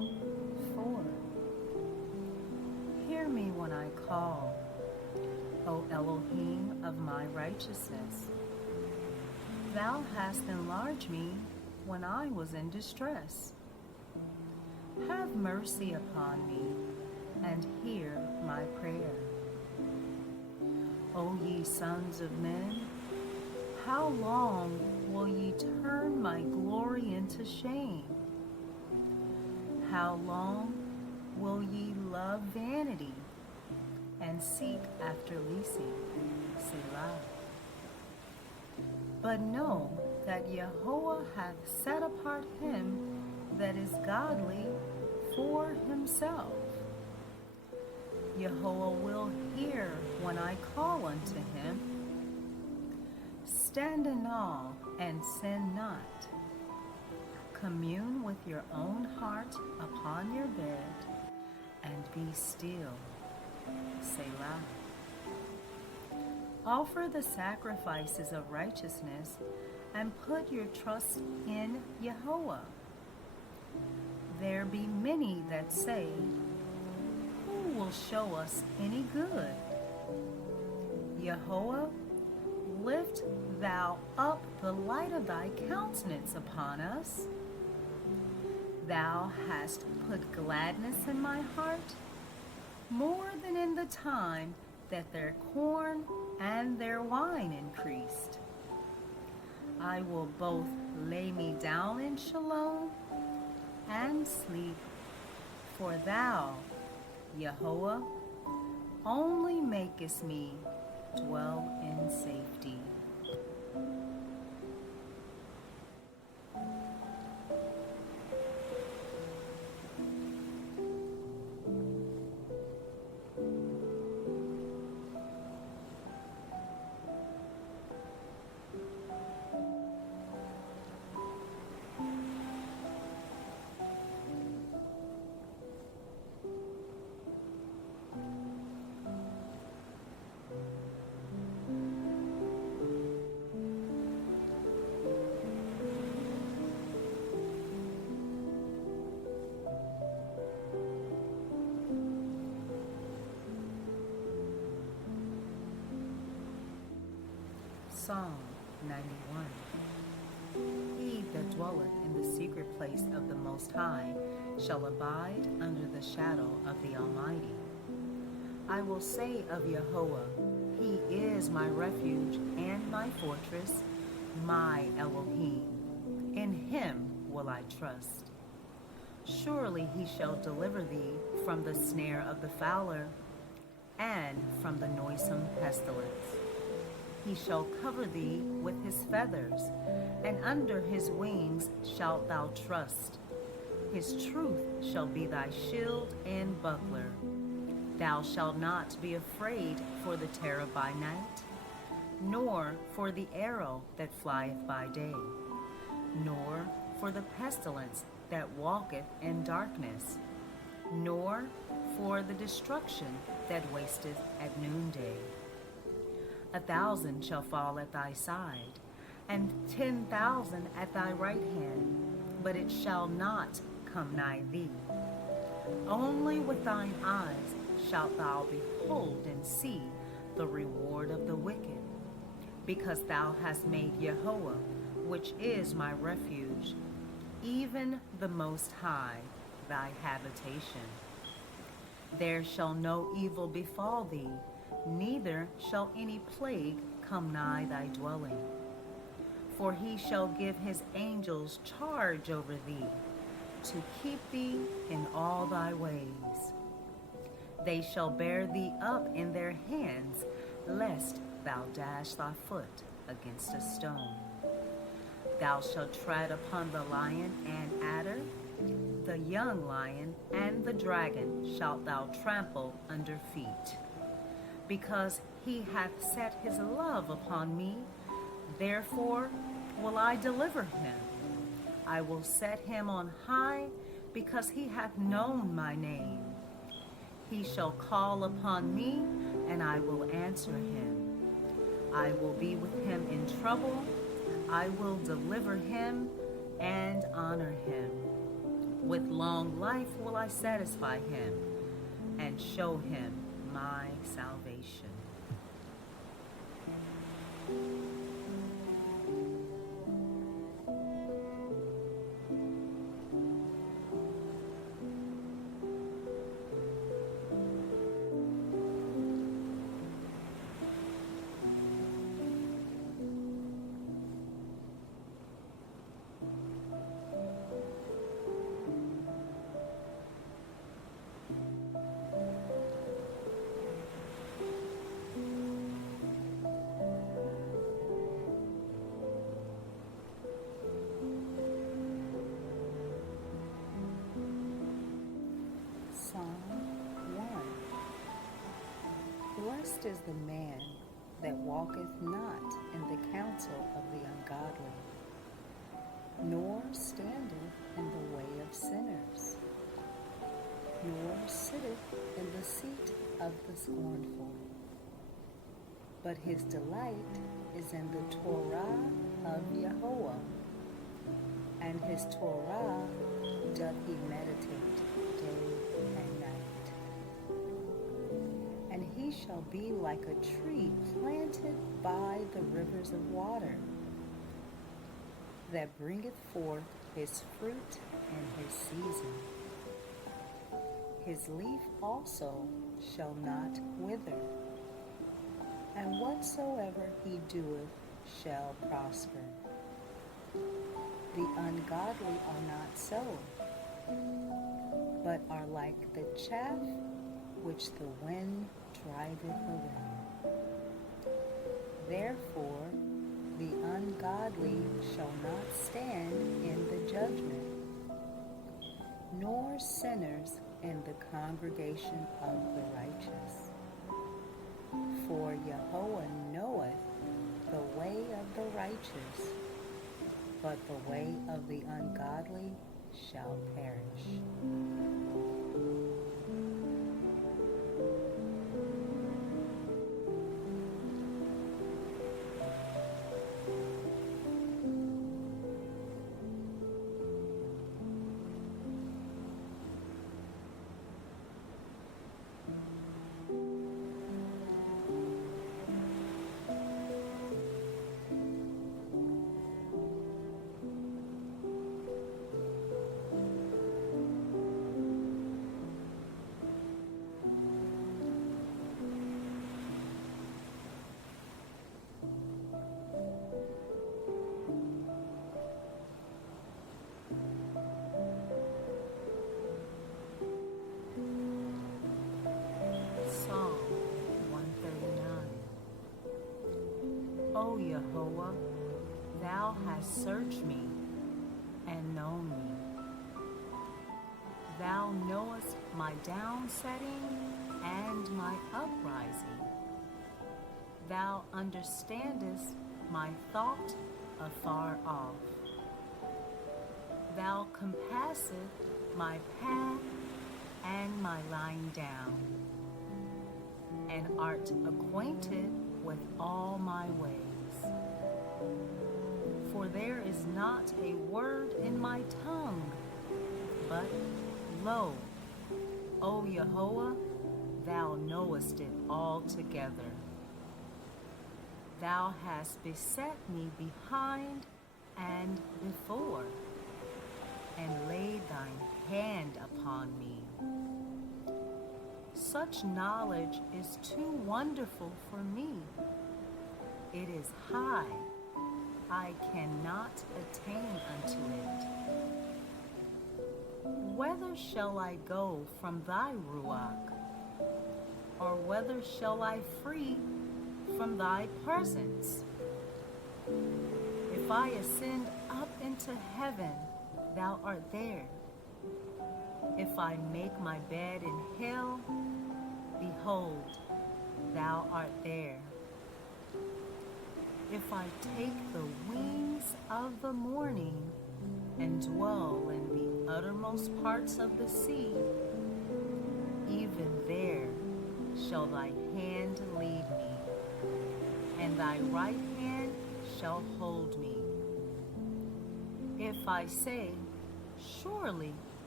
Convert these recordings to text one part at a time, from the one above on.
Psalm 4. Hear me when I call, O Elohim of my righteousness. Thou hast enlarged me when I was in distress. Have mercy upon me, and hear my prayer. O ye sons of men, how long will ye turn my glory into shame? How long will ye love vanity and seek after leasing? Selah. But know that Yahweh hath set apart him that is godly for himself. Yahweh will hear when I call unto him. Stand in awe and sin not. Commune with your own heart upon your bed, and be still. Selah. Offer the sacrifices of righteousness, and put your trust in Yahweh. There be many that say, who will show us any good? Yahweh, lift thou up the light of thy countenance upon us. Thou hast put gladness in my heart, more than in the time that their corn and their wine increased. I will both lay me down in Shalom and sleep, for thou, Yahweh, only makest me dwell in safety. Psalm 91. He that dwelleth in the secret place of the Most High shall abide under the shadow of the Almighty. I will say of Yahweh, He is my refuge and my fortress, my Elohim. In Him will I trust. Surely He shall deliver thee from the snare of the fowler and from the noisome pestilence. He shall cover thee with his feathers, and under his wings shalt thou trust. His truth shall be thy shield and buckler. Thou shalt not be afraid for the terror by night, nor for the arrow that flieth by day, nor for the pestilence that walketh in darkness, nor for the destruction that wasteth at noonday. 1,000 shall fall at thy side, and 10,000 at thy right hand, but it shall not come nigh thee. Only with thine eyes shalt thou behold and see the reward of the wicked, because thou hast made Yahweh, which is my refuge, even the Most High, thy habitation. There shall no evil befall thee, neither shall any plague come nigh thy dwelling. For he shall give his angels charge over thee, to keep thee in all thy ways. They shall bear thee up in their hands, lest thou dash thy foot against a stone. Thou shalt tread upon the lion and adder, the young lion and the dragon shalt thou trample under feet. Because he hath set his love upon me, therefore will I deliver him. I will set him on high, because he hath known my name. He shall call upon me, and I will answer him. I will be with him in trouble. I will deliver him and honor him. With long life will I satisfy him and show him my salvation. Psalm 1. Blessed is the man that walketh not in the counsel of the ungodly, nor standeth in the way of sinners, nor sitteth in the seat of the scornful. But his delight is in the Torah of Yahweh, and his Torah doth he meditate day and night. And he shall be like a tree planted by the rivers of water, that bringeth forth his fruit in his season. His leaf also shall not wither, and whatsoever he doeth shall prosper. The ungodly are not so, but are like the chaff which the wind driveth away. Therefore the ungodly shall not stand in the judgment, nor sinners in the congregation of the righteous. For Yahweh knoweth the way of the righteous, but the way of the ungodly shall perish. O Jehovah, thou hast searched me and known me. Thou knowest my downsetting and my uprising. Thou understandest my thought afar off. Thou compassest my path and my lying down, and art acquainted with all my ways. For there is not a word in my tongue, but lo, O Jehovah, thou knowest it altogether. Thou hast beset me behind and before, and laid thine hand upon me. Such knowledge is too wonderful for me. It is high, I cannot attain unto it. Whither shall I go from thy ruach? Or whither shall I flee from thy presence? If I ascend up into heaven, thou art there. If I make my bed in hell, behold, thou art there. If I take the wings of the morning and dwell in the uttermost parts of the sea, even there shall thy hand lead me, and thy right hand shall hold me. If I say, surely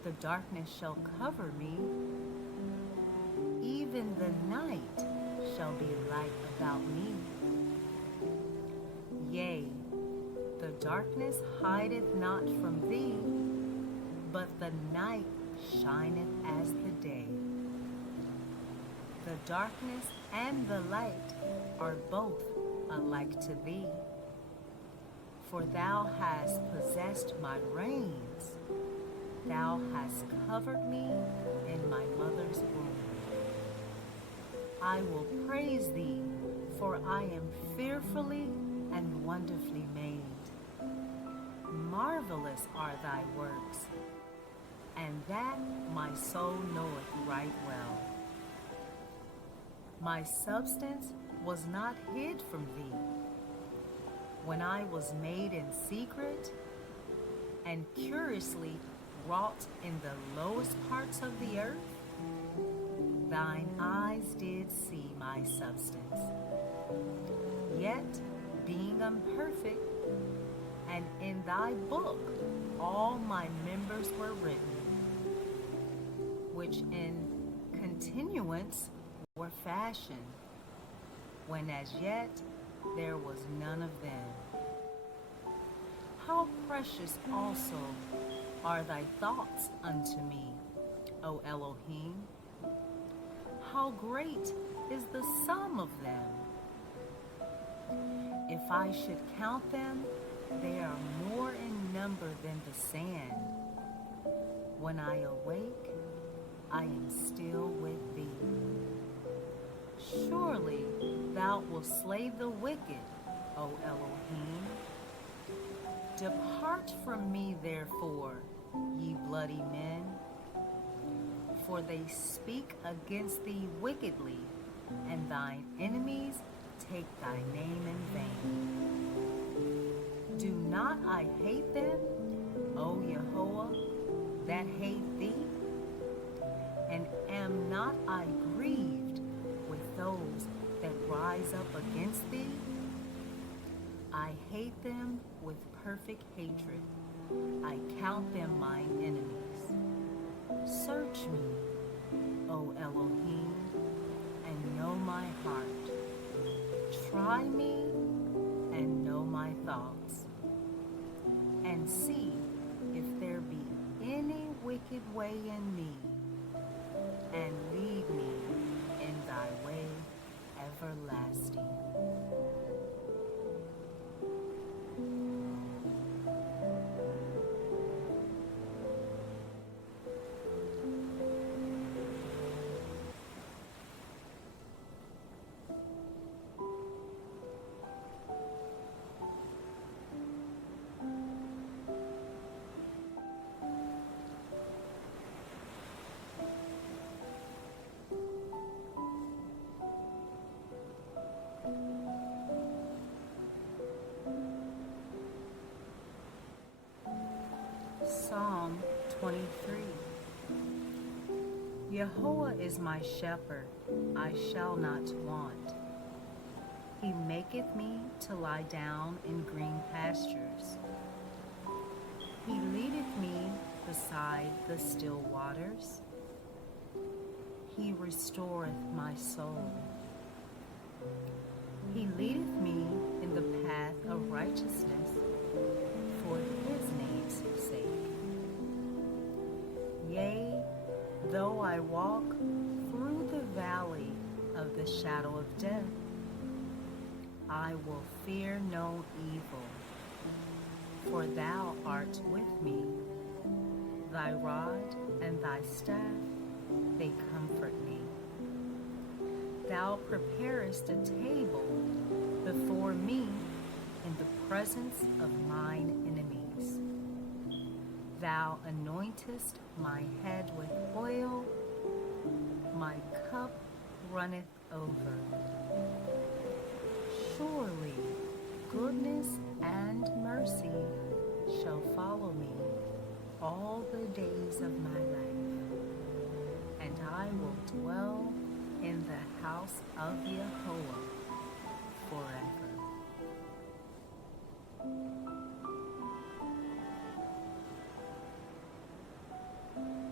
The darkness shall cover me, even the night shall be light about me. Yea, the darkness hideth not from thee, but the night shineth as the day. The darkness and the light are both alike to thee. For thou hast possessed my reins, thou hast covered me in my mother's womb. I will praise thee, for I am fearfully and wonderfully made. Marvelous are thy works, and that my soul knoweth right well. My substance was not hid from thee, when I was made in secret and curiously wrought in the lowest parts of the earth. Thine eyes did see my substance. Yet, being imperfect, and in thy book all my members were written, which in continuance were fashioned, when as yet there was none of them. How precious also are thy thoughts unto me, O Elohim! How great is the sum of them! If I should count them, they are more in number than the sand. When I awake, I am still with thee. Surely thou wilt slay the wicked, O Elohim. Depart from me, therefore, ye bloody men, for they speak against thee wickedly, and thine enemies take thy name in vain. Do not I hate them, O Yahweh, that hate thee? And am not I grieved with those that rise up against thee? I hate them with perfect hatred. I count them mine enemies. Search me, O Elohim, and know my heart. Try me and know my thoughts, and see if there be any wicked way in me, and lead me in thy way everlasting. Psalm 23. Yahweh is my shepherd, I shall not want. He maketh me to lie down in green pastures. He leadeth me beside the still waters. He restoreth my soul. He leadeth me in the path of righteousness for his name's sake. Yea, though I walk through the valley of the shadow of death, I will fear no evil, for thou art with me. Thy rod and thy staff, they comfort me. Thou preparest a table before me in the presence of mine enemies. Thou anointest my head with oil, my cup runneth over. Surely goodness and mercy shall follow me all the days of my life, and I will dwell in the house of Yahweh forever.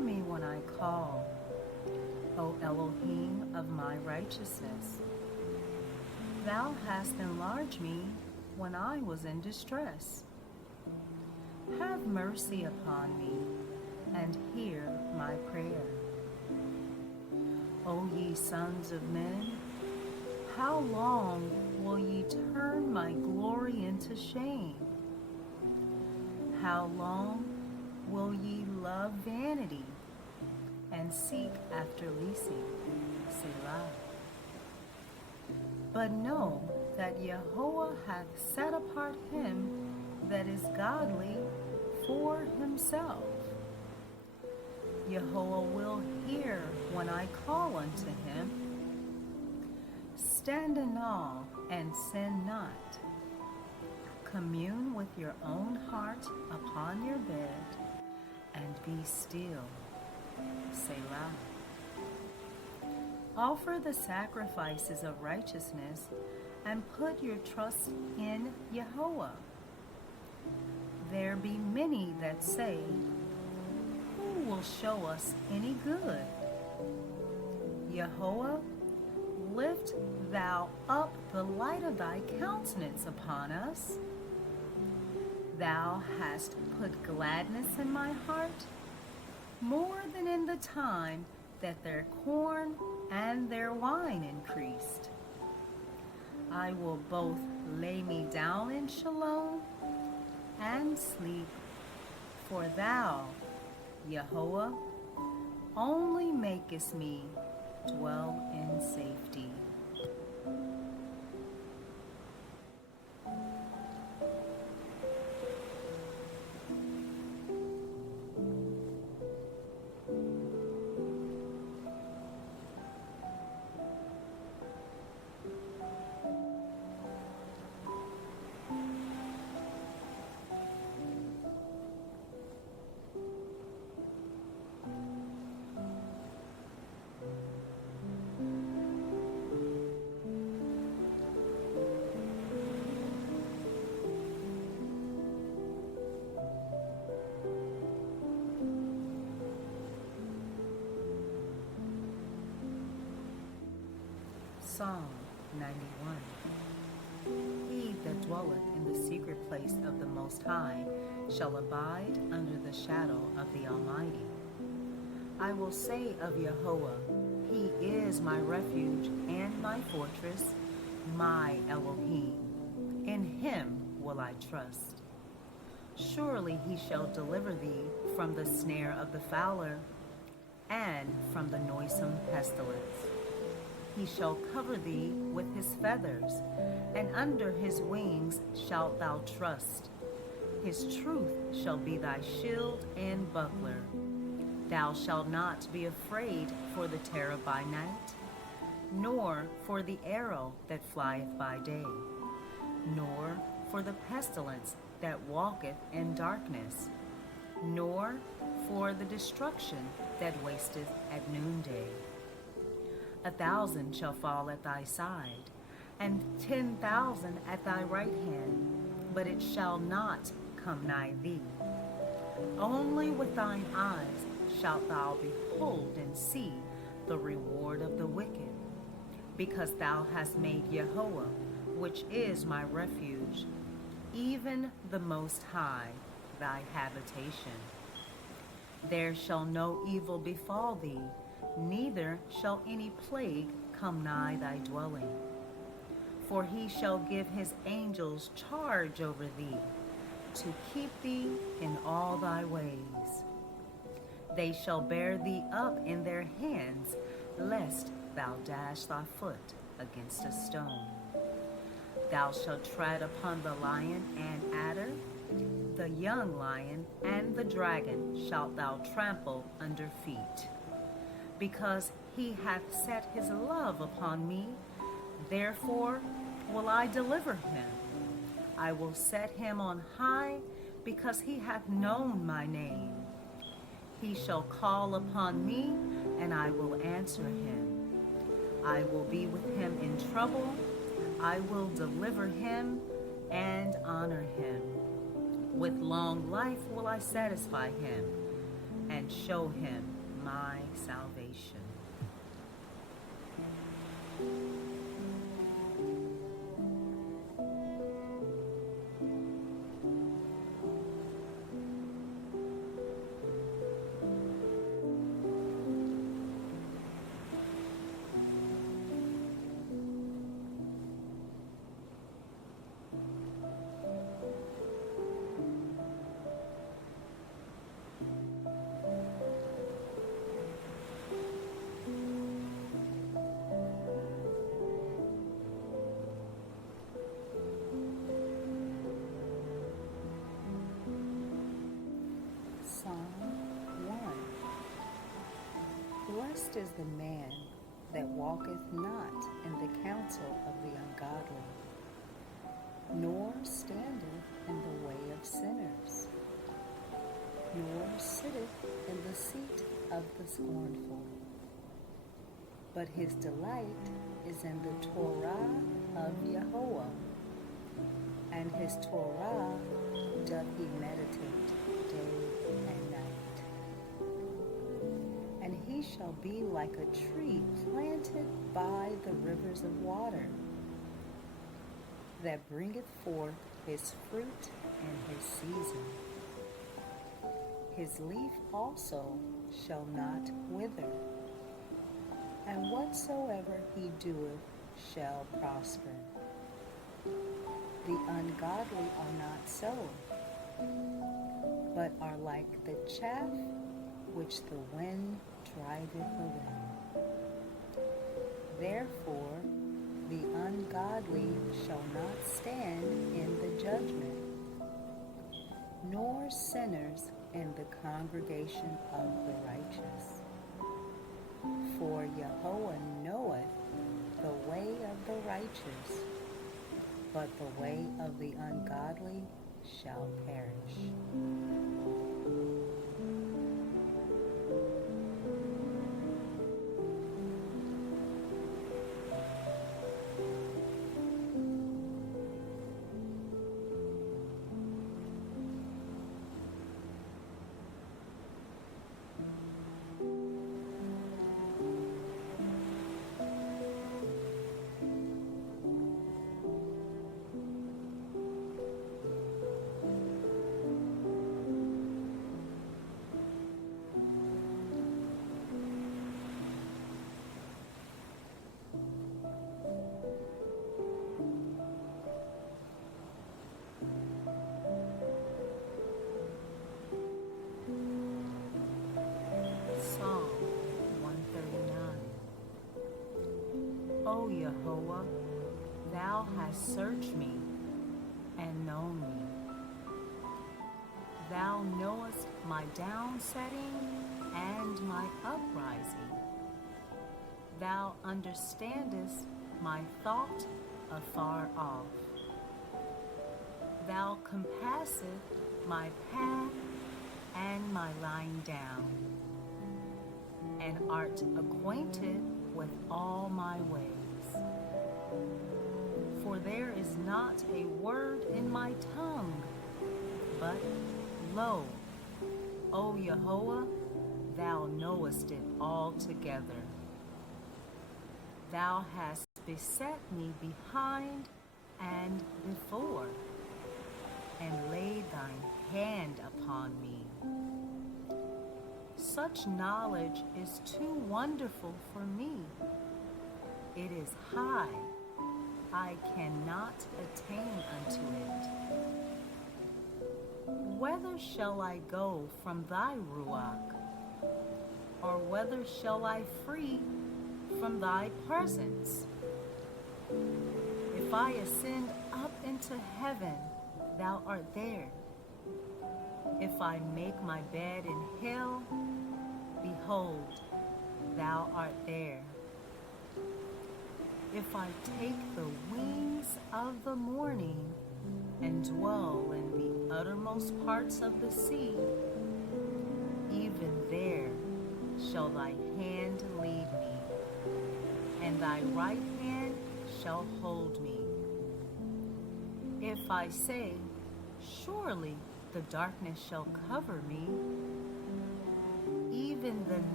me when I call, O Elohim of my righteousness. Thou hast enlarged me when I was in distress. Have mercy upon me, and hear my prayer. O ye sons of men, how long will ye turn my glory into shame? How long will ye love vanity and seek after leasing? Selah. But know that Yahweh hath set apart him that is godly for himself. Yahweh will hear when I call unto him. Stand in awe and sin not. Commune with your own heart upon your bed, and be still. Selah. Offer the sacrifices of righteousness, and put your trust in Yahweh. There be many that say, who will show us any good? Yahweh, lift thou up the light of thy countenance upon us. Thou hast put gladness in my heart, more than in the time that their corn and their wine increased. I will both lay me down in Shalom and sleep, for thou, Yahweh, only makest me dwell in safety. Psalm 91. He that dwelleth in the secret place of the Most High shall abide under the shadow of the Almighty. I will say of Yahweh, He is my refuge and my fortress, my Elohim. In Him will I trust. Surely He shall deliver thee from the snare of the fowler and from the noisome pestilence. He shall cover thee with his feathers, and under his wings shalt thou trust. His truth shall be thy shield and buckler. Thou shalt not be afraid for the terror by night, nor for the arrow that flieth by day, nor for the pestilence that walketh in darkness, nor for the destruction that wasteth at noonday. 1,000 shall fall at thy side, and 10,000 at thy right hand, but it shall not come nigh thee. Only with thine eyes shalt thou behold and see the reward of the wicked, because thou hast made Yahweh, which is my refuge, even the Most High, thy habitation. There shall no evil befall thee, neither shall any plague come nigh thy dwelling. For he shall give his angels charge over thee, to keep thee in all thy ways. They shall bear thee up in their hands, lest thou dash thy foot against a stone. Thou shalt tread upon the lion and adder, the young lion and the dragon shalt thou trample under feet. Because he hath set his love upon me, therefore will I deliver him. I will set him on high, because he hath known my name. He shall call upon me, and I will answer him. I will be with him in trouble. I will deliver him and honor him. With long life will I satisfy him, and show him my salvation. Psalm 1. Blessed is the man that walketh not in the counsel of the ungodly, nor standeth in the way of sinners, nor sitteth in the seat of the scornful. But his delight is in the Torah of Yahweh, and his Torah doth he meditate day and night. And he shall be like a tree planted by the rivers of water, that bringeth forth his fruit in his season. His leaf also shall not wither, and whatsoever he doeth shall prosper. The ungodly are not so, but are like the chaff which the wind driveth away. Therefore the ungodly shall not stand in the judgment, nor sinners in the congregation of the righteous. For Yahweh knoweth the way of the righteous, but the way of the ungodly shall perish. O Yehovah, thou hast searched me and known me. Thou knowest my downsetting and my uprising. Thou understandest my thought afar off. Thou compassest my path and my lying down, and art acquainted with all my ways. For there is not a word in my tongue, but lo, O Yehovah, thou knowest it altogether. Thou hast beset me behind and before, and laid thine hand upon me. Such knowledge is too wonderful for me. It is high, I cannot attain unto it. Whither shall I go from thy ruach? Or whither shall I flee from thy presence? If I ascend up into heaven, thou art there. If I make my bed in hell, behold, thou art there. If I take the wings of the morning and dwell in the uttermost parts of the sea, even there shall thy hand lead me, and thy right hand shall hold me. If I say, surely the darkness shall cover me,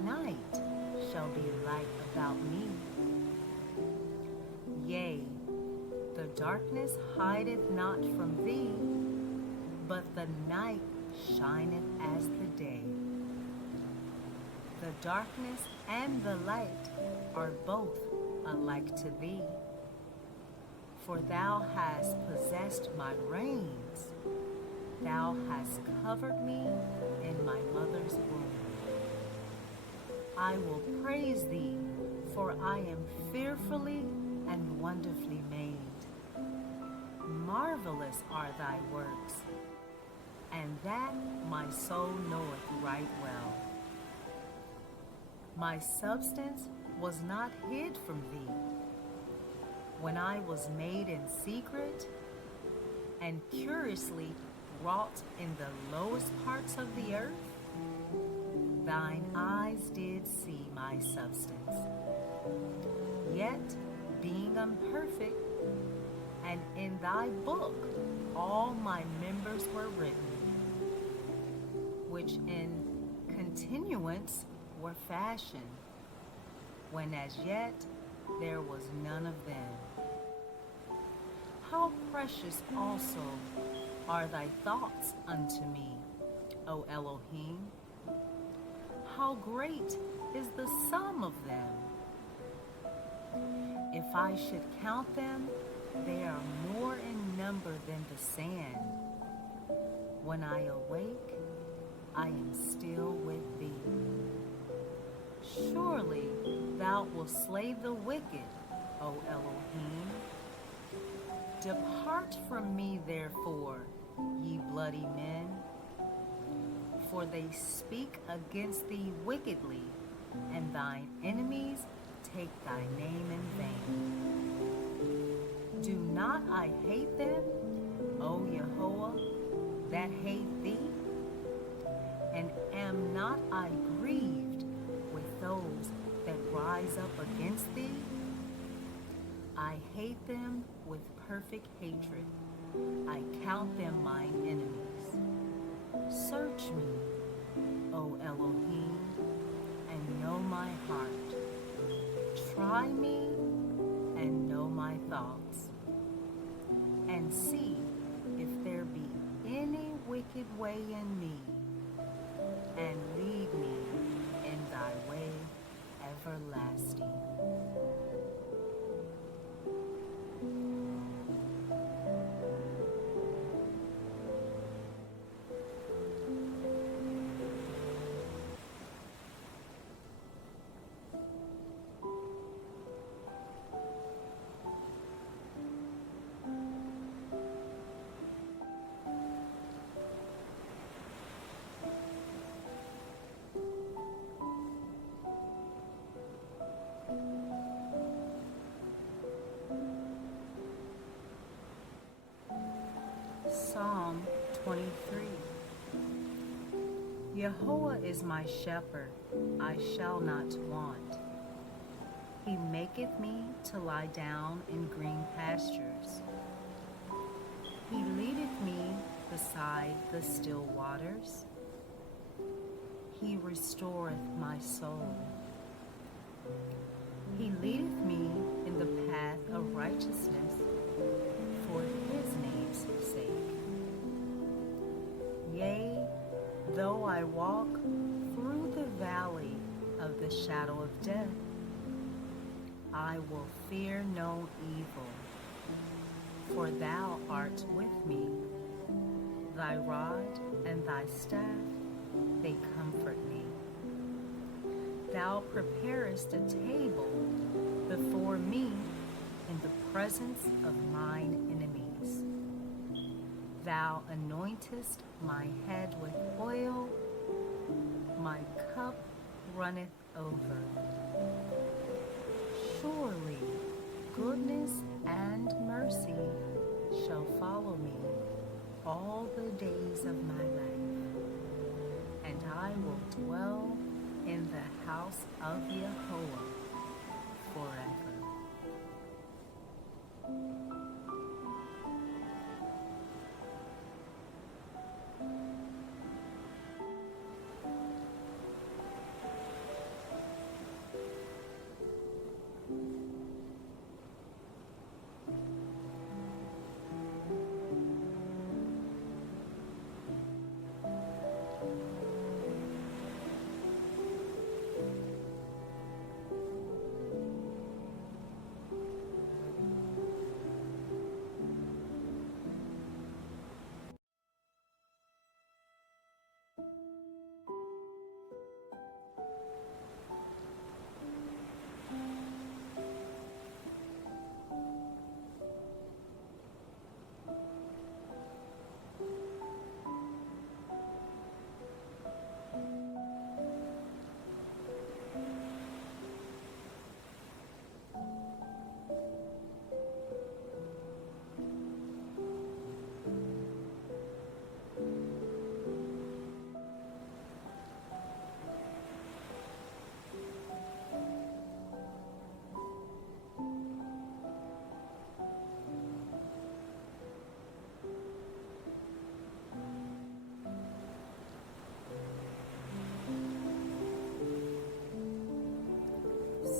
night shall be light about me. Yea, the darkness hideth not from thee, but the night shineth as the day. The darkness and the light are both alike to thee. For thou hast possessed my reins, thou hast covered me in my mother's womb. I will praise thee, for I am fearfully and wonderfully made. Marvelous are thy works, and that my soul knoweth right well. My substance was not hid from thee, when I was made in secret and curiously wrought in the lowest parts of the earth. Thine eyes did see my substance, yet being imperfect, and in thy book all my members were written, which in continuance were fashioned, when as yet there was none of them. How precious also are thy thoughts unto me, O Elohim! How great is the sum of them! If I should count them, they are more in number than the sand. When I awake, I am still with thee. Surely thou wilt slay the wicked, O Elohim. Depart from me, therefore, ye bloody men, for they speak against thee wickedly, and thine enemies take thy name in vain. Do not I hate them, O Yehovah, that hate thee? And am not I grieved with those that rise up against thee? I hate them with perfect hatred. I count them mine enemies. Search me, O Elohim, and know my heart. Try me and know my thoughts, and see if there be any wicked way in me, and lead me in thy way everlasting. Psalm 23. Yehovah is my shepherd, I shall not want. He maketh me to lie down in green pastures. He leadeth me beside the still waters. He restoreth my soul. He leadeth me in the path of righteousness for his name's sake. Yea, though I walk through the valley of the shadow of death, I will fear no evil, for thou art with me. Thy rod and thy staff, they comfort me. Thou preparest a table before me in the presence of mine enemies. Thou anointest my head with oil, my cup runneth over. Surely goodness and mercy shall follow me all the days of my life, and I will dwell in the house of Yehovah forever.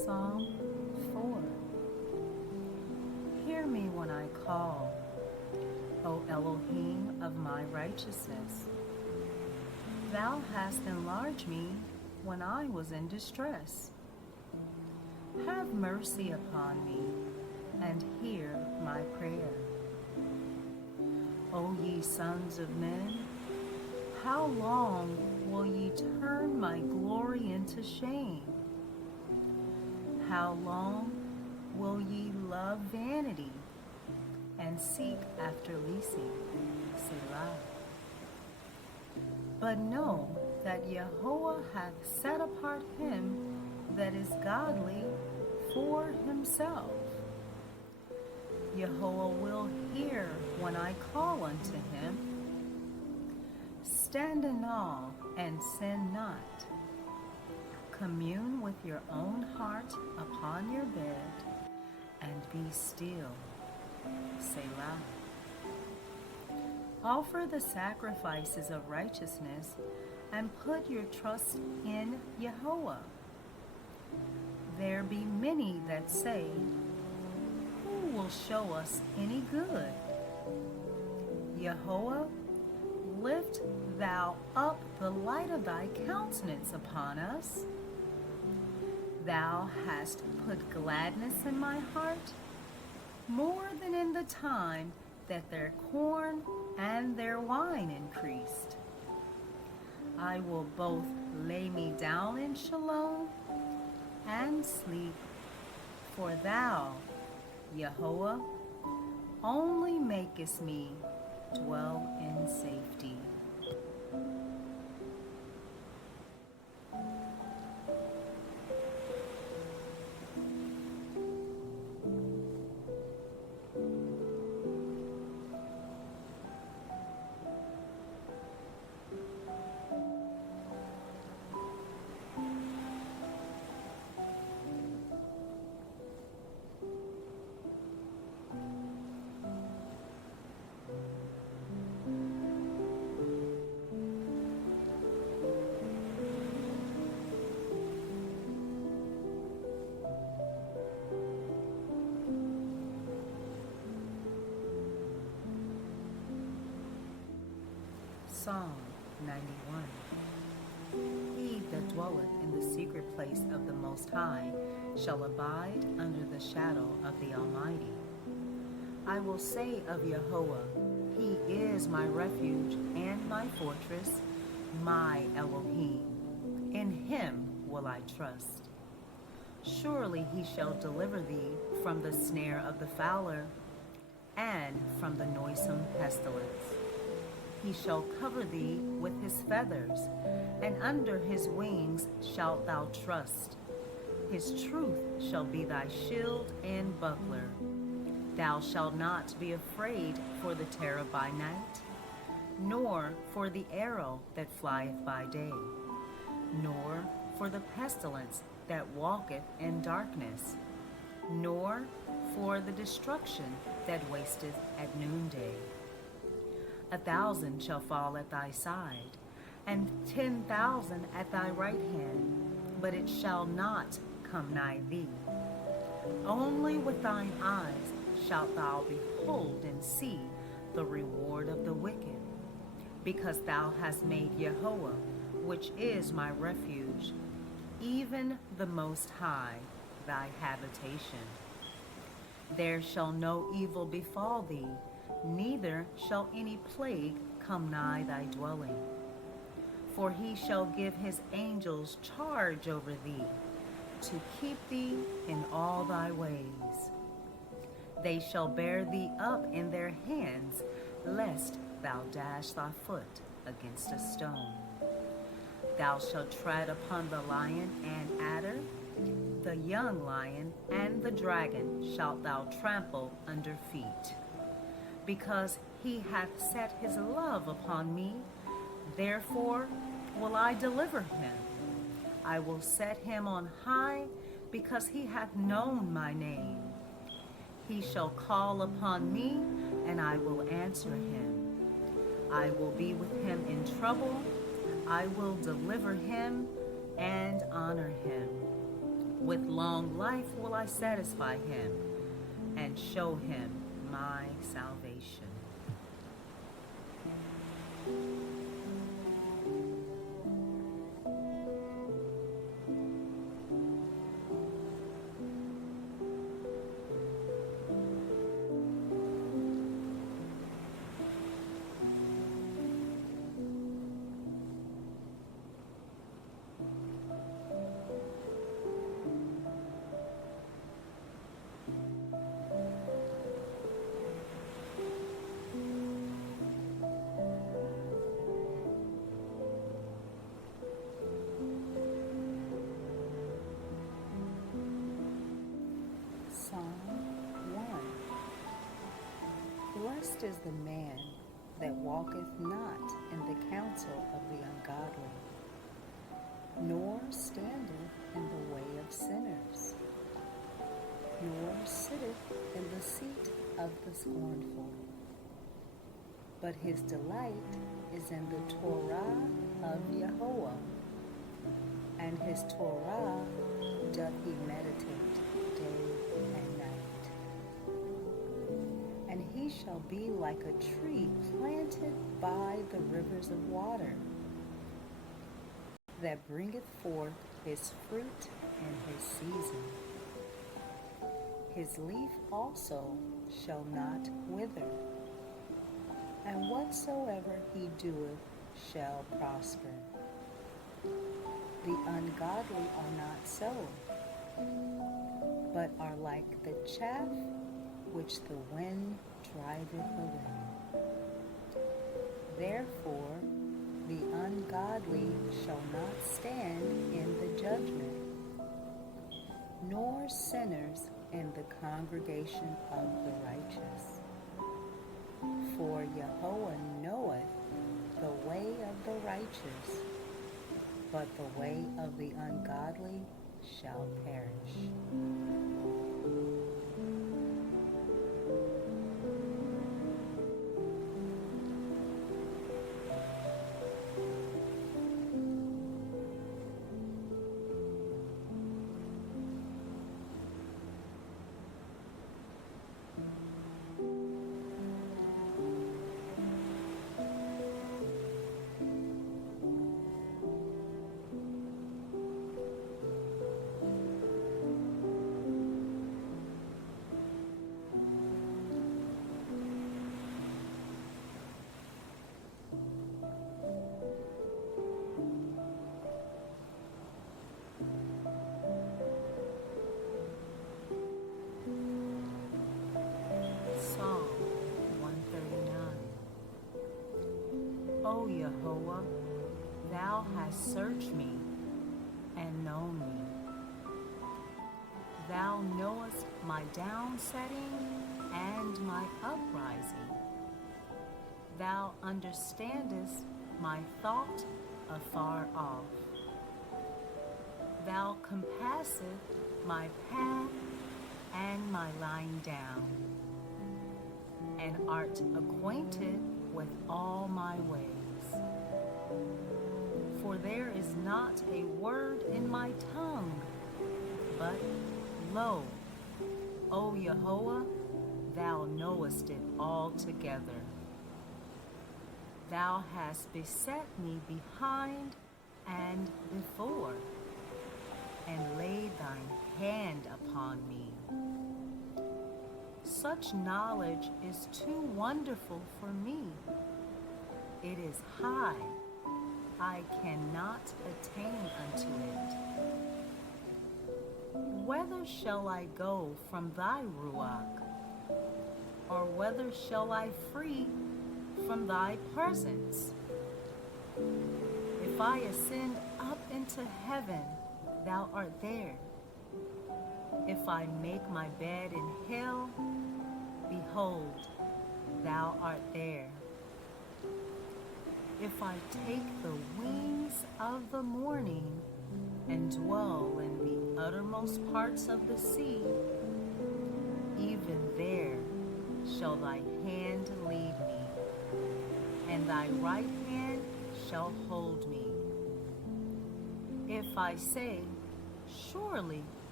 Psalm 4. Hear me when I call, O Elohim of my righteousness. Thou hast enlarged me when I was in distress. Have mercy upon me, and hear my prayer. O ye sons of men, how long will ye turn my glory into shame? How long will ye love vanity and seek after leasing? Selah. But know that Yahweh hath set apart him that is godly for himself. Yahweh will hear when I call unto him. Stand in awe and sin not. Commune with your own heart upon your bed, and be still. Selah. Offer the sacrifices of righteousness, and put your trust in Yahweh. There be many that say, who will show us any good? Yahweh, lift thou up the light of thy countenance upon us. Thou hast put gladness in my heart, more than in the time that their corn and their wine increased. I will both lay me down in Shalom and sleep, for thou, Yahweh, only makest me dwell in safety. Psalm 91. He that dwelleth in the secret place of the Most High shall abide under the shadow of the Almighty. I will say of Yahweh, He is my refuge and my fortress, my Elohim. In Him will I trust. Surely He shall deliver thee from the snare of the fowler and from the noisome pestilence. He shall cover thee with his feathers, and under his wings shalt thou trust. His truth shall be thy shield and buckler. Thou shalt not be afraid for the terror by night, nor for the arrow that flieth by day, nor for the pestilence that walketh in darkness, nor for the destruction that wasteth at noonday. 1,000 shall fall at thy side, and 10,000 at thy right hand, but it shall not come nigh thee. Only with thine eyes shalt thou behold and see the reward of the wicked, because thou hast made Yahweh, which is my refuge, even the Most High, thy habitation. There shall no evil befall thee, neither shall any plague come nigh thy dwelling. For he shall give his angels charge over thee, to keep thee in all thy ways. They shall bear thee up in their hands, lest thou dash thy foot against a stone. Thou shalt tread upon the lion and adder, the young lion and the dragon shalt thou trample under feet. Because he hath set his love upon me, therefore will I deliver him. I will set him on high, because he hath known my name. He shall call upon me, and I will answer him. I will be with him in trouble. I will deliver him and honor him. With long life will I satisfy him and show him my salvation. Psalm 1. Blessed is the man that walketh not in the counsel of the ungodly, nor standeth in the way of sinners, nor sitteth in the seat of the scornful. But his delight is in the Torah of Yahweh, and his Torah doth he meditate day and night. And he shall be like a tree planted by the rivers of water, that bringeth forth his fruit in his season. His leaf also shall not wither, and whatsoever he doeth shall prosper. The ungodly are not so, but are like the chaff which the wind driveth away. Therefore the ungodly shall not stand in the judgment, nor sinners in the congregation of the righteous. For Yahweh knoweth the way of the righteous, but the way of the ungodly shall perish. Psalm 139. O Yahweh, thou hast searched me and known me. Thou knowest my downsetting and my uprising. Thou understandest my thought afar off. Thou compassest my path and my lying down, and art acquainted with all my ways. For there is not a word in my tongue, but lo, O Yahweh, thou knowest it altogether. Thou hast beset me behind and before, and laid thine hand upon me. Such knowledge is too wonderful for me. It is high, I cannot attain unto it. Whither shall I go from thy ruach? Or whither shall I flee from thy presence? If I ascend up into heaven, thou art there. If I make my bed in hell, behold, thou art there. If I take the wings of the morning and dwell in the uttermost parts of the sea, even there shall thy hand lead me, and thy right hand shall hold me. If I say, surely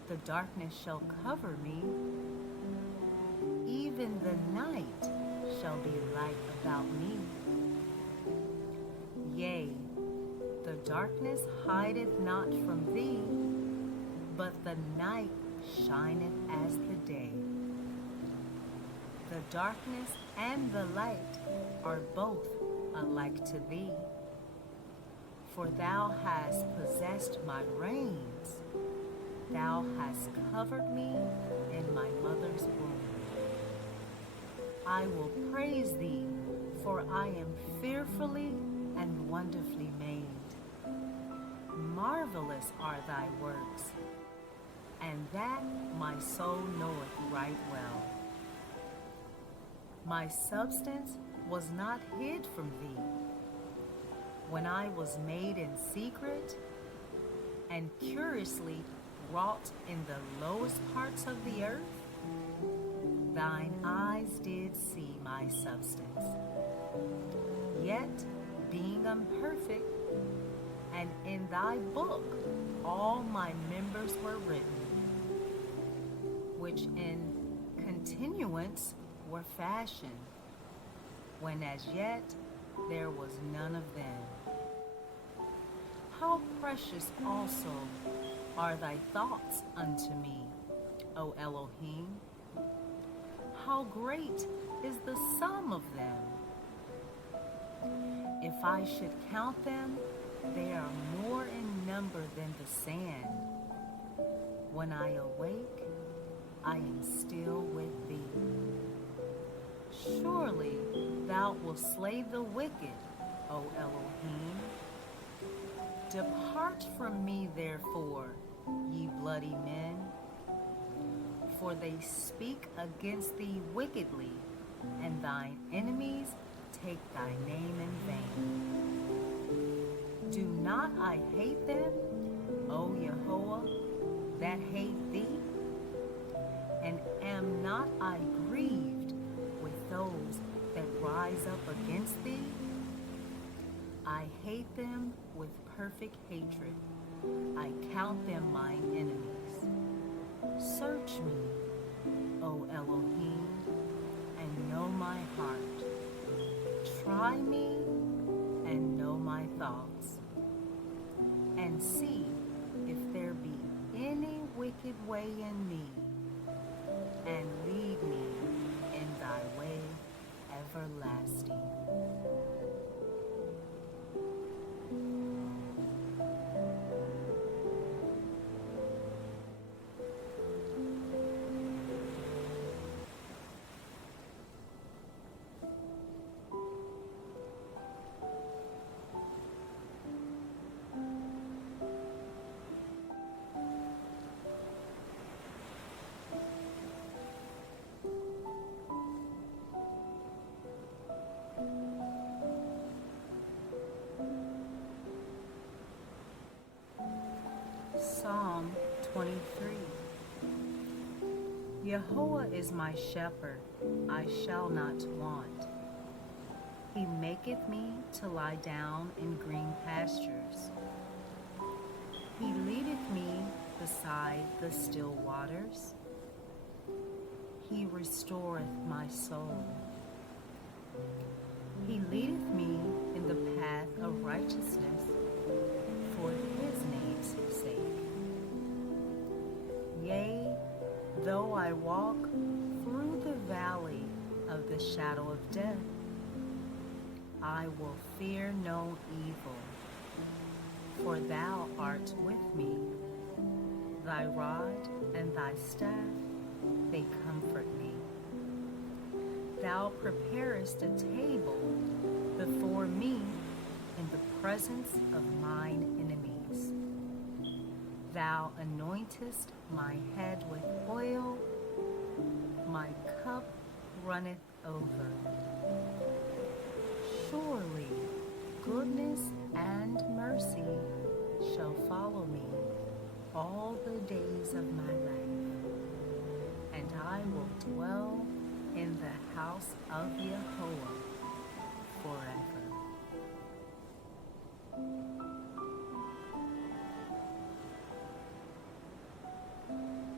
The darkness shall cover me, even the night shall be light about me. Yea, the darkness hideth not from thee, but the night shineth as the day. The darkness and the light are both alike to thee. For thou hast possessed my reins, thou hast covered me in my mother's womb. I will praise thee, for I am fearfully and wonderfully made. Marvelous are thy works, and that my soul knoweth right well. My substance was not hid from thee, when I was made in secret and curiously wrought in the lowest parts of the earth. Thine eyes did see my substance. Yet, being imperfect, and in thy book all my members were written, which in continuance were fashioned, when as yet there was none of them. How precious also are thy thoughts unto me, O Elohim! How great is the sum of them! If I should count them, they are more in number than the sand. When I awake, I am still with thee. Surely thou wilt slay the wicked, O Elohim. Depart from me, therefore, ye bloody men, for they speak against thee wickedly, and thine enemies take thy name in vain. Do not I hate them, O Yehovah, that hate thee? And am not I grieved with those that rise up against thee? I hate them with perfect hatred. I count them mine enemies. Search me, O Elohim, and know my heart. Try me and know my thoughts, and see if there be any wicked way in me, and lead me in thy way everlasting. Psalm 23. Yehovah is my shepherd, I shall not want. He maketh me to lie down in green pastures. He leadeth me beside the still waters. He restoreth my soul. He leadeth me in the path of righteousness for his name's sake. Yea, though I walk through the valley of the shadow of death, I will fear no evil, for thou art with me. Thy rod and thy staff, they comfort me. Thou preparest a table before me in the presence of mine enemies. Thou anointest my head with oil, my cup runneth over. Surely goodness and mercy shall follow me all the days of my life, and I will dwell in the house of Yehovah forever.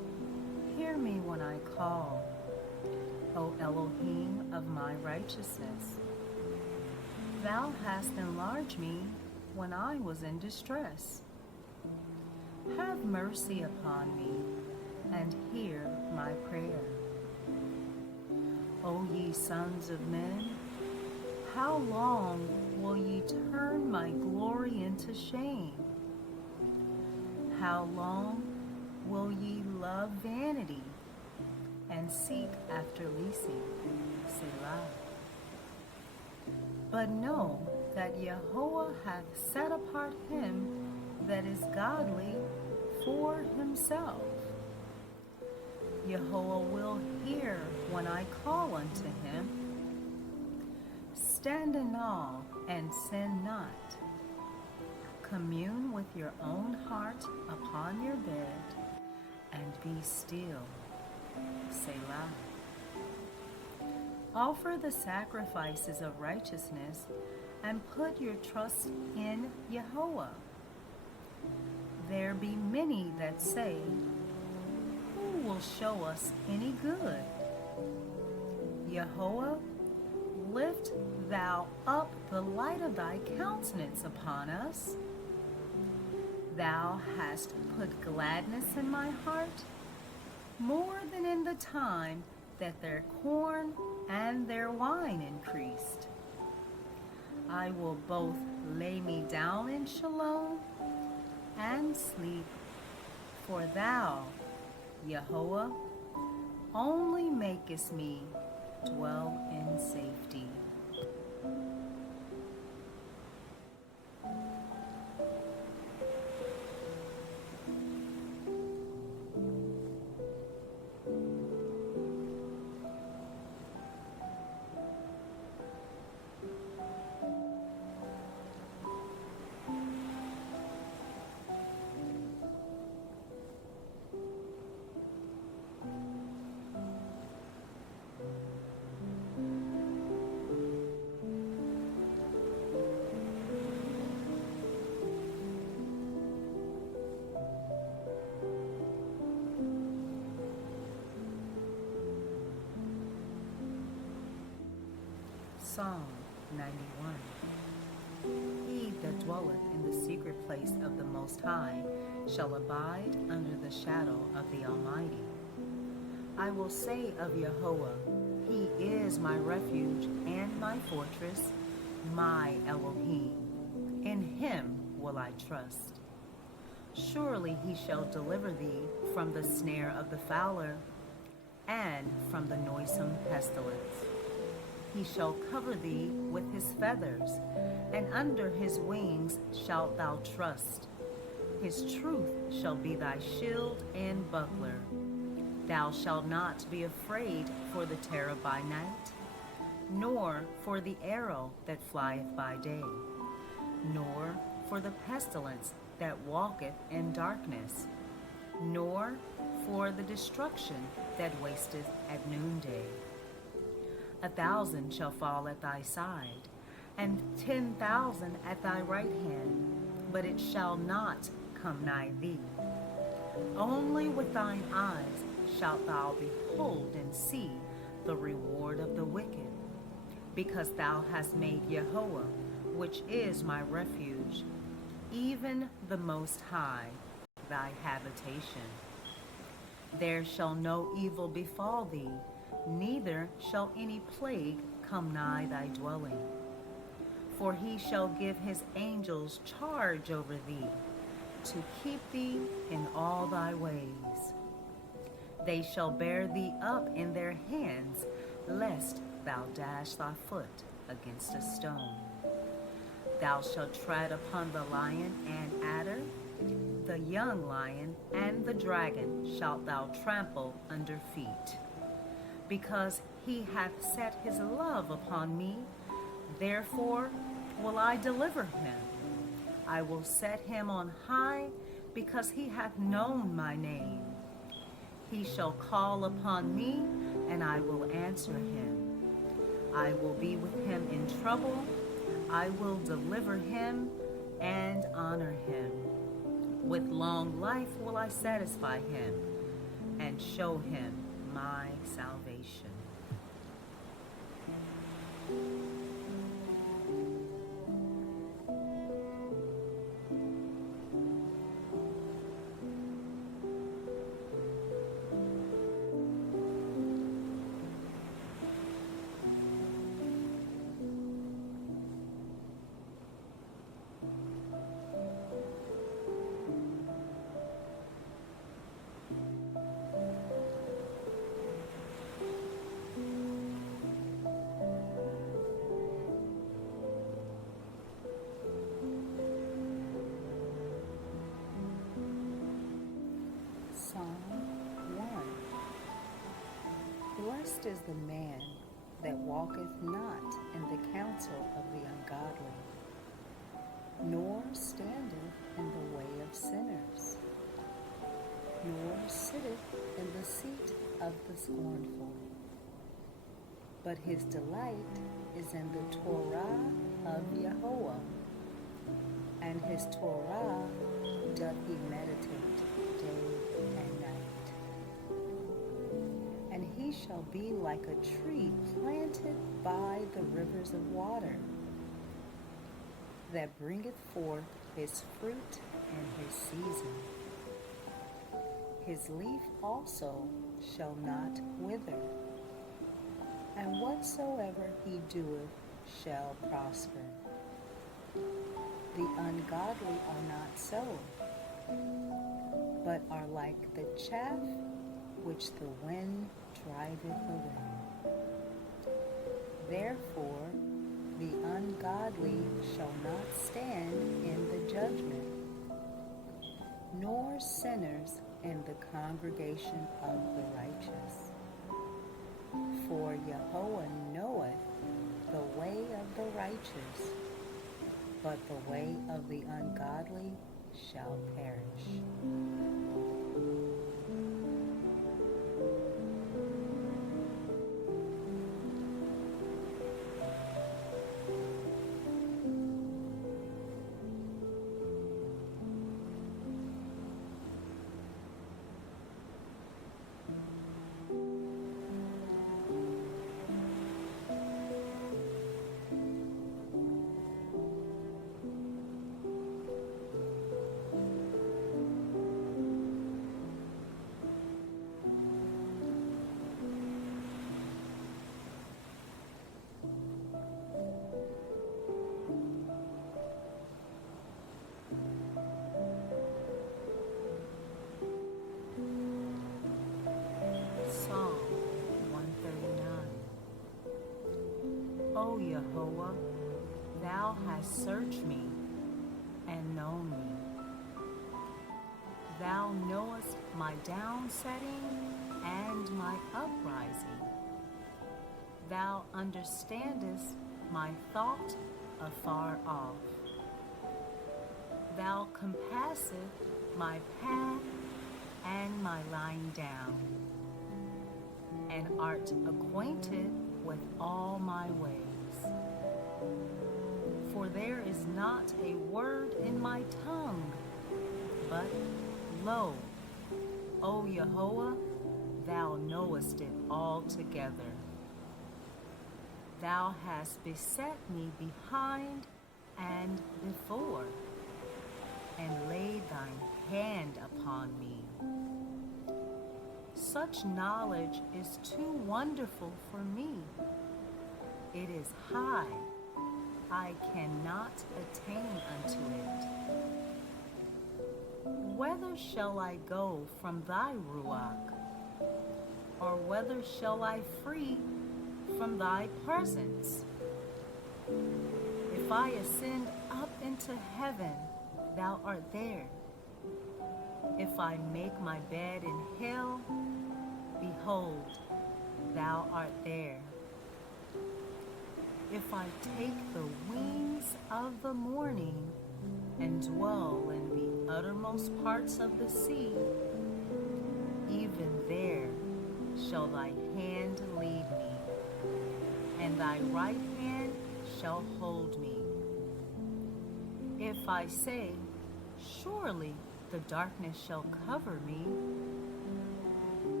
me when I call, O Elohim of my righteousness. Thou hast enlarged me when I was in distress. Have mercy upon me, and hear my prayer. O ye sons of men, how long will ye turn my glory into shame? How long will ye love vanity and seek after leasing? Selah. But know that Yahweh hath set apart him that is godly for himself. Yahweh will hear when I call unto him. Stand in awe and sin not. Commune with your own heart upon your bed, and be still. Selah. Offer the sacrifices of righteousness, and put your trust in Yahweh. There be many that say, who will show us any good? Yahweh, lift thou up the light of thy countenance upon us. Thou hast put gladness in my heart, more than in the time that their corn and their wine increased. I will both lay me down in Shalom and sleep, for thou, Yahweh, only makest me dwell in safety. Psalm 91. He that dwelleth in the secret place of the Most High shall abide under the shadow of the Almighty. I will say of Yahweh, He is my refuge and my fortress, my Elohim. In Him will I trust. Surely He shall deliver thee from the snare of the fowler and from the noisome pestilence. He shall cover thee with his feathers, and under his wings shalt thou trust. His truth shall be thy shield and buckler. Thou shalt not be afraid for the terror by night, nor for the arrow that flieth by day, nor for the pestilence that walketh in darkness, nor for the destruction that wasteth at noonday. 1,000 shall fall at thy side, and 10,000 at thy right hand, but it shall not come nigh thee. Only with thine eyes shalt thou behold and see the reward of the wicked, because thou hast made Yahweh, which is my refuge, even the Most High, thy habitation. There shall no evil befall thee, neither shall any plague come nigh thy dwelling. For he shall give his angels charge over thee, to keep thee in all thy ways. They shall bear thee up in their hands, lest thou dash thy foot against a stone. Thou shalt tread upon the lion and adder, the young lion and the dragon shalt thou trample under feet. Because he hath set his love upon me, therefore will I deliver him. I will set him on high, because he hath known my name. He shall call upon me, and I will answer him. I will be with him in trouble. I will deliver him and honor him. With long life will I satisfy him and show him my salvation. Psalm 1. Blessed is the man that walketh not in the counsel of the ungodly, nor standeth in the way of sinners, nor sitteth in the seat of the scornful. But his delight is in the Torah of Yahweh, and his Torah doth he meditate day and night. And he shall be like a tree planted by the rivers of water, that bringeth forth his fruit in his season. His leaf also shall not wither, and whatsoever he doeth shall prosper. The ungodly are not so, but are like the chaff which the wind driveth away. Therefore the ungodly shall not stand in the judgment, nor sinners in the congregation of the righteous. For Yahweh knoweth the way of the righteous, but the way of the ungodly shall perish. Psalm 139. O Yahweh, thou hast searched me and known me. Thou knowest my downsetting and my uprising. Thou understandest my thought afar off. Thou compassest my path and my lying down, and art acquainted with all my ways. For there is not a word in my tongue, but lo, O Yahweh, thou knowest it altogether. Thou hast beset me behind and before, and laid thine hand upon me. Such knowledge is too wonderful for me. It is high, I cannot attain unto it. Whither shall I go from thy ruach? Or whither shall I flee from thy presence? If I ascend up into heaven, thou art there. If I make my bed in hell, behold, thou art there. If I take the wings of the morning and dwell in the uttermost parts of the sea, even there shall thy hand lead me, and thy right hand shall hold me. If I say, surely the darkness shall cover me,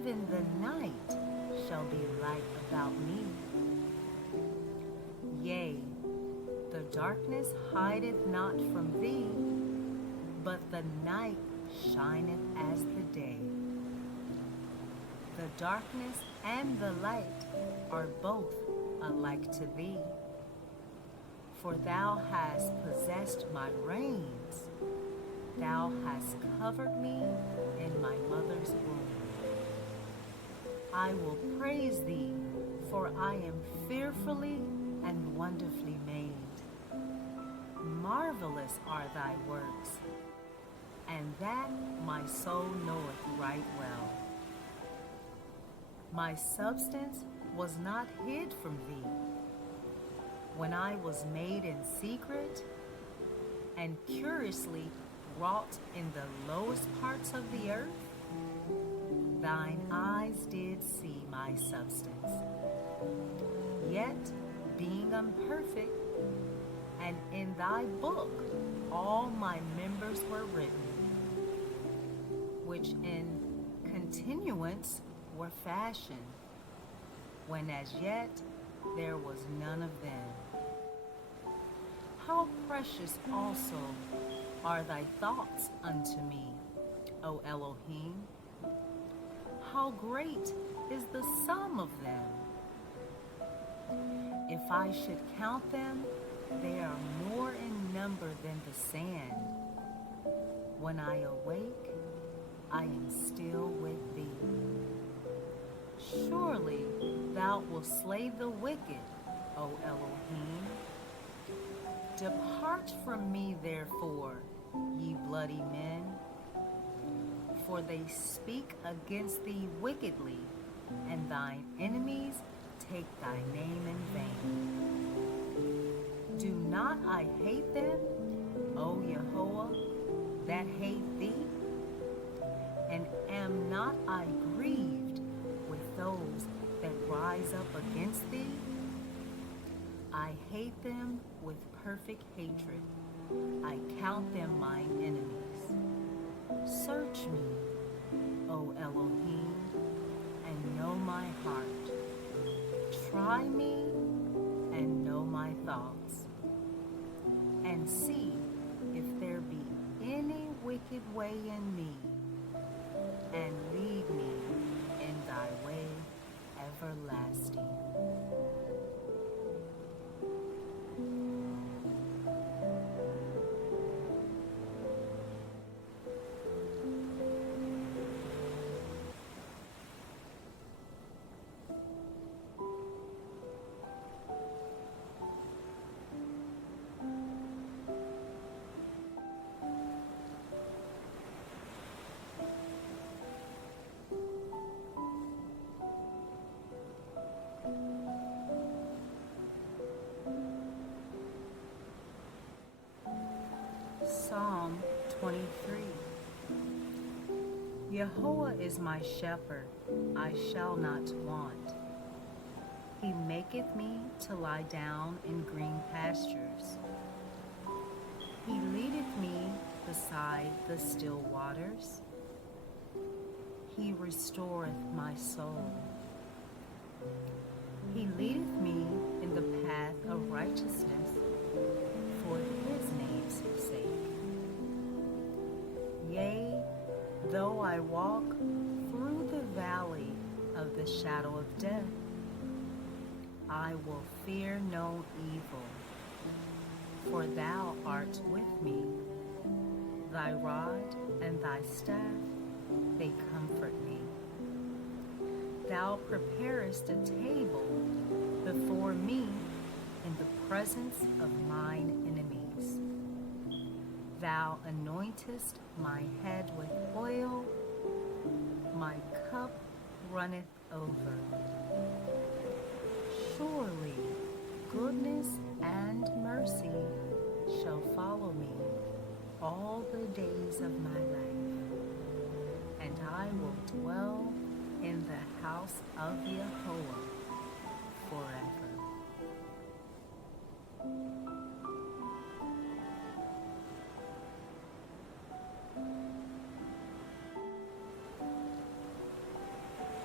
even the night shall be light about me. Yea, the darkness hideth not from thee, but the night shineth as the day. The darkness and the light are both alike to thee. For thou hast possessed my reins, thou hast covered me in my mother's womb. I will praise thee, for I am fearfully and wonderfully made. Marvelous are thy works, and that my soul knoweth right well. My substance was not hid from thee, when I was made in secret and curiously wrought in the lowest parts of the earth. Thine eyes did see my substance. Yet, being imperfect, and in thy book all my members were written, which in continuance were fashioned, when as yet there was none of them. How precious also are thy thoughts unto me, O Elohim! How great is the sum of them! If I should count them, they are more in number than the sand. When I awake, I am still with thee. Surely thou wilt slay the wicked, O Elohim. Depart from me, therefore, ye bloody men, for they speak against thee wickedly, and thine enemies take thy name in vain. Do not I hate them, O Yehovah, that hate thee? And am not I grieved with those that rise up against thee? I hate them with perfect hatred. I count them mine enemies. Search me, O Elohim, and know my heart. Try me and know my thoughts, and see if there be any wicked way in me, and lead me in thy way everlasting. Psalm 23. Yehovah is my shepherd, I shall not want. He maketh me to lie down in green pastures. He leadeth me beside the still waters. He restoreth my soul. He leadeth me in the path of righteousness for his name's sake. Yea, though I walk through the valley of the shadow of death, I will fear no evil, for thou art with me. Thy rod and thy staff, they comfort me. Thou preparest a table before me in the presence of mine enemies. Thou anointest my head with oil, my cup runneth over. Surely goodness and mercy shall follow me all the days of my life, and I will dwell in the house of Yehovah forever.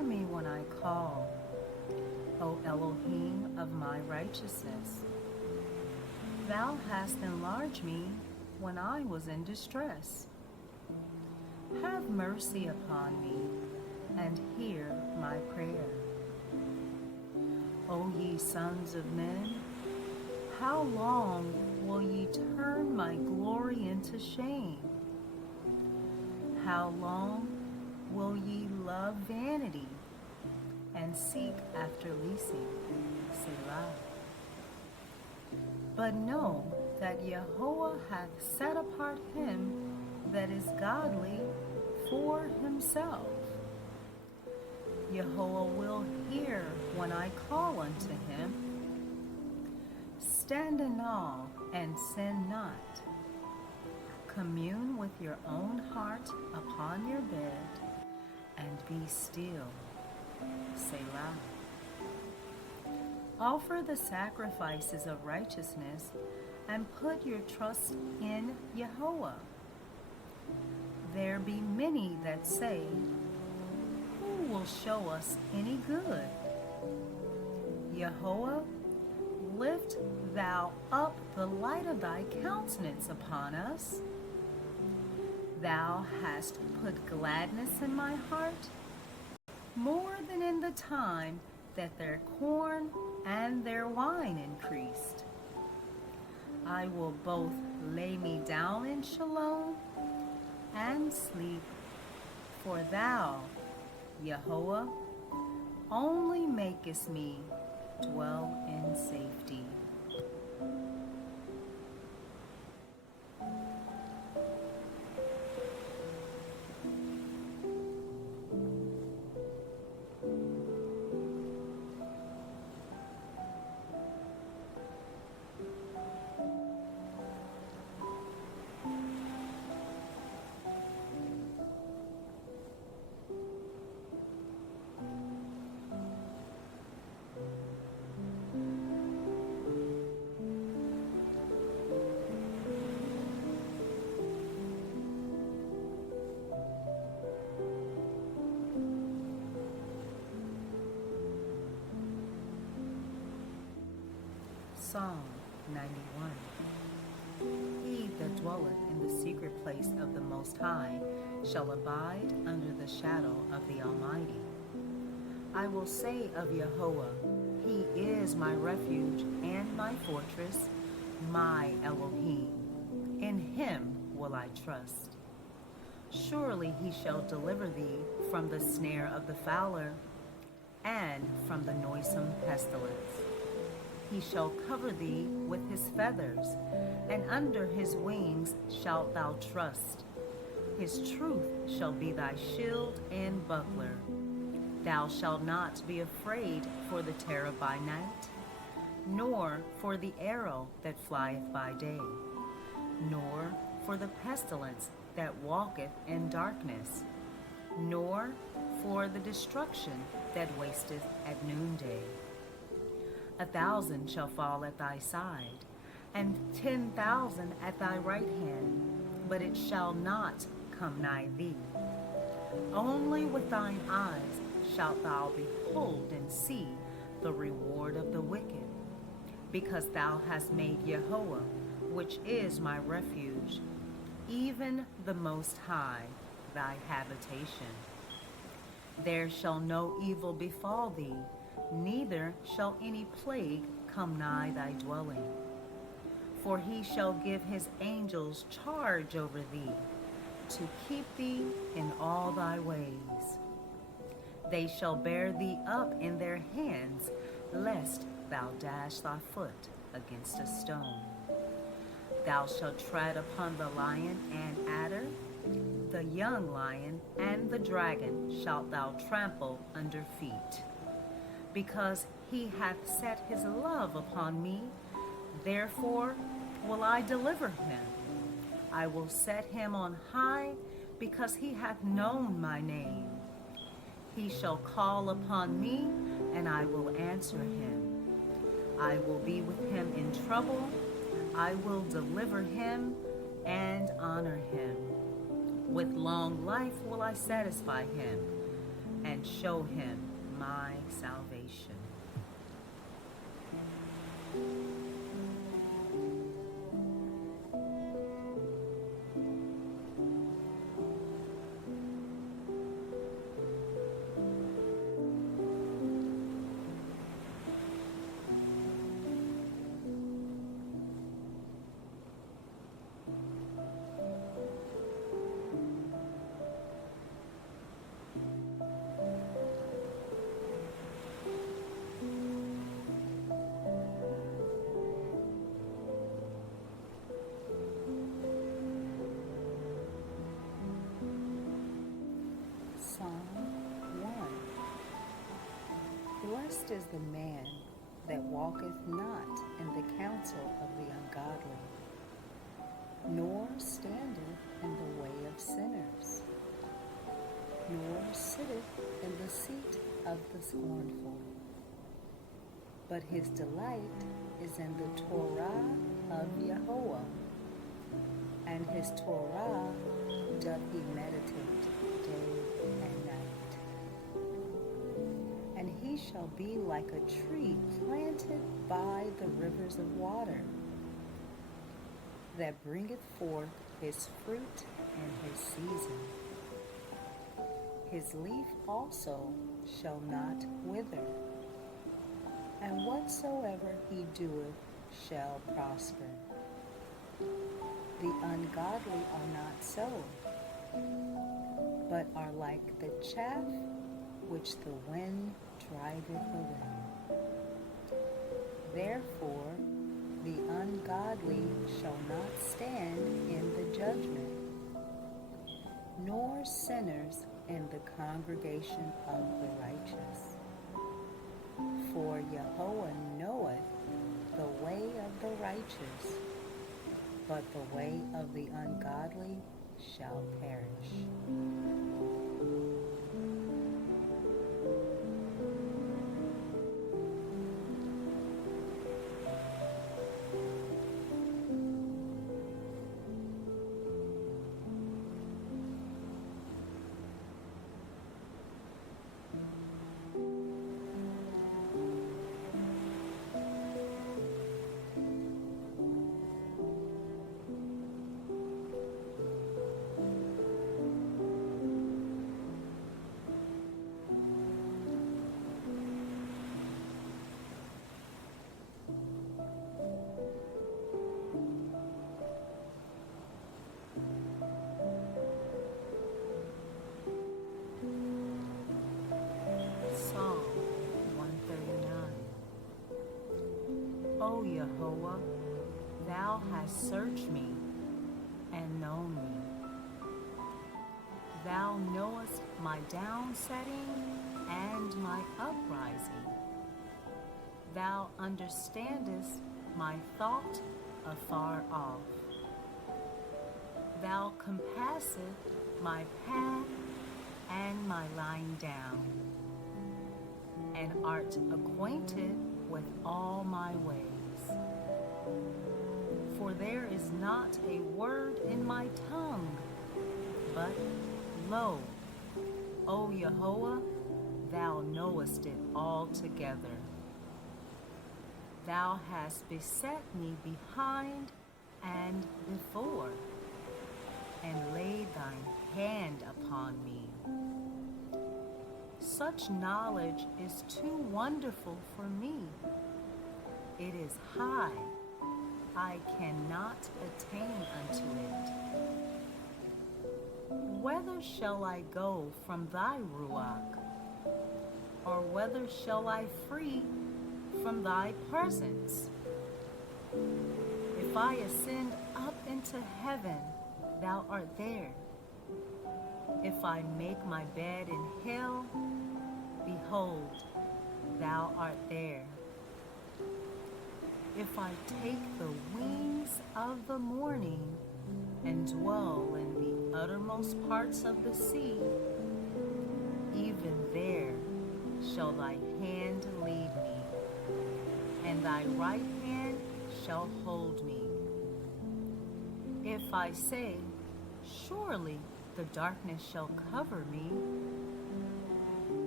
hear me when I call, O Elohim of my righteousness. Thou hast enlarged me when I was in distress. Have mercy upon me, and hear my prayer. O ye sons of men, how long will ye turn my glory into shame? How long will ye love vanity and seek after leasing? Selah. But know that Yahweh hath set apart him that is godly for himself. Yahweh will hear when I call unto him. Stand in awe and sin not. Commune with your own heart upon your bed, and be still. Selah. Offer the sacrifices of righteousness, and put your trust in Yahweh. There be many that say, who will show us any good? Yahweh, lift thou up the light of thy countenance upon us. Thou hast put gladness in my heart, more than in the time that their corn and their wine increased. I will both lay me down in Shalom and sleep, for thou, Yahweh, only makest me dwell in safety. Psalm 91. He that dwelleth in the secret place of the Most High shall abide under the shadow of the Almighty. I will say of Yahweh, He is my refuge and my fortress, my Elohim. In Him will I trust. Surely He shall deliver thee from the snare of the fowler and from the noisome pestilence. He shall cover thee with his feathers, and under his wings shalt thou trust. His truth shall be thy shield and buckler. Thou shalt not be afraid for the terror by night, nor for the arrow that flieth by day, nor for the pestilence that walketh in darkness, nor for the destruction that wasteth at noonday. 1,000 shall fall at thy side, and 10,000 at thy right hand, but it shall not come nigh thee. Only with thine eyes shalt thou behold and see the reward of the wicked, because thou hast made Yahweh, which is my refuge, even the Most High, thy habitation. There shall no evil befall thee, neither shall any plague come nigh thy dwelling. For he shall give his angels charge over thee, to keep thee in all thy ways. They shall bear thee up in their hands, lest thou dash thy foot against a stone. Thou shalt tread upon the lion and adder, the young lion and the dragon shalt thou trample under feet. Because he hath set his love upon me, therefore will I deliver him. I will set him on high, because he hath known my name. He shall call upon me, and I will answer him. I will be with him in trouble. I will deliver him and honor him. With long life will I satisfy him and show him my salvation. Psalm 1. Blessed is the man that walketh not in the counsel of the ungodly, nor standeth in the way of sinners, nor sitteth in the seat of the scornful. But his delight is in the Torah of Yahweh, and his Torah doth he meditate day and night. And he shall be like a tree planted by the rivers of water, that bringeth forth his fruit in his season. His leaf also shall not wither, and whatsoever he doeth shall prosper. The ungodly are not so, but are like the chaff which the wind driveth away. Therefore the ungodly shall not stand in the judgment, nor sinners in the congregation of the righteous. For Yahweh knoweth the way of the righteous, but the way of the ungodly shall perish. Psalm 139. O Yahweh, thou hast searched me and known me. Thou knowest my downsetting and my uprising. Thou understandest my thought afar off. Thou compassest my path and my lying down, and art acquainted with all my ways. For there is not a word in my tongue, but lo, O Yahweh, thou knowest it altogether. Thou hast beset me behind and before, and laid thine hand upon me. Such knowledge is too wonderful for me. It is high, I cannot attain unto it. Whither shall I go from thy ruach? Or whither shall I flee from thy presence? If I ascend up into heaven, thou art there. If I make my bed in hell, behold, thou art there. If I take the wings of the morning and dwell in the uttermost parts of the sea, even there shall thy hand lead me, and thy right hand shall hold me. If I say, surely the darkness shall cover me,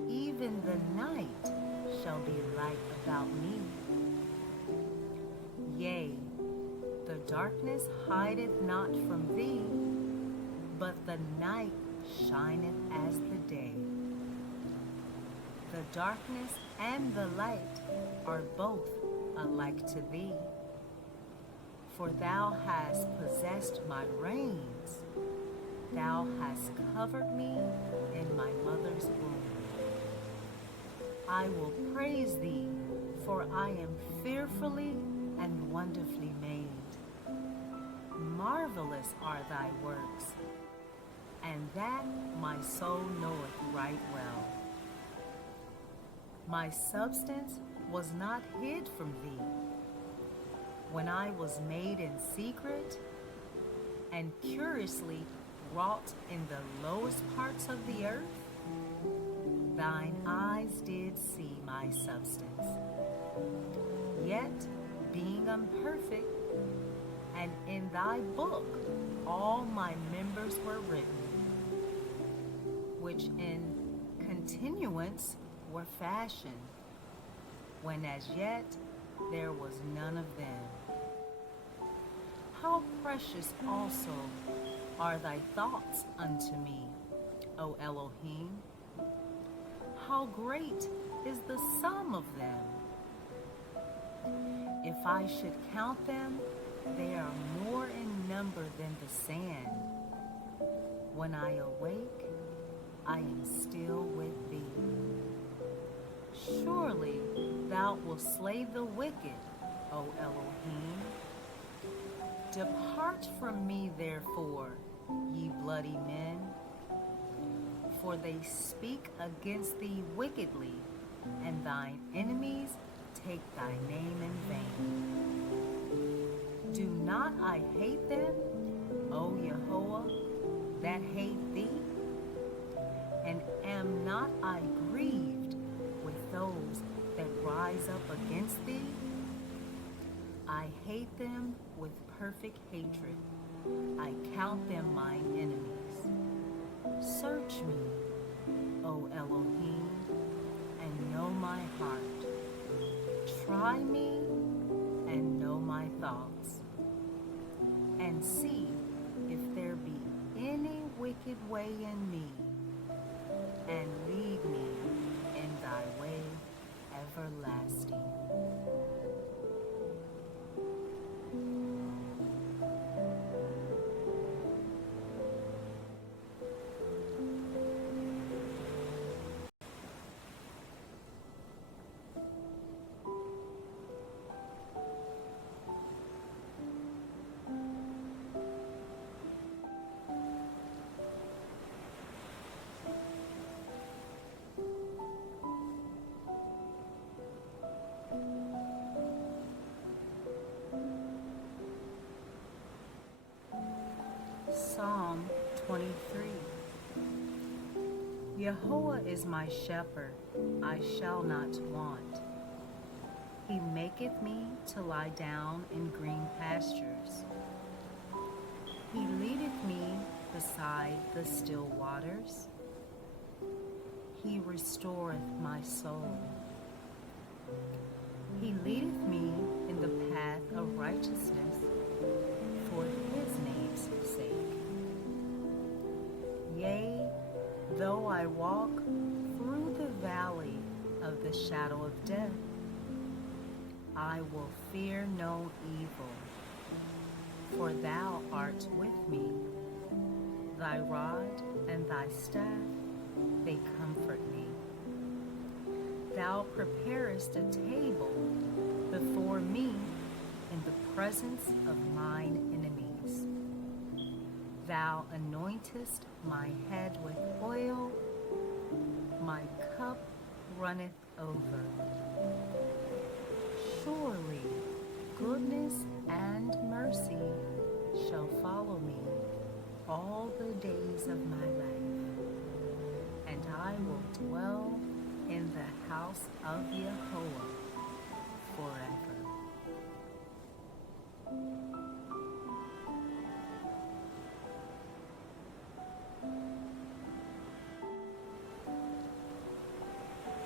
even the night shall be light about me. Yea, the darkness hideth not from thee, but the night shineth as the day. The darkness and the light are both alike to thee. For thou hast possessed my reins, thou hast covered me in my mother's womb. I will praise thee, for I am fearfully and wonderfully made. Marvelous are thy works, and that my soul knoweth right well. My substance was not hid from thee, when I was made in secret and curiously wrought in the lowest parts of the earth. Thine eyes did see my substance, yet being imperfect, and in thy book all my members were written, which in continuance were fashioned, when as yet there was none of them. How precious also are thy thoughts unto me, O Elohim! How great is the sum of them! If I should count them, they are more in number than the sand. When I awake, I am still with thee. Surely thou wilt slay the wicked, O Elohim. Depart from me, therefore, ye bloody men, for they speak against thee wickedly, and thine enemies take thy name in vain. Do not I hate them, O Yahuwah, that hate thee? And am not I grieved with those that rise up against thee? I hate them with perfect hatred. I count them mine enemies. Search me, O Elohim, and know my heart. Try me and know my thoughts, and see if there be any wicked way in me, and lead me in thy way everlasting. Psalm 23. Yahuwah is my shepherd, I shall not want. He maketh me to lie down in green pastures. He leadeth me beside the still waters. He restoreth my soul. He leadeth me in the path of righteousness for his name's sake. Yea, though I walk through the valley of the shadow of death, I will fear no evil, for thou art with me. Thy rod and thy staff, they comfort me. Thou preparest a table before me in the presence of mine enemies. Thou anointest my head with oil, my cup runneth over. Surely goodness and mercy shall follow me all the days of my life, and I will dwell in the house of Yahuwah forever.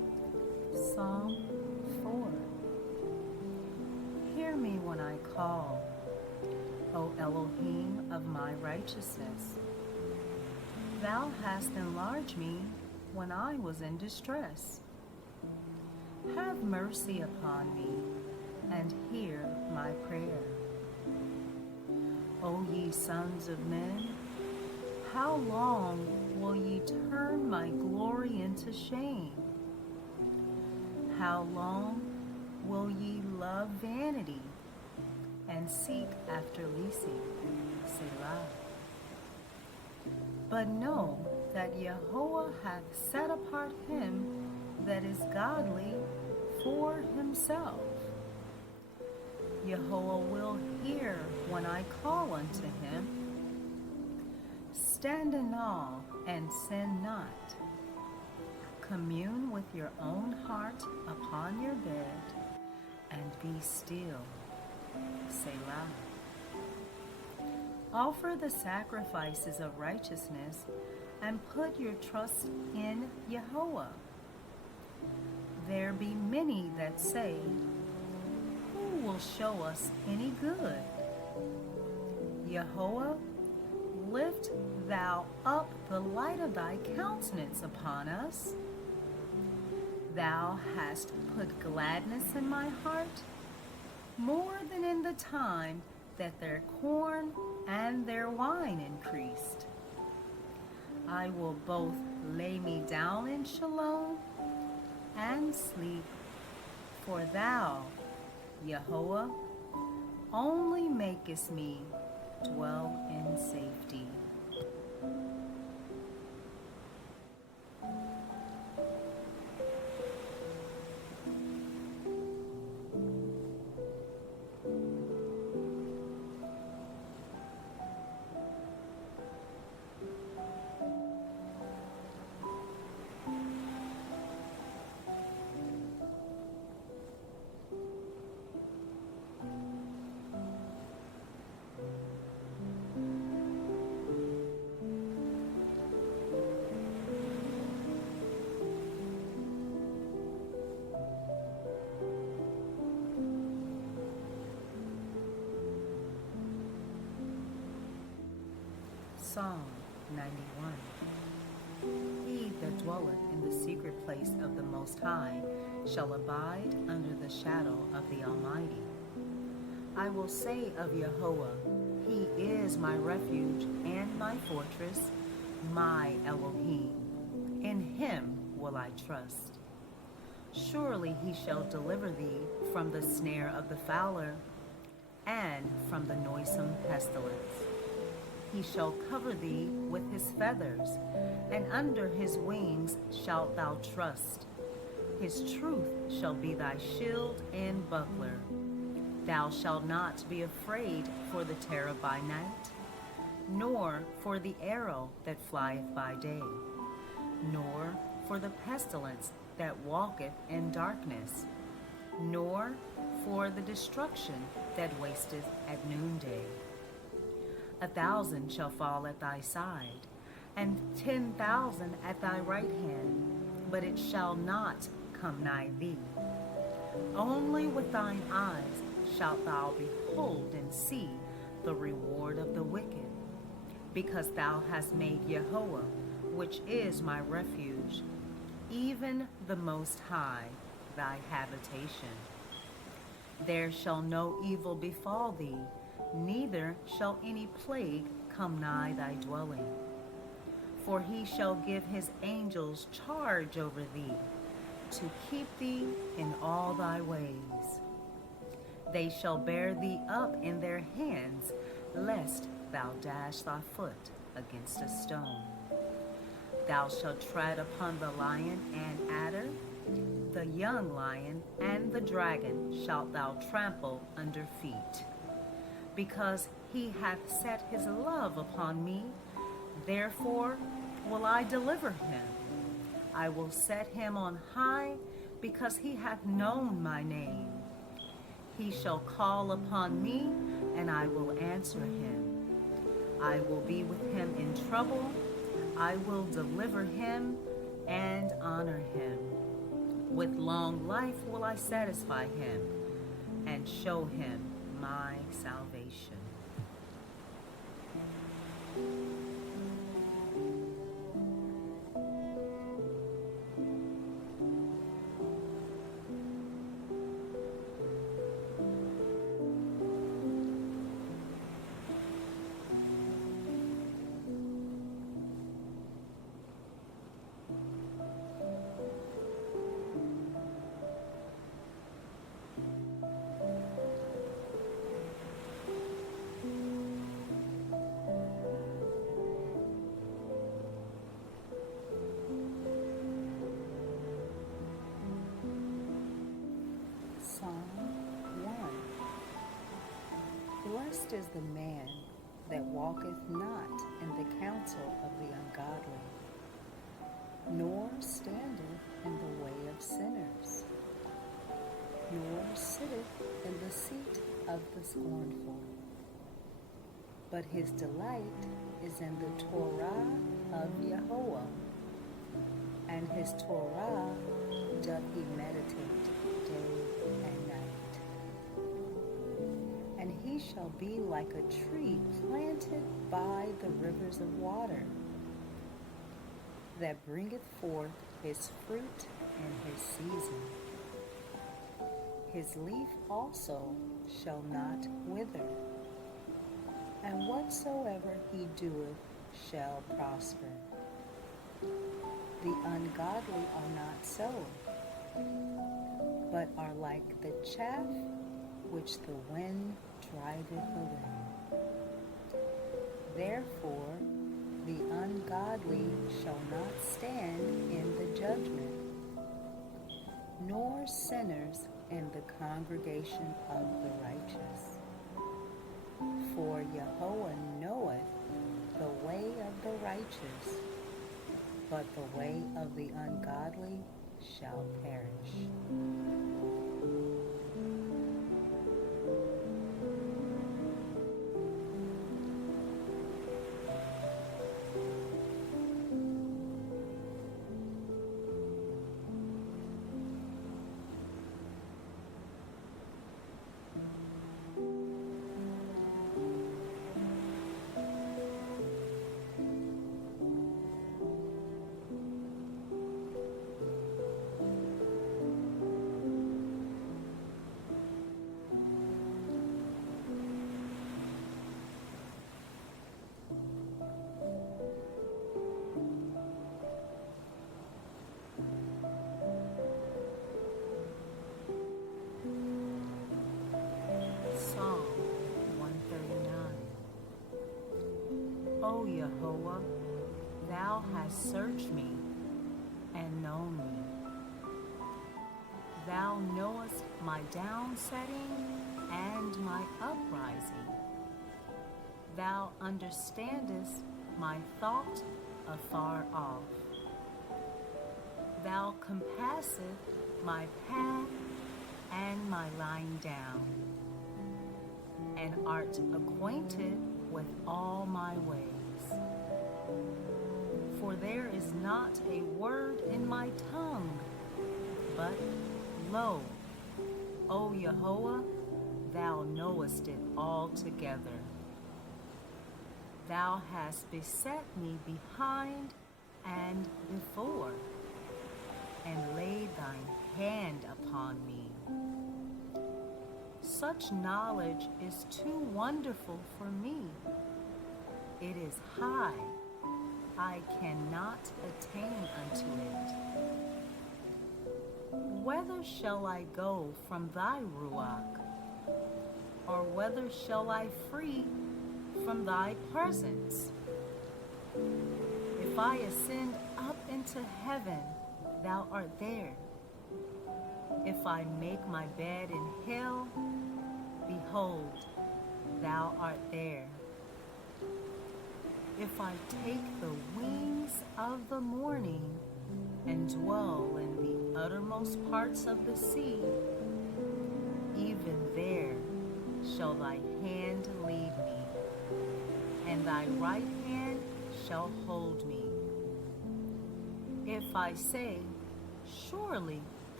Psalm 4. Hear me when I call, O Elohim of my righteousness. Thou hast enlarged me when I was in distress. Have mercy upon me, and hear my prayer. O ye sons of men, how long will ye turn my glory into shame? How long will ye love vanity and seek after leasing? Selah. But know that Yahweh hath set apart him that is godly for himself. Yahweh will hear when I call unto him. Stand in awe and sin not. Commune with your own heart upon your bed, and be still. Selah. Offer the sacrifices of righteousness, and put your trust in Yahweh. There be many that say, who will show us any good? Yahweh, lift thou up the light of thy countenance upon us. Thou hast put gladness in my heart, more than in the time that their corn and their wine increased. I will both lay me down in Shalom and sleep, for thou, Yahweh, only makest me dwell in safety. Psalm 91. He that dwelleth in the secret place of the Most High shall abide under the shadow of the Almighty. I will say of Yahweh, He is my refuge and my fortress, my Elohim. In Him will I trust. Surely He shall deliver thee from the snare of the fowler and from the noisome pestilence. He shall cover thee with his feathers, and under his wings shalt thou trust. His truth shall be thy shield and buckler. Thou shalt not be afraid for the terror by night, nor for the arrow that flieth by day, nor for the pestilence that walketh in darkness, nor for the destruction that wasteth at noonday. 1,000 shall fall at thy side, and 10,000 at thy right hand, but it shall not come nigh thee. Only with thine eyes shalt thou behold and see the reward of the wicked, because thou hast made Yahweh, which is my refuge, even the Most High, thy habitation. There shall no evil befall thee, neither shall any plague come nigh thy dwelling. For he shall give his angels charge over thee, to keep thee in all thy ways. They shall bear thee up in their hands, lest thou dash thy foot against a stone. Thou shalt tread upon the lion and adder, the young lion and the dragon shalt thou trample under feet. Because he hath set his love upon me, therefore will I deliver him. I will set him on high, because he hath known my name. He shall call upon me, and I will answer him. I will be with him in trouble. I will deliver him and honor him. With long life will I satisfy him and show him my salvation. Psalm 1. Blessed is the man that walketh not in the counsel of the ungodly, nor standeth in the way of sinners, nor sitteth in the seat of the scornful. But his delight is in the Torah of Yahweh, and his Torah doth he meditate day and night. And he shall be like a tree planted by the rivers of water, that bringeth forth his fruit in his season. His leaf also shall not wither, and whatsoever he doeth shall prosper. The ungodly are not so, but are like the chaff which the wind driveth away. Therefore the ungodly shall not stand in the judgment, nor sinners in the congregation of the righteous. For Yahweh knoweth the way of the righteous, but the way of the ungodly shall perish. Psalm 139. O Yahweh, thou hast searched me and known me. Thou knowest my downsetting and my uprising. Thou understandest my thought afar off. Thou compassest my path and my lying down, and art acquainted with all my ways. For there is not a word in my tongue, but lo, O Yahweh, thou knowest it altogether. Thou hast beset me behind and before, and laid thine hand upon me. Such knowledge is too wonderful for me. It is high, I cannot attain unto it. Whither shall I go from thy ruach? Or whither shall I flee from thy presence? If I ascend up into heaven, thou art there. If I make my bed in hell, behold, thou art there. If I take the wings of the morning and dwell in the uttermost parts of the sea, even there shall thy hand lead me, and thy right hand shall hold me. If I say, surely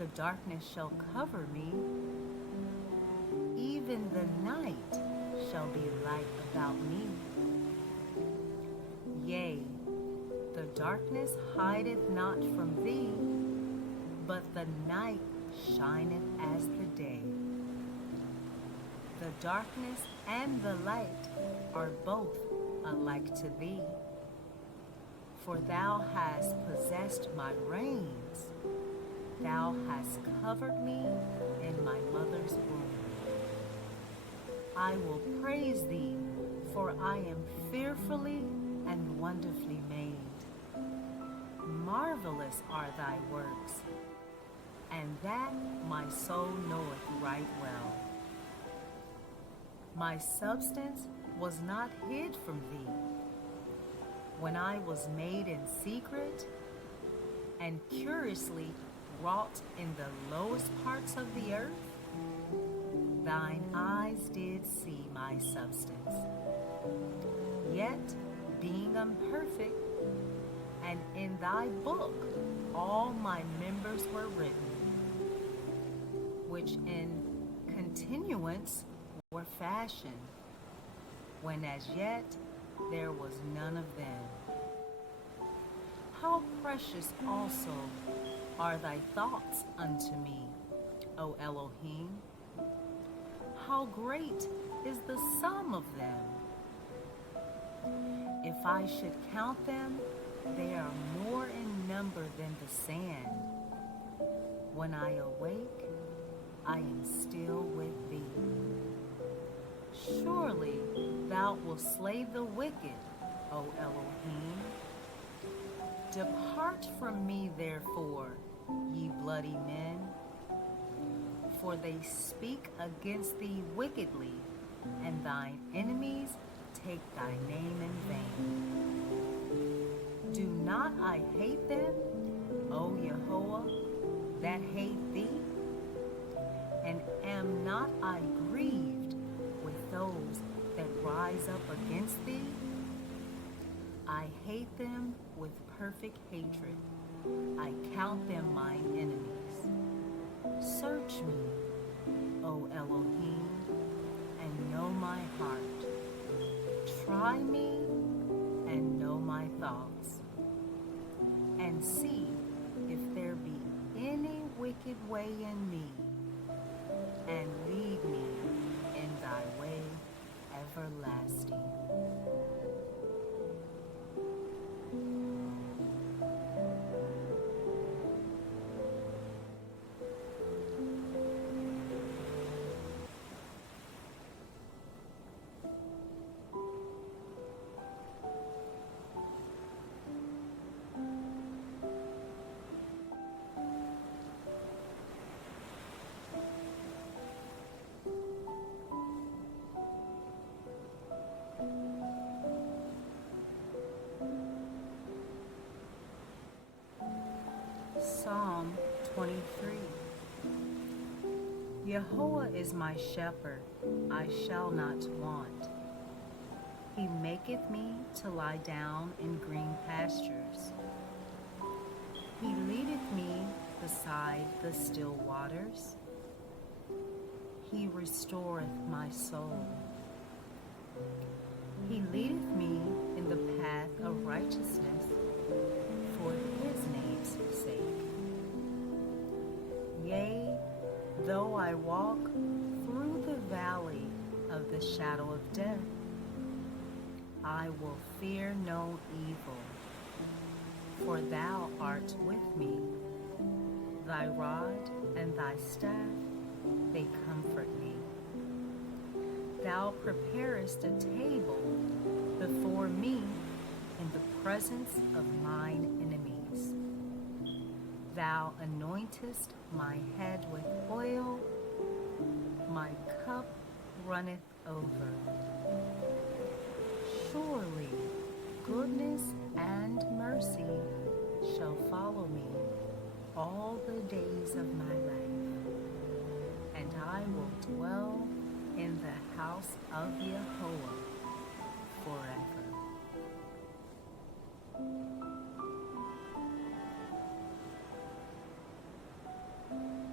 the darkness shall cover me, even the night shall be light about me. Yea, the darkness hideth not from thee, but the night shineth as the day. The darkness and the light are both alike to thee. For thou hast possessed my reins, thou hast covered me in my mother's womb. I will praise thee, for I am fearfully and wonderfully made. Marvelous are thy works, and that my soul knoweth right well. My substance was not hid from thee, when I was made in secret and curiously wrought in the lowest parts of the earth. Thine eyes did see my substance, yet being imperfect, and in thy book all my members were written, which in continuance were fashioned, when as yet there was none of them. How precious also are thy thoughts unto me, O Elohim! How great is the sum of them! If I should count them, they are more in number than the sand. When I awake, I am still with thee. Surely thou wilt slay the wicked, O Elohim. Depart from me, therefore, ye bloody men, for they speak against thee wickedly, and thine enemies take thy name in vain. Do not I hate them, O Yahweh, that hate thee? And am not I grieved with those that rise up against thee? I hate them with perfect hatred. I count them mine enemies. Search me, O Elohim, and know my heart. Try me and know my thoughts, and see if there be any wicked way in me, and lead me in thy way everlasting. Psalm 23. Jehovah is my shepherd, I shall not want. He maketh me to lie down in green pastures. He leadeth me beside the still waters. He restoreth my soul. He leadeth me in the path of righteousness for his name's sake. Yea, though I walk through the valley of the shadow of death, I will fear no evil, for thou art with me. Thy rod and thy staff, they comfort me. Thou preparest a table before me in the presence of mine enemies. Thou anointest my head with oil, my cup runneth over. Surely goodness and mercy shall follow me all the days of my life, and I will dwell in the house of Jehovah forever.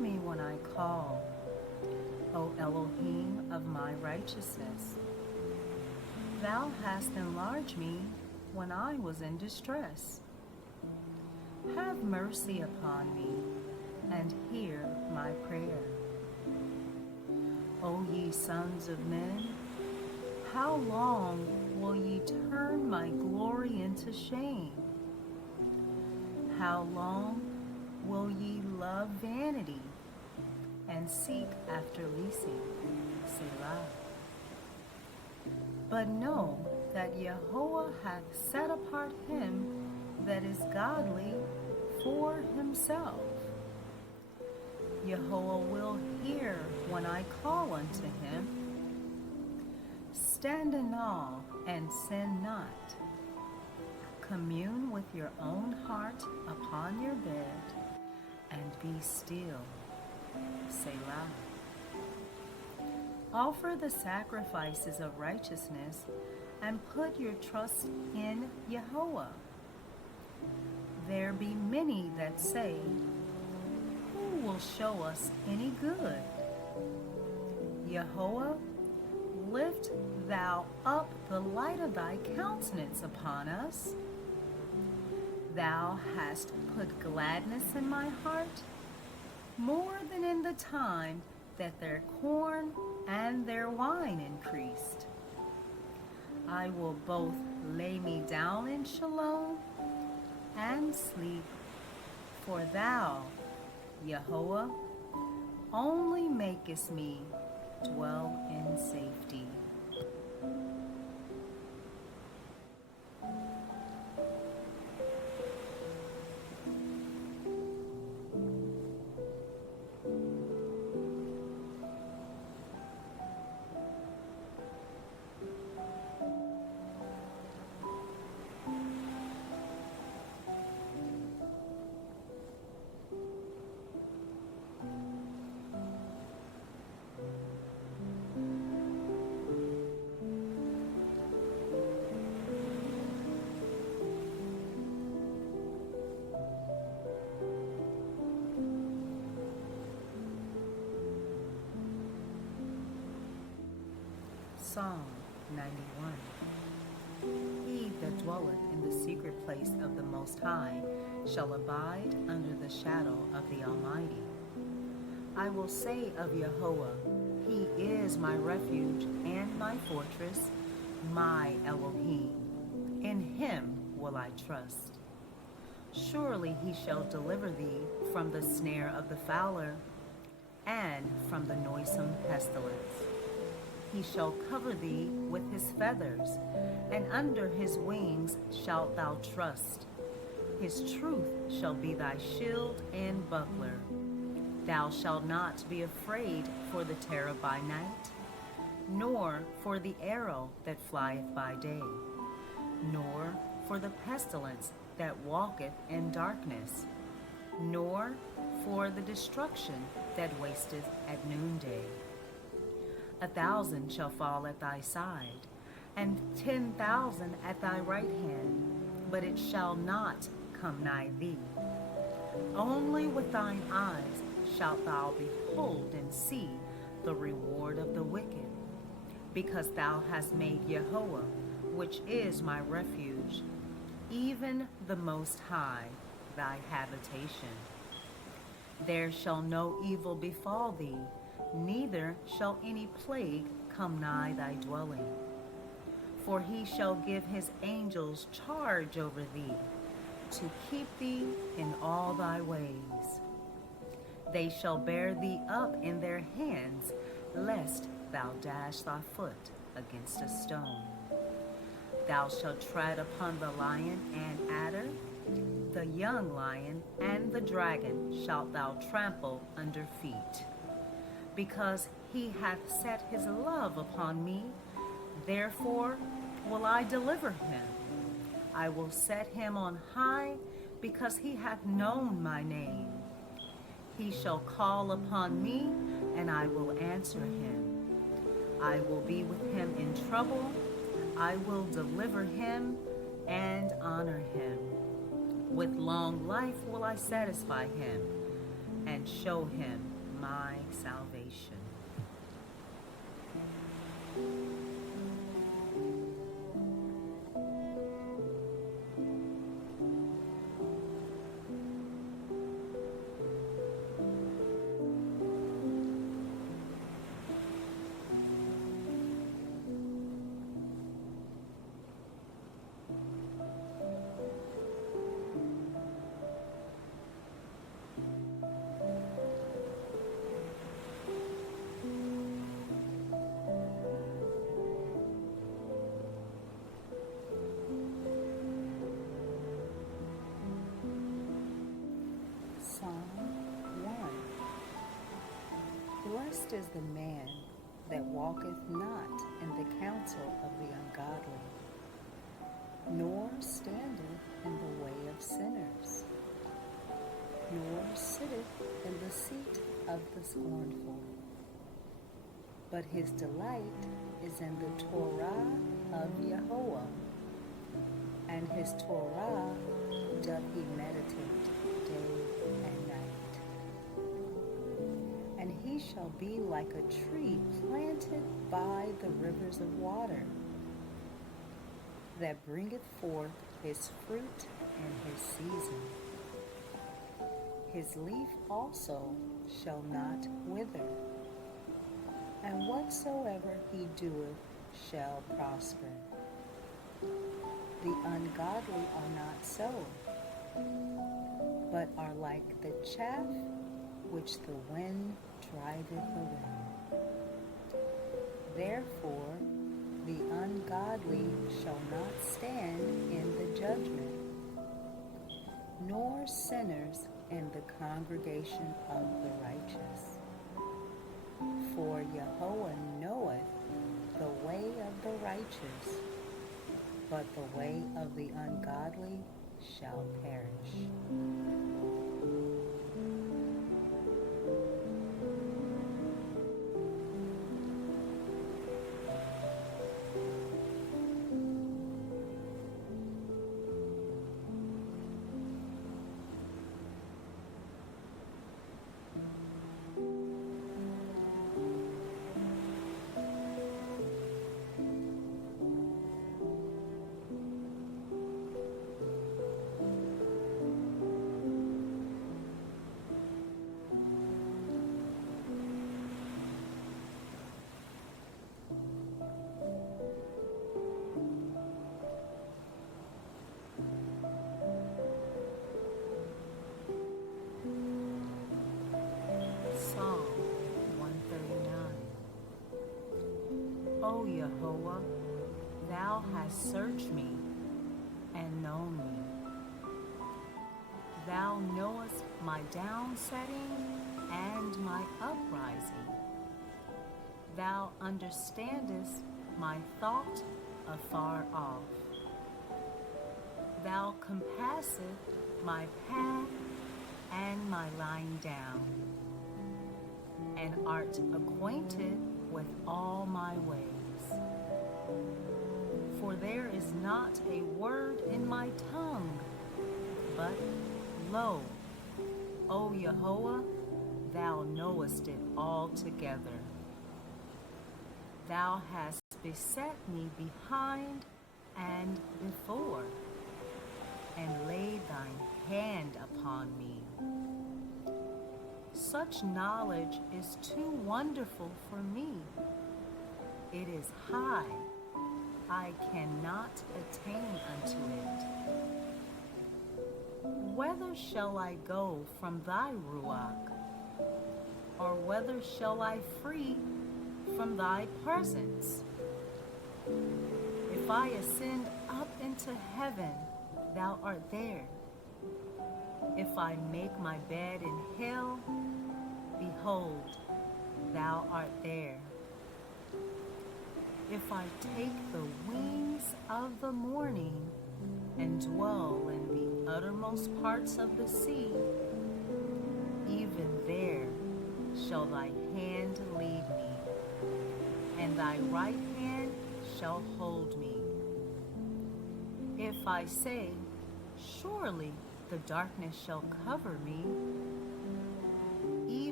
me when I call, O Elohim of my righteousness. Thou hast enlarged me when I was in distress. Have mercy upon me, and hear my prayer. O ye sons of men, how long will ye turn my glory into shame? How long will ye love vanity and seek after leasing? Selah. But know that Yahweh hath set apart him that is godly for himself. Yahweh will hear when I call unto him. Stand in awe and sin not. Commune with your own heart upon your bed, and be still. Selah. Offer the sacrifices of righteousness, and put your trust in Yahweh. There be many that say, who will show us any good? Yahweh, lift thou up the light of thy countenance upon us. Thou hast put gladness in my heart, more than in the time that their corn and their wine increased. I will both lay me down in Shalom and sleep, for thou, Yahweh, only makest me dwell in safety. Psalm 91. He that dwelleth in the secret place of the Most High shall abide under the shadow of the Almighty. I will say of Yahweh, He is my refuge and my fortress, my Elohim. In Him will I trust. Surely He shall deliver thee from the snare of the fowler and from the noisome pestilence. He shall cover thee with his feathers, and under his wings shalt thou trust. His truth shall be thy shield and buckler. Thou shalt not be afraid for the terror by night, nor for the arrow that flieth by day, nor for the pestilence that walketh in darkness, nor for the destruction that wasteth at noonday. 1,000 shall fall at thy side, and 10,000 at thy right hand, but it shall not come nigh thee. Only with thine eyes shalt thou behold and see the reward of the wicked, because thou hast made Yahweh, which is my refuge, even the Most High, thy habitation. There shall no evil befall thee, neither shall any plague come nigh thy dwelling. For he shall give his angels charge over thee, to keep thee in all thy ways. They shall bear thee up in their hands, lest thou dash thy foot against a stone. Thou shalt tread upon the lion and adder, the young lion and the dragon shalt thou trample under feet. Because he hath set his love upon me, therefore will I deliver him. I will set him on high, because he hath known my name. He shall call upon me, and I will answer him. I will be with him in trouble. I will deliver him and honor him. With long life will I satisfy him, and show him my salvation. Psalm 1. Blessed is the man that walketh not in the counsel of the ungodly, nor standeth in the way of sinners, nor sitteth in the seat of the scornful. But his delight is in the Torah of Yahweh, and his Torah doth he meditate day and night. And he shall be like a tree planted by the rivers of water, that bringeth forth his fruit in his season. His leaf also shall not wither, and whatsoever he doeth shall prosper. The ungodly are not so, but are like the chaff which the wind driveth away. Therefore the ungodly shall not stand in the judgment, nor sinners in the congregation of the righteous. For Yahweh knoweth the way of the righteous, but the way of the ungodly shall perish. Psalm 139. O Yahweh, thou hast searched me and known me. Thou knowest my downsetting and my uprising. Thou understandest my thought afar off. Thou compassest my path and my lying down, and art acquainted with all my ways. For there is not a word in my tongue, but lo, O Yahweh, thou knowest it altogether. Thou hast beset me behind and before, and laid thine hand upon me. Such knowledge is too wonderful for me. It is high, I cannot attain unto it. Whither shall I go from thy ruach? Or whither shall I flee from thy presence? If I ascend up into heaven, thou art there. If I make my bed in hell, behold, thou art there. If I take the wings of the morning and dwell in the uttermost parts of the sea, even there shall thy hand lead me, and thy right hand shall hold me. If I say, surely the darkness shall cover me, even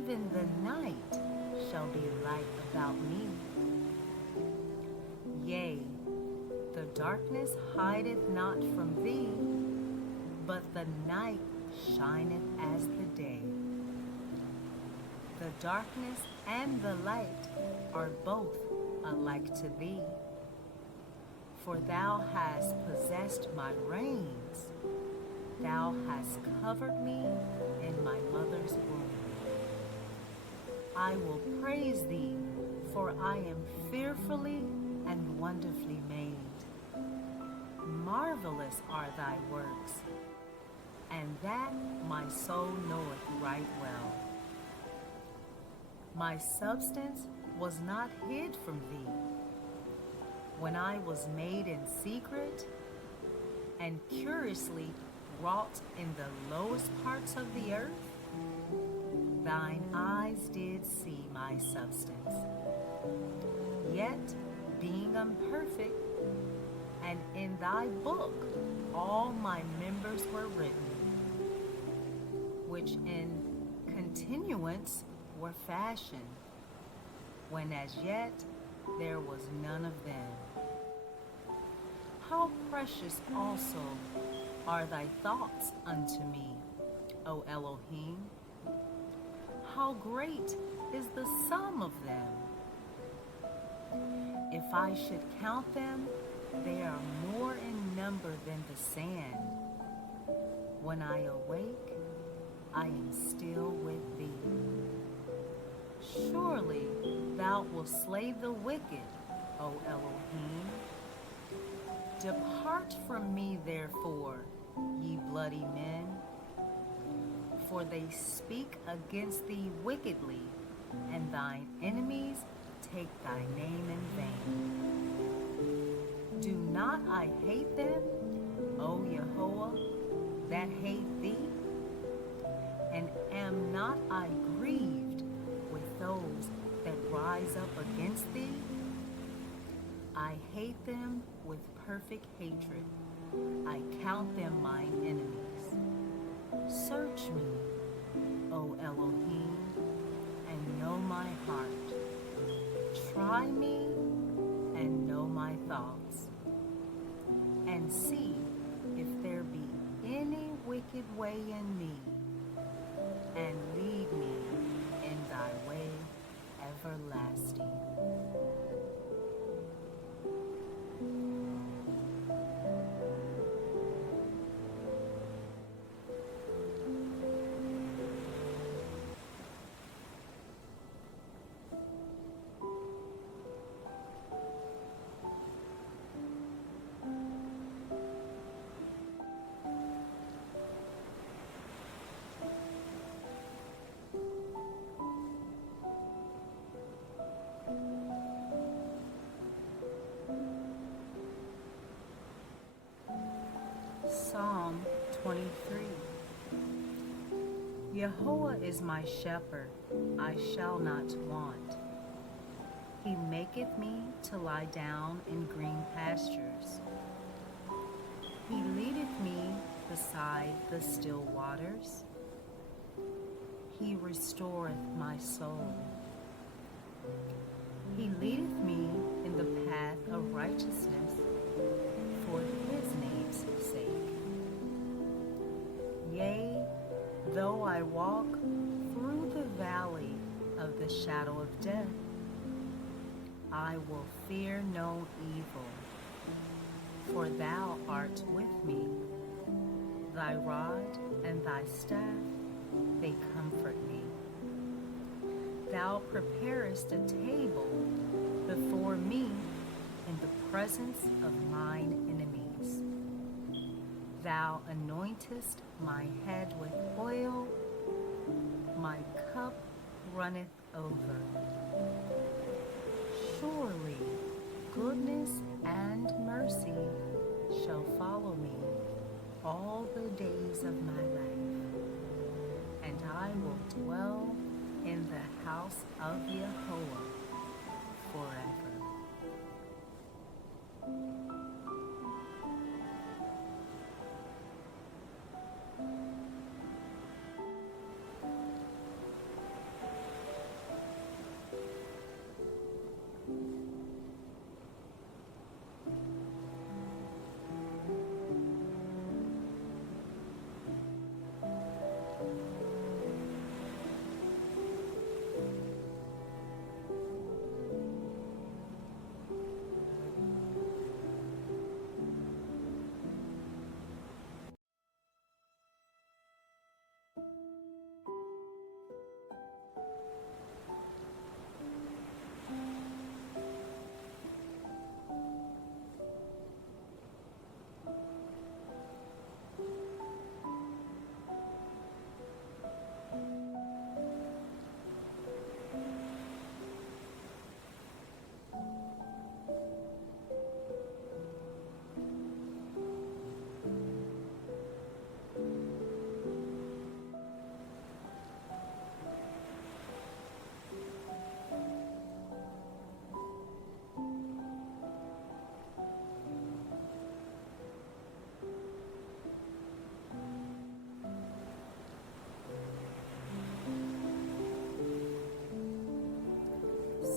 even the night shall be light about me. Yea, the darkness hideth not from thee, but the night shineth as the day. The darkness and the light are both alike to thee. For thou hast possessed my reins, thou hast covered me in my mother's womb. I will praise thee, for I am fearfully and wonderfully made. Marvelous are thy works, and that my soul knoweth right well. My substance was not hid from thee, when I was made in secret and curiously wrought in the lowest parts of the earth. Thine eyes did see my substance, yet being imperfect, and in thy book all my members were written, which in continuance were fashioned, when as yet there was none of them. How precious also are thy thoughts unto me, O Elohim! How great is the sum of them! If I should count them, they are more in number than the sand. When I awake, I am still with thee. Surely thou wilt slay the wicked, O Elohim. Depart from me, therefore, ye bloody men, for they speak against thee wickedly, and thine enemies take thy name in vain. Do not I hate them, O Yahweh, that hate thee? And am not I grieved with those that rise up against thee? I hate them with perfect hatred. I count them mine enemies. Search me, O Elohim, and know my heart. Try me and know my thoughts, and see if there be any wicked way in me, and lead me in thy way everlasting. Psalm 23. Jehovah is my shepherd, I shall not want. He maketh me to lie down in green pastures. He leadeth me beside the still waters. He restoreth my soul. He leadeth me in the path of righteousness for his name's sake. Yea, though I walk through the valley of the shadow of death, I will fear no evil, for thou art with me. Thy rod and thy staff, they comfort me. Thou preparest a table before me in the presence of mine enemies. Thou anointest my head with oil, my cup runneth over. Surely goodness and mercy shall follow me all the days of my life, and I will dwell in the house of Jehovah forever.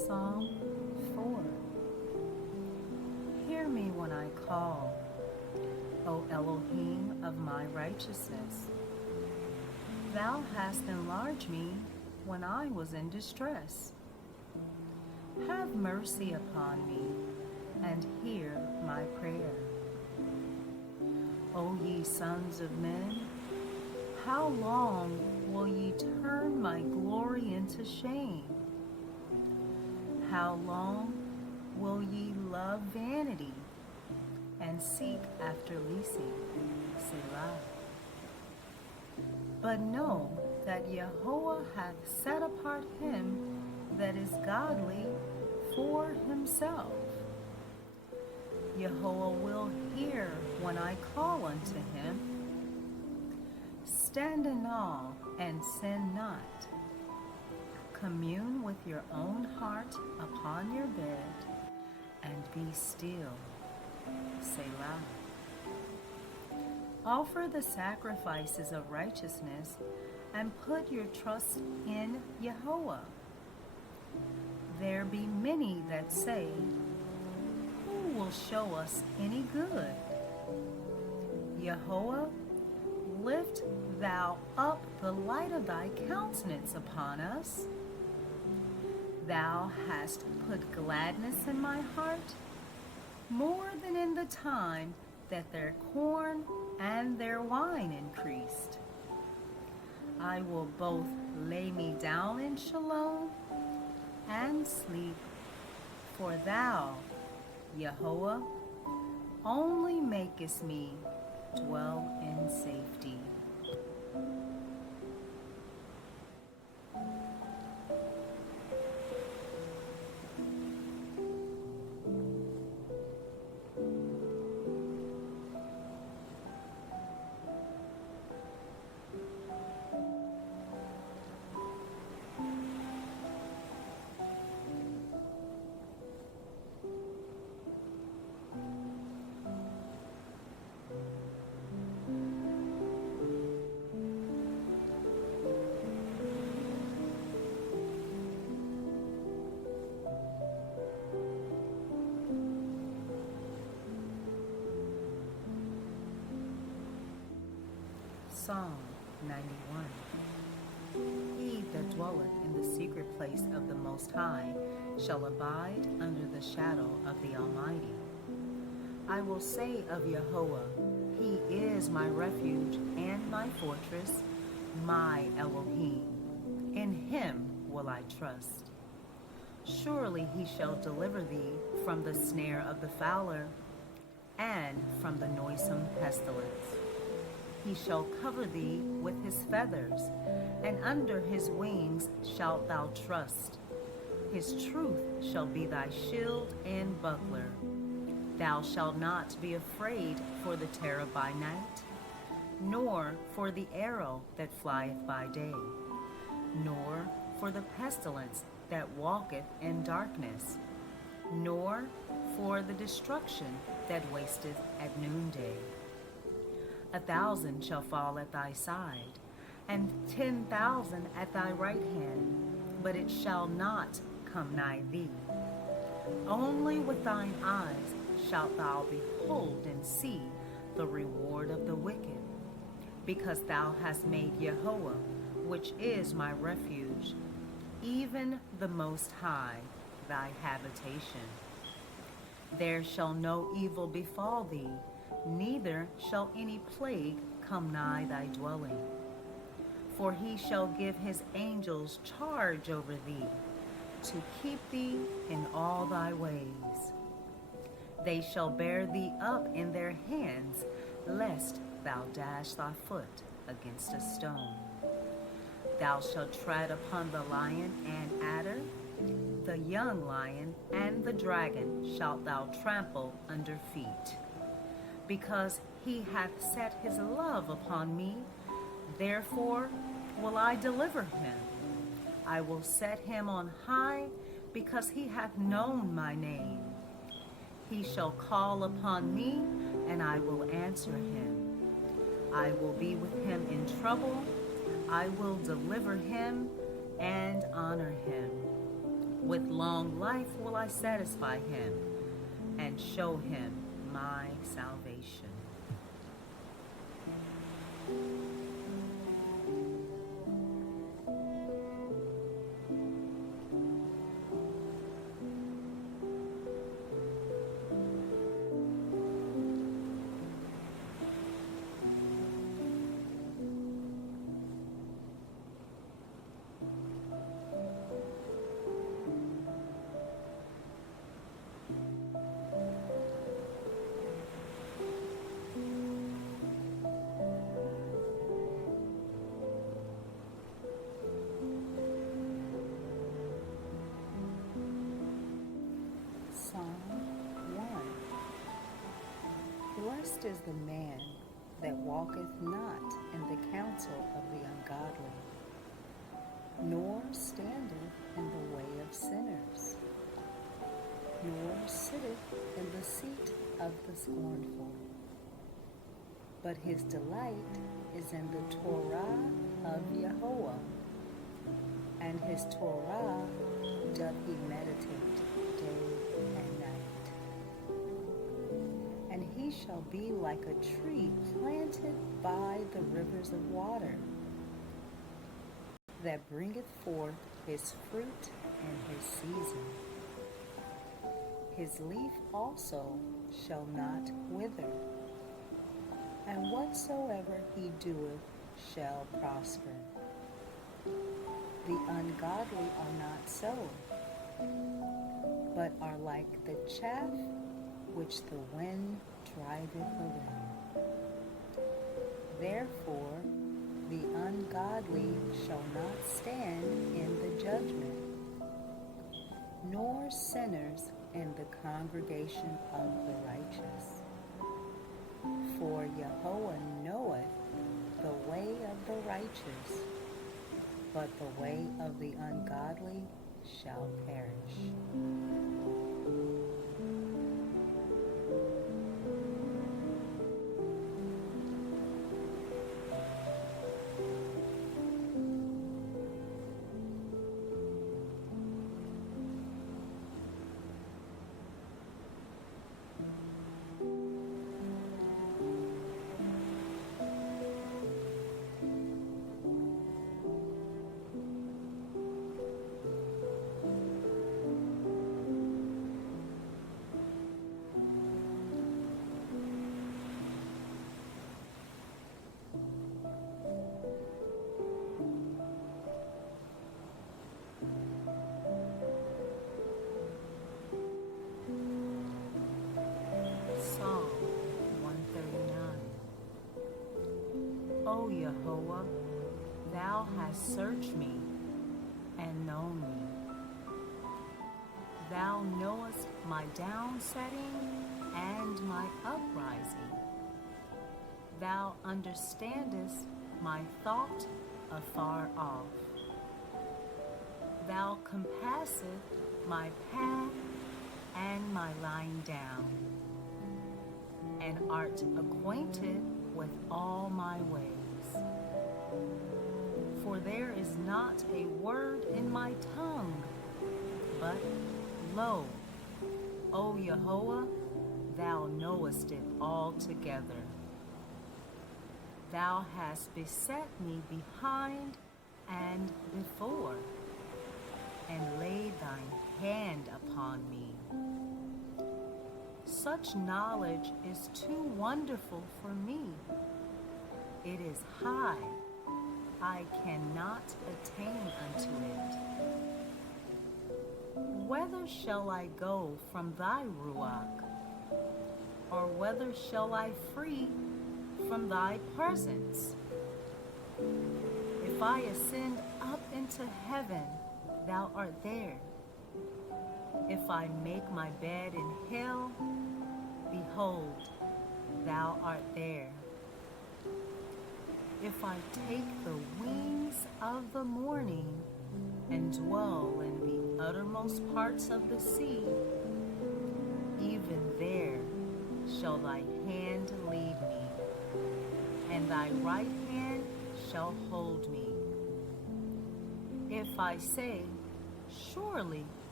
Psalm 4. Hear me when I call, O Elohim of my righteousness. Thou hast enlarged me when I was in distress. Have mercy upon me, and hear my prayer. O ye sons of men, how long will ye turn my glory into shame? How long will ye love vanity and seek after leasing? Selah. But know that Yahweh hath set apart him that is godly for himself. Yahweh will hear when I call unto him. Stand in awe and sin not. Commune with your own heart upon your bed, and be still. Selah. Offer the sacrifices of righteousness, and put your trust in Yahweh. There be many that say, who will show us any good? Yahweh, lift thou up the light of thy countenance upon us. Thou hast put gladness in my heart, more than in the time that their corn and their wine increased. I will both lay me down in Shalom and sleep, for thou, Yahweh, only makest me dwell in safety. Psalm 91. He that dwelleth in the secret place of the Most High shall abide under the shadow of the Almighty. I will say of Yahweh, He is my refuge and my fortress, my Elohim. In Him will I trust. Surely He shall deliver thee from the snare of the fowler and from the noisome pestilence. He shall cover thee with his feathers, and under his wings shalt thou trust. His truth shall be thy shield and buckler. Thou shalt not be afraid for the terror by night, nor for the arrow that flieth by day, nor for the pestilence that walketh in darkness, nor for the destruction that wasteth at noonday. 1,000 shall fall at thy side, and 10,000 at thy right hand, but it shall not come nigh thee. Only with thine eyes shalt thou behold and see the reward of the wicked, because thou hast made Yahweh, which is my refuge, even the Most High, thy habitation. There shall no evil befall thee, neither shall any plague come nigh thy dwelling. For he shall give his angels charge over thee, to keep thee in all thy ways. They shall bear thee up in their hands, lest thou dash thy foot against a stone. Thou shalt tread upon the lion and adder, the young lion and the dragon shalt thou trample under feet. Because he hath set his love upon me, therefore will I deliver him. I will set him on high, because he hath known my name. He shall call upon me, and I will answer him. I will be with him in trouble. I will deliver him and honor him. With long life will I satisfy him and show him my salvation. Psalm 1. Blessed is the man that walketh not in the counsel of the ungodly, nor standeth in the way of sinners, nor sitteth in the seat of the scornful. But his delight is in the Torah of Yahweh, and his Torah doth he meditate day and night. And he shall be like a tree planted by the rivers of water, that bringeth forth his fruit in his season. His leaf also shall not wither, and whatsoever he doeth shall prosper. The ungodly are not so, but are like the chaff which the wind driveth away. Therefore the ungodly shall not stand in the judgment, nor sinners in the congregation of the righteous. For Yahweh knoweth the way of the righteous, but the way of the ungodly shall perish. Psalm 139. O Yahweh, thou hast searched me and known me. Thou knowest my downsetting and my uprising. Thou understandest my thought afar off. Thou compassest my path and my lying down, and art acquainted with all my ways. For there is not a word in my tongue, but lo, O Yahweh, thou knowest it altogether. Thou hast beset me behind and before, and laid thine hand upon me. Such knowledge is too wonderful for me. It is high, I cannot attain unto it. Whither shall I go from thy ruach? Or whither shall I flee from thy presence? If I ascend up into heaven, thou art there. If I make my bed in hell, behold, thou art there. If I take the wings of the morning and dwell in the uttermost parts of the sea, even there shall thy hand lead me, and thy right hand shall hold me. If I say, surely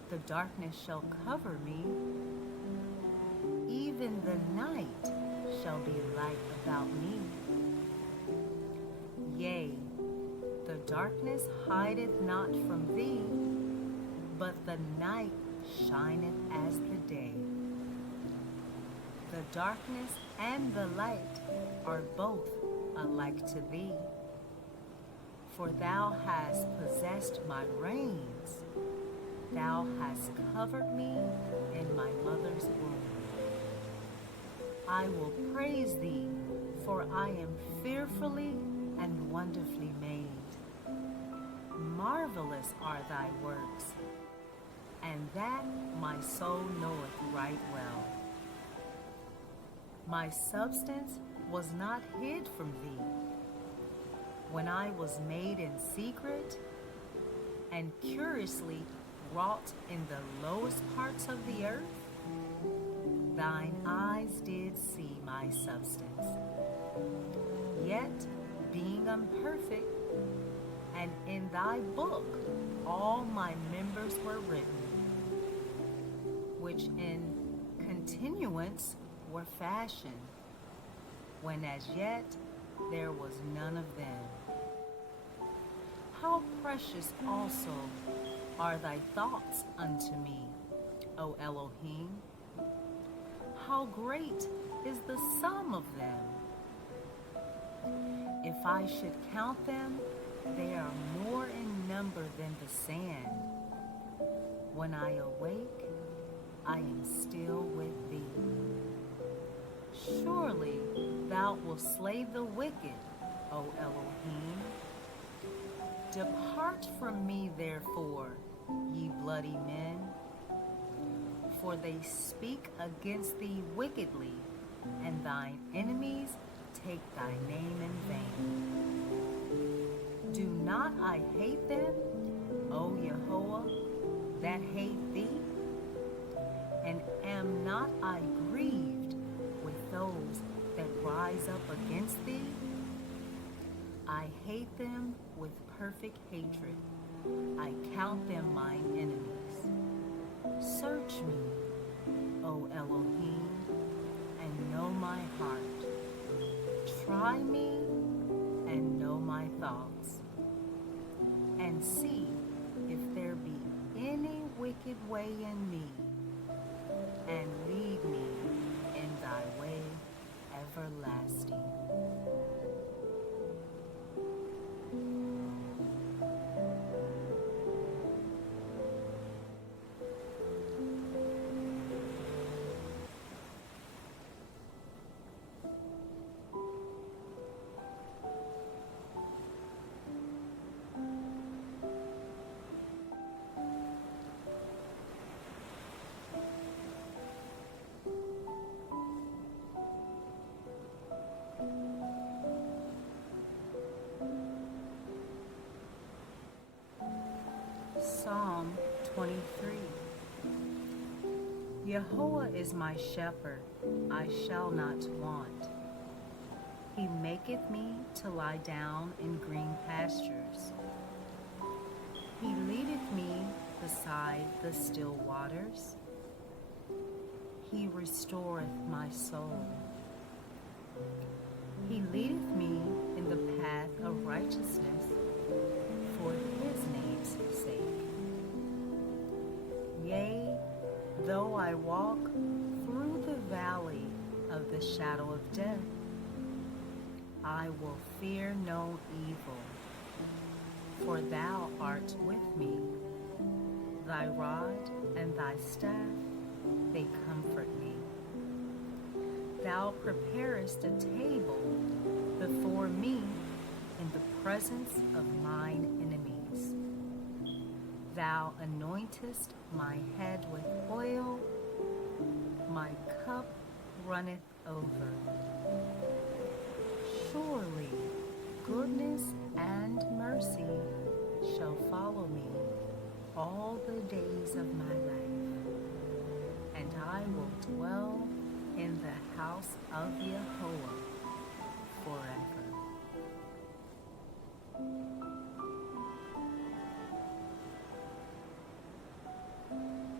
The darkness shall cover me, even the night shall be light about me. Yea, the darkness hideth not from thee, but the night shineth as the day. The darkness and the light are both alike to thee. For thou hast possessed my reins, thou hast covered me in my mother's womb. I will praise thee, for I am fearfully and wonderfully made. Marvelous are thy works, and that my soul knoweth right well. My substance was not hid from thee, when I was made in secret and curiously wrought in the lowest parts of the earth. Thine eyes did see my substance. Yet, being imperfect, and in thy book all my members were written, which in continuance were fashioned, when as yet there was none of them. How precious also are thy thoughts unto me, O Elohim! How great is the sum of them! If I should count them, they are more in number than the sand. When I awake, I am still with thee. Surely thou wilt slay the wicked, O Elohim. Depart from me, therefore, ye bloody men, for they speak against thee wickedly, and thine enemies take thy name in vain. Do not I hate them, O Yehovah, that hate thee? And am not I grieved with those that rise up against thee? I hate them with perfect hatred. I count them mine enemies. Search me, O Elohim, and know my heart. Try me and know my thoughts, and see if there be any wicked way in me, and lead me in thy way everlasting. Psalm 23. Yehovah is my shepherd, I shall not want. He maketh me to lie down in green pastures. He leadeth me beside the still waters. He restoreth my soul. He leadeth me in the path of righteousness for his name's sake. Yea, though I walk through the valley of the shadow of death, I will fear no evil, for thou art with me. Thy rod and thy staff, they comfort me. Thou preparest a table before me in the presence of mine enemies. Thou anointest my head with oil, my cup runneth over. Surely goodness and mercy shall follow me all the days of my life, and I will dwell in the house of Yehovah forever.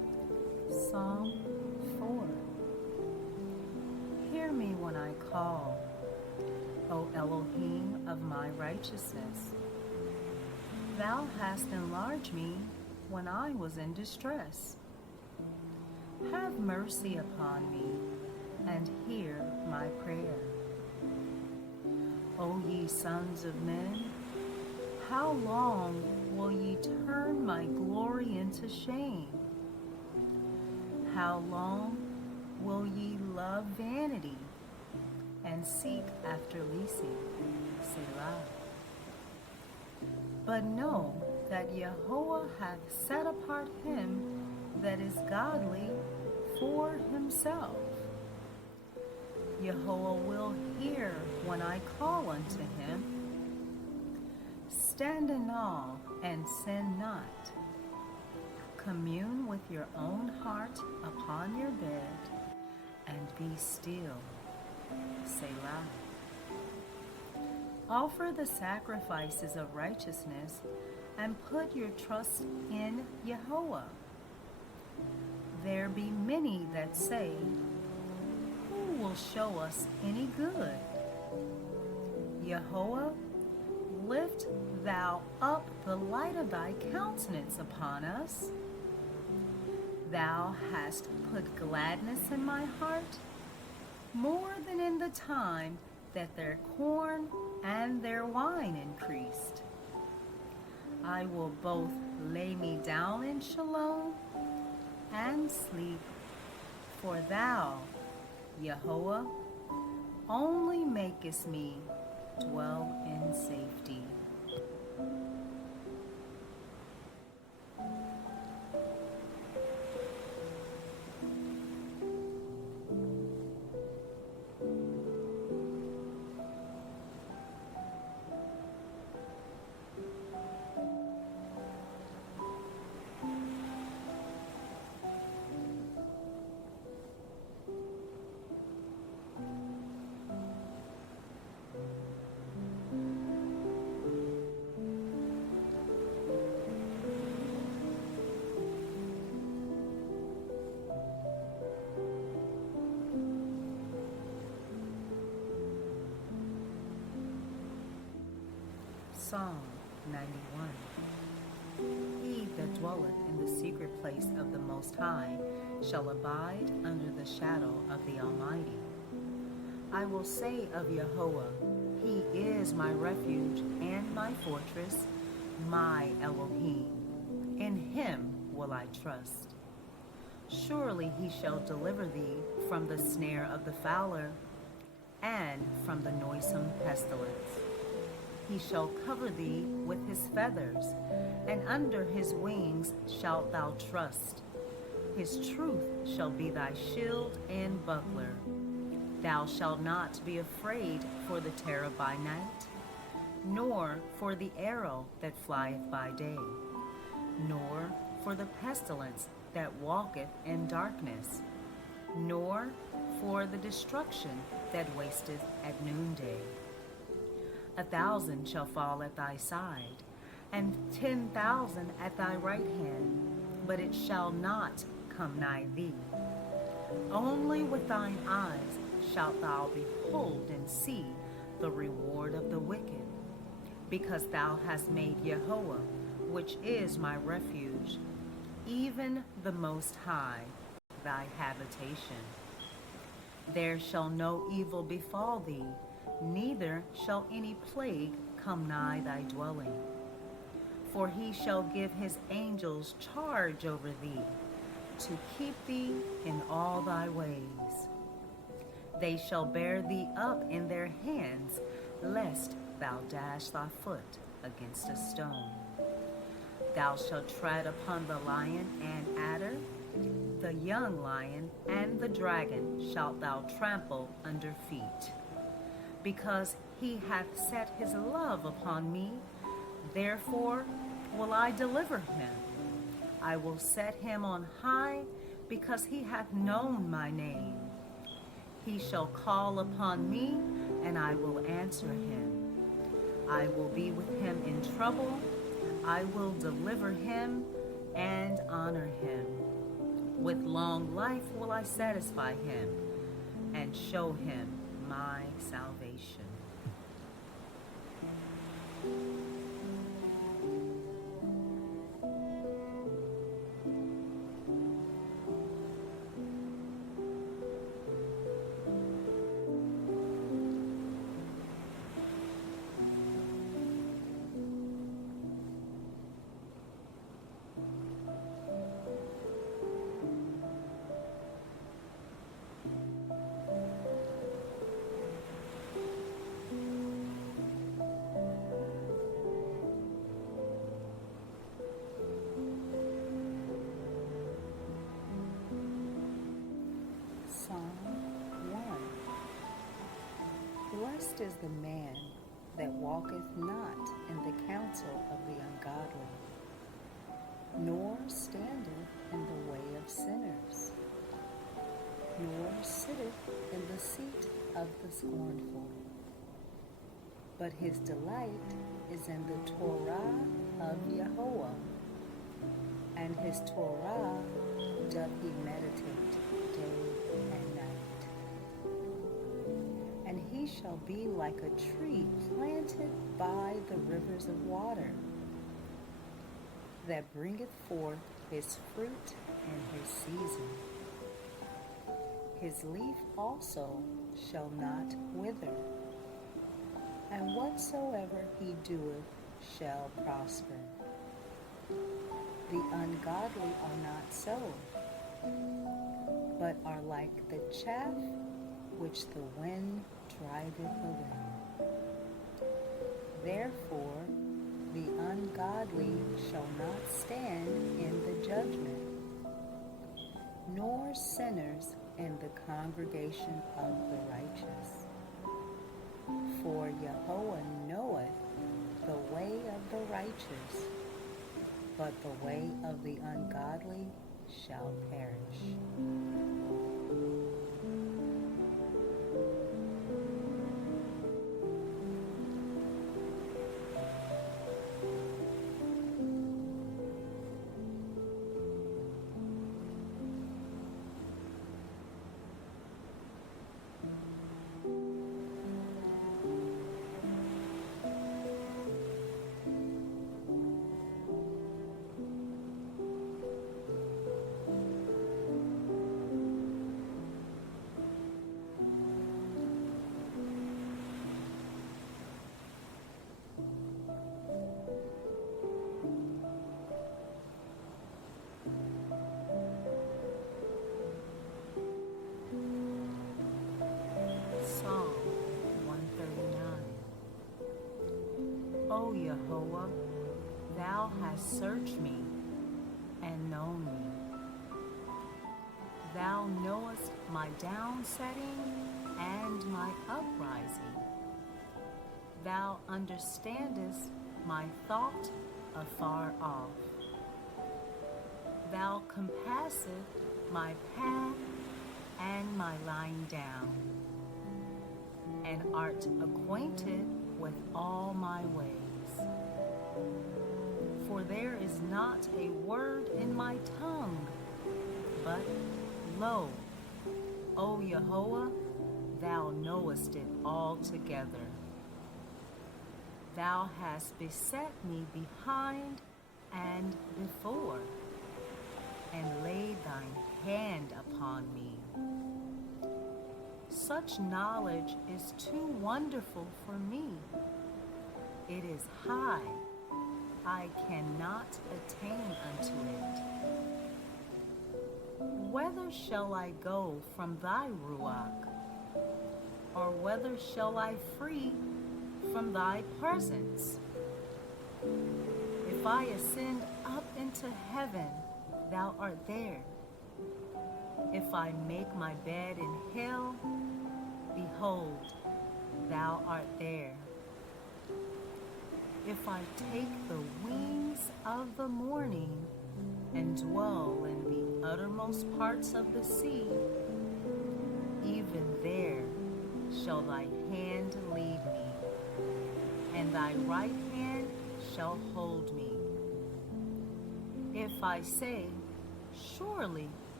Psalm 4. Hear me when I call, O Elohim of my righteousness. Thou hast enlarged me when I was in distress. Have mercy upon me, and hear my prayer. O ye sons of men, how long will ye turn my glory into shame? How long will ye love vanity and seek after leasing? Selah. But know that Yahweh hath set apart him that is godly for himself. Yahweh will hear when I call unto him. Stand in awe and sin not. Commune with your own heart upon your bed, and be still. Selah. Offer the sacrifices of righteousness, and put your trust in Yahweh. There be many that say, who will show us any good? Yahweh, lift thou up the light of thy countenance upon us. Thou hast put gladness in my heart, more than in the time that their corn and their wine increased. I will both lay me down in Shalom and sleep, for thou, Yahweh, only makest me dwell in safety. Psalm 91. He that dwelleth in the secret place of the Most High shall abide under the shadow of the Almighty. I will say of Yahweh, He is my refuge and my fortress, my Elohim. In Him will I trust. Surely He shall deliver thee from the snare of the fowler and from the noisome pestilence. He shall cover thee with his feathers, and under his wings shalt thou trust. His truth shall be thy shield and buckler. Thou shalt not be afraid for the terror by night, nor for the arrow that flieth by day, nor for the pestilence that walketh in darkness, nor for the destruction that wasteth at noonday. 1,000 shall fall at thy side, and 10,000 at thy right hand, but it shall not come nigh thee. Only with thine eyes shalt thou behold and see the reward of the wicked, because thou hast made Yahweh, which is my refuge, even the Most High, thy habitation. There shall no evil befall thee, neither shall any plague come nigh thy dwelling. For he shall give his angels charge over thee, to keep thee in all thy ways. They shall bear thee up in their hands, lest thou dash thy foot against a stone. Thou shalt tread upon the lion and adder, the young lion and the dragon shalt thou trample under feet. Because he hath set his love upon me, therefore will I deliver him. I will set him on high, because he hath known my name. He shall call upon me, and I will answer him. I will be with him in trouble. I will deliver him and honor him. With long life will I satisfy him and show him my salvation. Psalm 1. Blessed is the man that walketh not in the counsel of the ungodly, nor standeth in the way of sinners, nor sitteth in the seat of the scornful. But his delight is in the Torah of Yahweh, and his Torah doth he meditate day and night. And he shall be like a tree planted by the rivers of water, that bringeth forth his fruit in his season. His leaf also shall not wither, and whatsoever he doeth shall prosper. The ungodly are not so, but are like the chaff which the wind driveth away. Therefore the ungodly shall not stand in the judgment, nor sinners in the congregation of the righteous. For Yahweh knoweth the way of the righteous, but the way of the ungodly shall perish. O Jehovah, thou hast searched me and known me. Thou knowest my downsetting and my uprising. Thou understandest my thought afar off. Thou compassest my path and my lying down, and art acquainted with all my ways. For there is not a word in my tongue, but lo, O Jehovah, thou knowest it altogether. Thou hast beset me behind and before, and laid thine hand upon me. Such knowledge is too wonderful for me. It is high, I cannot attain unto it. Whither shall I go from thy ruach? Or whither shall I flee from thy presence? If I ascend up into heaven, thou art there. If I make my bed in hell, behold, thou art there. If I take the wings of the morning and dwell in the uttermost parts of the sea, even there shall thy hand lead me, and thy right hand shall hold me. If I say, surely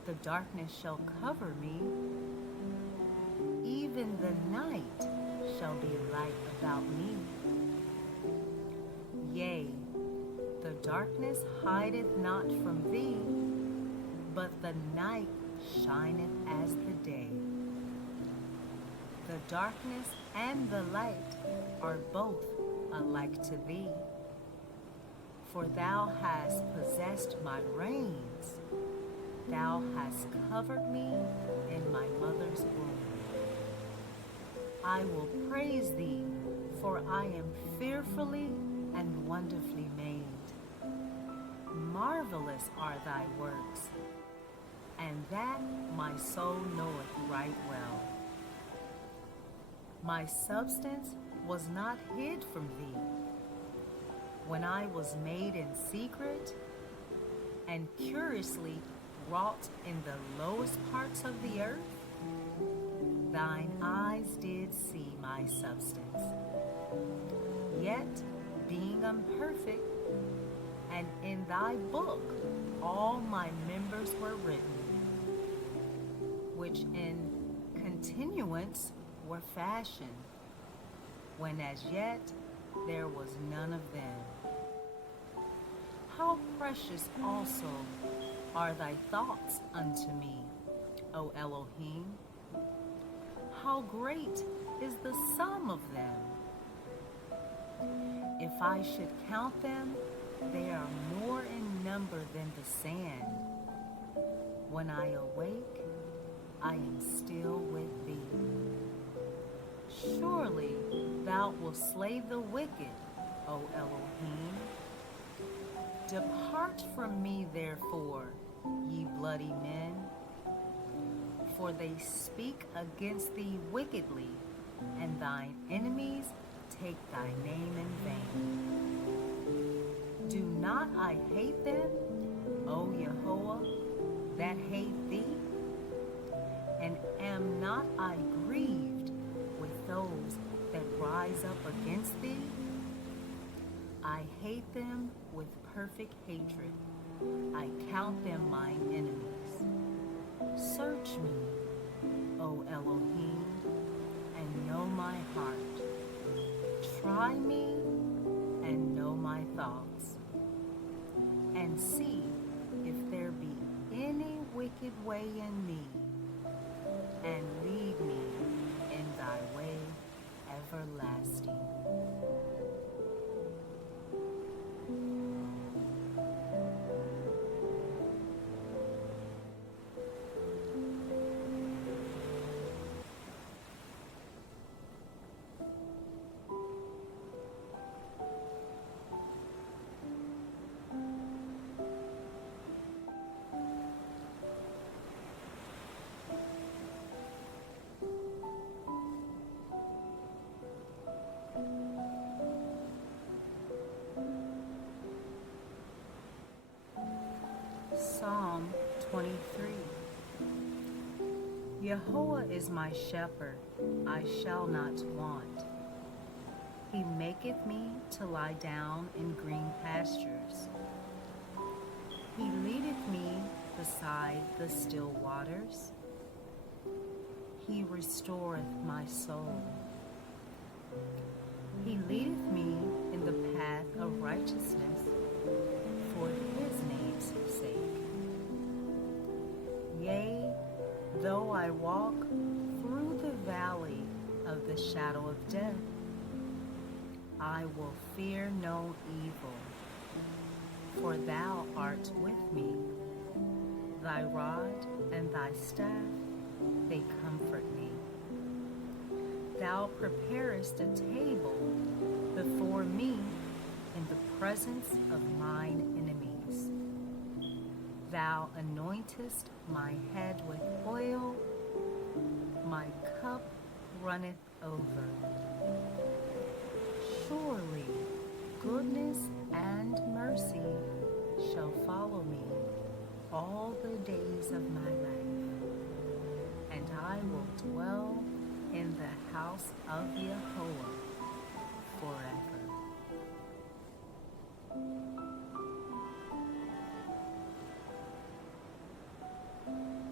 The darkness shall cover me, even the night shall be light about me. Yea, the darkness hideth not from thee, but the night shineth as the day. The darkness and the light are both alike to thee. For thou hast possessed my reins, thou hast covered me in my mother's womb. I will praise thee, for I am fearfully and wonderfully made. Marvelous are thy works, and that my soul knoweth right well. My substance was not hid from thee, when I was made in secret and curiously wrought in the lowest parts of the earth. Thine eyes did see my substance. Yet, being imperfect, and in thy book all my members were written, which in continuance were fashioned, when as yet there was none of them. How precious also are thy thoughts unto me, O Elohim! How great is the sum of them! If I should count them, they are more in number than the sand. When I awake, I am still with thee. Surely thou wilt slay the wicked, O Elohim. Depart from me, therefore, ye bloody men, for they speak against thee wickedly, and thine enemies take thy name in vain. Do not I hate them, O Yehovah, that hate thee? And am not I grieved with those that rise up against thee? I hate them with perfect hatred. I count them mine enemies. Search me, O Elohim, and know my heart. Try me and know my thoughts, and see if there be any wicked way in me, and lead me in thy way everlasting. Psalm 23. Yehovah is my shepherd, I shall not want. He maketh me to lie down in green pastures. He leadeth me beside the still waters. He restoreth my soul. He leadeth me in the path of righteousness for his name's sake. Yea, though I walk through the valley of the shadow of death, I will fear no evil, for thou art with me. Thy rod and thy staff, they comfort me. Thou preparest a table before me in the presence of mine enemies. Thou anointest my head with oil, my cup runneth over. Surely goodness and mercy shall follow me all the days of my life, and I will dwell in the house of Yehovah forever.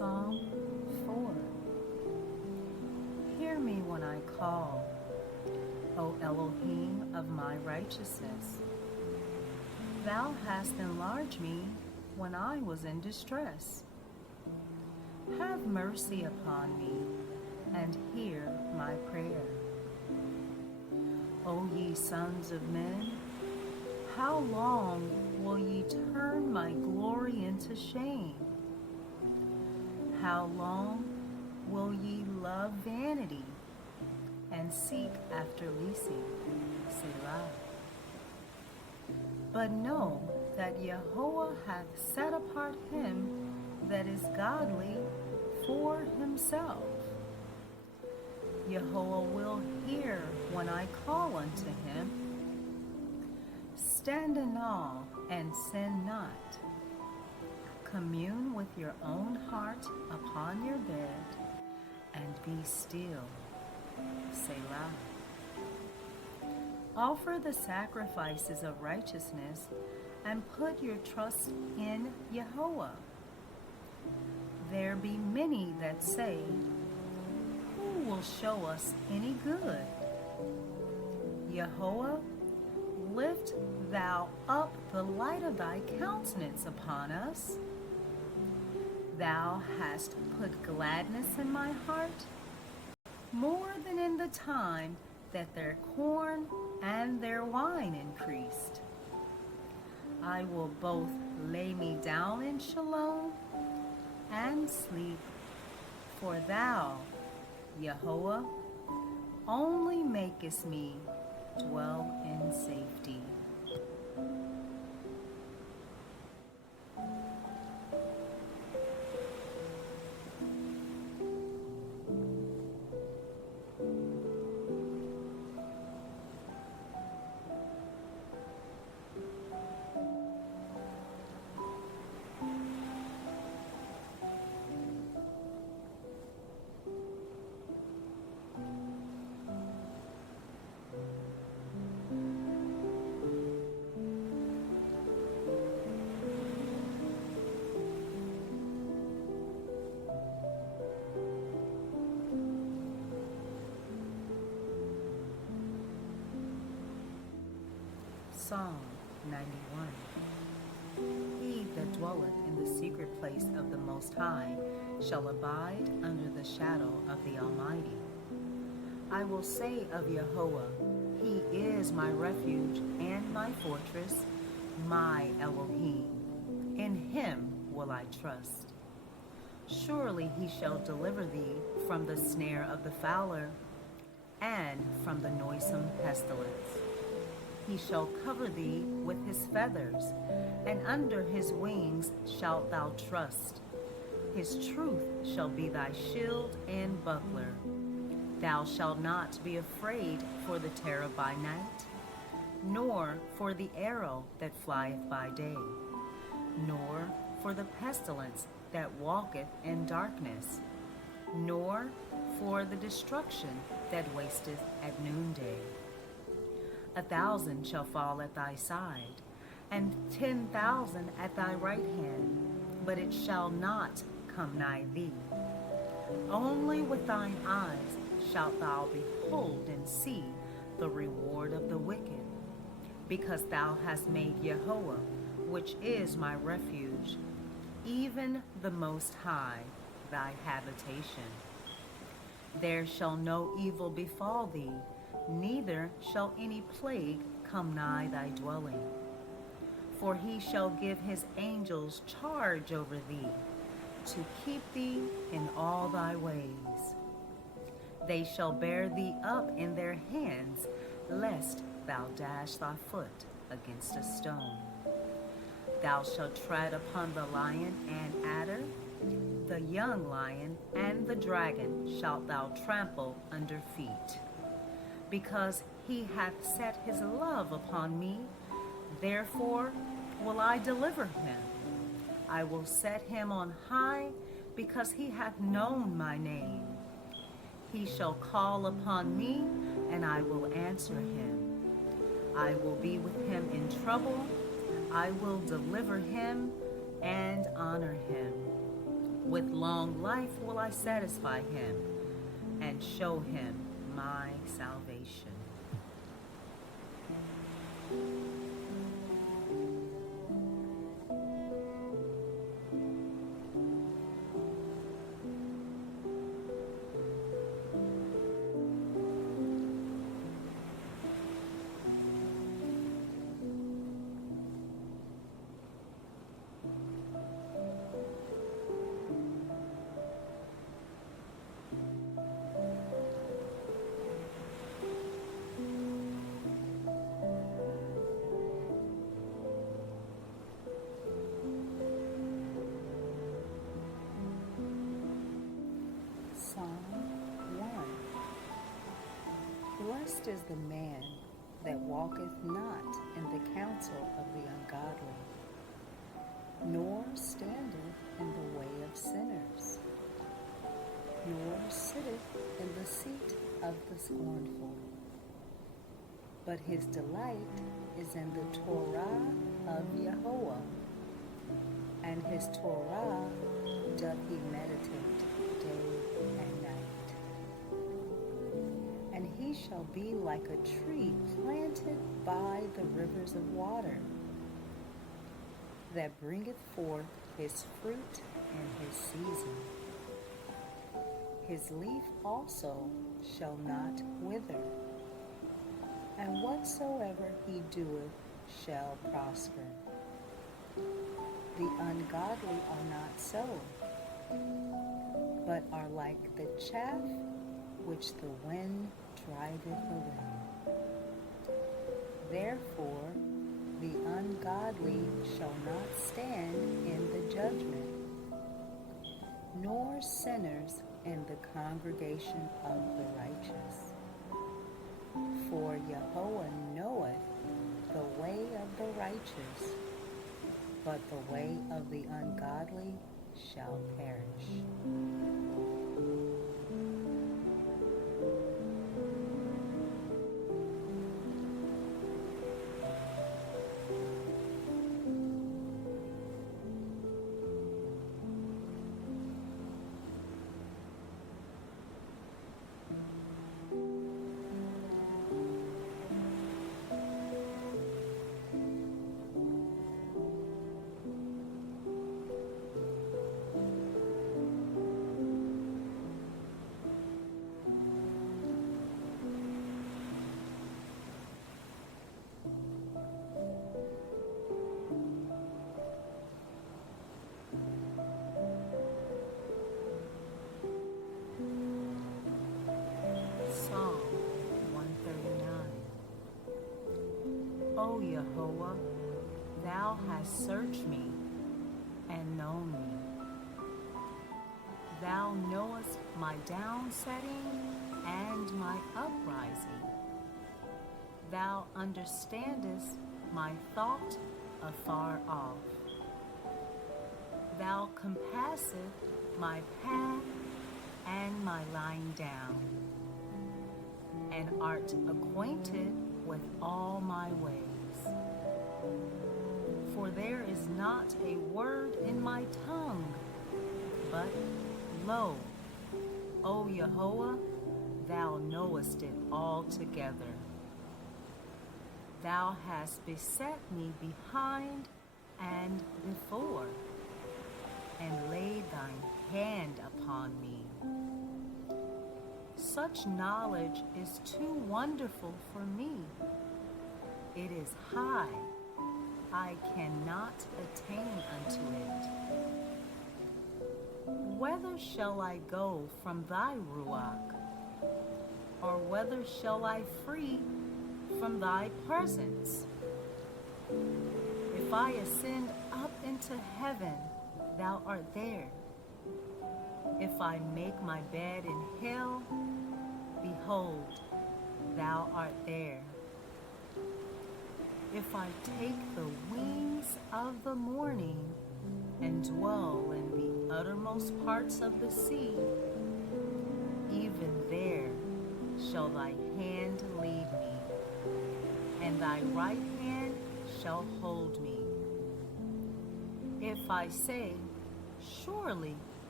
Psalm 4. Hear me when I call, O Elohim of my righteousness. Thou hast enlarged me when I was in distress. Have mercy upon me, and hear my prayer. O ye sons of men, how long will ye turn my glory into shame? How long will ye love vanity and seek after leasing? Selah. But know that Yahweh hath set apart him that is godly for himself. Yahweh will hear when I call unto him. Stand in awe and sin not. Commune with your own heart upon your bed, and be still. Selah. Offer the sacrifices of righteousness, and put your trust in Yahweh. There be many that say, who will show us any good? Yahweh, lift thou up the light of thy countenance upon us. Thou hast put gladness in my heart, more than in the time that their corn and their wine increased. I will both lay me down in Shalom and sleep, for thou, Yahweh, only makest me dwell in safety. Psalm 91. He that dwelleth in the secret place of the Most High shall abide under the shadow of the Almighty. I will say of Yahweh, He is my refuge and my fortress, my Elohim. In Him will I trust. Surely He shall deliver thee from the snare of the fowler and from the noisome pestilence. He shall cover thee with his feathers, and under his wings shalt thou trust. His truth shall be thy shield and buckler. Thou shalt not be afraid for the terror by night, nor for the arrow that flieth by day, nor for the pestilence that walketh in darkness, nor for the destruction that wasteth at noonday. 1,000 shall fall at thy side, and 10,000 at thy right hand, but it shall not come nigh thee. Only with thine eyes shalt thou behold and see the reward of the wicked, because thou hast made Yahweh, which is my refuge, even the Most High, thy habitation. There shall no evil befall thee, neither shall any plague come nigh thy dwelling. For he shall give his angels charge over thee, to keep thee in all thy ways. They shall bear thee up in their hands, lest thou dash thy foot against a stone. Thou shalt tread upon the lion and adder, the young lion and the dragon shalt thou trample under feet. Because he hath set his love upon me, therefore will I deliver him. I will set him on high, because he hath known my name. He shall call upon me, and I will answer him. I will be with him in trouble. I will deliver him and honor him. With long life will I satisfy him and show him my salvation. Psalm 1. Blessed is the man that walketh not in the counsel of the ungodly, nor standeth in the way of sinners, nor sitteth in the seat of the scornful. But his delight is in the Torah of Yahweh, and his Torah doth he meditate day and night. And he shall be like a tree planted by the rivers of water, that bringeth forth his fruit in his season. His leaf also shall not wither, and whatsoever he doeth shall prosper. The ungodly are not so, but are like the chaff which the wind driveth away. Therefore the ungodly shall not stand in the judgment, nor sinners in the congregation of the righteous. For Yahweh knoweth the way of the righteous, but the way of the ungodly shall perish. Psalm 139. O Yahweh, thou hast searched me and known me. Thou knowest my downsetting and my uprising. Thou understandest my thought afar off. Thou compassest my path and my lying down, and art acquainted with all my ways. For there is not a word in my tongue, but lo, O Yahweh, thou knowest it altogether. Thou hast beset me behind and before, and laid thine hand upon me. Such knowledge is too wonderful for me. It is high, I cannot attain unto it. Whither shall I go from thy ruach? Or whither shall I flee from thy presence? If I ascend up into heaven, thou art there. If I make my bed in hell, behold, thou art there. If I take the wings of the morning and dwell in the uttermost parts of the sea, even there shall thy hand lead me, and thy right hand shall hold me. If I say, surely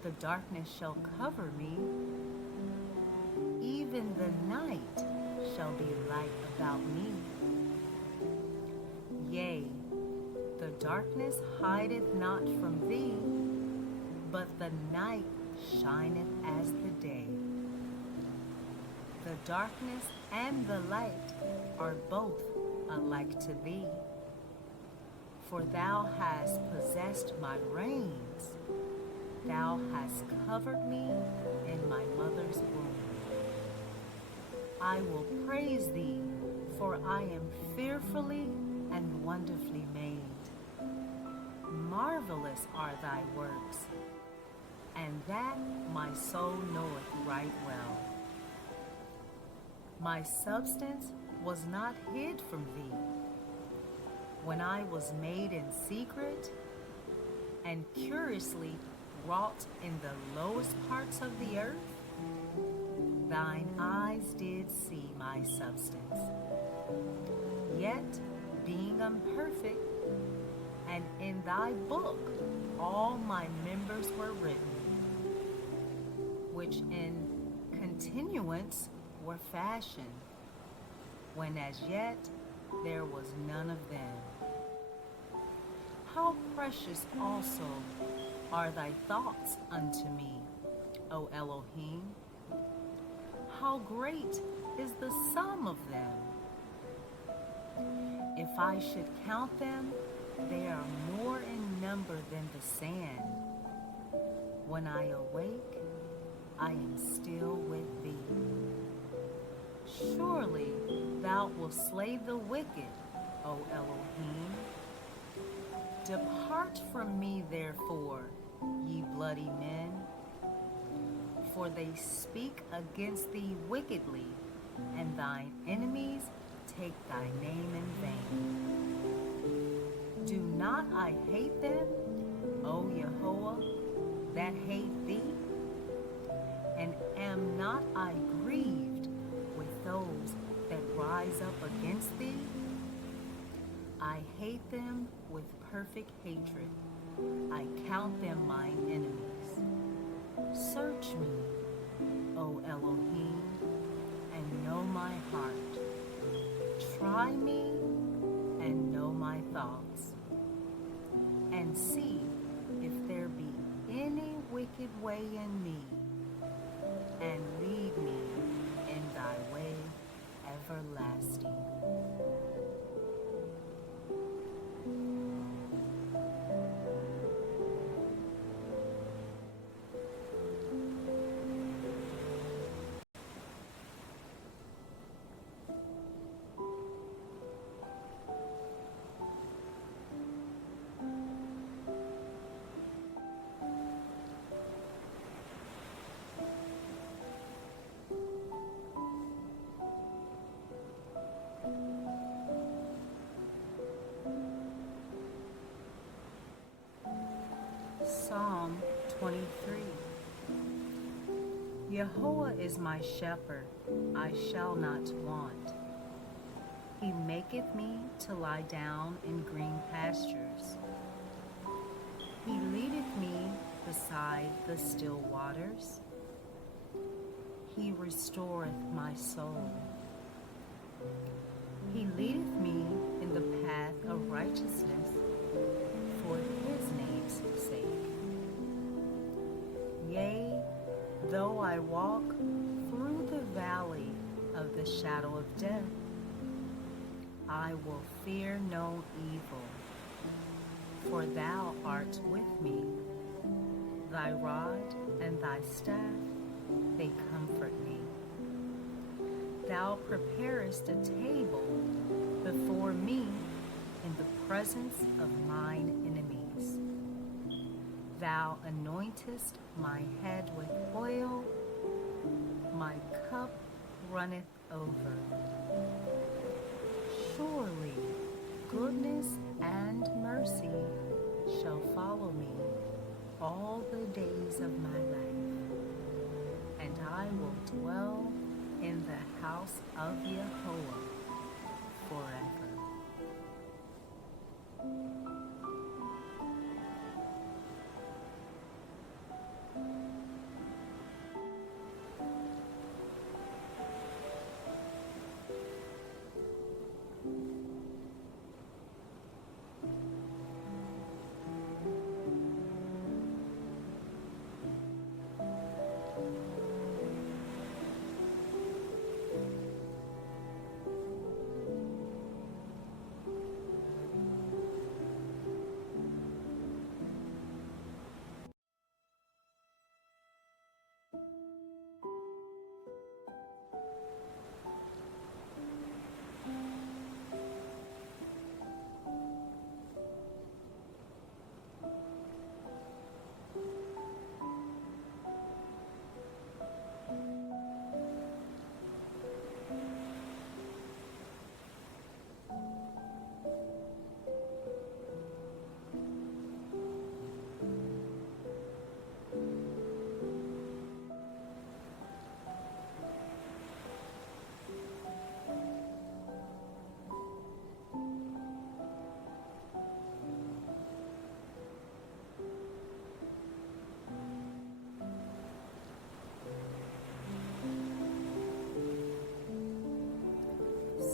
The darkness shall cover me, even the night shall be light about me. Yea, the darkness hideth not from thee, but the night shineth as the day. The darkness and the light are both alike to thee. For thou hast possessed my reins, thou hast covered me in my mother's womb. I will praise thee, for I am fearfully and wonderfully made. Marvelous are thy works, and that my soul knoweth right well. My substance was not hid from thee, when I was made in secret and curiously wrought in the lowest parts of the earth. Thine eyes did see my substance, yet being imperfect, and in thy book all my members were written, which in continuance were fashioned, when as yet there was none of them. How precious also are thy thoughts unto me, O Elohim! How great is the sum of them! If I should count them, they are more in number than the sand. When I awake, I am still with thee. Surely thou wilt slay the wicked, O Elohim. Depart from me, therefore, ye bloody men, for they speak against thee wickedly, and thine enemies take thy name in vain. Do not I hate them, O Yehovah, that hate thee? And am not I grieved with those that rise up against thee? I hate them with perfect hatred. I count them mine enemies. Search me, O Elohim, and know my heart. Try me and know my thoughts, and see if there be any wicked way in me, and lead me in thy way everlasting. Psalm 23. Yehovah is my shepherd, I shall not want. He maketh me to lie down in green pastures. He leadeth me beside the still waters. He restoreth my soul. He leadeth me in the path of righteousness for his name's sake. Yea, though I walk through the valley of the shadow of death, I will fear no evil, for thou art with me. Thy rod and thy staff, they comfort me. Thou preparest a table before me in the presence of mine enemies. Thou anointest my head with oil, my cup runneth over. Surely goodness and mercy shall follow me all the days of my life, and I will dwell in the house of Yehovah forever.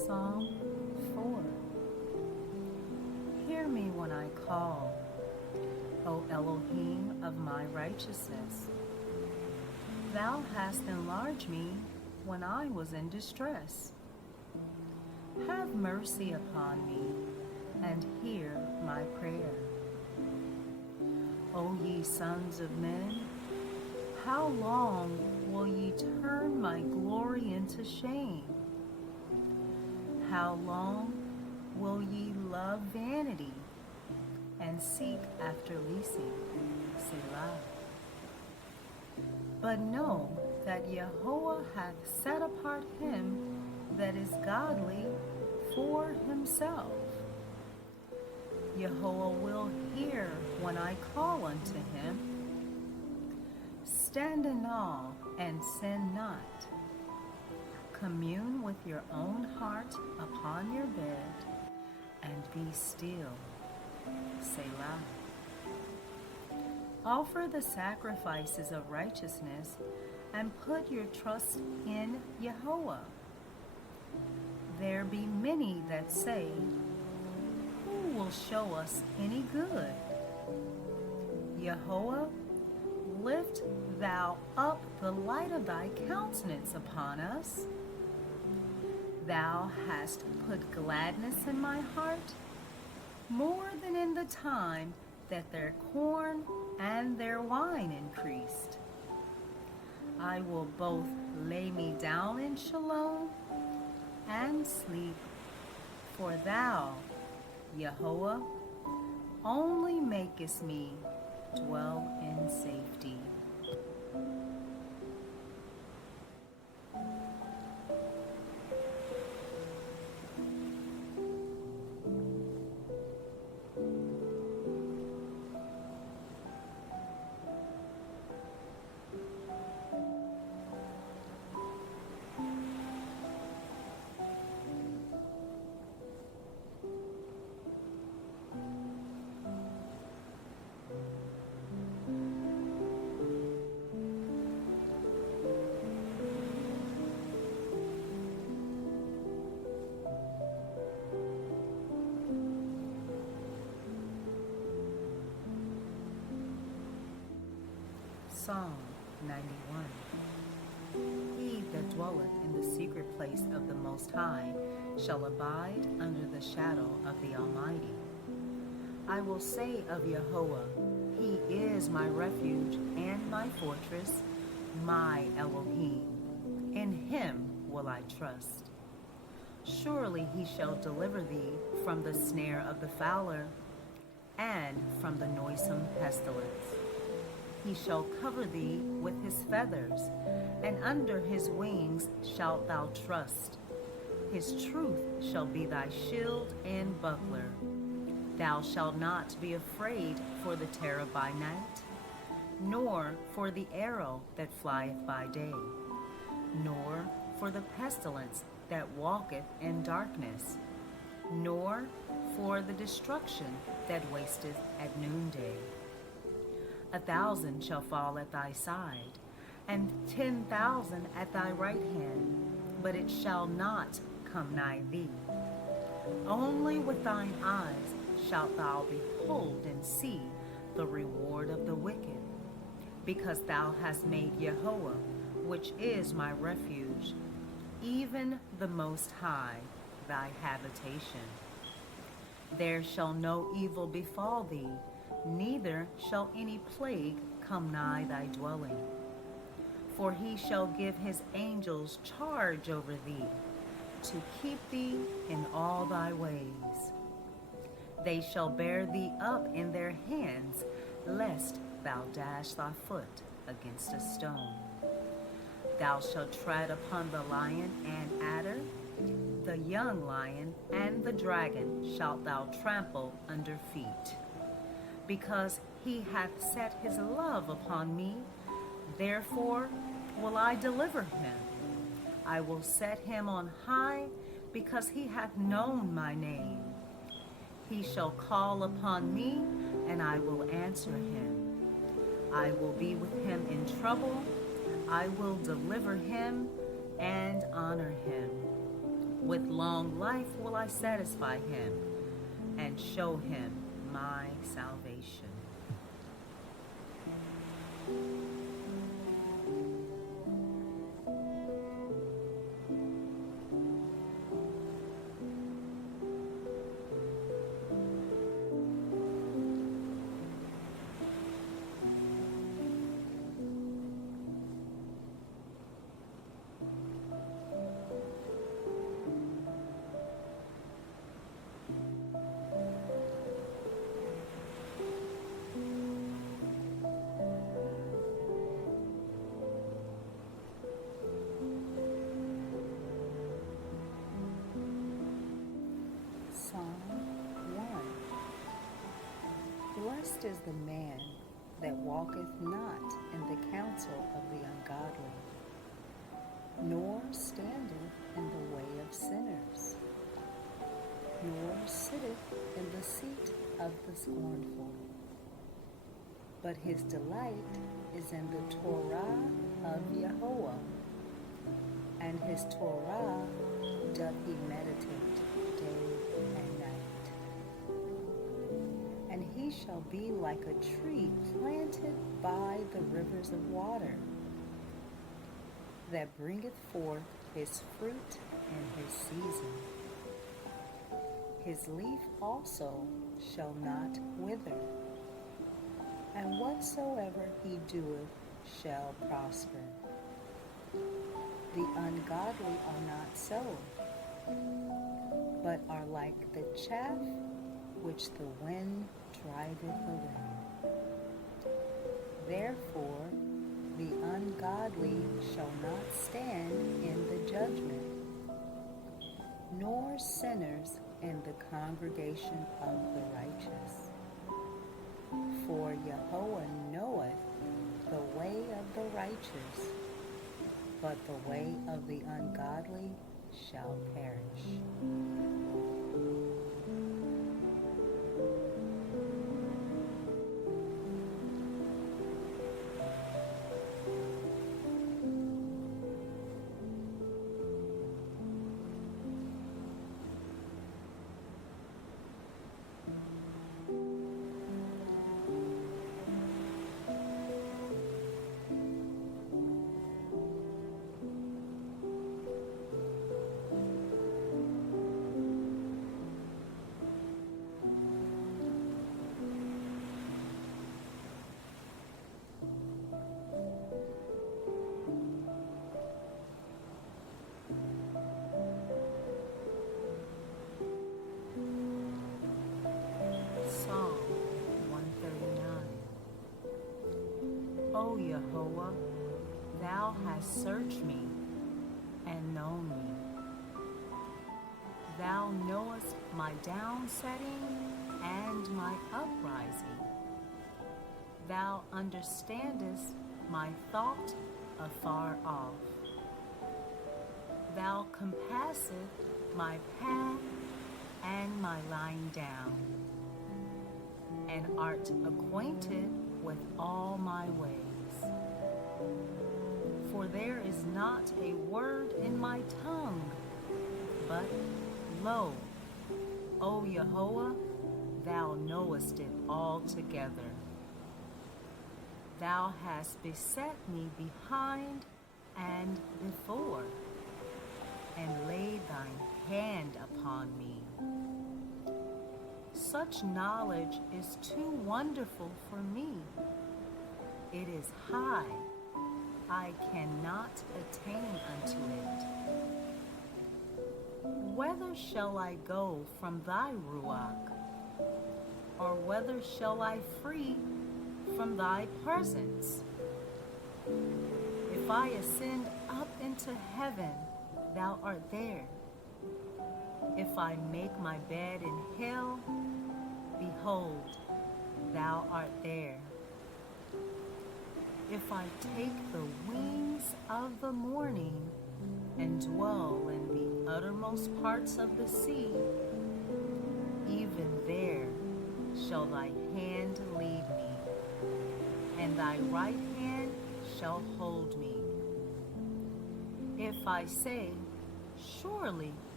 Psalm 4. Hear me when I call, O Elohim of my righteousness. Thou hast enlarged me when I was in distress. Have mercy upon me, and hear my prayer. O ye sons of men, how long will ye turn my glory into shame? How long will ye love vanity and seek after leasing? Selah. But know that Yahweh hath set apart him that is godly for himself. Yahweh will hear when I call unto him. Stand in awe and sin not. Commune with your own heart upon your bed, and be still. Selah. Offer the sacrifices of righteousness, and put your trust in Yahweh. There be many that say, who will show us any good? Yahweh, lift thou up the light of thy countenance upon us. Thou hast put gladness in my heart, more than in the time that their corn and their wine increased. I will both lay me down in Shalom and sleep, for thou, Yahweh, only makest me dwell in safety. Psalm 91. He that dwelleth in the secret place of the Most High shall abide under the shadow of the Almighty. I will say of Yahweh, He is my refuge and my fortress, my Elohim. In Him will I trust. Surely He shall deliver thee from the snare of the fowler and from the noisome pestilence. He shall cover thee with his feathers, and under his wings shalt thou trust. His truth shall be thy shield and buckler. Thou shalt not be afraid for the terror by night, nor for the arrow that flieth by day, nor for the pestilence that walketh in darkness, nor for the destruction that wasteth at noonday. 1,000 shall fall at thy side, and 10,000 at thy right hand, but it shall not come nigh thee. Only with thine eyes shalt thou behold and see the reward of the wicked, because thou hast made Yahweh, which is my refuge, even the Most High, thy habitation. There shall no evil befall thee, neither shall any plague come nigh thy dwelling. For he shall give his angels charge over thee, to keep thee in all thy ways. They shall bear thee up in their hands, lest thou dash thy foot against a stone. Thou shalt tread upon the lion and adder, the young lion and the dragon shalt thou trample under feet. Because he hath set his love upon me, therefore will I deliver him. I will set him on high, because he hath known my name. He shall call upon me, and I will answer him. I will be with him in trouble. I will deliver him and honor him. With long life will I satisfy him and show him my salvation. Psalm 1. Blessed is the man that walketh not in the counsel of the ungodly, nor standeth in the way of sinners, nor sitteth in the seat of the scornful. But his delight is in the Torah of Yahweh, and his Torah doth he meditate day and night. And he shall be like a tree planted by the rivers of water, that bringeth forth his fruit in his season. His leaf also shall not wither, and whatsoever he doeth shall prosper. The ungodly are not so, but are like the chaff which the wind driveth away. Therefore the ungodly shall not stand in the judgment, nor sinners in the congregation of the righteous. For Yahweh knoweth the way of the righteous, but the way of the ungodly shall perish. Psalm 139. O Yahweh, thou hast searched me and known me. Thou knowest my downsetting and my uprising. Thou understandest my thought afar off. Thou compassest my path and my lying down, and art acquainted with all my ways. For there is not a word in my tongue, but lo, O Yahweh, thou knowest it altogether. Thou hast beset me behind and before, and laid thine hand upon me. Such knowledge is too wonderful for me. It is high, I cannot attain unto it. Whither shall I go from thy ruach? Or whither shall I flee from thy presence? If I ascend up into heaven, thou art there. If I make my bed in hell, behold, thou art there. If I take the wings of the morning and dwell in the uttermost parts of the sea, even there shall thy hand lead me, and thy right hand shall hold me. If I say, surely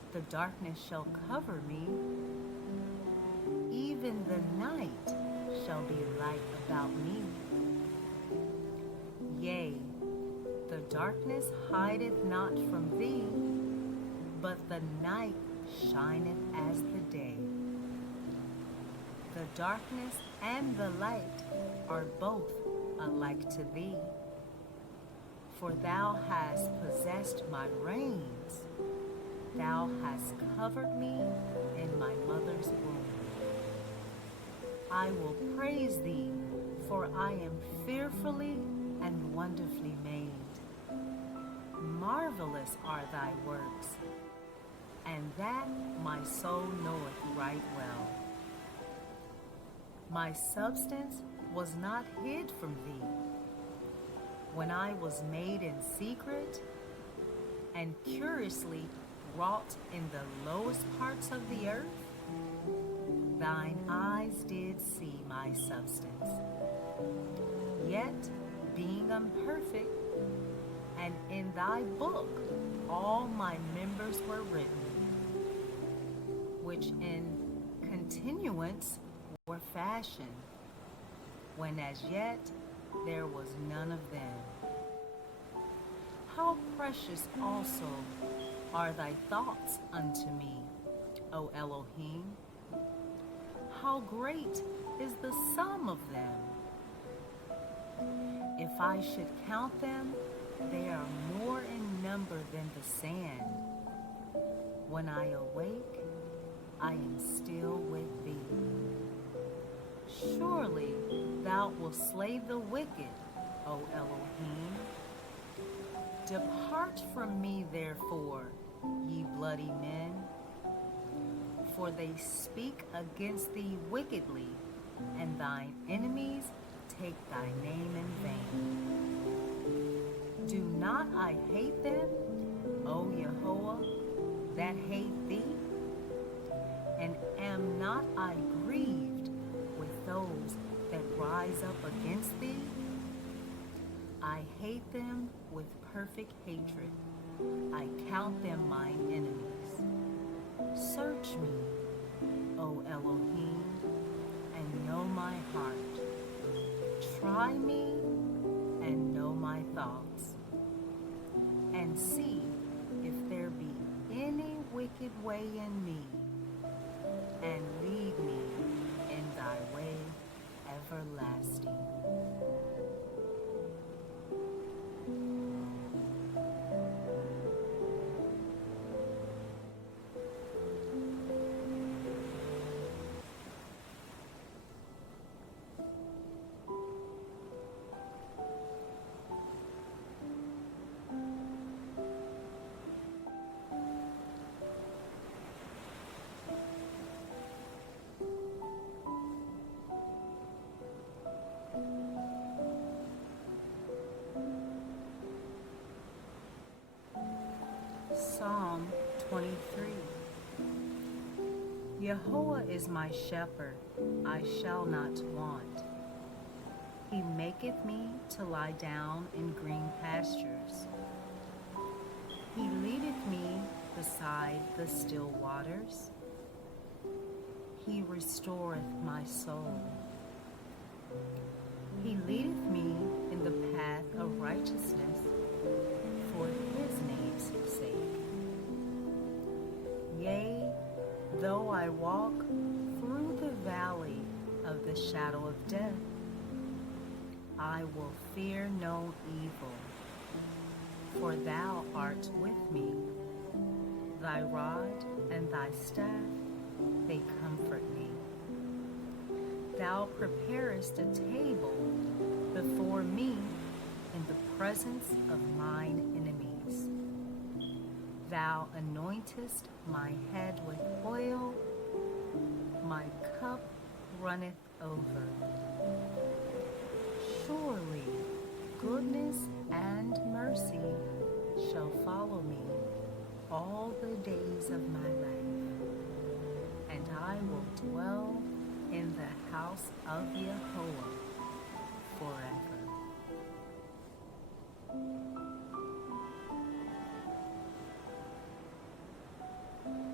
The darkness shall cover me, even the night shall be light about me. Yea, the darkness hideth not from thee, but the night shineth as the day. The darkness and the light are both alike to thee. For thou hast possessed my reins, thou hast covered me in my mother's womb. I will praise thee, for I am fearfully and wonderfully made. Marvelous are thy works, and that my soul knoweth right well. My substance was not hid from thee, when I was made in secret and curiously wrought in the lowest parts of the earth. Thine eyes did see my substance, yet being imperfect, and in thy book all my members were written, which in continuance were fashioned, when as yet there was none of them. How precious also are thy thoughts unto me, O Elohim! How great is the sum of them! If I should count them, they are more in number than the sand. When I awake, I am still with thee. Surely thou wilt slay the wicked, O Elohim. Depart from me, therefore, ye bloody men, for they speak against thee wickedly, and thine enemies take thy name in vain. Do not I hate them, O Yehovah, that hate thee? And am not I grieved with those that rise up against thee? I hate them with perfect hatred. I count them mine enemies. Search me, O Elohim, and know my heart. Try me and know my thoughts, and see if there be any wicked way in me, and lead me in thy way everlasting. Psalm 23. Yehovah is my shepherd, I shall not want. He maketh me to lie down in green pastures. He leadeth me beside the still waters. He restoreth my soul. He leadeth me in the path of righteousness for his name's sake. Yea, though I walk through the valley of the shadow of death, I will fear no evil, for thou art with me. Thy rod and thy staff, they comfort me. Thou preparest a table before me in the presence of mine enemies. Thou anointest my head with oil, my cup runneth over. Surely goodness and mercy shall follow me all the days of my life, and I will dwell in the house of Yehovah forever.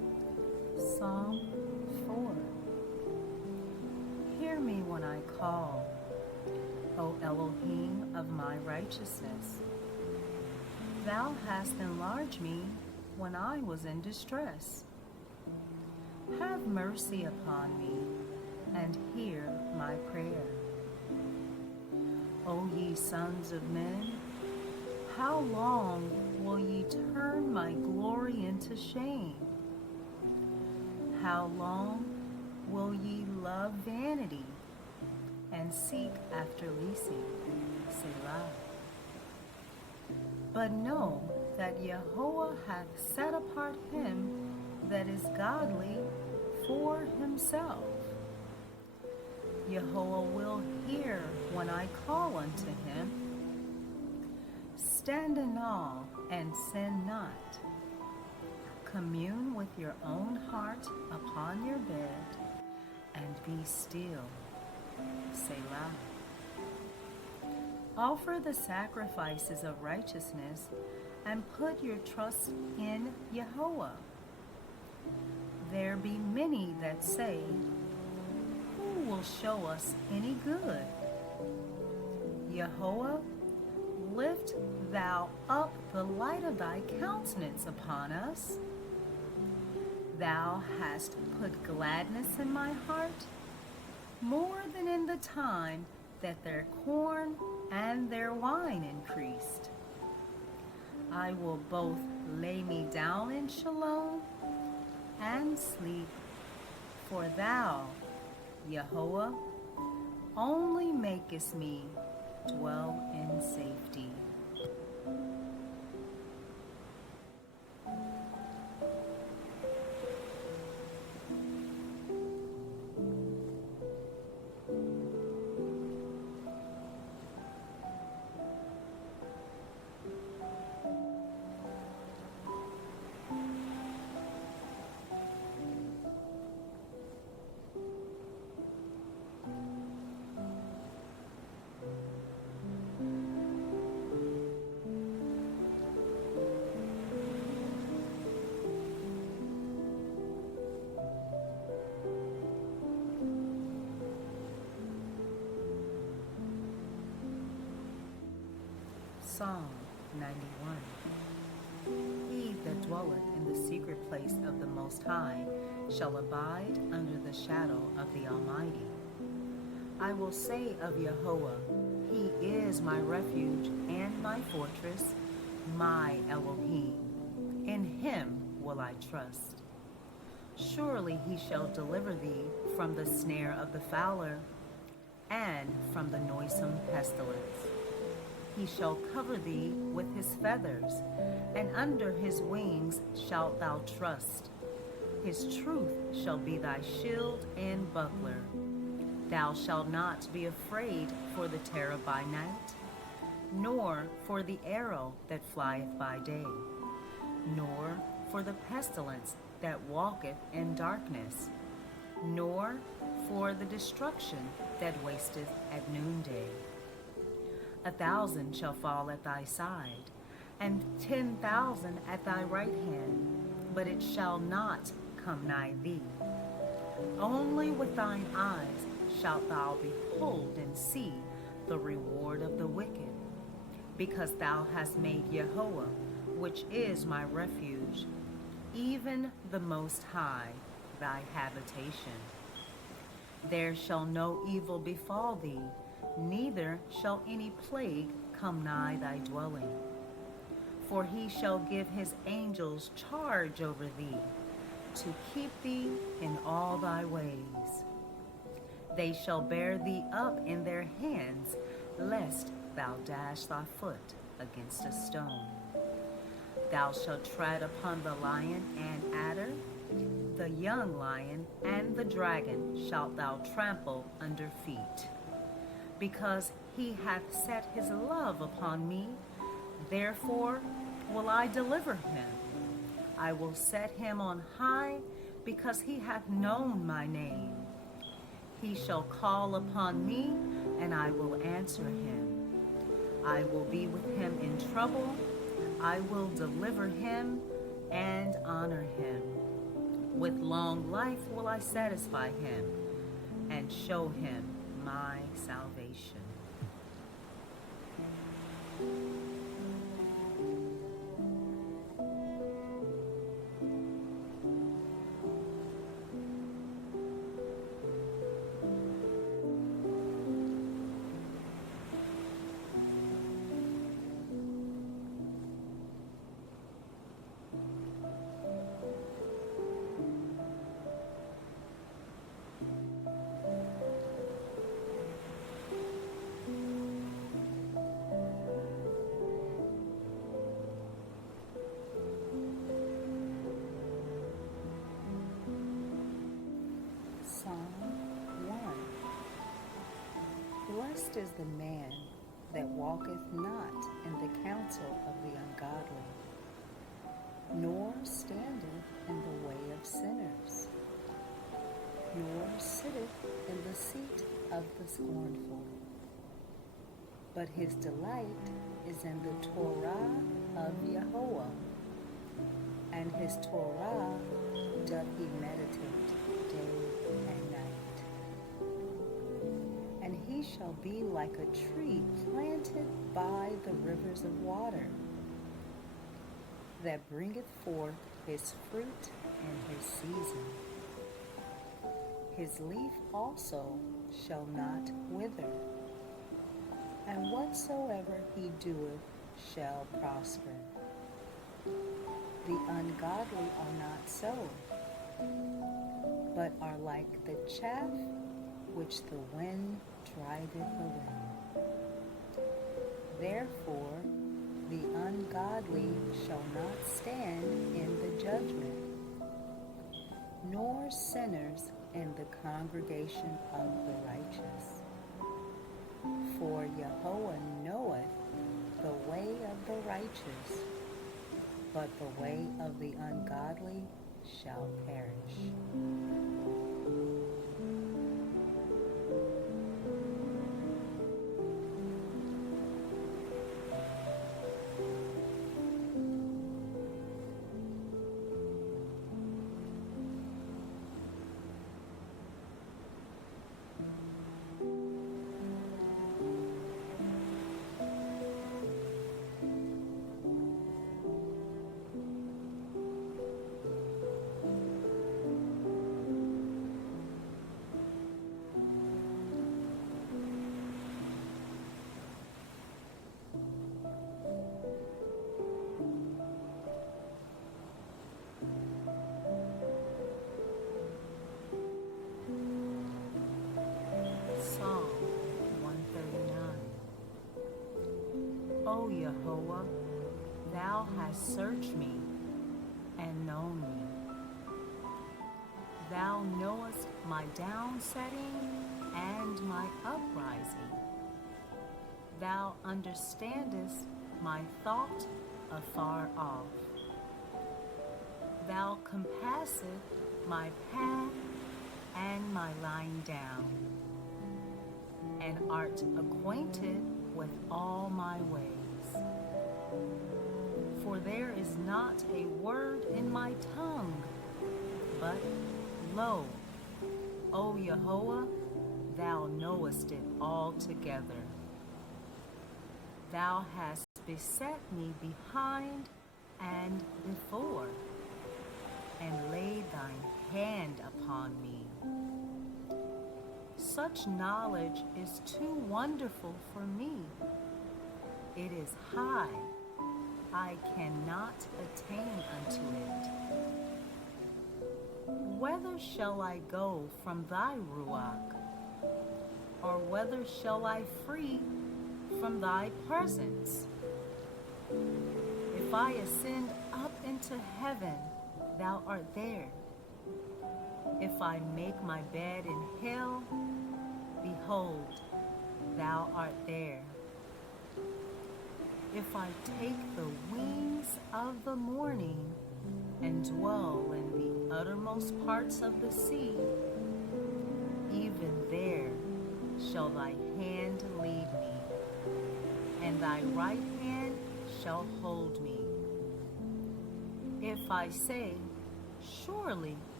Psalm 4. Hear me when I call, O Elohim of my righteousness. Thou hast enlarged me when I was in distress. Have mercy upon me, and hear my prayer. O ye sons of men, how long will ye turn my glory into shame? How long will ye love vanity and seek after leasing? Selah. But know that Yahweh hath set apart him that is godly for himself. Yahweh will hear when I call unto him. Stand in awe and sin not. Commune with your own heart upon your bed, and be still. Selah. Offer the sacrifices of righteousness, and put your trust in Yahweh. There be many that say, who will show us any good? Yahweh, lift thou up the light of thy countenance upon us. Thou hast put gladness in my heart, more than in the time that their corn and their wine increased. I will both lay me down in Shalom and sleep, for thou, Yahweh, only makest me dwell in safety. Psalm 91. He that dwelleth in the secret place of the Most High shall abide under the shadow of the Almighty. I will say of Yahweh, He is my refuge and my fortress, my Elohim. In Him will I trust. Surely He shall deliver thee from the snare of the fowler and from the noisome pestilence. He shall cover thee with his feathers, and under his wings shalt thou trust. His truth shall be thy shield and buckler. Thou shalt not be afraid for the terror by night, nor for the arrow that flieth by day, nor for the pestilence that walketh in darkness, nor for the destruction that wasteth at noonday. 1,000 shall fall at thy side, and 10,000 at thy right hand, but it shall not come nigh thee. Only with thine eyes shalt thou behold and see the reward of the wicked, because thou hast made Yahweh, which is my refuge, even the Most High, thy habitation. There shall no evil befall thee, neither shall any plague come nigh thy dwelling. For he shall give his angels charge over thee, to keep thee in all thy ways. They shall bear thee up in their hands, lest thou dash thy foot against a stone. Thou shalt tread upon the lion and adder, the young lion and the dragon shalt thou trample under feet. Because he hath set his love upon me, therefore will I deliver him. I will set him on high, because he hath known my name. He shall call upon me, and I will answer him. I will be with him in trouble. I will deliver him and honor him. With long life will I satisfy him and show him my salvation. Psalm 1. Blessed is the man that walketh not in the counsel of the ungodly, nor standeth in the way of sinners, nor sitteth in the seat of the scornful. But his delight is in the Torah of Yahweh, and his Torah doth he meditate day and night. And he shall be like a tree planted by the rivers of water, that bringeth forth his fruit in his season. His leaf also shall not wither, and whatsoever he doeth shall prosper. The ungodly are not so, but are like the chaff which the wind driveth away. Therefore the ungodly shall not stand in the judgment, nor sinners in the congregation of the righteous. For Yahweh knoweth the way of the righteous, but the way of the ungodly shall perish. Psalm 139. O Yahweh, thou hast searched me and known me. Thou knowest my downsetting and my uprising. Thou understandest my thought afar off. Thou compassest my path and my lying down, and art acquainted with all my ways. For there is not a word in my tongue, but lo, O Yahweh, thou knowest it altogether. Thou hast beset me behind and before, and laid thine hand upon me. Such knowledge is too wonderful for me. It is high, I cannot attain unto it. Whither shall I go from thy ruach? Or whither shall I flee from thy presence? If I ascend up into heaven, thou art there. If I make my bed in hell, behold, thou art there. If I take the wings of the morning and dwell in the uttermost parts of the sea, even there shall thy hand lead me, and thy right hand shall hold me. If I say, surely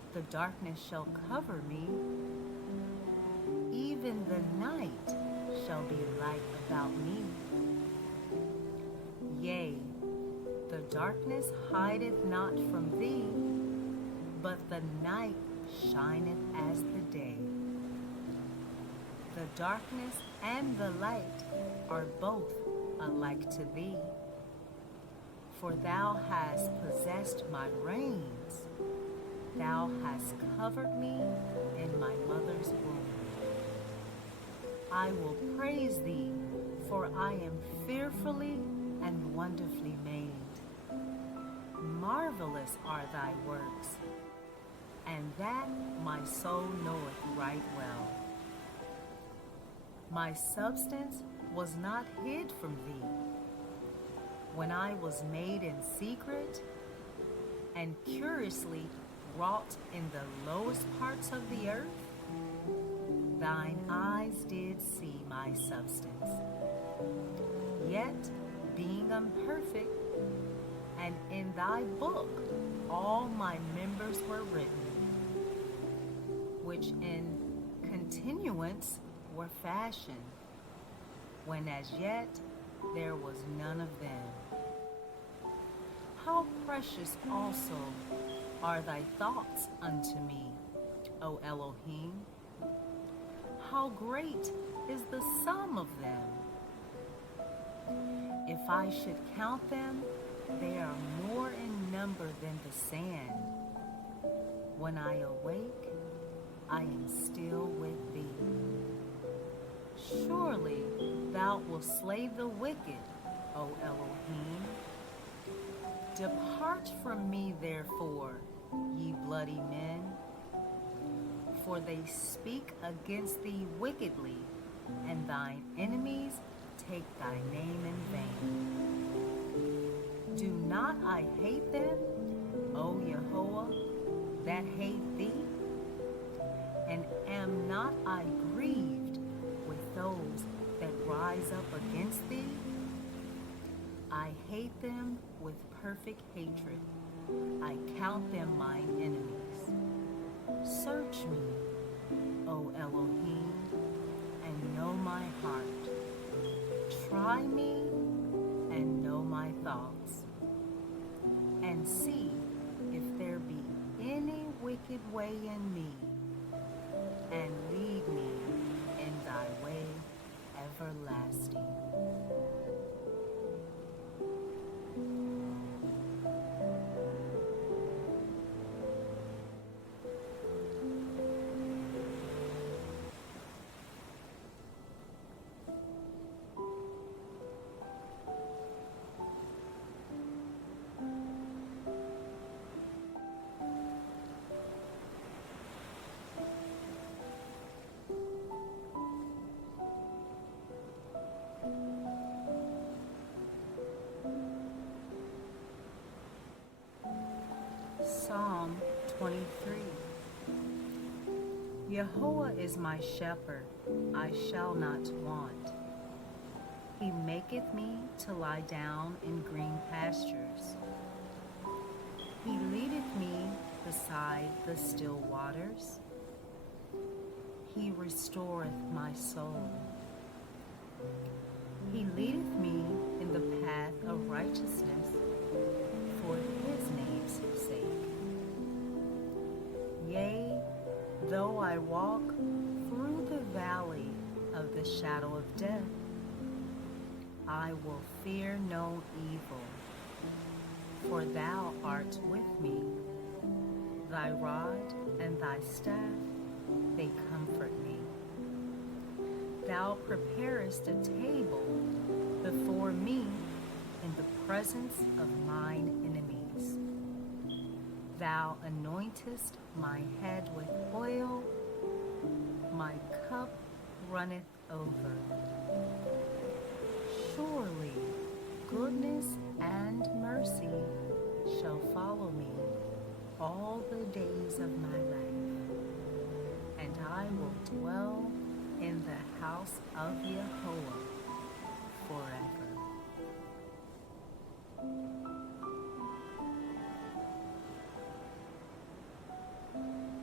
The darkness shall cover me, even the night shall be light about me. Yea, the darkness hideth not from thee, but the night shineth as the day. The darkness and the light are both alike to thee. For thou hast possessed my reins, thou hast covered me in my mother's womb. I will praise thee, for I am fearfully and wonderfully made. Marvelous are thy works, and that my soul knoweth right well. My substance was not hid from thee, when I was made in secret and curiously wrought in the lowest parts of the earth. Thine eyes did see my substance, yet being imperfect, and in thy book all my members were written, which in continuance were fashioned, when as yet there was none of them. How precious also are thy thoughts unto me, O Elohim! How great is the sum of them! If I should count them, they are more in number than the sand. When I awake, I am still with thee. Surely thou wilt slay the wicked, O Elohim. Depart from me, therefore, ye bloody men, for they speak against thee wickedly, and thine enemies take thy name in vain. Do not I hate them, O Yahuwah, that hate thee? And am not I grieved with those that rise up against thee? I hate them with perfect hatred. I count them mine enemies. Search me, O Elohim, and know my heart. Try me and know my thoughts, and see if there be any wicked way in me, and lead me in thy way everlasting. Psalm 23. Yahuwah is my shepherd, I shall not want. He maketh me to lie down in green pastures. He leadeth me beside the still waters. He restoreth my soul. He leadeth me in the path of righteousness for his name's sake. Yea, though I walk through the valley of the shadow of death, I will fear no evil, for thou art with me. Thy rod and thy staff, they comfort me. Thou preparest a table before me in the presence of mine enemies. Thou anointest my head with oil, my cup runneth over. Surely goodness and mercy shall follow me all the days of my life, and I will dwell in the house of Yahuwah forever.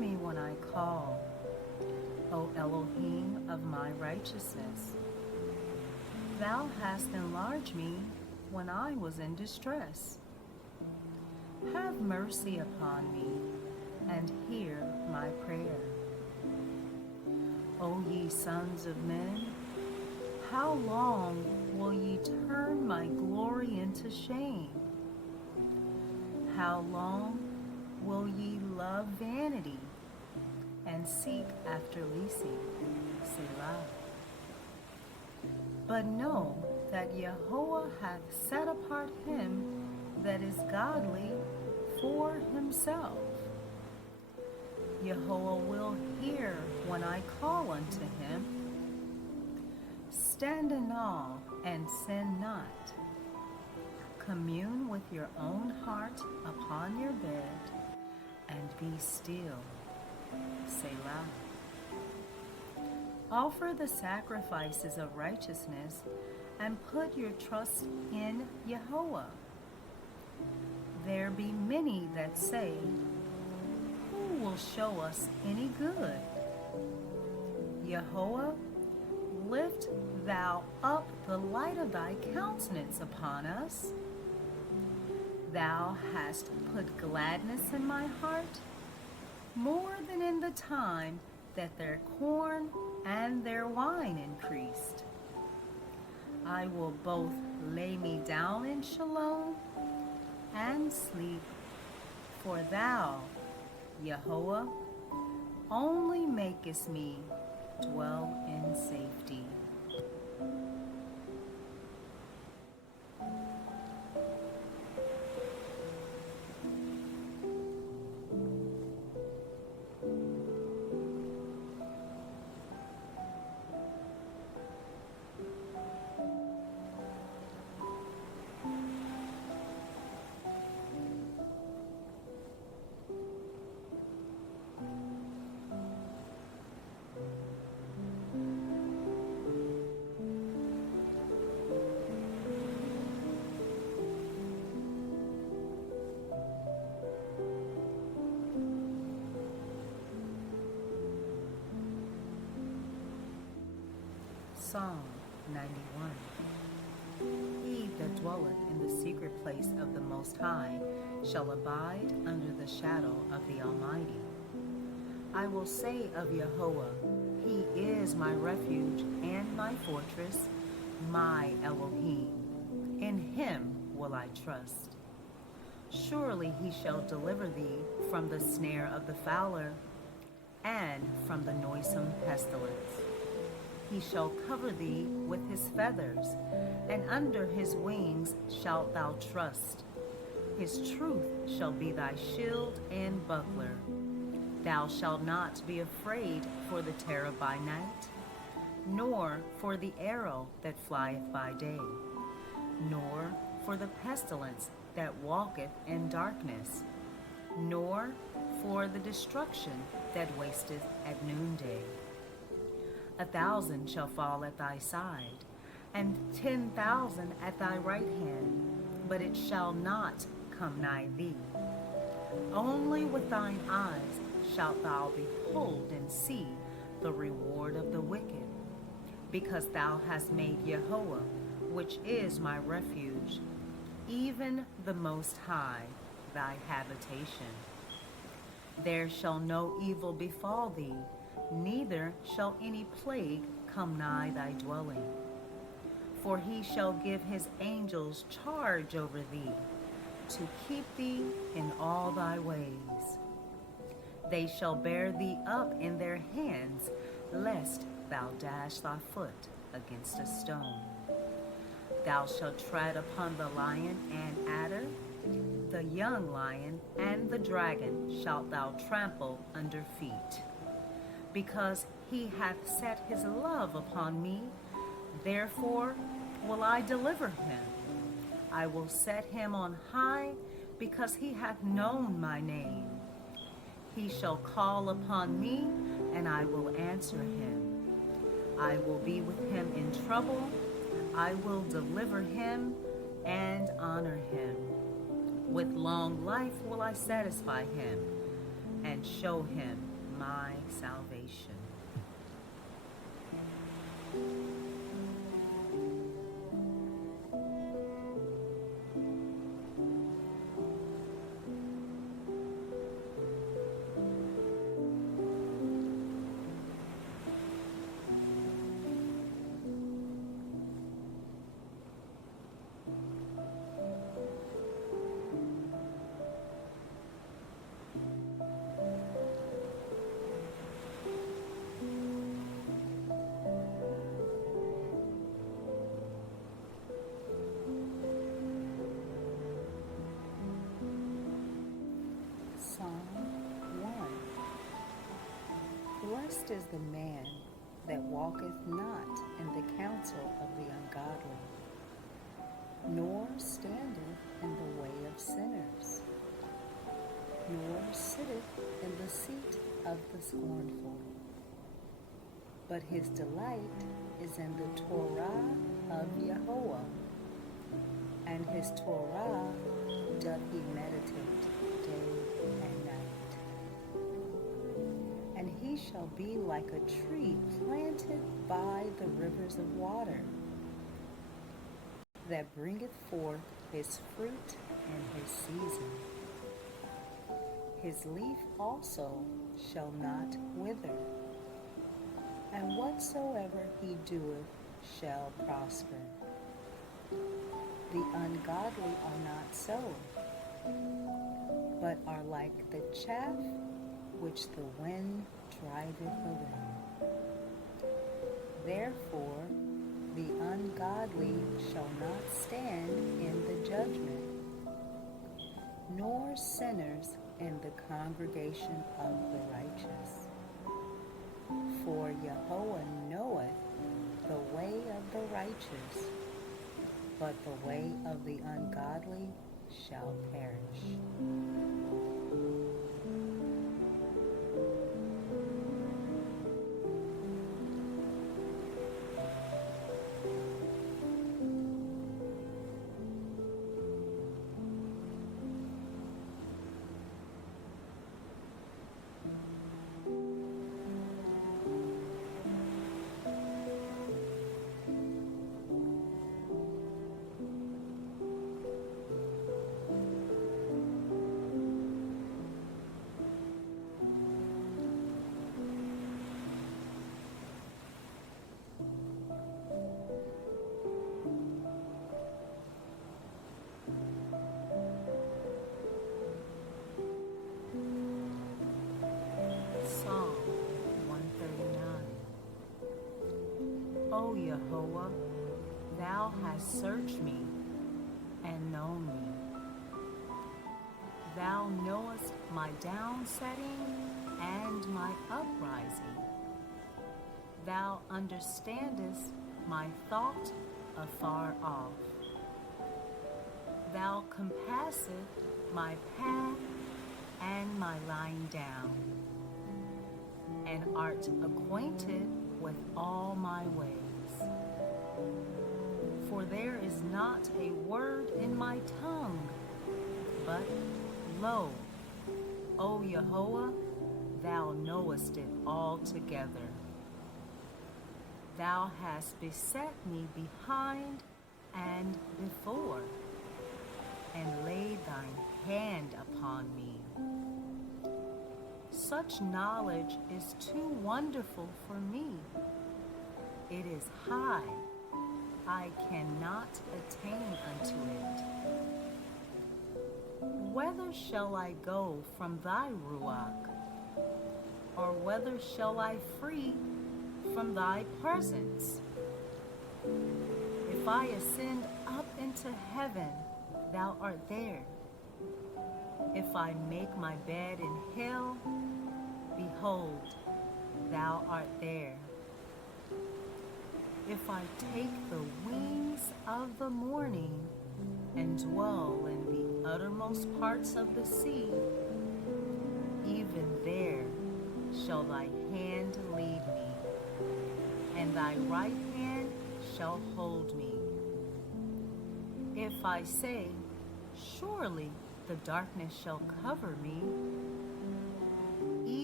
me when I call, O Elohim of my righteousness. Thou hast enlarged me when I was in distress. Have mercy upon me, and hear my prayer. O ye sons of men, how long will ye turn my glory into shame? How long will ye love vanity and seek after leasing? Selah. But know that Yahweh hath set apart him that is godly for himself. Yahweh will hear when I call unto him. Stand in awe and sin not. Commune with your own heart upon your bed, and be still. Selah. Offer the sacrifices of righteousness, and put your trust in Yahweh. There be many that say, who will show us any good? Yahweh, lift thou up the light of thy countenance upon us. Thou hast put gladness in my heart, more than in the time that their corn and their wine increased. I will both lay me down in Shalom and sleep, for thou, Yahweh, only makest me dwell in safety. Psalm 91. He that dwelleth in the secret place of the Most High shall abide under the shadow of the Almighty. I will say of Yahweh, He is my refuge and my fortress, my Elohim. In Him will I trust. Surely He shall deliver thee from the snare of the fowler and from the noisome pestilence. He shall cover thee with his feathers, and under his wings shalt thou trust. His truth shall be thy shield and buckler. Thou shalt not be afraid for the terror by night, nor for the arrow that flieth by day, nor for the pestilence that walketh in darkness, nor for the destruction that wasteth at noonday. 1,000 shall fall at thy side, and 10,000 at thy right hand, but it shall not come nigh thee. Only with thine eyes shalt thou behold and see the reward of the wicked, because thou hast made Yahweh, which is my refuge, even the Most High, thy habitation. There shall no evil befall thee, neither shall any plague come nigh thy dwelling. For he shall give his angels charge over thee, to keep thee in all thy ways. They shall bear thee up in their hands, lest thou dash thy foot against a stone. Thou shalt tread upon the lion and adder, the young lion and the dragon shalt thou trample under feet. Because he hath set his love upon me, therefore will I deliver him. I will set him on high, because he hath known my name. He shall call upon me, and I will answer him. I will be with him in trouble. I will deliver him and honor him. With long life will I satisfy him, and show him my salvation. Psalm 1. Blessed is the man that walketh not in the counsel of the ungodly, nor standeth in the way of sinners, nor sitteth in the seat of the scornful. But his delight is in the Torah of Yahweh, and his Torah doth he meditate day and night. And he shall be like a tree planted by the rivers of water, that bringeth forth his fruit in his season. His leaf also shall not wither, and whatsoever he doeth shall prosper. The ungodly are not so, but are like the chaff which the wind driveth away. Therefore the ungodly shall not stand in the judgment, nor sinners in the congregation of the righteous. For Yahweh knoweth the way of the righteous, but the way of the ungodly shall perish. Psalm 139. O Yahweh, thou hast searched me and known me. Thou knowest my downsetting and my uprising. Thou understandest my thought afar off. Thou compassest my path and my lying down, and art acquainted with all my ways. For there is not a word in my tongue, but lo, O Yahweh, thou knowest it altogether. Thou hast beset me behind and before, and laid thine hand upon me. Such knowledge is too wonderful for me. It is high, I cannot attain unto it. Whither shall I go from thy ruach? Or whither shall I flee from thy presence? If I ascend up into heaven, thou art there. If I make my bed in hell, behold, thou art there. If I take the wings of the morning and dwell in the uttermost parts of the sea, even there shall thy hand lead me, and thy right hand shall hold me. If I say, surely the darkness shall cover me, even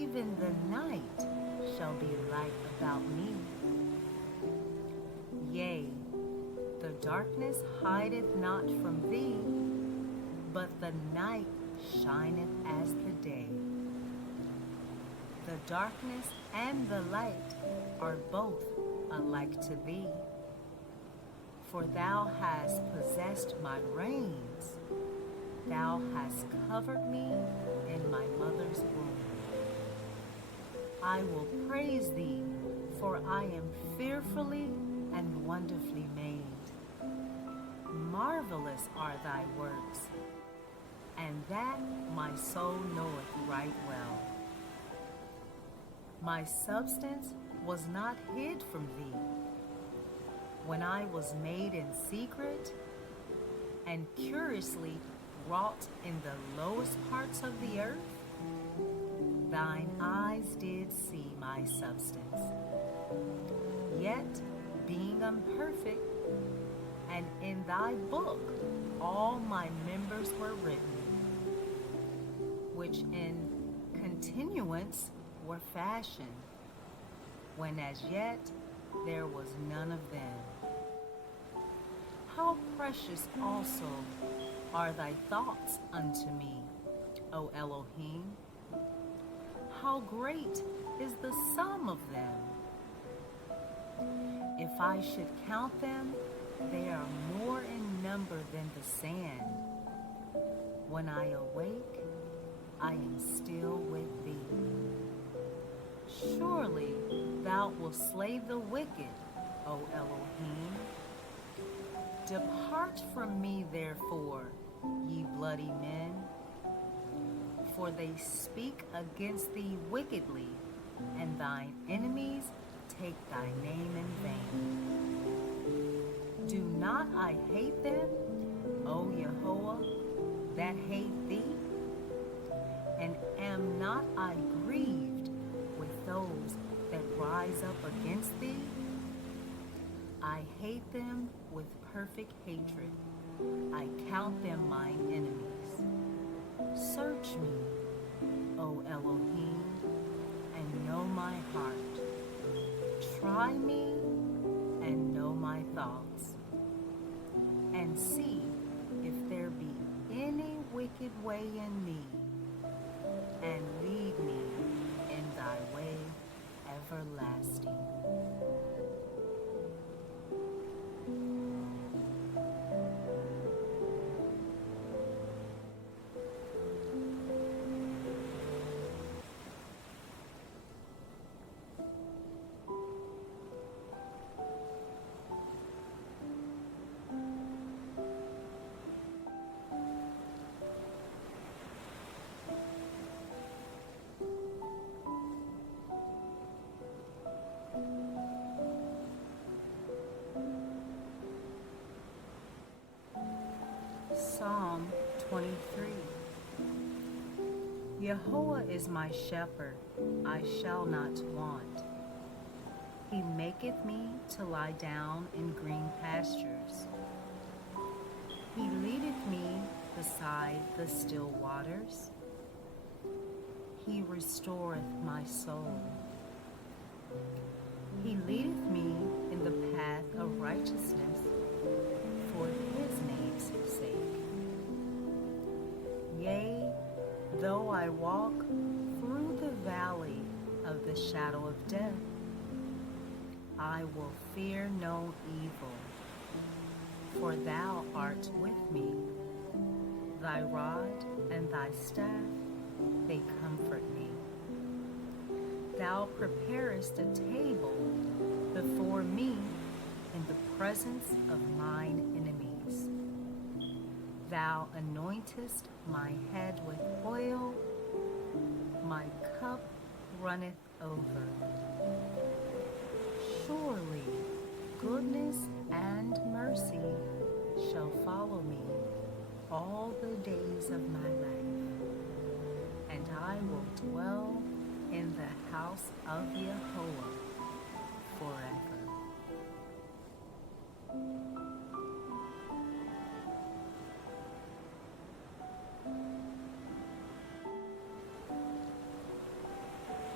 even the night shall be light about me. Yea, the darkness hideth not from thee, but the night shineth as the day. The darkness and the light are both alike to thee. For thou hast possessed my reins, thou hast covered me in my mother's womb. I will praise thee, for I am fearfully and wonderfully made. Marvelous are thy works, and that my soul knoweth right well. My substance was not hid from thee, when I was made in secret and curiously wrought in the lowest parts of the earth. Thine eyes did see my substance, yet being imperfect, and in thy book all my members were written, which in continuance were fashioned, when as yet there was none of them. How precious also are thy thoughts unto me, O Elohim! How great is the sum of them! If I should count them, they are more in number than the sand. When I awake, I am still with thee. Surely thou wilt slay the wicked, O Elohim. Depart from me, therefore, ye bloody men, for they speak against thee wickedly, and thine enemies take thy name in vain. Do not I hate them, O Yahuwah, that hate thee? And am not I grieved with those that rise up against thee? I hate them with perfect hatred. I count them mine enemies. Search me, O Elohim, and know my heart. Try me and know my thoughts, and see if there be any wicked way in me, and lead me in thy way everlasting. Psalm 23. Yahuwah is my shepherd, I shall not want. He maketh me to lie down in green pastures. He leadeth me beside the still waters. He restoreth my soul. He leadeth me in the path of righteousness for his name's sake. Yea, though I walk through the valley of the shadow of death, I will fear no evil, for thou art with me. Thy rod and thy staff, they comfort me. Thou preparest a table before me in the presence of mine enemies. Thou anointest my head with oil, my cup runneth over. Surely goodness and mercy shall follow me all the days of my life, and I will dwell in the house of Yahuwah forever.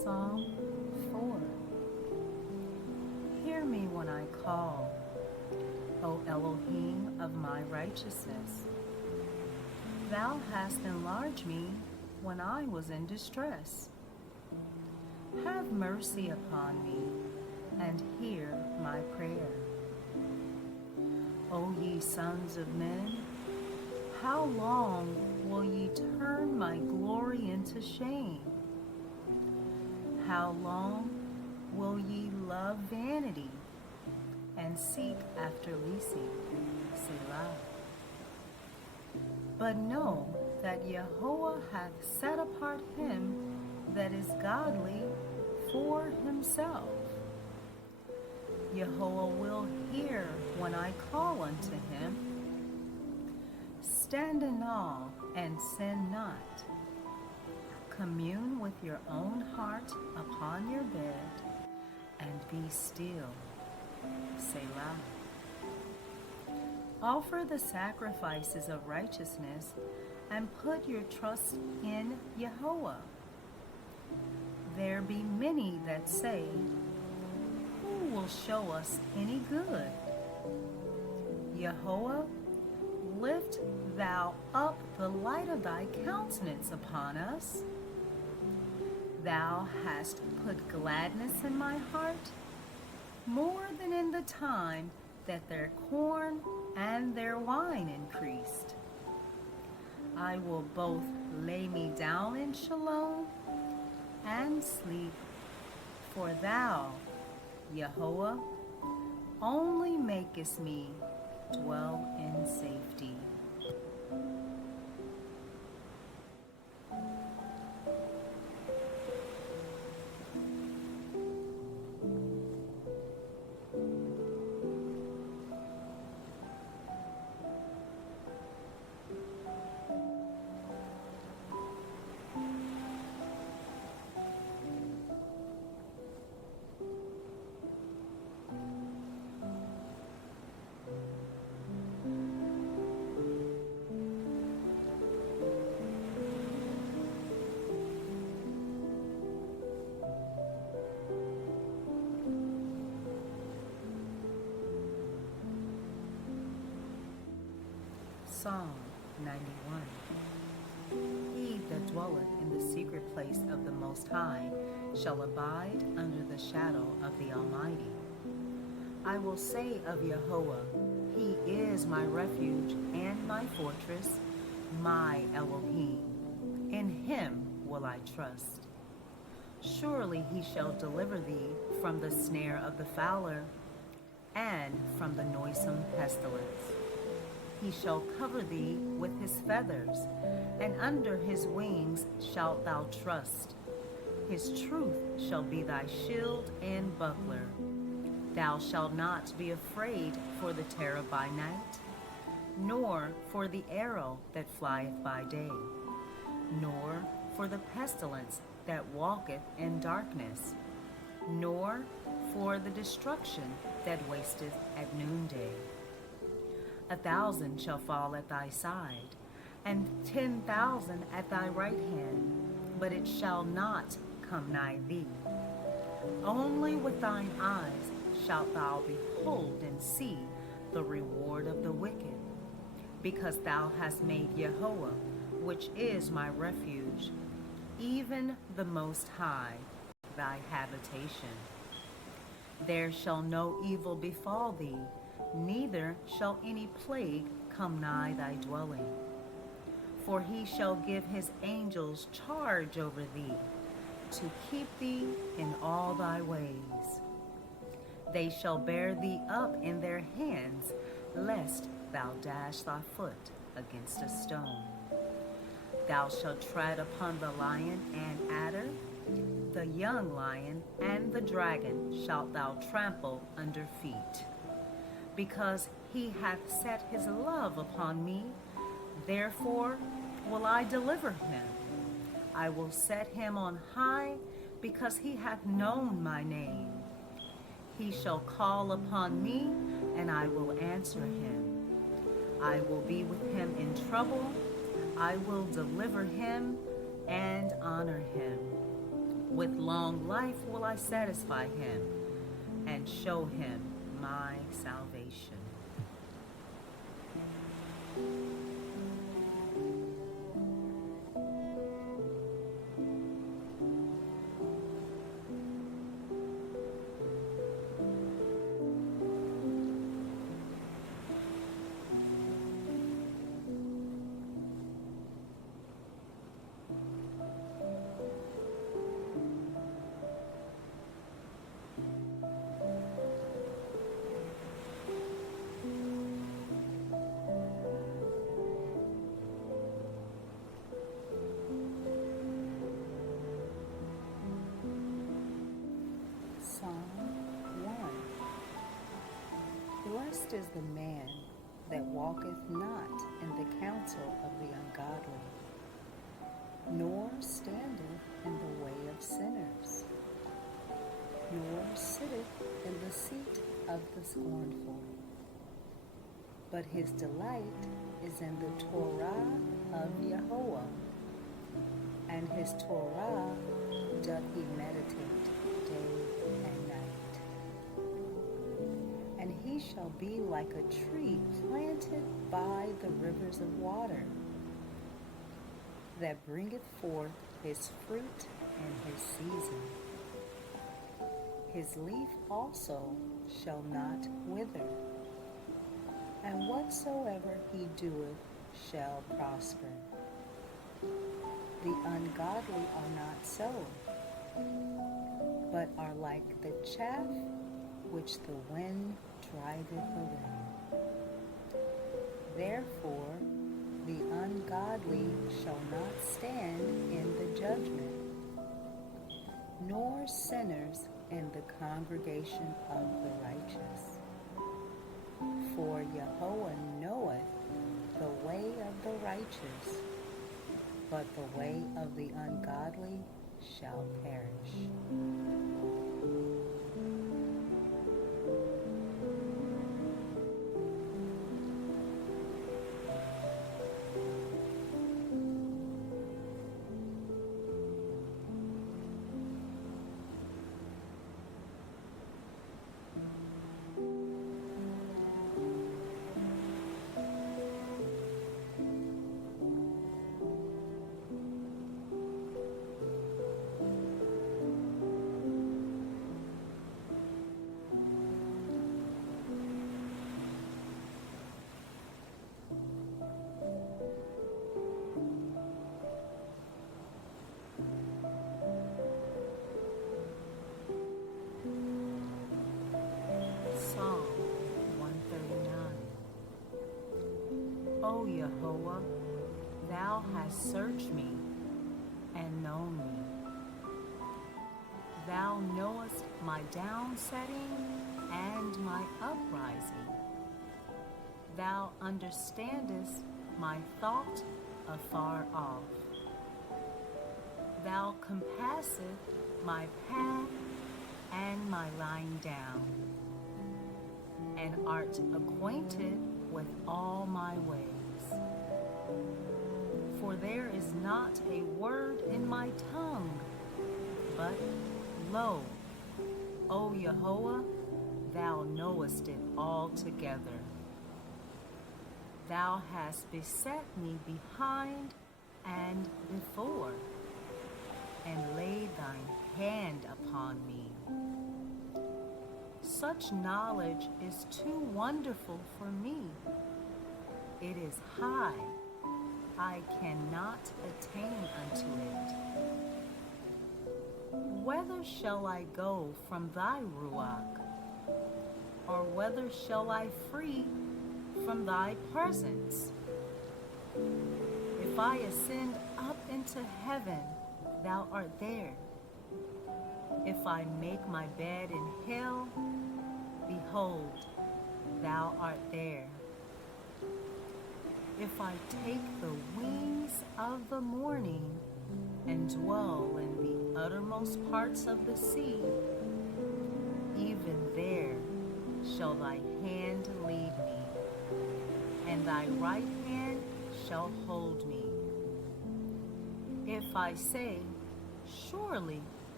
Psalm 4. Hear me when I call, O Elohim of my righteousness. Thou hast enlarged me when I was in distress. Have mercy upon me, and hear my prayer. O ye sons of men, how long will ye turn my glory into shame? How long will ye love vanity and seek after leasing? Selah. But know that Yahweh hath set apart him that is godly for himself. Yahweh will hear when I call unto him. Stand in awe and sin not. Commune with your own heart upon your bed, and be still. Selah. Offer the sacrifices of righteousness, and put your trust in Yahweh. There be many that say, who will show us any good? Yahweh, lift thou up the light of thy countenance upon us. Thou hast put gladness in my heart, more than in the time that their corn and their wine increased. I will both lay me down in Shalom and sleep, for thou, Yahweh, only makest me dwell in safety. Psalm 91. He that dwelleth in the secret place of the Most High shall abide under the shadow of the Almighty. I will say of Yahweh, He is my refuge and my fortress, my Elohim. In Him will I trust. Surely He shall deliver thee from the snare of the fowler and from the noisome pestilence. He shall cover thee with his feathers, and under his wings shalt thou trust. His truth shall be thy shield and buckler. Thou shalt not be afraid for the terror by night, nor for the arrow that flieth by day, nor for the pestilence that walketh in darkness, nor for the destruction that wasteth at noonday. 1,000 shall fall at thy side, and 10,000 at thy right hand, but it shall not come nigh thee. Only with thine eyes shalt thou behold and see the reward of the wicked, because thou hast made Yahweh, which is my refuge, even the Most High, thy habitation. There shall no evil befall thee, neither shall any plague come nigh thy dwelling. For he shall give his angels charge over thee, to keep thee in all thy ways. They shall bear thee up in their hands, lest thou dash thy foot against a stone. Thou shalt tread upon the lion and adder, the young lion and the dragon shalt thou trample under feet. Because he hath set his love upon me, therefore will I deliver him. I will set him on high, because he hath known my name. He shall call upon me, and I will answer him. I will be with him in trouble. I will deliver him and honor him. With long life will I satisfy him and show him my salvation. Psalm 1. Blessed is the man that walketh not in the counsel of the ungodly, nor standeth in the way of sinners, nor sitteth in the seat of the scornful. But his delight is in the Torah of Yahweh, and his Torah doth he meditate day and night. And he shall be like a tree planted by the rivers of water, that bringeth forth his fruit in his season. His leaf also shall not wither, and whatsoever he doeth shall prosper. The ungodly are not so, but are like the chaff which the wind driveth away. Therefore the ungodly shall not stand in the judgment, nor sinners in the congregation of the righteous. For Yahweh knoweth the way of the righteous, but the way of the ungodly shall perish. Psalm 139. O Yahweh, thou hast searched me and known me. Thou knowest my downsetting and my uprising. Thou understandest my thought afar off. Thou compassest my path and my lying down, and art acquainted with all my ways. For there is not a word in my tongue, but lo, O Yahweh, thou knowest it altogether. Thou hast beset me behind and before, and laid thine hand upon me. Such knowledge is too wonderful for me. It is high, I cannot attain unto it. Whither shall I go from thy ruach? Or whither shall I flee from thy presence? If I ascend up into heaven, thou art there. If I make my bed in hell, behold, thou art there. If I take the wings of the morning and dwell in the uttermost parts of the sea, even there shall thy hand lead me, and thy right hand shall hold me. If I say, surely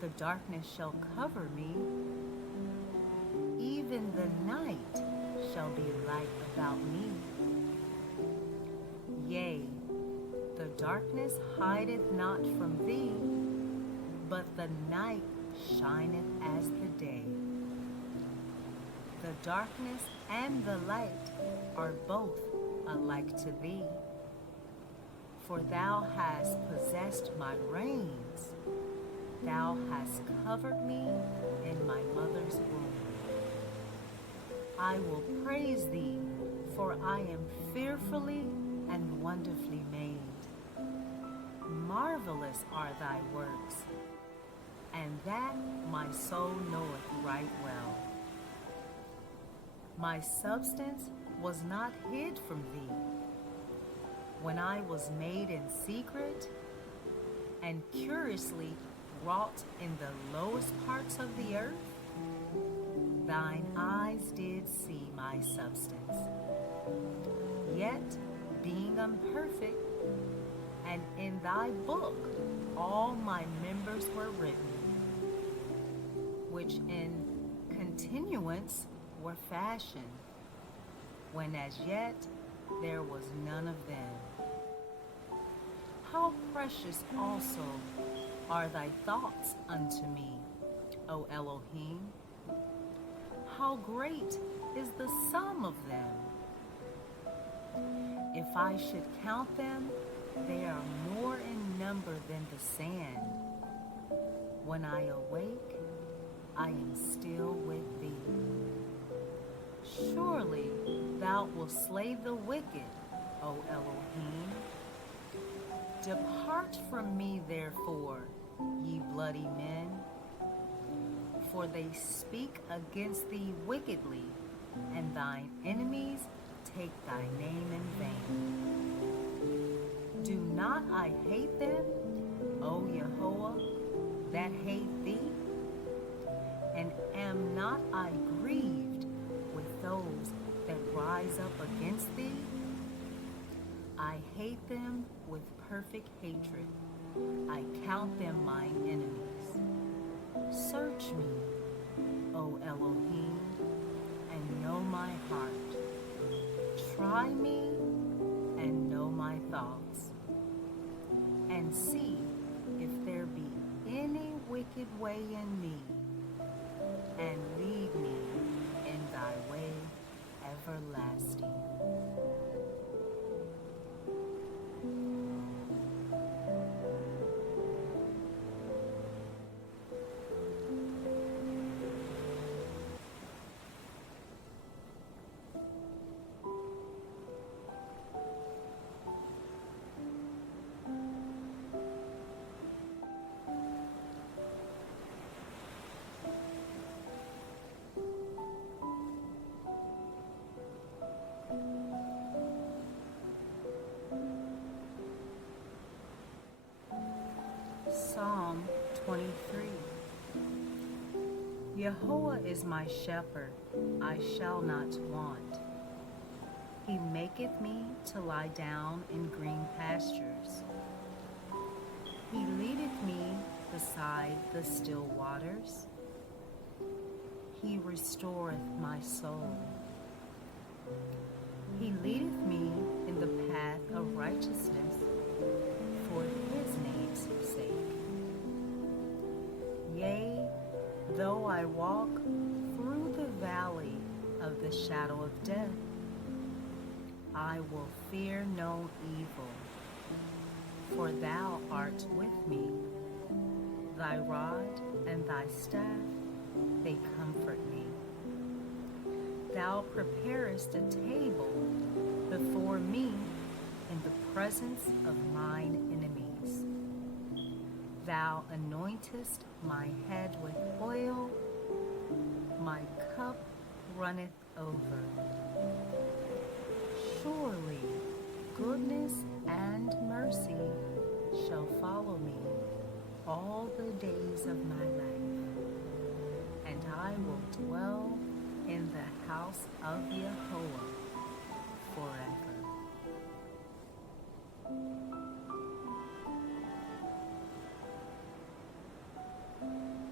The darkness shall cover me, even the night shall be light about me. Yea, the darkness hideth not from thee, but the night shineth as the day. The darkness and the light are both alike to thee. For thou hast possessed my reins, thou hast covered me in my mother's womb. I will praise thee, for I am fearfully and wonderfully made. Marvelous are thy works, and that my soul knoweth right well. My substance was not hid from thee, when I was made in secret and curiously wrought in the lowest parts of the earth. Thine eyes did see my substance, yet being imperfect, and in thy book all my members were written, which in continuance were fashioned, when as yet there was none of them. How precious also are thy thoughts unto me, O Elohim! How great is the sum of them! If I should count them, they are more in number than the sand. When I awake, I am still with thee. Surely thou wilt slay the wicked, O Elohim. Depart from me, therefore, ye bloody men, for they speak against thee wickedly, and thine enemies take thy name in vain. Do not I hate them, O Yahuwah, that hate thee? And am not I grieved with those that rise up against thee? I hate them with perfect hatred. I count them mine enemies. Search me, O Elohim, and know my heart. Try me and know my thoughts, and see if there be any wicked way in me, and lead me in thy way everlasting. Psalm 23. Yahuwah is my shepherd, I shall not want. He maketh me to lie down in green pastures. He leadeth me beside the still waters. He restoreth my soul. He leadeth me in the path of righteousness for his name's sake. Yea, though I walk through the valley of the shadow of death, I will fear no evil, for thou art with me. Thy rod and thy staff, they comfort me. Thou preparest a table before me in the presence of mine enemies. Thou anointest my head with oil, my cup runneth over. Surely goodness and mercy shall follow me all the days of my life, and I will dwell in the house of Yahuwah forever.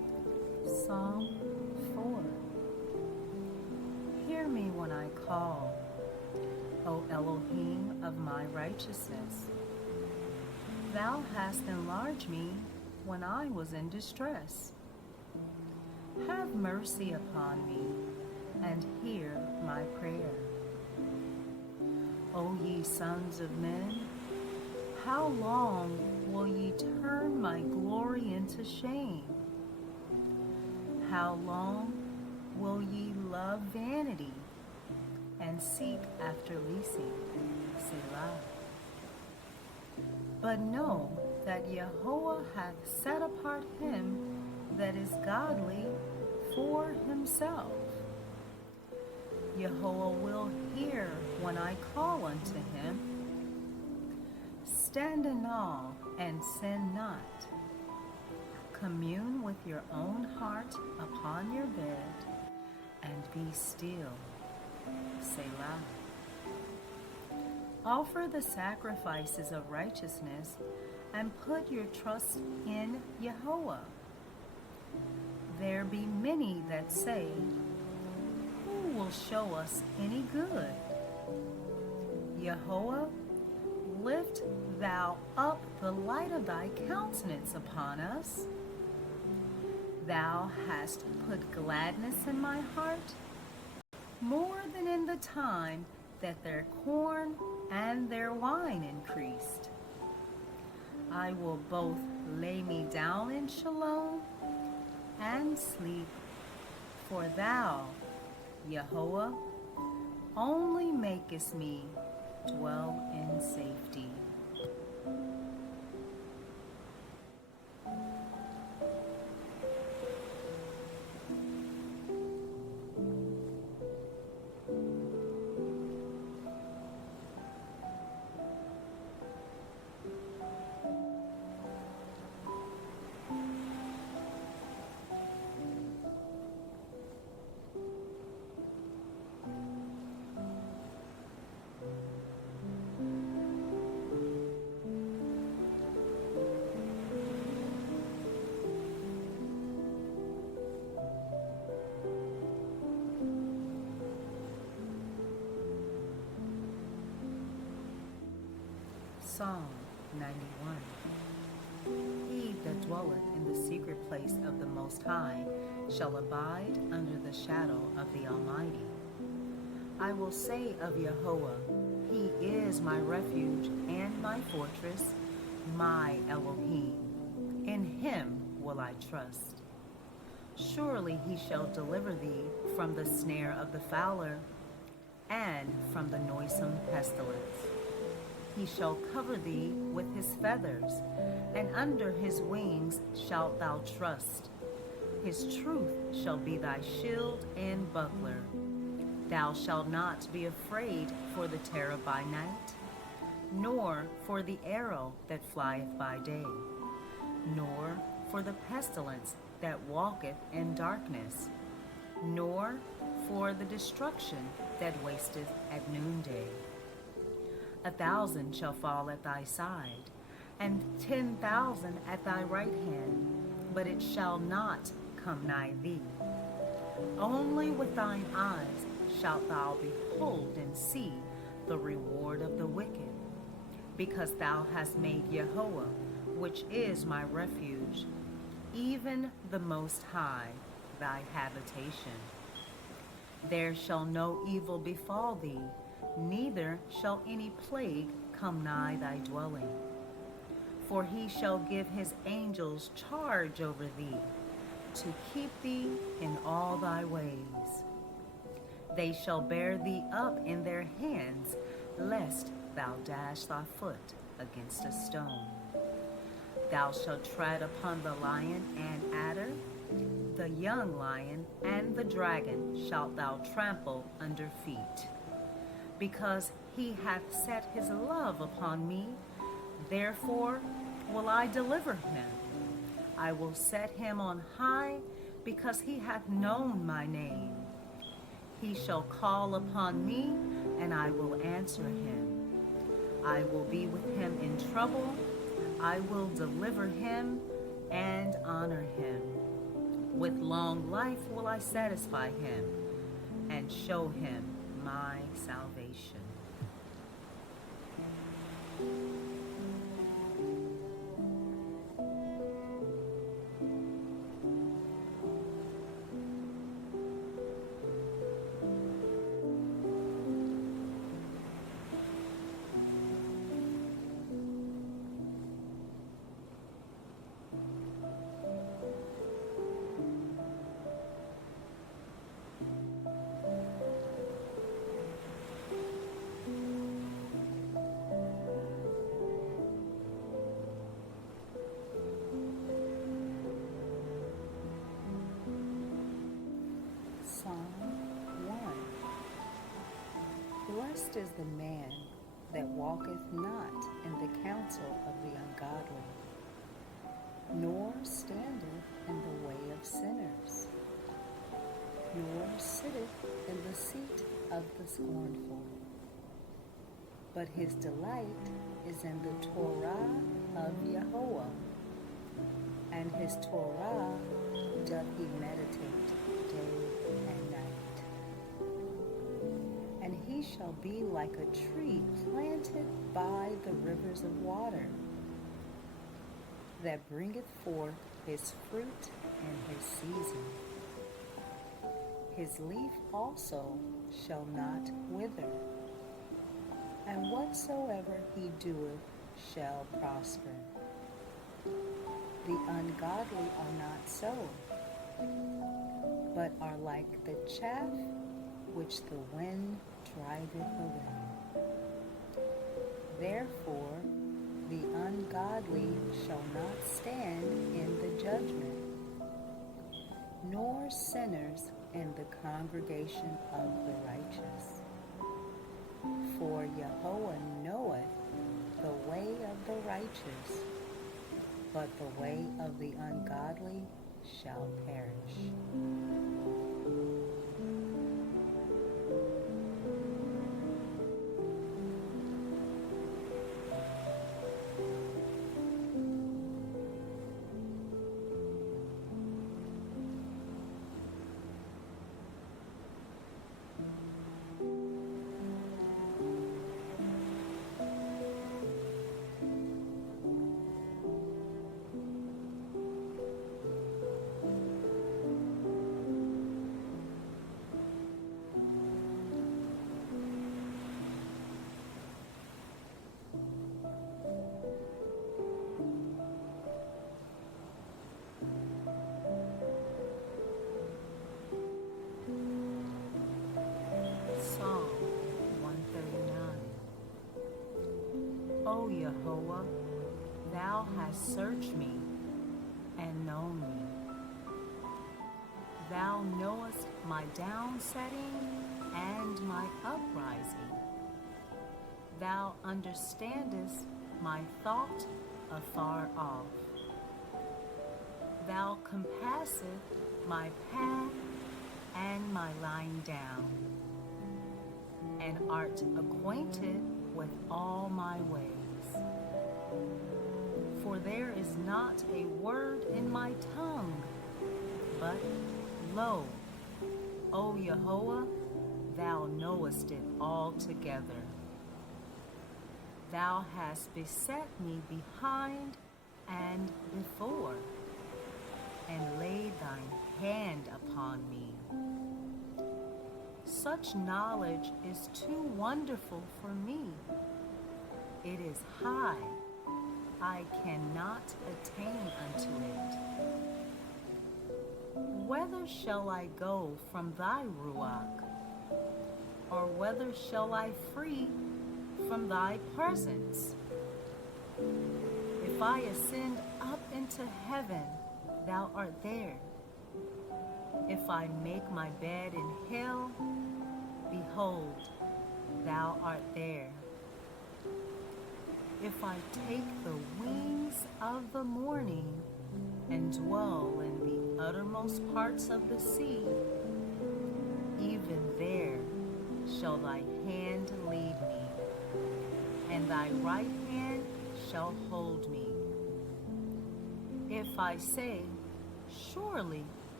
Psalm 4. Hear me when I call, O Elohim of my righteousness. Thou hast enlarged me when I was in distress. Have mercy upon me, and hear my prayer. O ye sons of men, how long will ye turn my glory into shame? How long will ye love vanity and seek after leasing? Selah. But know that Yahweh hath set apart him that is godly for himself. Yahweh will hear when I call unto him. Stand in awe and sin not. Commune with your own heart upon your bed, and be still. Selah. Offer the sacrifices of righteousness, and put your trust in Yahweh. There be many that say, who will show us any good? Yahweh, lift thou up the light of thy countenance upon us. Thou hast put gladness in my heart, more than in the time that their corn and their wine increased. I will both lay me down in Shalom and sleep, for thou, Yahweh, only makest me dwell in safety. Psalm 91. He that dwelleth in the secret place of the Most High shall abide under the shadow of the Almighty. I will say of Yahweh, He is my refuge and my fortress, my Elohim. In Him will I trust. Surely He shall deliver thee from the snare of the fowler and from the noisome pestilence. He shall cover thee with his feathers, and under his wings shalt thou trust. His truth shall be thy shield and buckler. Thou shalt not be afraid for the terror by night, nor for the arrow that flieth by day, nor for the pestilence that walketh in darkness, nor for the destruction that wasteth at noonday. 1,000 shall fall at thy side, and 10,000 at thy right hand, but it shall not come nigh thee. Only with thine eyes shalt thou behold and see the reward of the wicked, because thou hast made Yahweh, which is my refuge, even the Most High, thy habitation. There shall no evil befall thee, neither shall any plague come nigh thy dwelling. For he shall give his angels charge over thee, to keep thee in all thy ways. They shall bear thee up in their hands, lest thou dash thy foot against a stone. Thou shalt tread upon the lion and adder, the young lion and the dragon shalt thou trample under feet. Because he hath set his love upon me, therefore will I deliver him. I will set him on high, because he hath known my name. He shall call upon me, and I will answer him. I will be with him in trouble. I will deliver him and honor him. With long life will I satisfy him and show him my salvation. Psalm 1. Blessed is the man that walketh not in the counsel of the ungodly, nor standeth in the way of sinners, nor sitteth in the seat of the scornful. But his delight is in the Torah of Yahweh, and his Torah doth he meditate day and night. And he shall be like a tree planted by the rivers of water, that bringeth forth his fruit in his season. His leaf also shall not wither, and whatsoever he doeth shall prosper. The ungodly are not so, but are like the chaff which the wind driveth away. Therefore the ungodly shall not stand in the judgment, nor sinners in the congregation of the righteous. For Yahweh knoweth the way of the righteous, but the way of the ungodly shall perish. Psalm 139. O Yahweh, thou hast searched me and known me. Thou knowest my downsetting and my uprising. Thou understandest my thought afar off. Thou compassest my path and my lying down, and art acquainted with all my ways. For there is not a word in my tongue, but lo, O Yahweh, thou knowest it altogether. Thou hast beset me behind and before, and laid thine hand upon me. Such knowledge is too wonderful for me. It is high, I cannot attain unto it. Whither shall I go from thy ruach? Or whither shall I flee from thy presence? If I ascend up into heaven, thou art there. If I make my bed in hell, behold, thou art there. If I take the wings of the morning and dwell in the uttermost parts of the sea, even there shall thy hand lead me, and thy right hand shall hold me. If I say, surely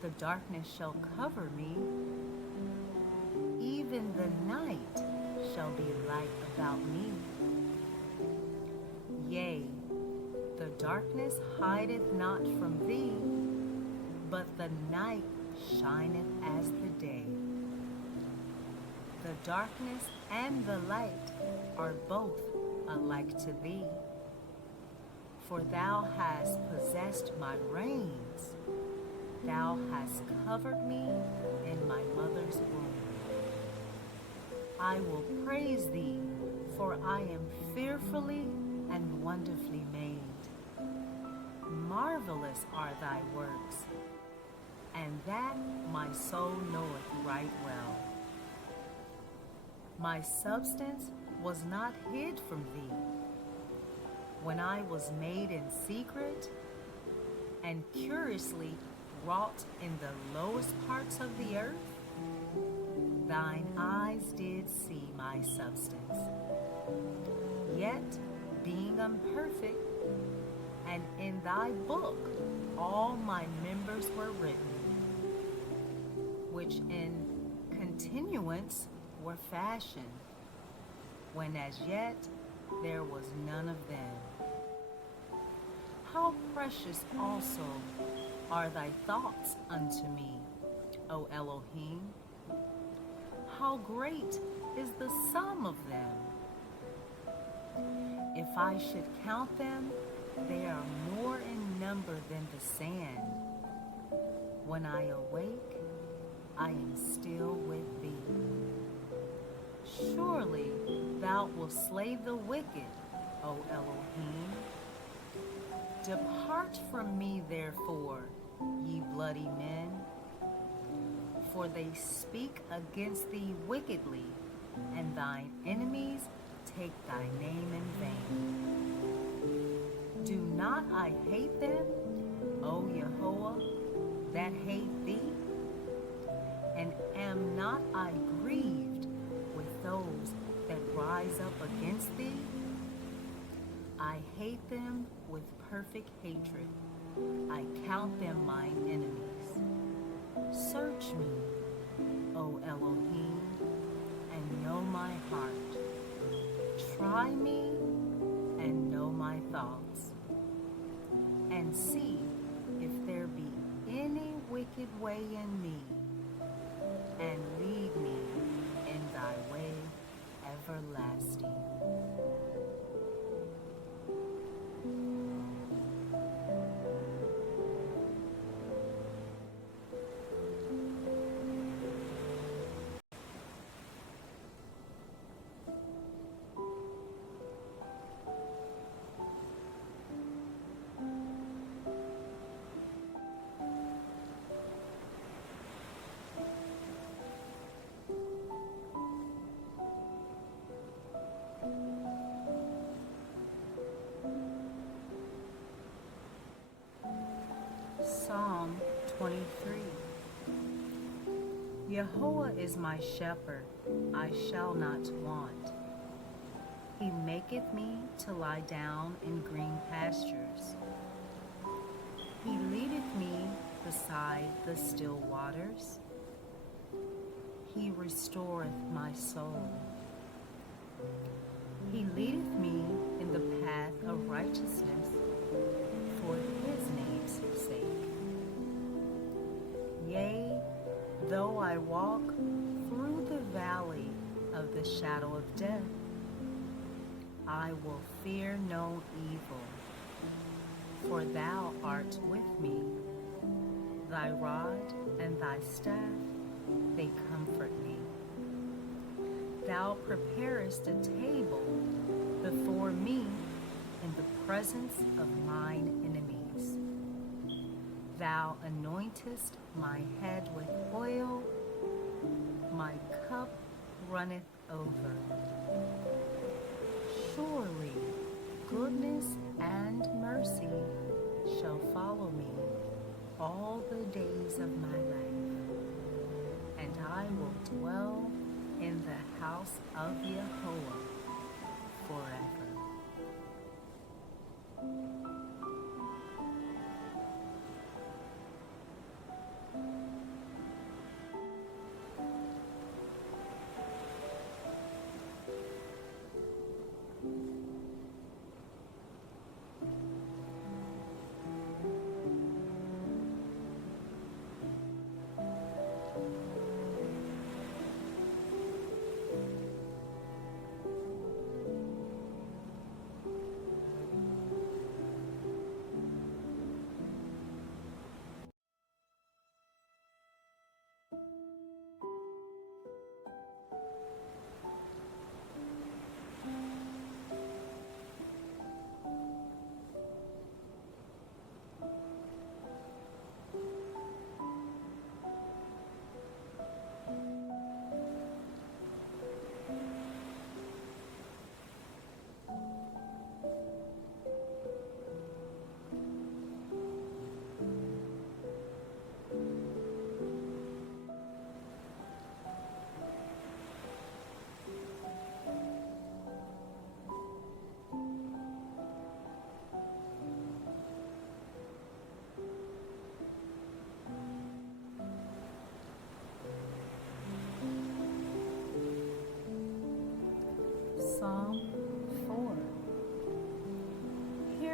The darkness shall cover me, even the night shall be light about me. Yea, the darkness hideth not from thee, but the night shineth as the day. The darkness and the light are both alike to thee. For thou hast possessed my reins, thou hast covered me in my mother's womb. I will praise thee, for I am fearfully and wonderfully made. Marvelous are thy works, and that my soul knoweth right well. My substance was not hid from thee, when I was made in secret and curiously wrought in the lowest parts of the earth. Thine eyes did see my substance, yet being imperfect, and in thy book all my members were written, which in continuance were fashioned, when as yet there was none of them. How precious also are thy thoughts unto me, O Elohim! How great is the sum of them! If I should count them, they are more in number than the sand. When I awake, I am still with thee. Surely thou wilt slay the wicked, O Elohim. Depart from me, therefore, ye bloody men, for they speak against thee wickedly, and thine enemies take thy name in vain. Do not I hate them, O Yahweh, that hate thee? And am not I grieved with those that rise up against thee? I hate them with perfect hatred. I count them mine enemies. Search me, O Elohim, and know my heart. Try me and know my thoughts, and see if there be any wicked way in me, and lead me in thy way everlasting. Psalm 23. Yahweh is my shepherd, I shall not want. He maketh me to lie down in green pastures. He leadeth me beside the still waters. He restoreth my soul. He leadeth me in the path of righteousness for his name's sake. Yea, though I walk through the valley of the shadow of death, I will fear no evil, for thou art with me. Thy rod and thy staff, they comfort me. Thou preparest a table before me in the presence of mine enemies. Thou anointest my head with oil, my cup runneth over. Surely goodness and mercy shall follow me all the days of my life, and I will dwell in the house of Yahweh forever.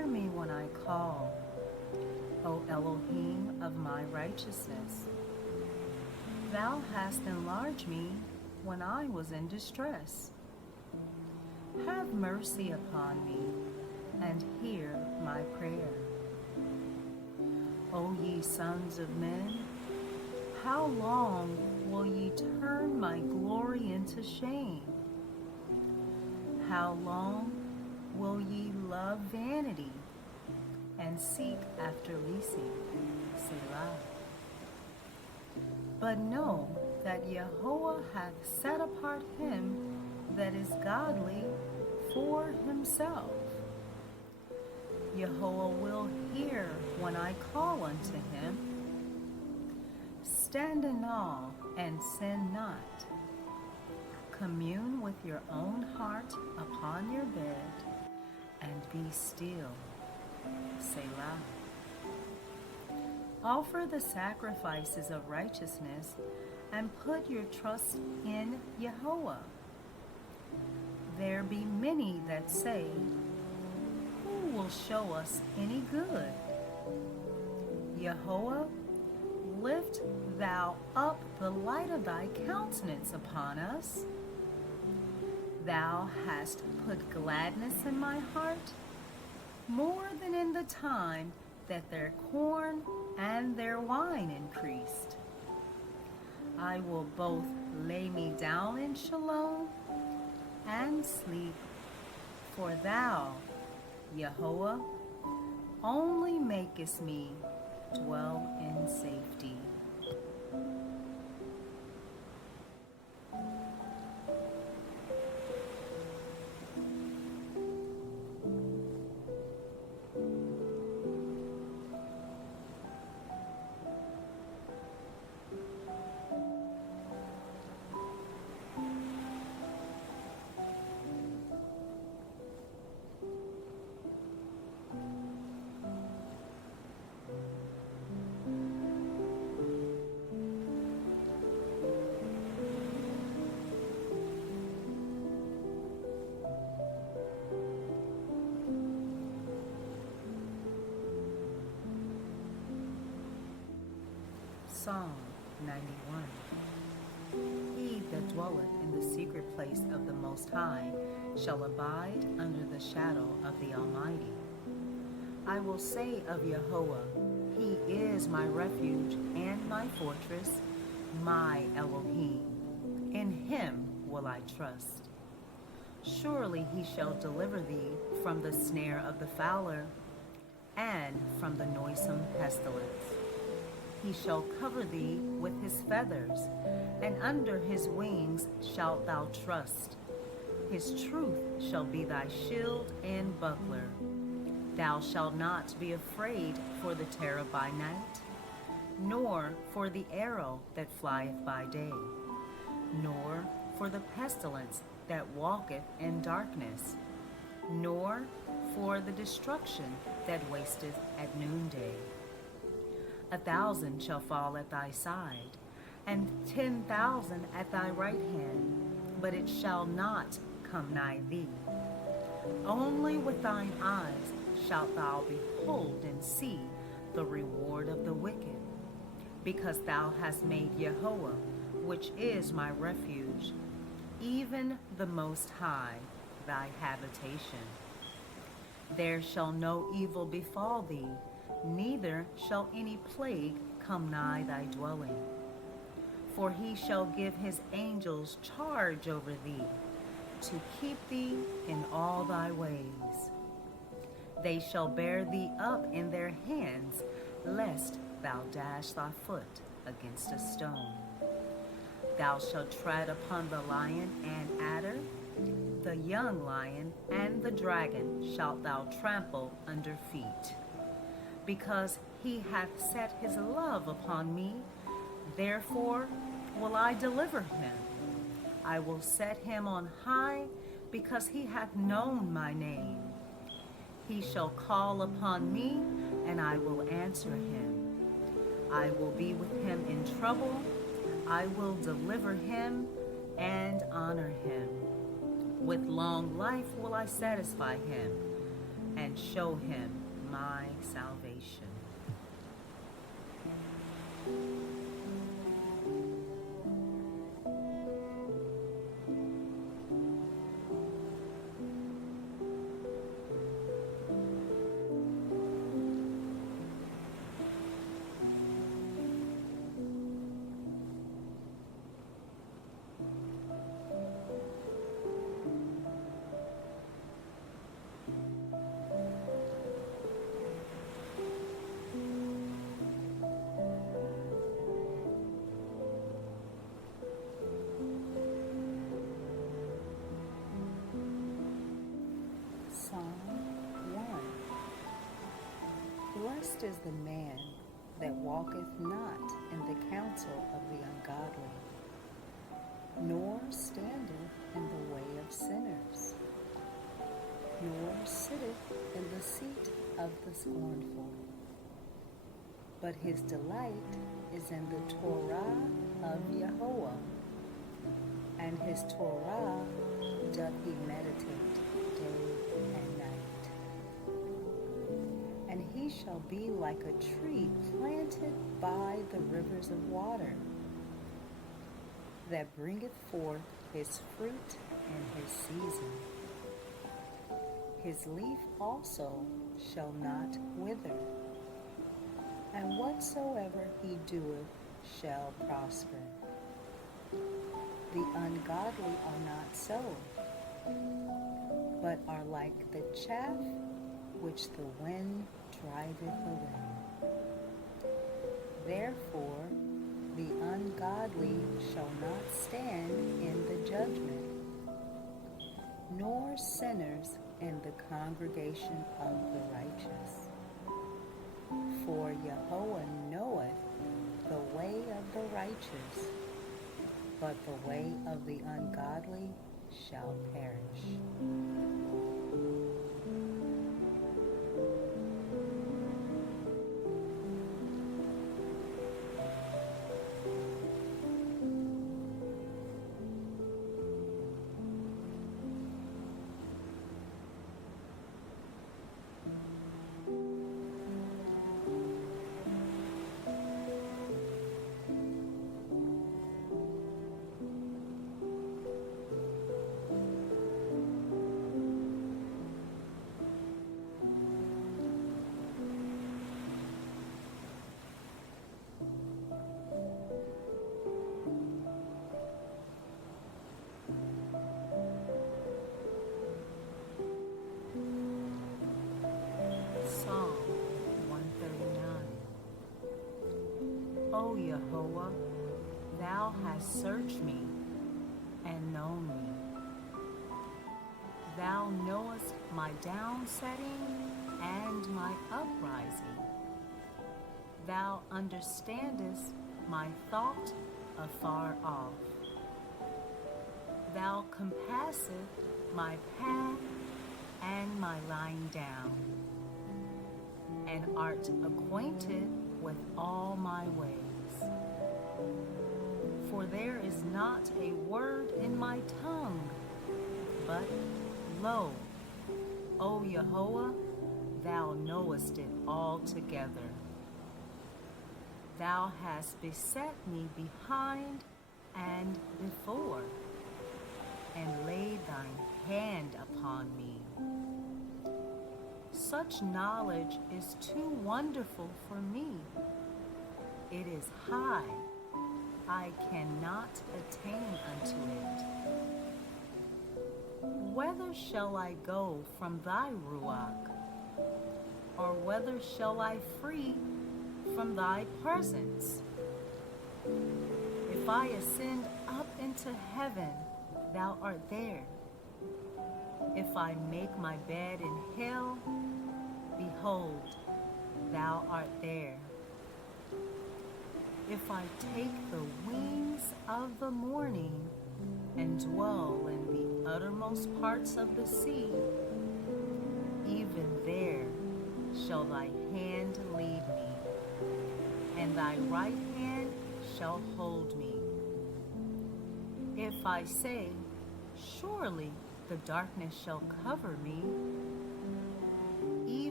me when I call, O Elohim of my righteousness. Thou hast enlarged me when I was in distress. Have mercy upon me, and hear my prayer. O ye sons of men, how long will ye turn my glory into shame? How long will ye love vanity and seek after leasing? Selah. But know that Yahweh hath set apart him that is godly for himself. Yahweh will hear when I call unto him. Stand in awe and sin not. Commune with your own heart upon your bed, and be still. Selah. Offer the sacrifices of righteousness, and put your trust in Yahweh. There be many that say, who will show us any good? Yahweh, lift thou up the light of thy countenance upon us. Thou hast put gladness in my heart, more than in the time that their corn and their wine increased. I will both lay me down in Shalom and sleep, for thou, Yahweh, only makest me dwell in safety. Psalm 91. He that dwelleth in the secret place of the Most High shall abide under the shadow of the Almighty. I will say of Yahweh, He is my refuge and my fortress, my Elohim. In Him will I trust. Surely He shall deliver thee from the snare of the fowler and from the noisome pestilence. He shall cover thee with his feathers, and under his wings shalt thou trust. His truth shall be thy shield and buckler. Thou shalt not be afraid for the terror by night, nor for the arrow that flieth by day, nor for the pestilence that walketh in darkness, nor for the destruction that wasteth at noonday. 1,000 shall fall at thy side, and 10,000 at thy right hand, but it shall not come nigh thee. Only with thine eyes shalt thou behold and see the reward of the wicked, because thou hast made Yahweh, which is my refuge, even the Most High, thy habitation. There shall no evil befall thee, neither shall any plague come nigh thy dwelling. For he shall give his angels charge over thee, to keep thee in all thy ways. They shall bear thee up in their hands, lest thou dash thy foot against a stone. Thou shalt tread upon the lion and adder, the young lion and the dragon shalt thou trample under feet. Because he hath set his love upon me, therefore will I deliver him. I will set him on high, because he hath known my name. He shall call upon me, and I will answer him. I will be with him in trouble. I will deliver him and honor him. With long life will I satisfy him, and show him my salvation. Psalm 1. Blessed is the man that walketh not in the counsel of the ungodly, nor standeth in the way of sinners, nor sitteth in the seat of the scornful. But his delight is in the Torah of Yahweh, and his Torah doth he meditate day and night. And he shall be like a tree planted by the rivers of water, that bringeth forth his fruit in his season. His leaf also shall not wither, and whatsoever he doeth shall prosper. The ungodly are not so, but are like the chaff which the wind driveth away. Therefore the ungodly shall not stand in the judgment, nor sinners in the congregation of the righteous. For Yahweh knoweth the way of the righteous, but the way of the ungodly shall perish. Psalm 139. O Yahweh, thou hast searched me and known me. Thou knowest my downsetting and my uprising. Thou understandest my thought afar off. Thou compassest my path and my lying down, and art acquainted with all my ways. For there is not a word in my tongue, but lo, O Yahweh, thou knowest it altogether. Thou hast beset me behind and before, and laid thine hand upon me. Such knowledge is too wonderful for me. It is high, I cannot attain unto it. Whither shall I go from thy ruach? Or whither shall I flee from thy presence? If I ascend up into heaven, thou art there. If I make my bed in hell, behold, thou art there. If I take the wings of the morning and dwell in the uttermost parts of the sea, even there shall thy hand lead me, and thy right hand shall hold me. If I say, surely the darkness shall cover me, even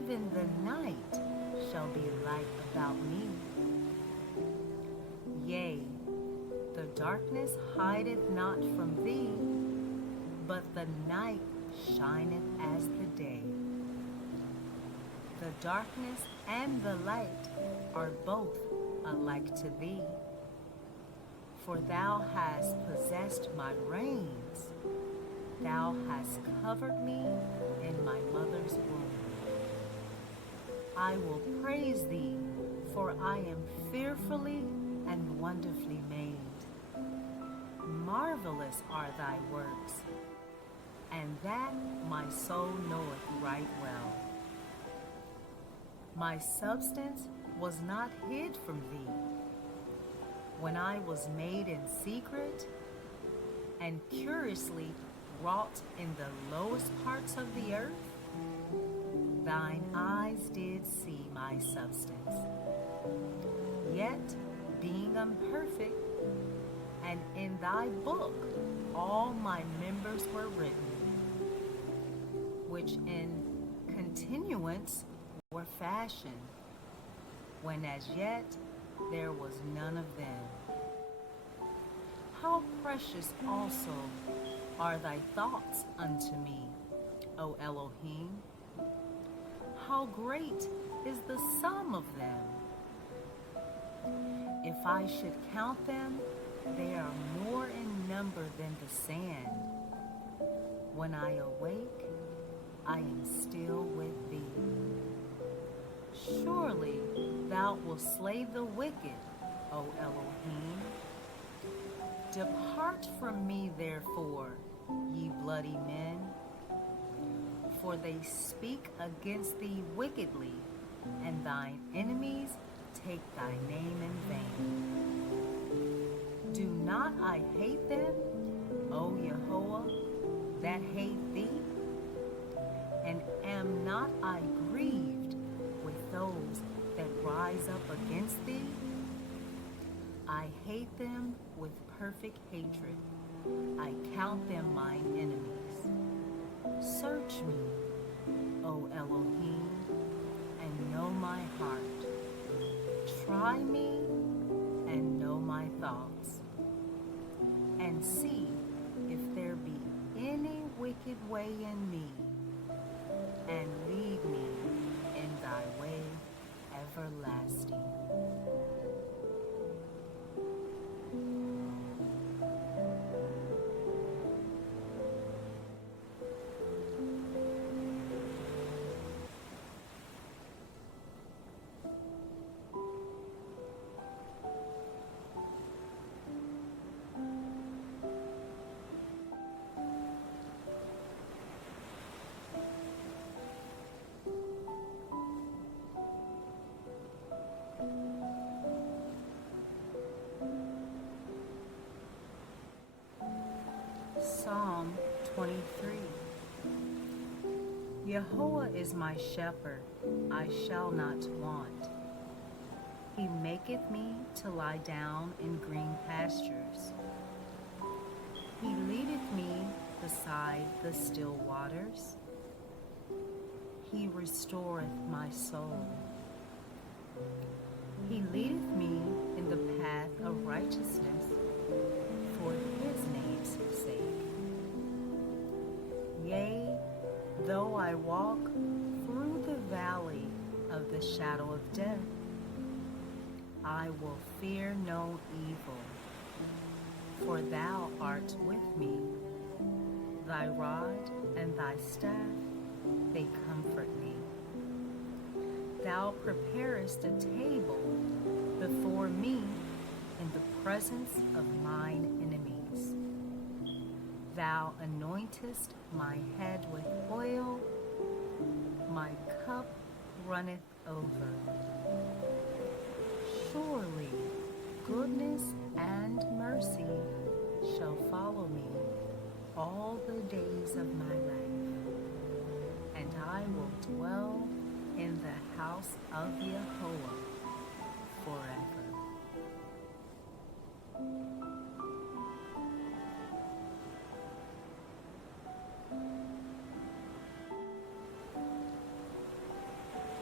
even the night shall be light about me. Yea, the darkness hideth not from thee, but the night shineth as the day. The darkness and the light are both alike to thee. For thou hast possessed my reins, thou hast covered me in my mother's womb. I will praise thee, for I am fearfully and wonderfully made. Marvelous are thy works, and that my soul knoweth right well. My substance was not hid from thee, when I was made in secret and curiously wrought in the lowest parts of the earth. Thine eyes did see my substance. Yet, being imperfect, and in thy book all my members were written, which in continuance were fashioned, when as yet there was none of them. How precious also are thy thoughts unto me, O Elohim! How great is the sum of them! If I should count them, they are more in number than the sand. When I awake, I am still with thee. Surely thou wilt slay the wicked, O Elohim. Depart from me, therefore, ye bloody men, for they speak against thee wickedly, and thine enemies take thy name in vain. Do not I hate them, O Yehovah, that hate thee? And am not I grieved with those that rise up against thee? I hate them with perfect hatred. I count them mine enemies. Search me, O Elohim, and know my heart. Try me and know my thoughts, and see if there be any wicked way in me, and lead me in thy way everlasting. Psalm 23. Yehovah is my shepherd, I shall not want. He maketh me to lie down in green pastures. He leadeth me beside the still waters. He restoreth my soul. He leadeth me in the path of righteousness for his name's sake. Yea, though I walk through the valley of the shadow of death, I will fear no evil, for thou art with me. Thy rod and thy staff, they comfort me. Thou preparest a table before me in the presence of mine enemies. Thou anointest my head with oil, my cup runneth over. Surely goodness and mercy shall follow me all the days of my life, and I will dwell in the house of Yehovah forever.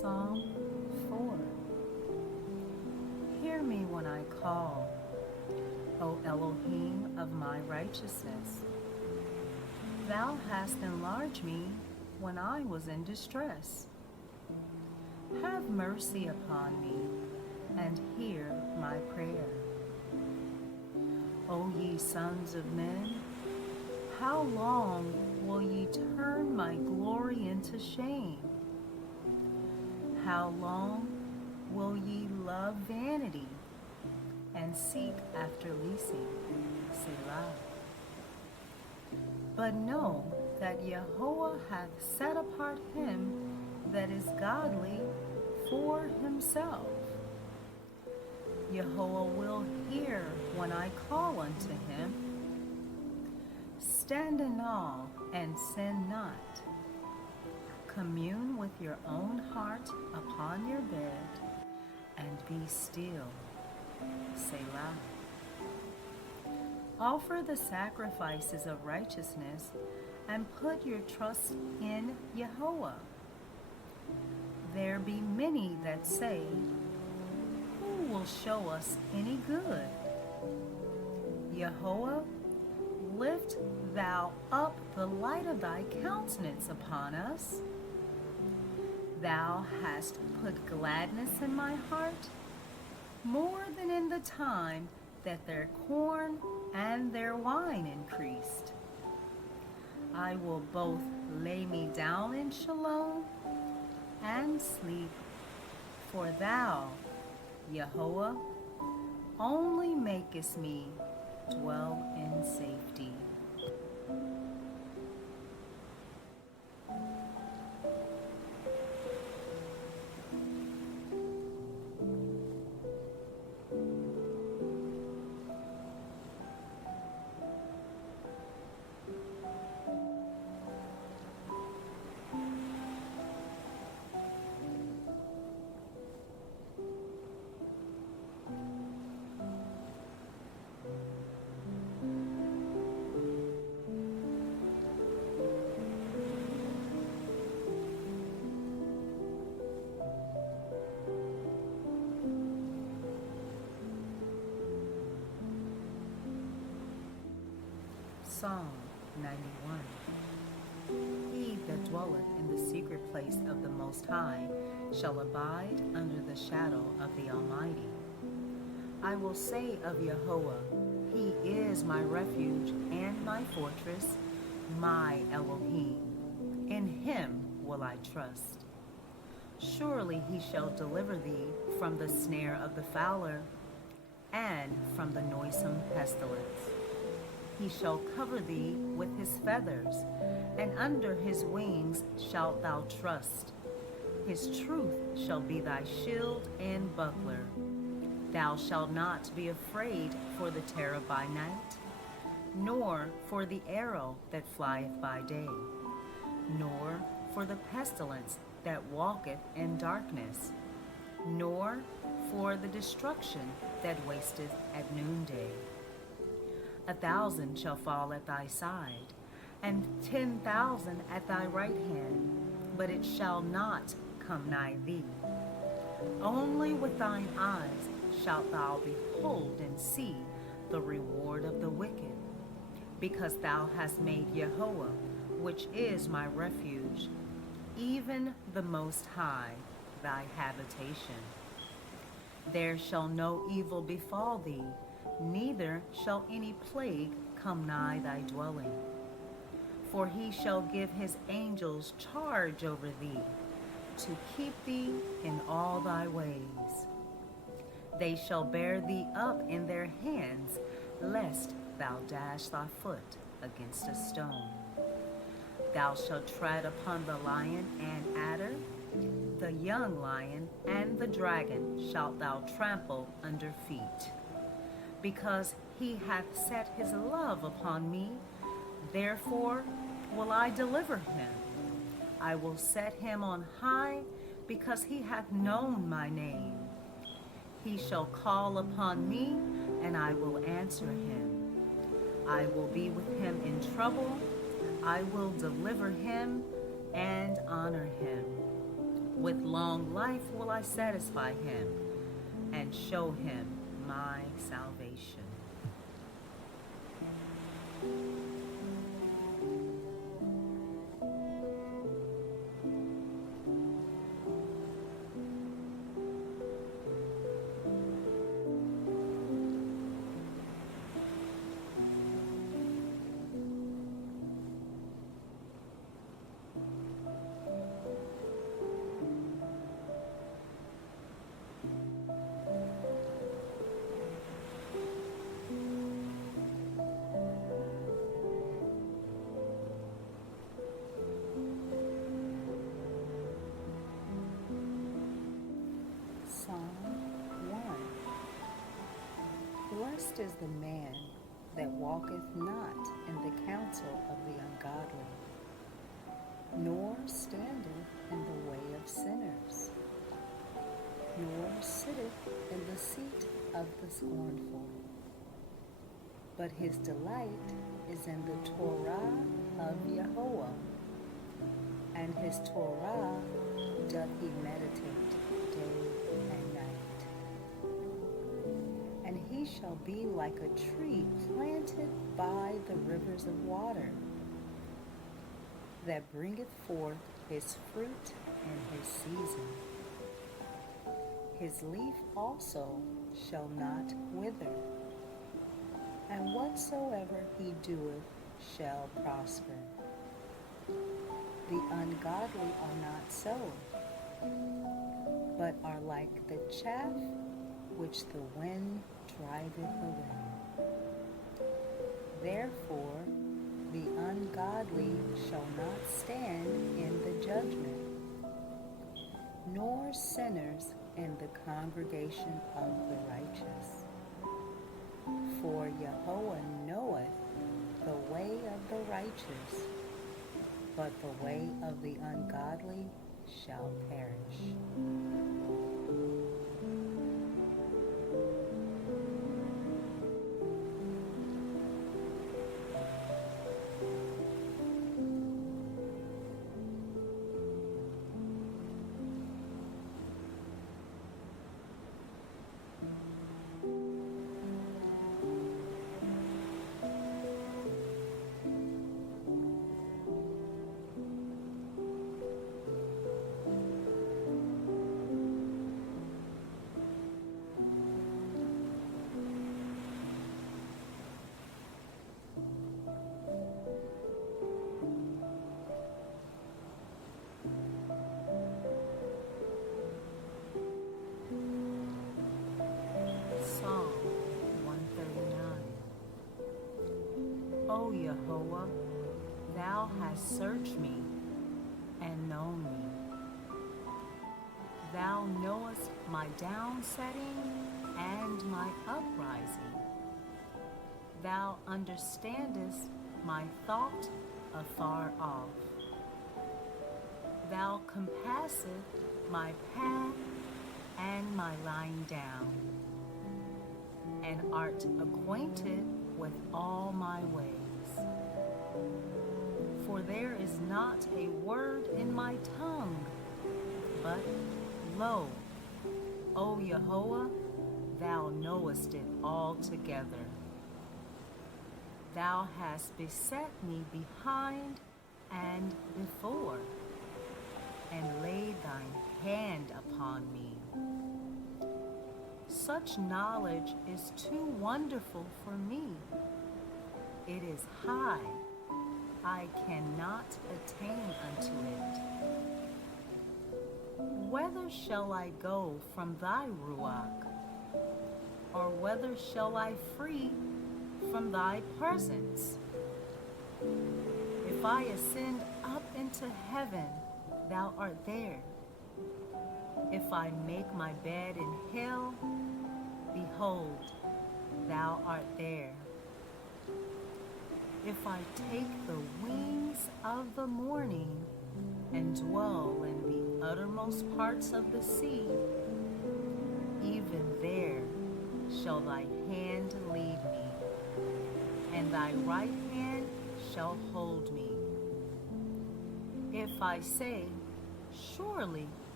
Psalm 4. Hear me when I call, O Elohim of my righteousness. Thou hast enlarged me when I was in distress. Have mercy upon me, and hear my prayer. O ye sons of men, how long will ye turn my glory into shame? How long will ye love vanity and seek after leasing? Selah. But know that Yahweh hath set apart him that is godly for himself. Yahweh will hear when I call unto him. Stand in awe and sin not. Commune with your own heart upon your bed, and be still. Selah. Offer the sacrifices of righteousness, and put your trust in Yahweh. There be many that say, who will show us any good? Yahweh, lift thou up the light of thy countenance upon us. Thou hast put gladness in my heart, more than in the time that their corn and their wine increased. I will both lay me down in Shalom and sleep, for thou, Yahweh, only makest me dwell in safety. Psalm 91. He that dwelleth in the secret place of the Most High shall abide under the shadow of the Almighty. I will say of Yahweh, He is my refuge and my fortress, my Elohim. In Him will I trust. Surely He shall deliver thee from the snare of the fowler and from the noisome pestilence. He shall cover thee with his feathers, and under his wings shalt thou trust. His truth shall be thy shield and buckler. Thou shalt not be afraid for the terror by night, nor for the arrow that flieth by day, nor for the pestilence that walketh in darkness, nor for the destruction that wasteth at noonday. 1,000 shall fall at thy side, and 10,000 at thy right hand, but it shall not come nigh thee. Only with thine eyes shalt thou behold and see the reward of the wicked, because thou hast made Yahweh, which is my refuge, even the Most High, thy habitation. There shall no evil befall thee, neither shall any plague come nigh thy dwelling. For he shall give his angels charge over thee, to keep thee in all thy ways. They shall bear thee up in their hands, lest thou dash thy foot against a stone. Thou shalt tread upon the lion and adder, the young lion and the dragon shalt thou trample under feet. Because he hath set his love upon me, therefore will I deliver him. I will set him on high, because he hath known my name. He shall call upon me, and I will answer him. I will be with him in trouble. I will deliver him and honor him. With long life will I satisfy him and show him my salvation. Psalm 1. Blessed is the man that walketh not in the counsel of the ungodly, nor standeth in the way of sinners, nor sitteth in the seat of the scornful. But his delight is in the Torah of Yahweh, and his Torah doth he meditate day and night. And he shall be like a tree planted by the rivers of water, that bringeth forth his fruit in his season. His leaf also shall not wither, and whatsoever he doeth shall prosper. The ungodly are not so, but are like the chaff which the wind driveth away. Therefore the ungodly shall not stand in the judgment, nor sinners in the congregation of the righteous. For Yahweh knoweth the way of the righteous, but the way of the ungodly shall perish. Psalm 139. O Yahweh, thou hast searched me and known me. Thou knowest my downsetting and my uprising. Thou understandest my thought afar off. Thou compassest my path and my lying down, and art acquainted with all my ways. For there is not a word in my tongue, but lo, O Yahweh, thou knowest it altogether. Thou hast beset me behind and before, and laid thine hand upon me. Such knowledge is too wonderful for me. It is high, I cannot attain unto it. Whither shall I go from thy ruach? Or whither shall I flee from thy presence? If I ascend up into heaven, thou art there. If I make my bed in hell, behold, thou art there. If I take the wings of the morning and dwell in the uttermost parts of the sea, even there shall thy hand lead me, and thy right hand shall hold me. If I say, surely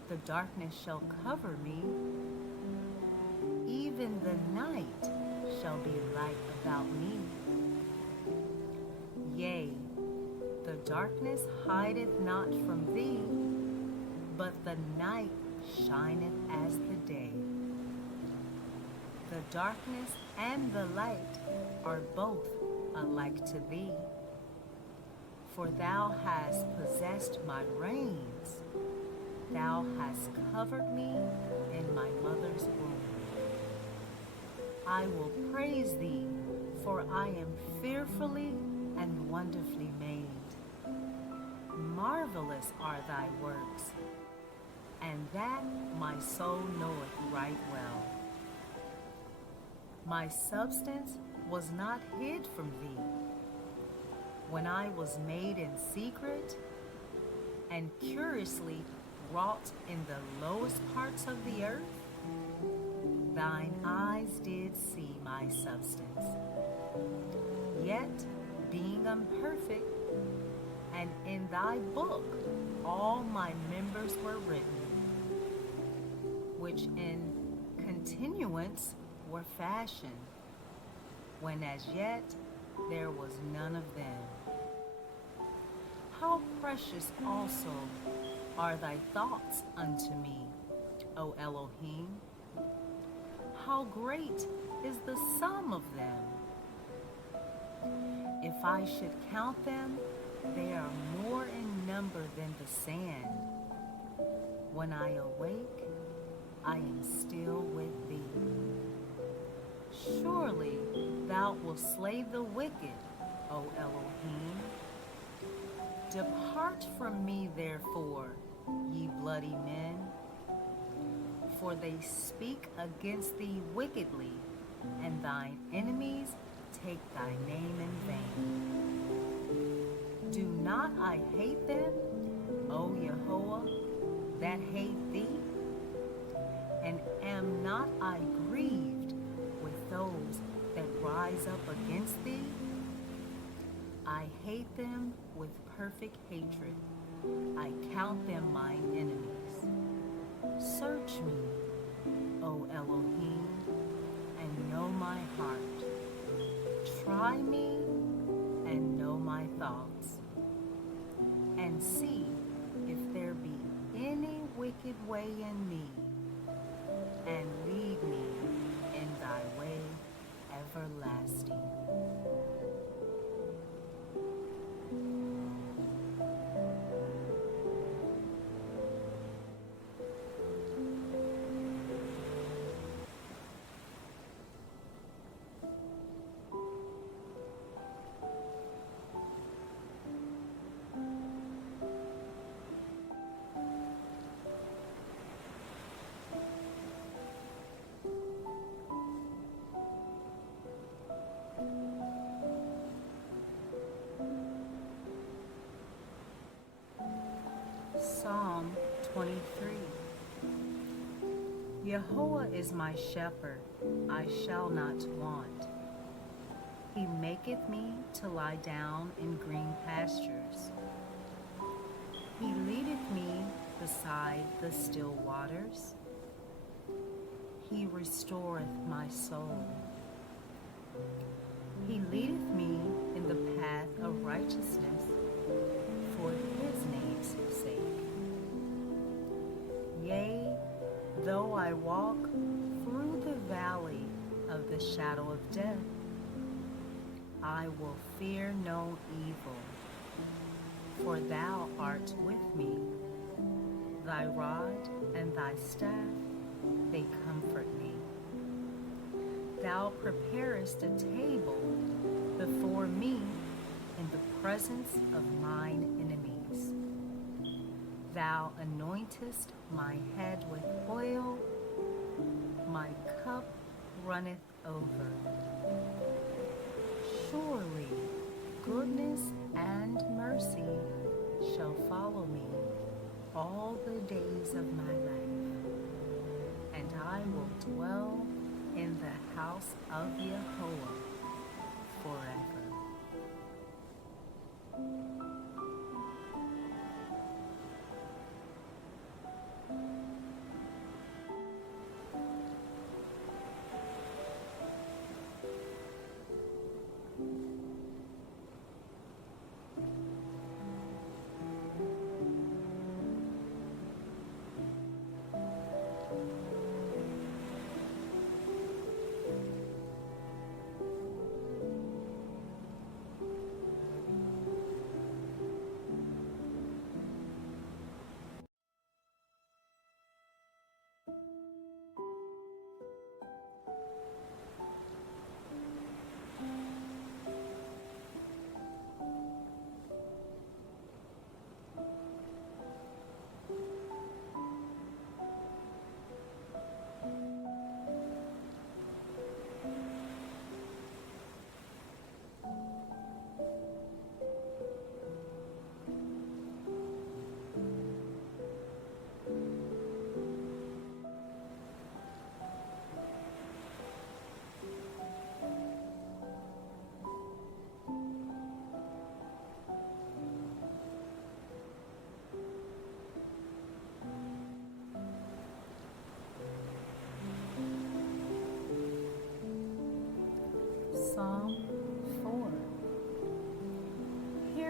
The darkness shall cover me, even the night shall be light about me. Yea, the darkness hideth not from thee, but the night shineth as the day. The darkness and the light are both alike to thee. For thou hast possessed my reins, thou hast covered me in my mother's womb. I will praise thee, for I am fearfully and wonderfully made. Marvelous are thy works, and that my soul knoweth right well. My substance was not hid from thee, when I was made in secret and curiously wrought in the lowest parts of the earth. Thine eyes did see my substance. Yet, being imperfect, and in thy book all my members were written, which in continuance were fashioned, when as yet there was none of them. How precious also are thy thoughts unto me, O Elohim! How great is the sum of them! If I should count them, they are more in number than the sand. When I awake, I am still with thee. Surely thou wilt slay the wicked, O Elohim. Depart from me, therefore, ye bloody men, for they speak against thee wickedly, and thine enemies take thy name in vain. Do not I hate them, O Yehovah, that hate thee? And am not I grieved with those that rise up against thee? I hate them with perfect hatred. I count them mine enemies. Search me, O Elohim, and know my heart. Try me and know my thoughts, and see if there be any wicked way in me, and lead me in thy way everlasting. Psalm 23. Yehovah is my shepherd, I shall not want. He maketh me to lie down in green pastures. He leadeth me beside the still waters. He restoreth my soul. He leadeth me in the path of righteousness for his name's sake. Yea, though I walk through the valley of the shadow of death, I will fear no evil, for thou art with me. Thy rod and thy staff, they comfort me. Thou preparest a table before me in the presence of mine enemies. Thou anointest my head with oil, my cup runneth over. Surely goodness and mercy shall follow me all the days of my life, and I will dwell in the house of Yehovah forever.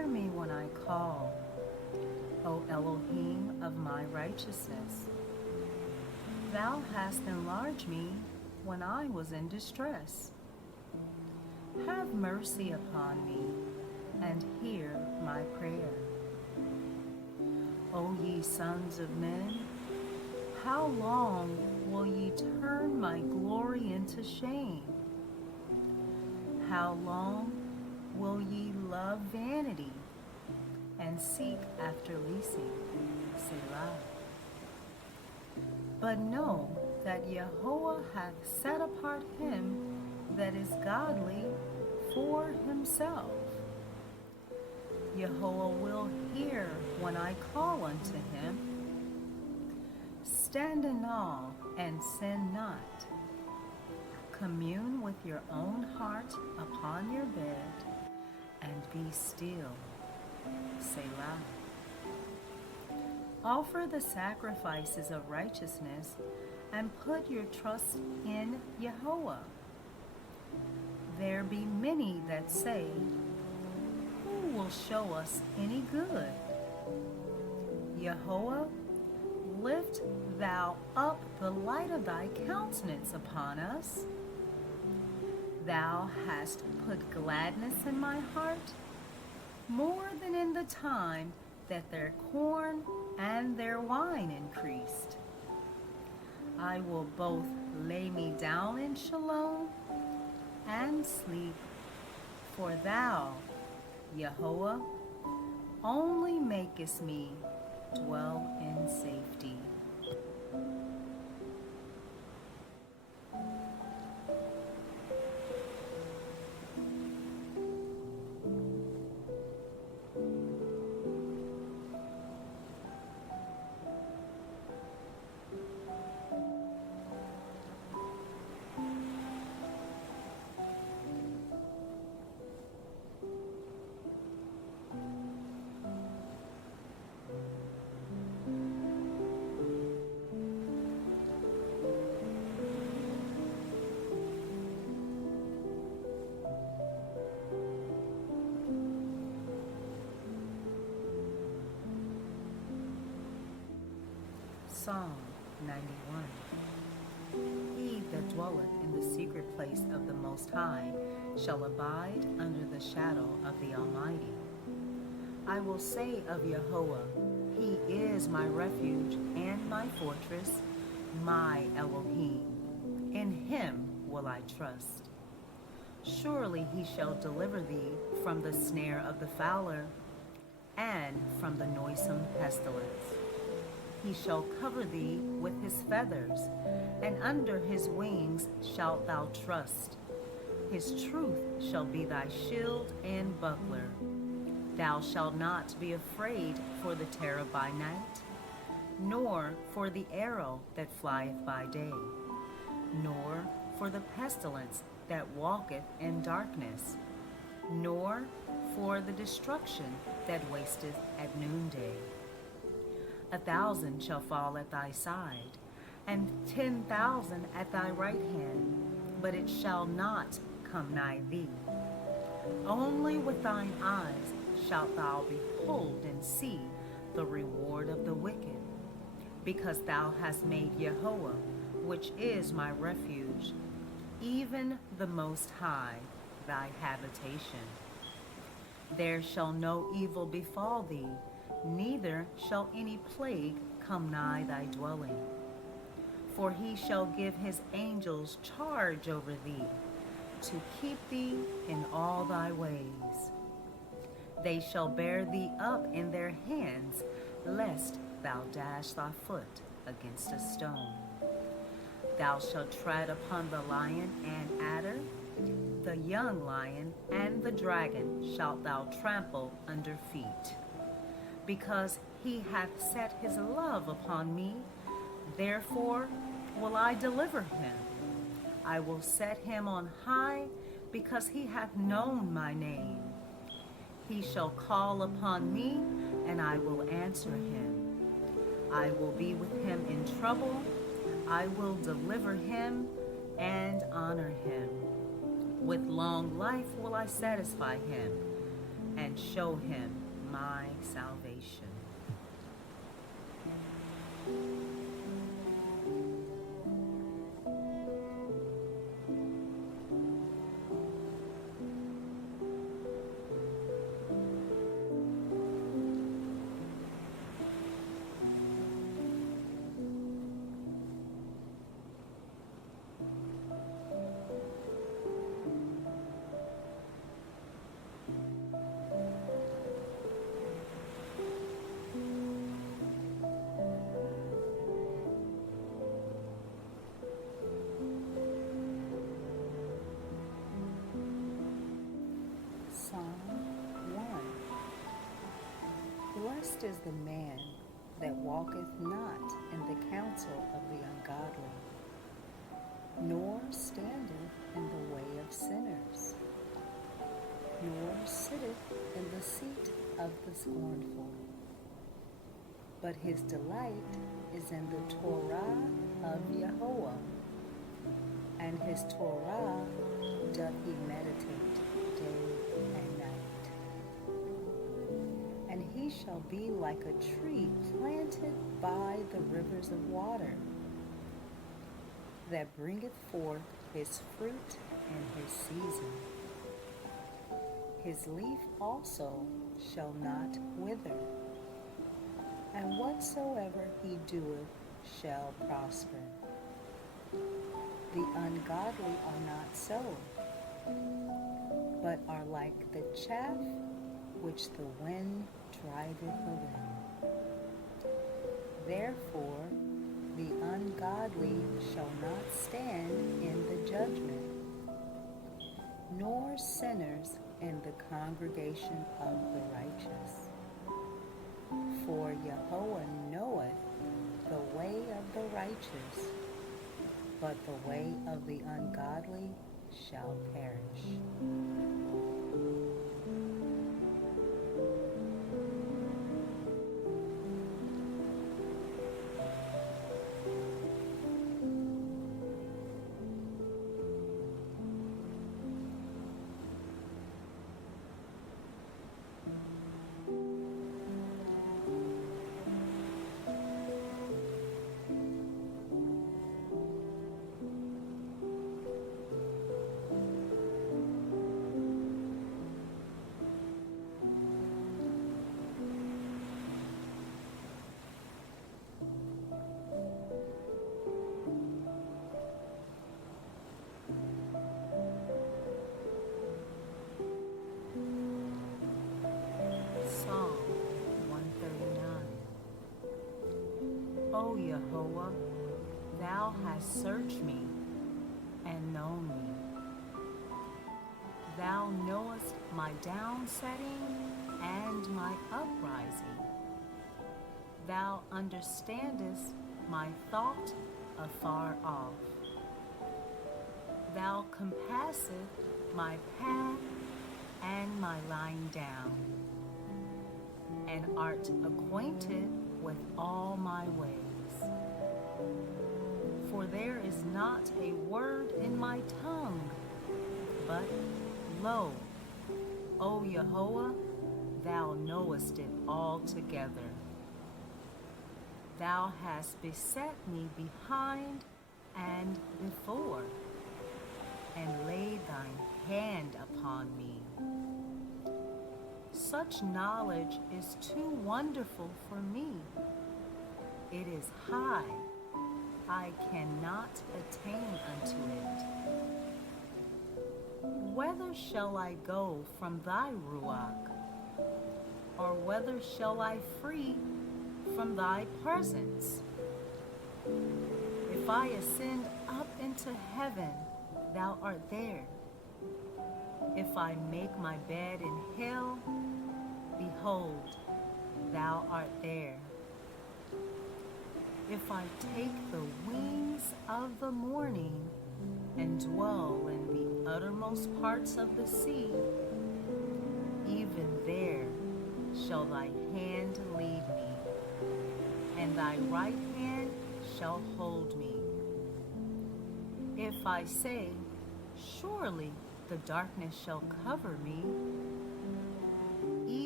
hear me when I call, O Elohim of my righteousness. Thou hast enlarged me when I was in distress. Have mercy upon me, and hear my prayer. O ye sons of men, how long will ye turn my glory into shame? How long will ye love vanity and seek after leasing? Selah. But know that Yahweh hath set apart him that is godly for himself. Yahweh will hear when I call unto him. Stand in awe and sin not. Commune with your own heart upon your bed, and be still. Selah. Offer the sacrifices of righteousness, and put your trust in Yahweh. There be many that say, who will show us any good? Yahweh, lift thou up the light of thy countenance upon us. Thou hast put gladness in my heart, more than in the time that their corn and their wine increased. I will both lay me down in Shalom and sleep, for thou, Yahweh, only makest me dwell in safety. Psalm 91. He that dwelleth in the secret place of the Most High shall abide under the shadow of the Almighty. I will say of Yahweh, He is my refuge and my fortress, my Elohim. In Him will I trust. Surely He shall deliver thee from the snare of the fowler and from the noisome pestilence. He shall cover thee with his feathers, and under his wings shalt thou trust. His truth shall be thy shield and buckler. Thou shalt not be afraid for the terror by night, nor for the arrow that flieth by day, nor for the pestilence that walketh in darkness, nor for the destruction that wasteth at noonday. 1,000 shall fall at thy side, and 10,000 at thy right hand, but it shall not come nigh thee. Only with thine eyes shalt thou behold and see the reward of the wicked, because thou hast made Yahweh, which is my refuge, even the Most High, thy habitation. There shall no evil befall thee, neither shall any plague come nigh thy dwelling. For he shall give his angels charge over thee, to keep thee in all thy ways. They shall bear thee up in their hands, lest thou dash thy foot against a stone. Thou shalt tread upon the lion and adder, the young lion and the dragon shalt thou trample under feet. Because he hath set his love upon me, therefore will I deliver him. I will set him on high, because he hath known my name. He shall call upon me, and I will answer him. I will be with him in trouble. I will deliver him and honor him. With long life will I satisfy him and show him my salvation. Psalm 1. Blessed is the man that walketh not in the counsel of the ungodly, nor standeth in the way of sinners, nor sitteth in the seat of the scornful. But his delight is in the Torah of Yahweh, and his Torah doth he meditate day and night. And he shall be like a tree planted by the rivers of water, that bringeth forth his fruit in his season. His leaf also shall not wither, and whatsoever he doeth shall prosper. The ungodly are not so, but are like the chaff which the wind driveth away. Therefore the ungodly shall not stand in the judgment, nor sinners in the congregation of the righteous. For Yahweh knoweth the way of the righteous, but the way of the ungodly shall perish. Psalm 139. O Yahweh, thou hast searched me and known me. Thou knowest my downsetting and my uprising. Thou understandest my thought afar off. Thou compassest my path and my lying down, and art acquainted with all my ways. For there is not a word in my tongue, but lo, O Yahweh, thou knowest it altogether. Thou hast beset me behind and before, and laid thine hand upon me. Such knowledge is too wonderful for me. It is high, I cannot attain unto it. Whither shall I go from thy ruach? Or whither shall I flee from thy presence? If I ascend up into heaven, thou art there. If I make my bed in hell, behold, thou art there. If I take the wings of the morning and dwell in the uttermost parts of the sea, even there shall thy hand lead me, and thy right hand shall hold me. If I say, surely the darkness shall cover me,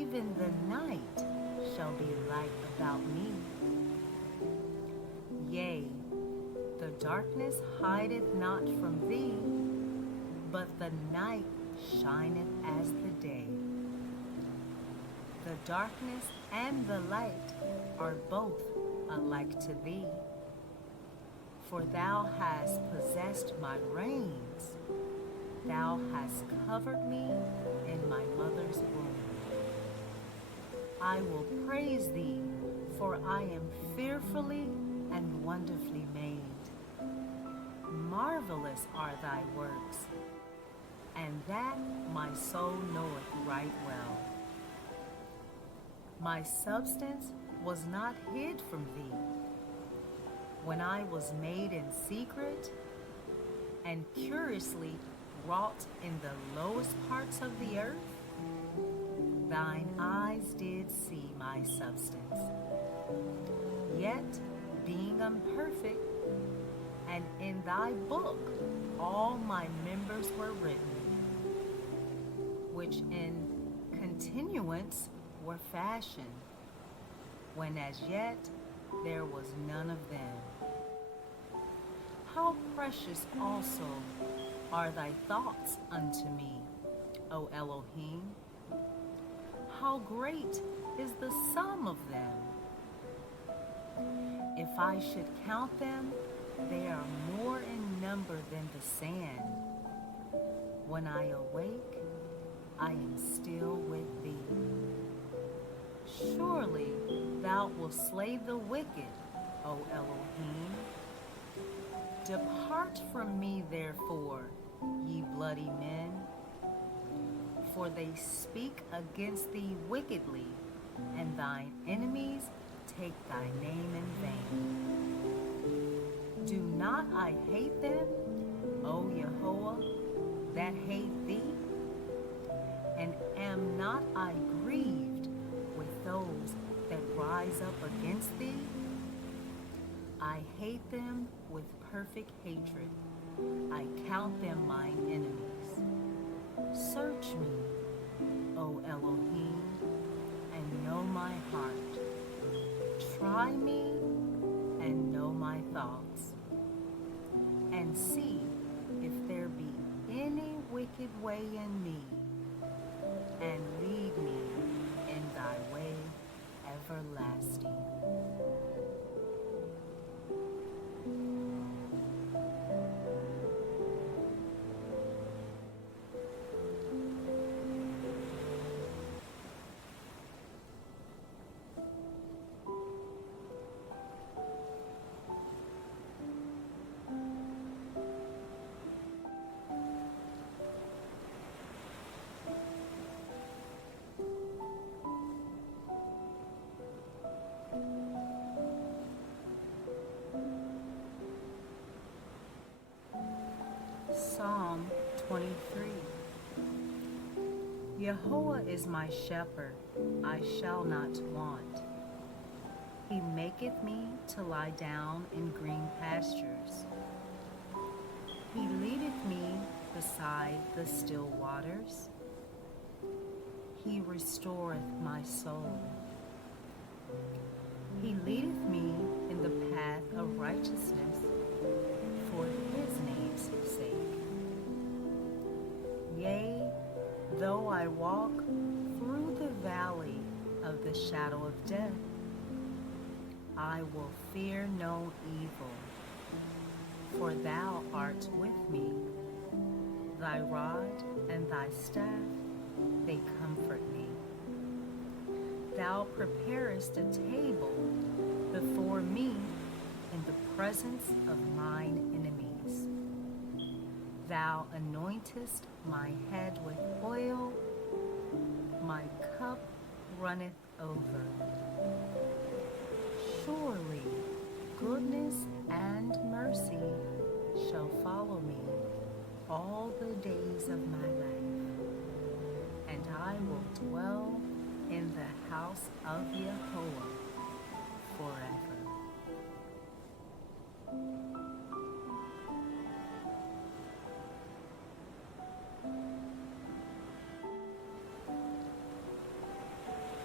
even the night shall be light about me. Yea, the darkness hideth not from thee, but the night shineth as the day. The darkness and the light are both alike to thee. For thou hast possessed my reins, thou hast covered me in my mother's womb. I will praise thee, for I am fearfully and wonderfully made. Marvelous are thy works, and that my soul knoweth right well. My substance was not hid from thee, when I was made in secret and curiously wrought in the lowest parts of the earth. Thine eyes did see my substance, yet being imperfect, and in thy book all my members were written, which in continuance were fashioned, when as yet there was none of them. How precious also are thy thoughts unto me, O Elohim! How great is the sum of them! If I should count them, they are more in number than the sand. When I awake, I am still with thee. Surely thou wilt slay the wicked, O Elohim. Depart from me, therefore, ye bloody men, for they speak against thee wickedly, and thine enemies take thy name in vain. Do not I hate them, O Yehovah, that hate thee? And am not I grieved with those that rise up against thee? I hate them with perfect hatred. I count them mine enemies. Search me, O Elohim, and know my heart. Try me and know my thoughts, and see if there be any wicked way in me, and lead me in thy way everlasting. Psalm 23. Yehovah is my shepherd, I shall not want. He maketh me to lie down in green pastures. He leadeth me beside the still waters. He restoreth my soul. He leadeth me in the path of righteousness for his name's sake. Yea, though I walk through the valley of the shadow of death, I will fear no evil, for thou art with me. Thy rod and thy staff, they comfort me. Thou preparest a table before me in the presence of mine enemies. Thou anointest my head with oil, my cup runneth over. Surely goodness and mercy shall follow me all the days of my life, and I will dwell in the house of Yehovah forever.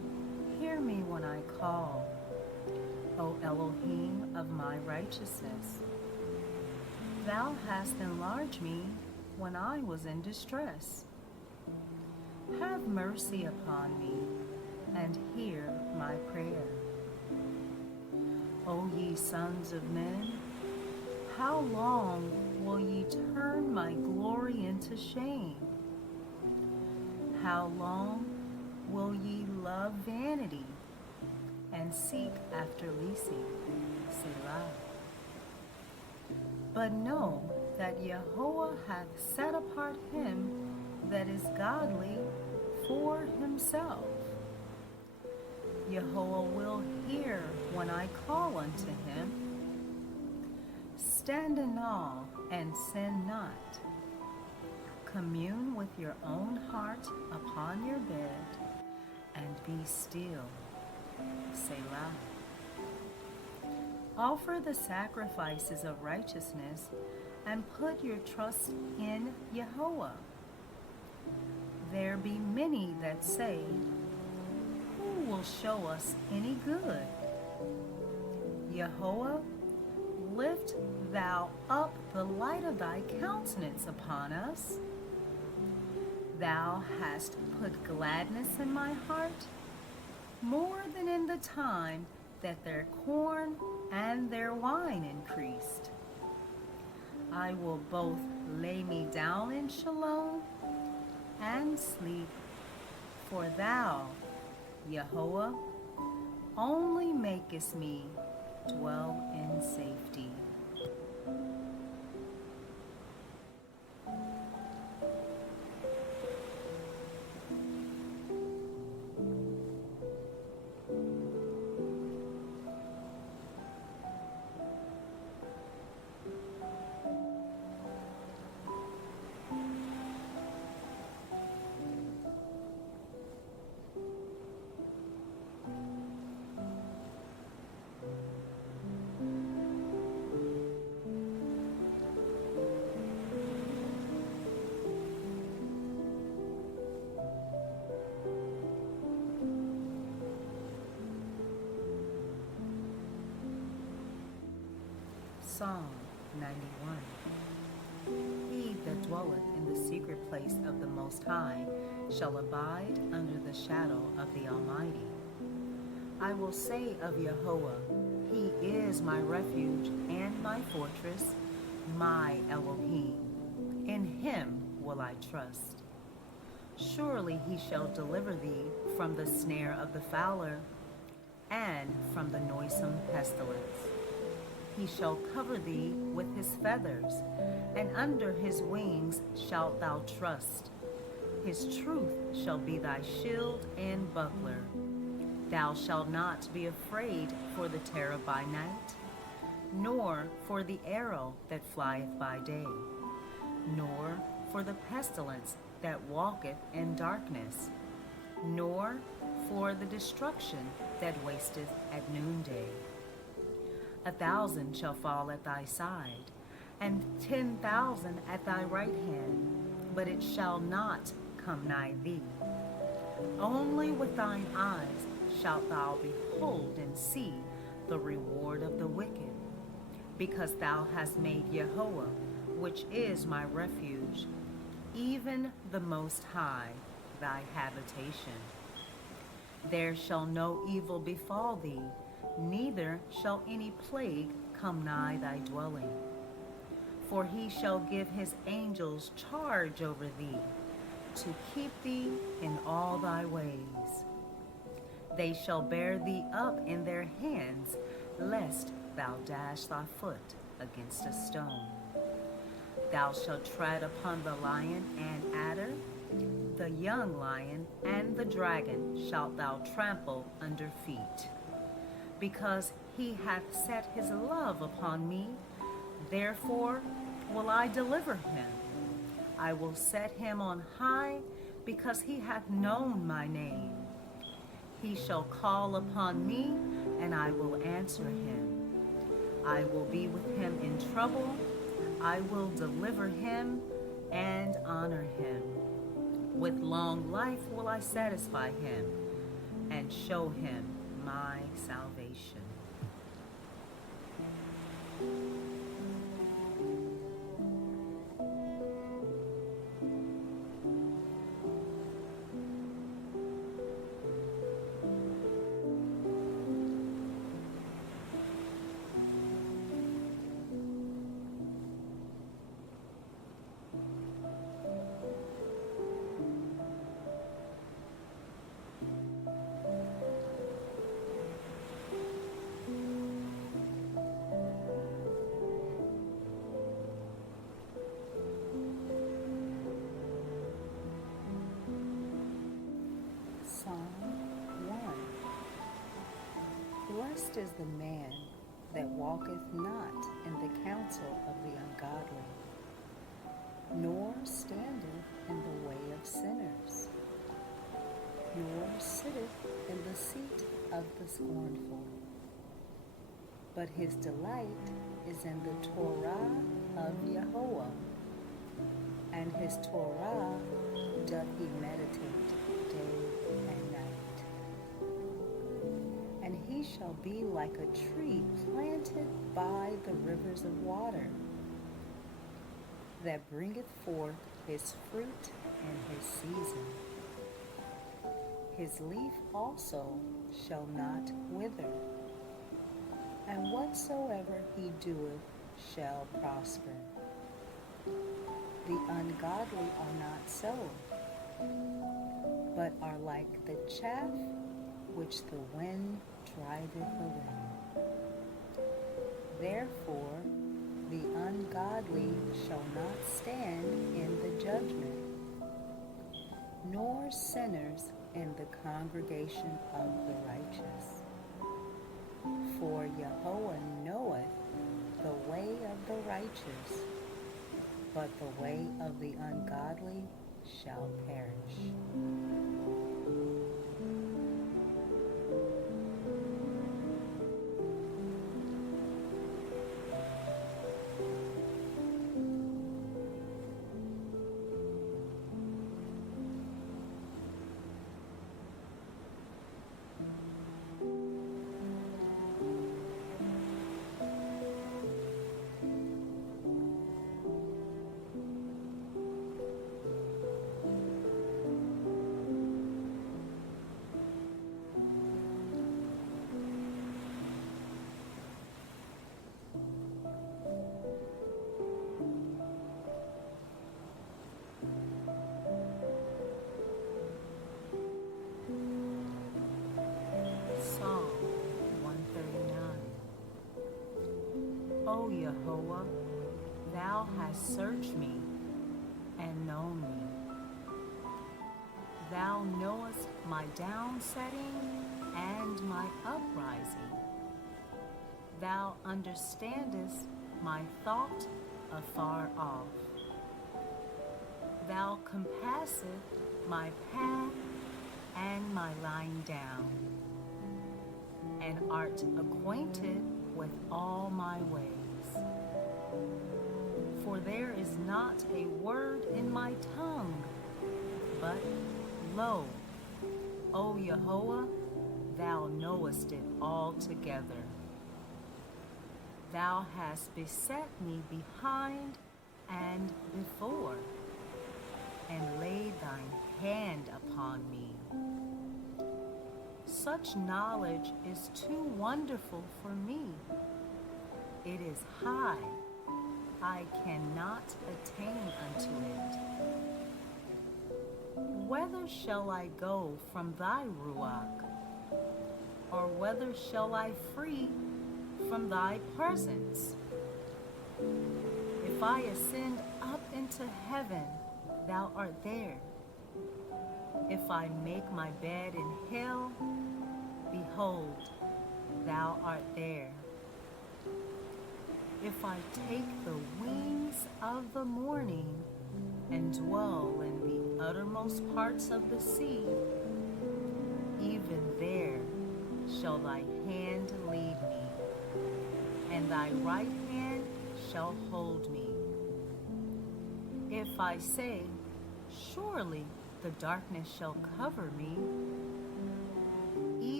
when I call, O Elohim of my righteousness. Thou hast enlarged me when I was in distress. Have mercy upon me, and hear my prayer. O ye sons of men, how long will ye turn my glory into shame? How long will ye love vanity and seek after leasing? Selah. But know that Yahweh hath set apart him that is godly for himself. Yahweh will hear when I call unto him. Stand in awe and sin not. Commune with your own heart upon your bed, and be still. Selah. Offer the sacrifices of righteousness, and put your trust in Yahweh. There be many that say, who will show us any good? Yahweh, lift thou up the light of thy countenance upon us. Thou hast put gladness in my heart, more than in the time that their corn and their wine increased. I will both lay me down in Shalom and sleep, for thou, Yahweh, only makest me dwell in safety. Psalm 91. He that dwelleth in the secret place of the Most High shall abide under the shadow of the Almighty. I will say of Yahweh, He is my refuge and my fortress, my Elohim. In Him will I trust. Surely He shall deliver thee from the snare of the fowler and from the noisome pestilence. He shall cover thee with his feathers, and under his wings shalt thou trust. His truth shall be thy shield and buckler. Thou shalt not be afraid for the terror by night, nor for the arrow that flieth by day, nor for the pestilence that walketh in darkness, nor for the destruction that wasteth at noonday. 1,000 shall fall at thy side, and 10,000 at thy right hand, but it shall not come nigh thee. Only with thine eyes shalt thou behold and see the reward of the wicked, because thou hast made Yahweh, which is my refuge, even the Most High, thy habitation. There shall no evil befall thee, neither shall any plague come nigh thy dwelling. For he shall give his angels charge over thee, to keep thee in all thy ways. They shall bear thee up in their hands, lest thou dash thy foot against a stone. Thou shalt tread upon the lion and adder, the young lion and the dragon shalt thou trample under feet. Because he hath set his love upon me, therefore will I deliver him. I will set him on high, because he hath known my name. He shall call upon me, and I will answer him. I will be with him in trouble. I will deliver him and honor him. With long life will I satisfy him, and show him my salvation. Psalm 1. Blessed is the man that walketh not in the counsel of the ungodly, nor standeth in the way of sinners, nor sitteth in the seat of the scornful. But his delight is in the Torah of Yahweh, and his Torah doth he meditate day and night. And he shall be like a tree planted by the rivers of water, that bringeth forth his fruit in his season. His leaf also shall not wither, and whatsoever he doeth shall prosper. The ungodly are not so, but are like the chaff which the wind driveth away. Therefore the ungodly shall not stand in the judgment, nor sinners in the congregation of the righteous. For Yahweh knoweth the way of the righteous, but the way of the ungodly shall perish. Psalm 139. O Yahweh, thou hast searched me and known me. Thou knowest my downsetting and my uprising. Thou understandest my thought afar off. Thou compassest my path and my lying down, and art acquainted with all my ways. For there is not a word in my tongue, but lo, O Yahweh, thou knowest it altogether. Thou hast beset me behind and before, and laid thine hand upon me. Such knowledge is too wonderful for me. It is high, I cannot attain unto it. Whither shall I go from thy ruach? Or whither shall I flee from thy presence? If I ascend up into heaven, thou art there. If I make my bed in hell, behold, thou art there. If I take the wings of the morning and dwell in the uttermost parts of the sea, even there shall thy hand lead me, and thy right hand shall hold me. If I say, surely the darkness shall cover me, even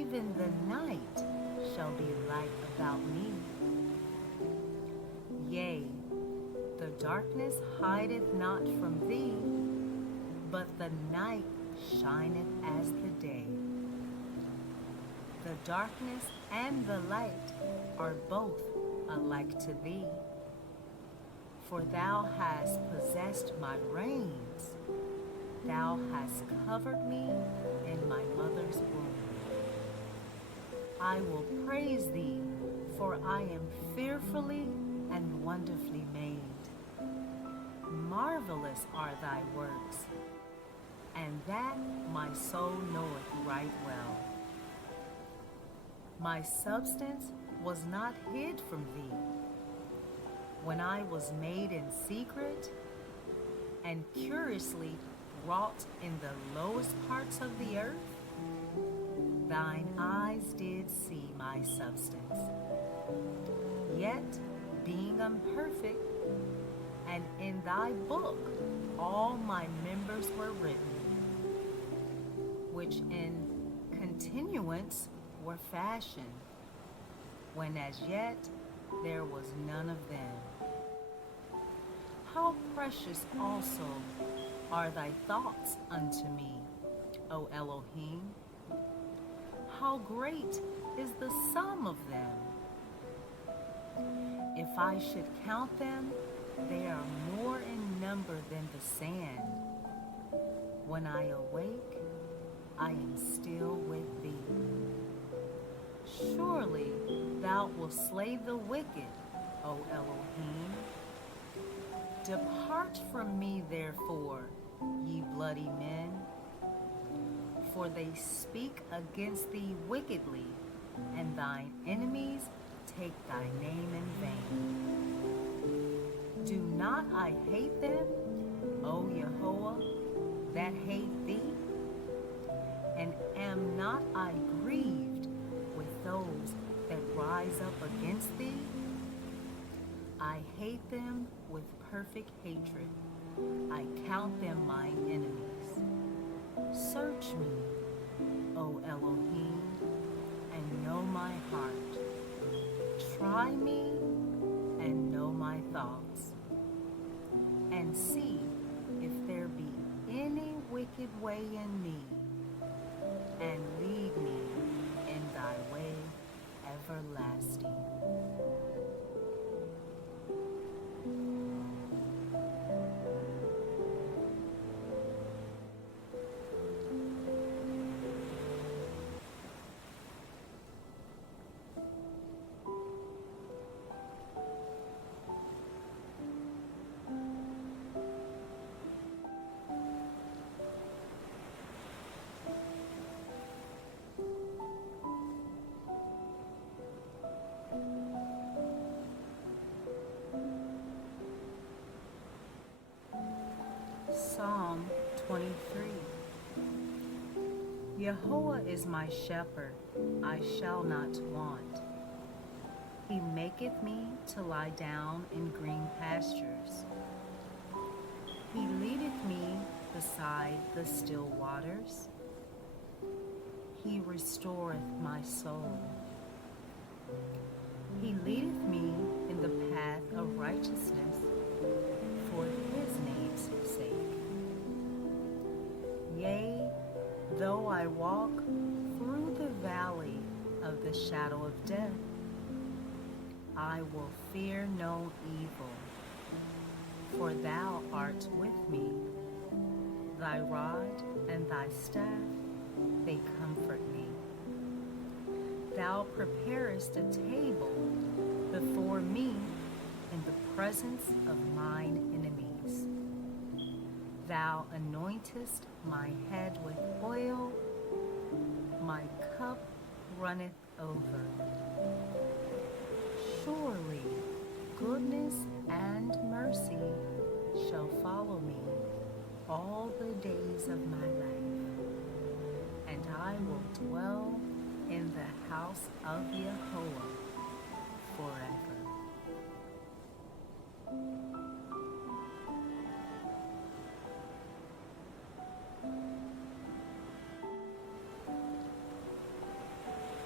even the night shall be light about me. Yea, the darkness hideth not from thee, but the night shineth as the day. The darkness and the light are both alike to thee. For thou hast possessed my reins, thou hast covered me in my mother's womb. I will praise thee, for I am fearfully and wonderfully made. Marvelous are thy works, and that my soul knoweth right well. My substance was not hid from thee, when I was made in secret and curiously wrought in the lowest parts of the earth. Thine eyes did see my substance. Yet, being imperfect, and in thy book all my members were written, which in continuance were fashioned, when as yet there was none of them. How precious also are thy thoughts unto me, O Elohim! How great is the sum of them! If I should count them, they are more in number than the sand. When I awake, I am still with thee. Surely thou wilt slay the wicked, O Elohim. Depart from me, therefore, ye bloody men, for they speak against thee wickedly, and thine enemies take thy name in vain. Do not I hate them, O Yehovah, that hate thee? And am not I grieved with those that rise up against thee? I hate them with perfect hatred. I count them mine enemies. Search me, O Elohim, and know my heart. Try me and know my thoughts, and see if there be any wicked way in me, and lead me in thy way everlasting. Psalm 23. Yehovah is my shepherd, I shall not want. He maketh me to lie down in green pastures. He leadeth me beside the still waters. He restoreth my soul. He leadeth me in the path of righteousness for his name's sake. Yea, though I walk through the valley of the shadow of death, I will fear no evil, for thou art with me. Thy rod and thy staff, they comfort me. Thou preparest a table before me in the presence of mine enemies. Thou anointest my head with oil, my cup runneth over. Surely goodness and mercy shall follow me all the days of my life, and I will dwell in the house of Yehovah forever.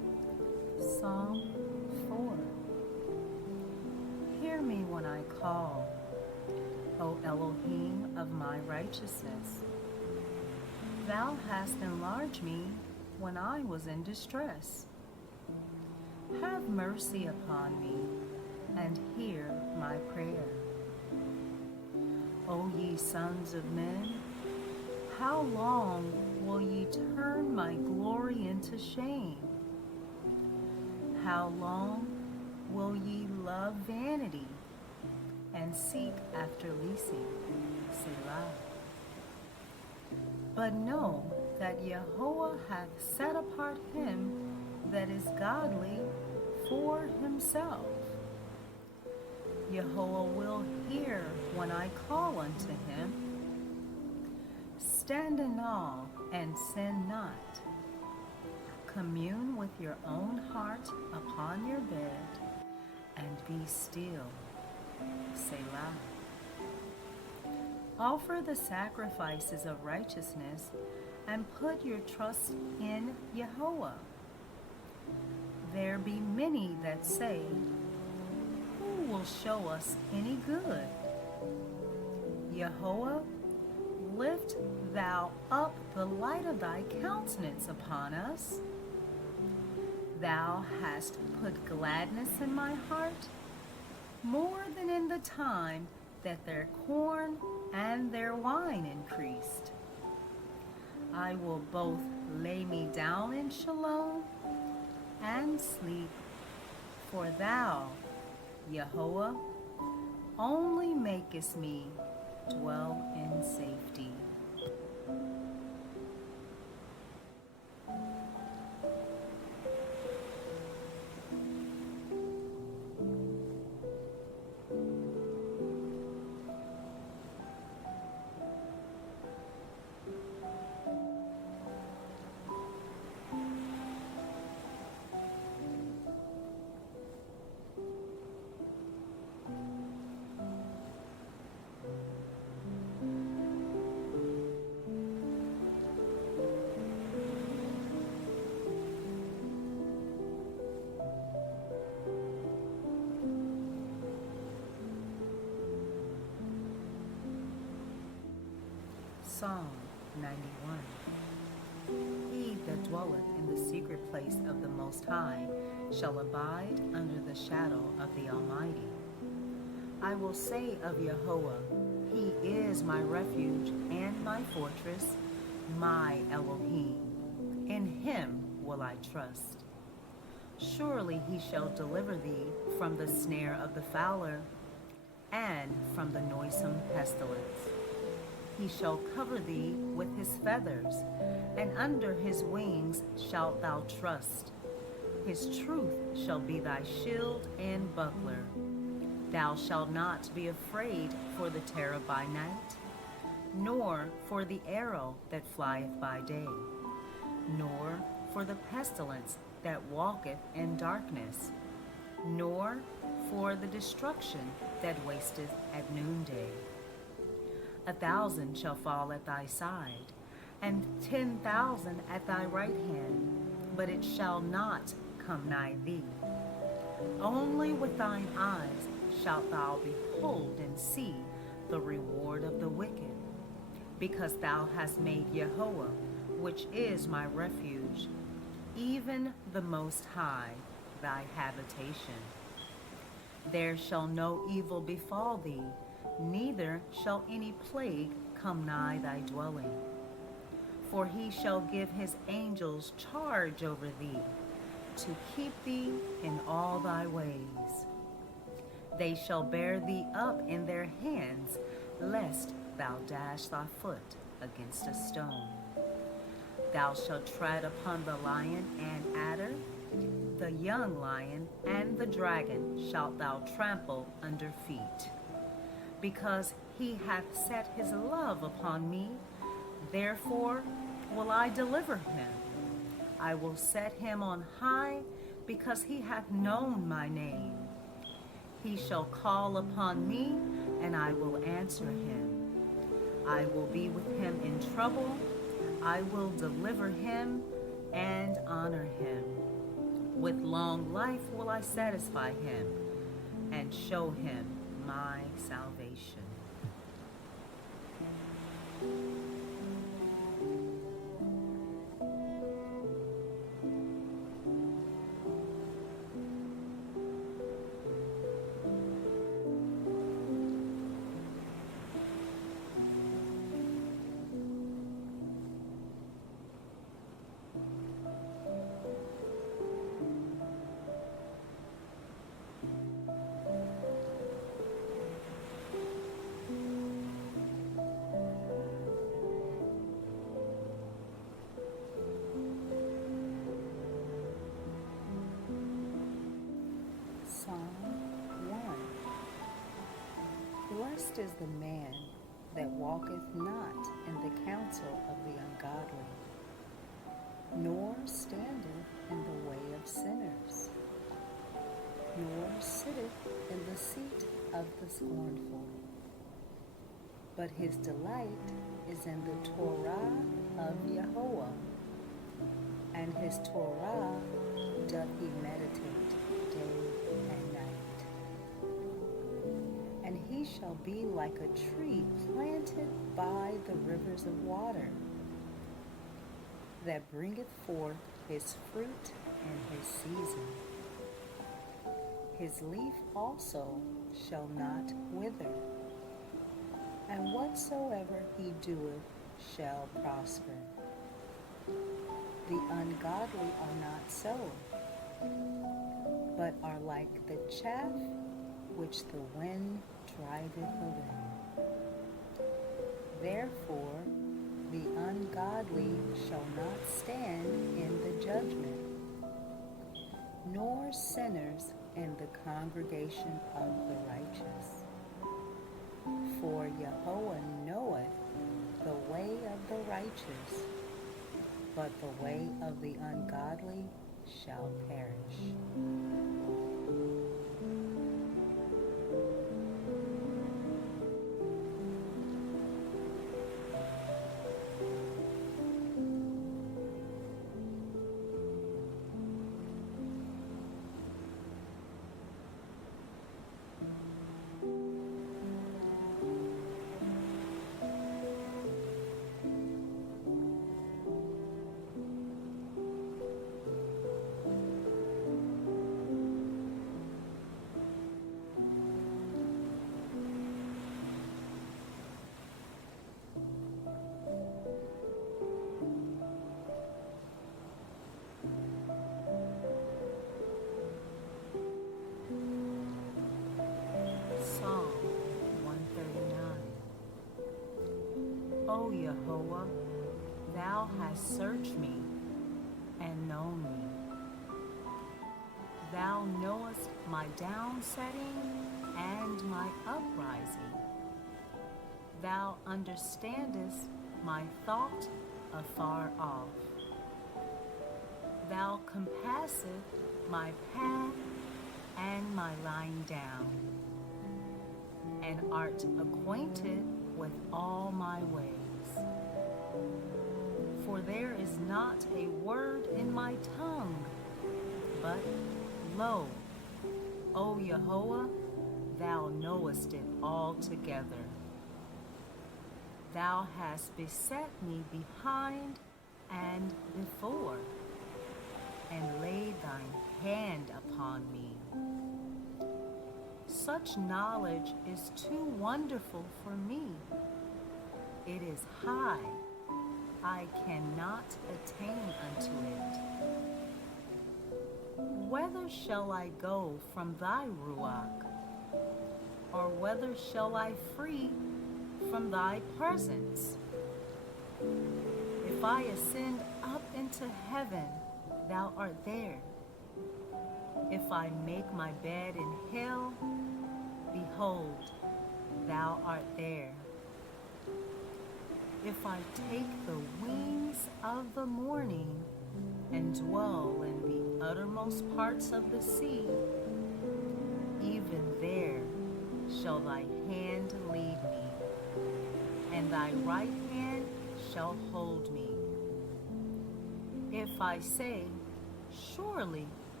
Psalm 4. Hear me when I call, O Elohim of my righteousness. Thou hast enlarged me when I was in distress. Have mercy upon me, and hear my prayer. O ye sons of men, how long will ye turn my glory into shame? How long will ye love vanity and seek after leasing? Selah. But know that Yahweh hath set apart him that is godly for himself. Yahweh will hear when I call unto him. Stand in awe and sin not. Commune with your own heart upon your bed, and be still. Selah. Offer the sacrifices of righteousness, and put your trust in Yahweh. There be many that say, who will show us any good? Yahweh, lift thou up the light of thy countenance upon us. Thou hast put gladness in my heart, more than in the time that their corn and their wine increased. I will both lay me down in Shalom and sleep, for thou, Yahweh, only makest me dwell in safety. Psalm 91. He that dwelleth in the secret place of the Most High shall abide under the shadow of the Almighty. I will say of Yahweh, He is my refuge and my fortress, my Elohim. In Him will I trust. Surely He shall deliver thee from the snare of the fowler and from the noisome pestilence. He shall cover thee with his feathers, and under his wings shalt thou trust. His truth shall be thy shield and buckler. Thou shalt not be afraid for the terror by night, nor for the arrow that flieth by day, nor for the pestilence that walketh in darkness, nor for the destruction that wasteth at noonday. 1,000 shall fall at thy side, and 10,000 at thy right hand, but it shall not come nigh thee. Only with thine eyes shalt thou behold and see the reward of the wicked, because thou hast made Yahweh, which is my refuge, even the Most High, thy habitation. There shall no evil befall thee, neither shall any plague come nigh thy dwelling. For he shall give his angels charge over thee, to keep thee in all thy ways. They shall bear thee up in their hands, lest thou dash thy foot against a stone. Thou shalt tread upon the lion and adder, the young lion and the dragon shalt thou trample under feet. Because he hath set his love upon me, therefore will I deliver him. I will set him on high, because he hath known my name. He shall call upon me, and I will answer him. I will be with him in trouble. I will deliver him and honor him. With long life will I satisfy him and show him my salvation. Psalm 1. Blessed is the man that walketh not in the counsel of the ungodly, nor standeth in the way of sinners, nor sitteth in the seat of the scornful. But his delight is in the Torah of Yahweh, and his Torah doth he meditate day and night. And he shall be like a tree planted by the rivers of water, that bringeth forth his fruit in his season. His leaf also shall not wither, and whatsoever he doeth shall prosper. The ungodly are not so, but are like the chaff which the wind driveth away. Therefore the ungodly shall not stand in the judgment, nor sinners in the congregation of the righteous. For Yahweh knoweth the way of the righteous, but the way of the ungodly shall perish. O Yehovah, thou hast searched me and known me. Thou knowest my downsetting and my uprising. Thou understandest my thought afar off. Thou compassest my path and my lying down, and art acquainted with all my ways. For there is not a word in my tongue, but lo, O Yehovah, thou knowest it altogether. Thou hast beset me behind and before, and laid thine hand upon me. Such knowledge is too wonderful for me. It is high, I cannot attain unto it. Whither shall I go from thy ruach? Or whither shall I flee from thy presence? If I ascend up into heaven, thou art there. If I make my bed in hell, behold, thou art there. If I take the wings of the morning and dwell in the uttermost parts of the sea, even there shall thy hand lead me, and thy right hand shall hold me. If I say, surely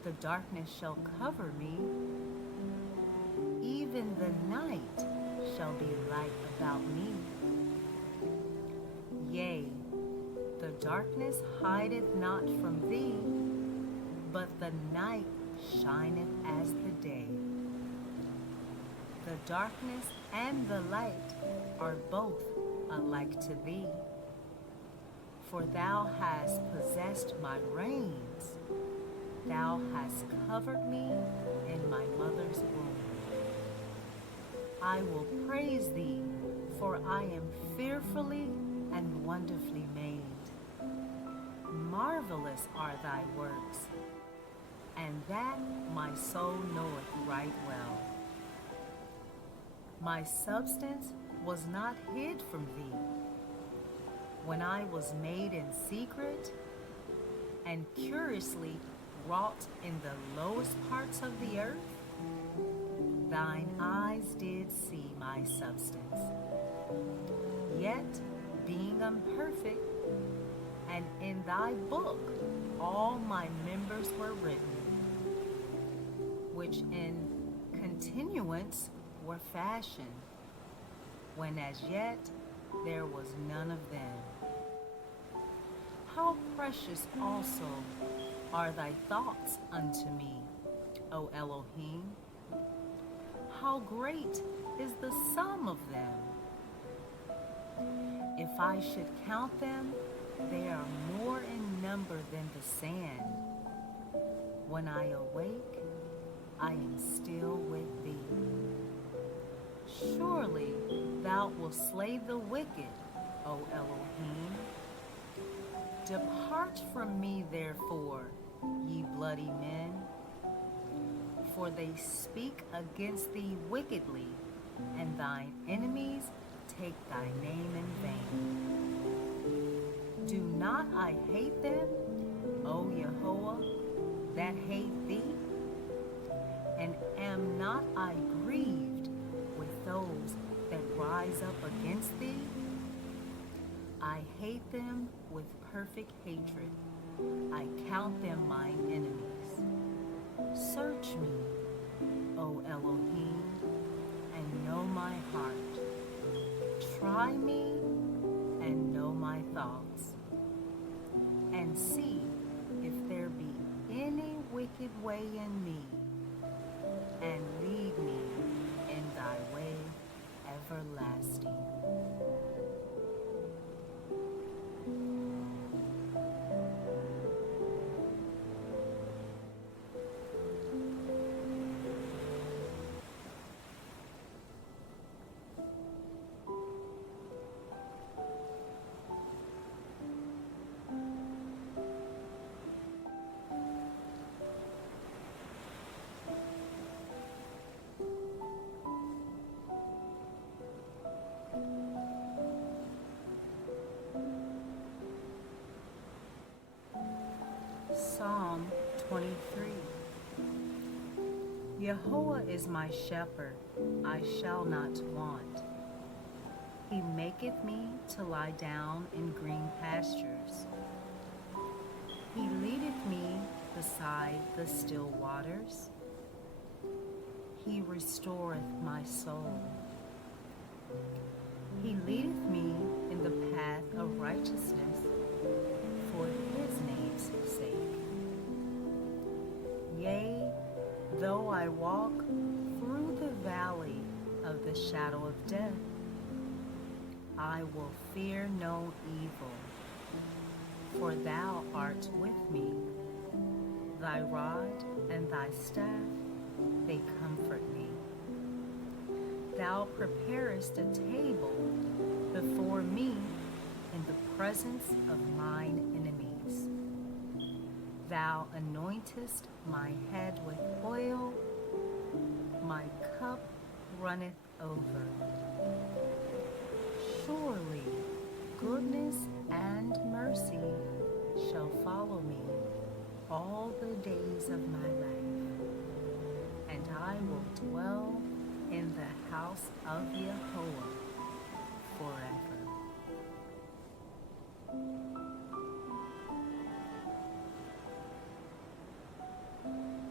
The darkness shall cover me, even the night shall be light about me. Yea, the darkness hideth not from thee, but the night shineth as the day. The darkness and the light are both alike to thee. For thou hast possessed my reins, thou hast covered me in my mother's womb. I will praise thee, for I am fearfully and wonderfully made. Marvelous are thy works, and that my soul knoweth right well. My substance was not hid from thee, when I was made in secret and curiously wrought in the lowest parts of the earth. Thine eyes did see my substance, yet being imperfect, and in thy book all my members were written, which in continuance were fashioned, when as yet there was none of them. How precious also are thy thoughts unto me, O Elohim! How great is the sum of them! If I should count them, they are more in number than the sand. When I awake, I am still with thee. Surely thou wilt slay the wicked, O Elohim. Depart from me, therefore, ye bloody men, for they speak against thee wickedly, and thine enemies take thy name in vain. Do not I hate them, O Yahweh, that hate thee? And am not I grieved with those that rise up against thee? I hate them with perfect hatred. I count them mine enemies. Search me, O Elohim, and know my heart. Try me and know my thoughts, and see if there be any wicked way in me, and lead me in thy way everlasting. Psalm 23. Yahweh is my shepherd, I shall not want. He maketh me to lie down in green pastures. He leadeth me beside the still waters. He restoreth my soul. He leadeth me in the path of righteousness for his name's sake. Yea, though I walk through the valley of the shadow of death, I will fear no evil, for thou art with me. Thy rod and thy staff, they comfort me. Thou preparest a table before me in the presence of mine enemies. Thou anointest my head with oil, my cup runneth over. Surely goodness and mercy shall follow me all the days of my life, and I will dwell in the house of Yahweh forever.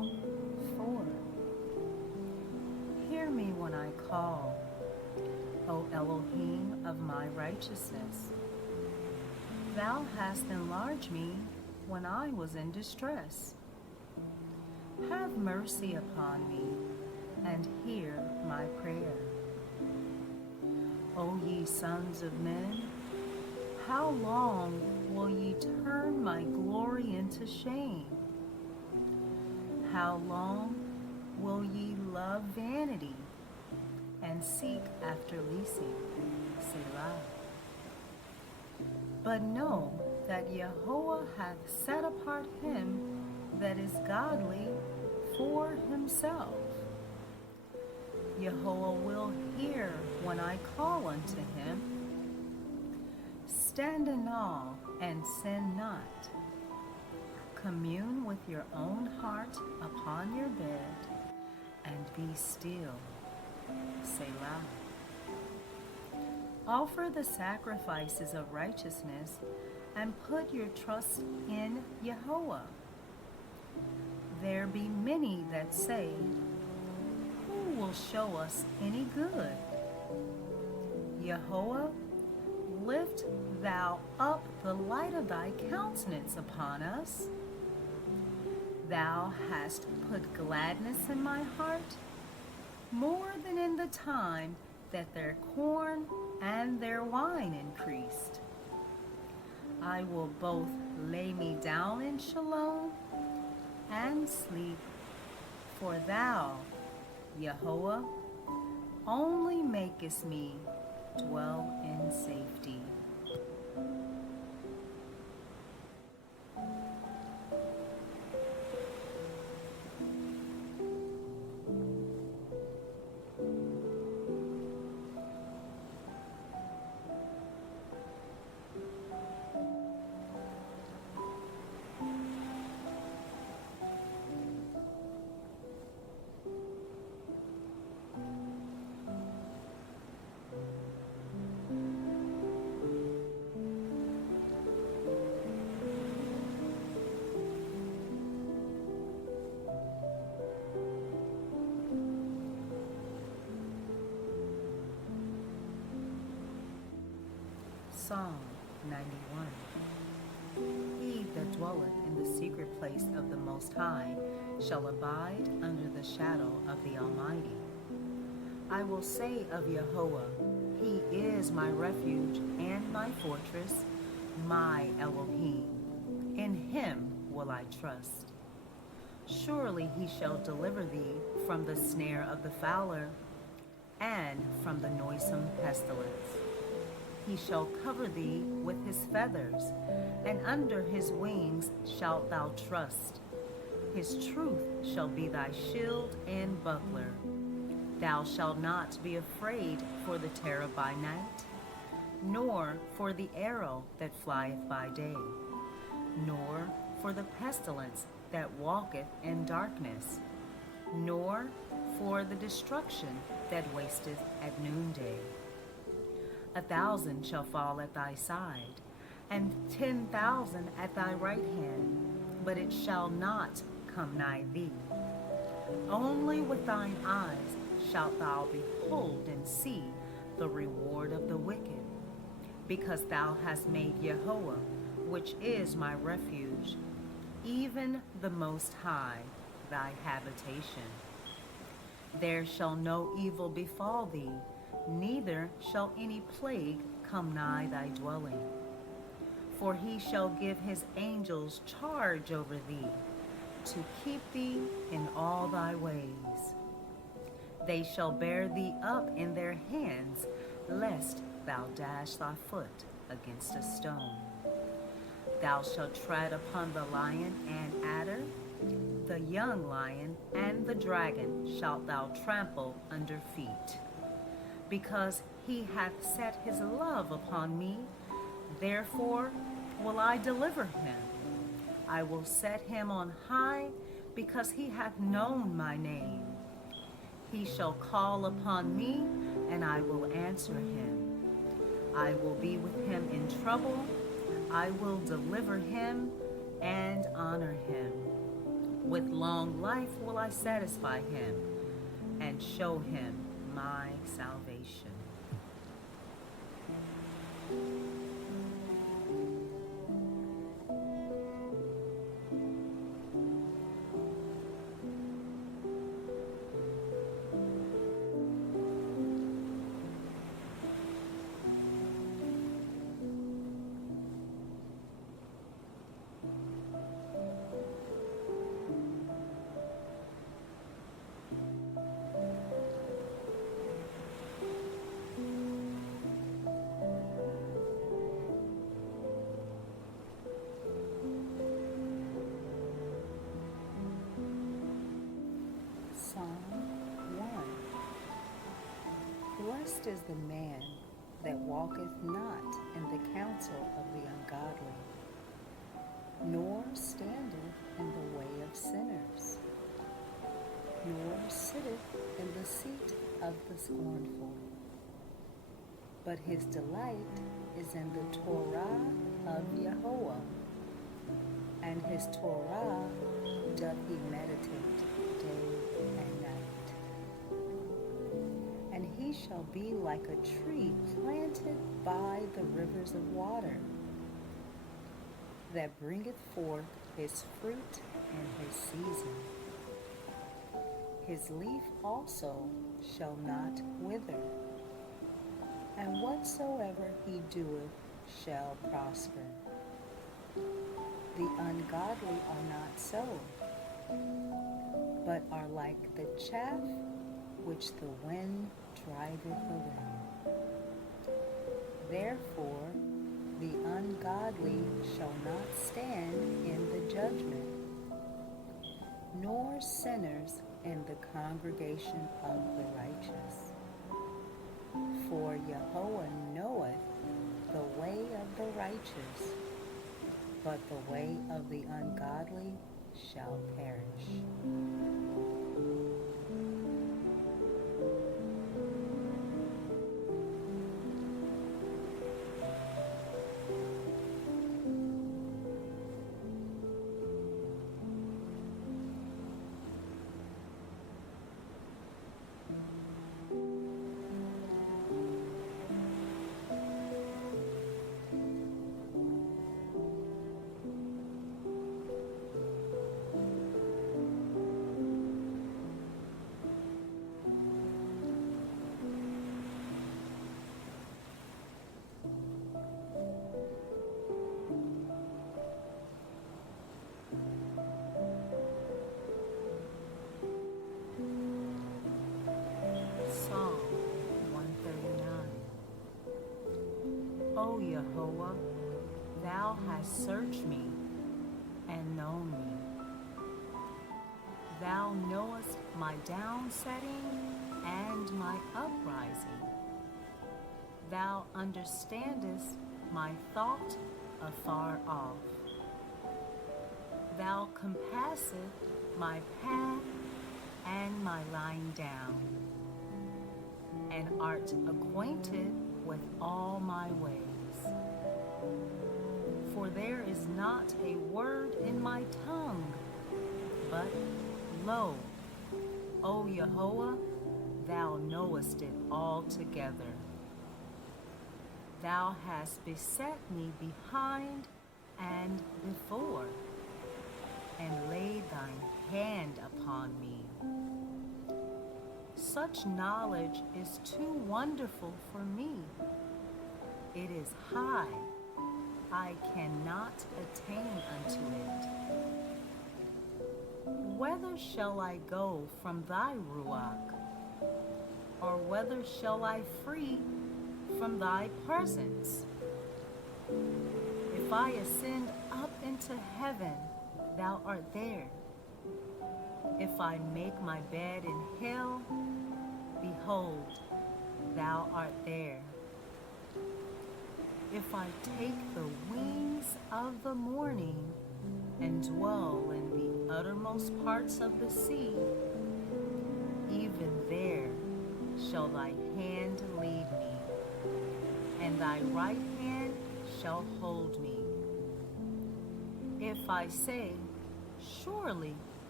Psalm 4. Hear me when I call, O Elohim of my righteousness. Thou hast enlarged me when I was in distress. Have mercy upon me, and hear my prayer. O ye sons of men, how long will ye turn my glory into shame? How long will ye love vanity and seek after leasing? Selah. But know that Yahweh hath set apart him that is godly for himself. Yahweh will hear when I call unto him. Stand in awe and sin not. Commune with your own heart upon your bed, and be still. Selah. Offer the sacrifices of righteousness, and put your trust in Yahweh. There be many that say, who will show us any good? Yahweh, lift thou up the light of thy countenance upon us. Thou hast put gladness in my heart, more than in the time that their corn and their wine increased. I will both lay me down in Shalom and sleep, for thou, Yahweh, only makest me dwell in safety. Psalm 91. He that dwelleth in the secret place of the Most High shall abide under the shadow of the Almighty. I will say of Yahweh, He is my refuge and my fortress, my Elohim. In Him will I trust. Surely He shall deliver thee from the snare of the fowler and from the noisome pestilence. He shall cover thee with his feathers, and under his wings shalt thou trust. His truth shall be thy shield and buckler. Thou shalt not be afraid for the terror by night, nor for the arrow that flieth by day, nor for the pestilence that walketh in darkness, nor for the destruction that wasteth at noonday. 1,000 shall fall at thy side, and 10,000 at thy right hand, but it shall not come nigh thee. Only with thine eyes shalt thou behold and see the reward of the wicked, because thou hast made Yahweh, which is my refuge, even the Most High, thy habitation. There shall no evil befall thee, neither shall any plague come nigh thy dwelling. For he shall give his angels charge over thee, to keep thee in all thy ways. They shall bear thee up in their hands, lest thou dash thy foot against a stone. Thou shalt tread upon the lion and adder, the young lion and the dragon shalt thou trample under feet. Because he hath set his love upon me, therefore will I deliver him. I will set him on high, because he hath known my name. He shall call upon me, and I will answer him. I will be with him in trouble. I will deliver him and honor him. With long life will I satisfy him and show him my salvation. Psalm 1. Blessed is the man that walketh not in the counsel of the ungodly, nor standeth in the way of sinners, nor sitteth in the seat of the scornful. But his delight is in the Torah of Yahweh, and his Torah doth he meditate day and night. And he shall be like a tree planted by the rivers of water, that bringeth forth his fruit in his season. His leaf also shall not wither, and whatsoever he doeth shall prosper. The ungodly are not so, but are like the chaff which the wind driveth away. Therefore the ungodly shall not stand in the judgment, nor sinners in the congregation of the righteous. For Yahweh knoweth the way of the righteous, but the way of the ungodly shall perish. O Yehovah, thou hast searched me and known me. Thou knowest my downsetting and my uprising. Thou understandest my thought afar off. Thou compassest my path and my lying down, and art acquainted with all my ways. For there is not a word in my tongue, but lo, O Yehovah, thou knowest it altogether. Thou hast beset me behind and before, and laid thine hand upon me. Such knowledge is too wonderful for me. It is high, I cannot attain unto it. Whither shall I go from thy ruach? Or whither shall I flee from thy presence? If I ascend up into heaven, thou art there. If I make my bed in hell, behold, thou art there. If I take the wings of the morning and dwell in the uttermost parts of the sea, even there shall thy hand lead me, and thy right hand shall hold me. If I say, surely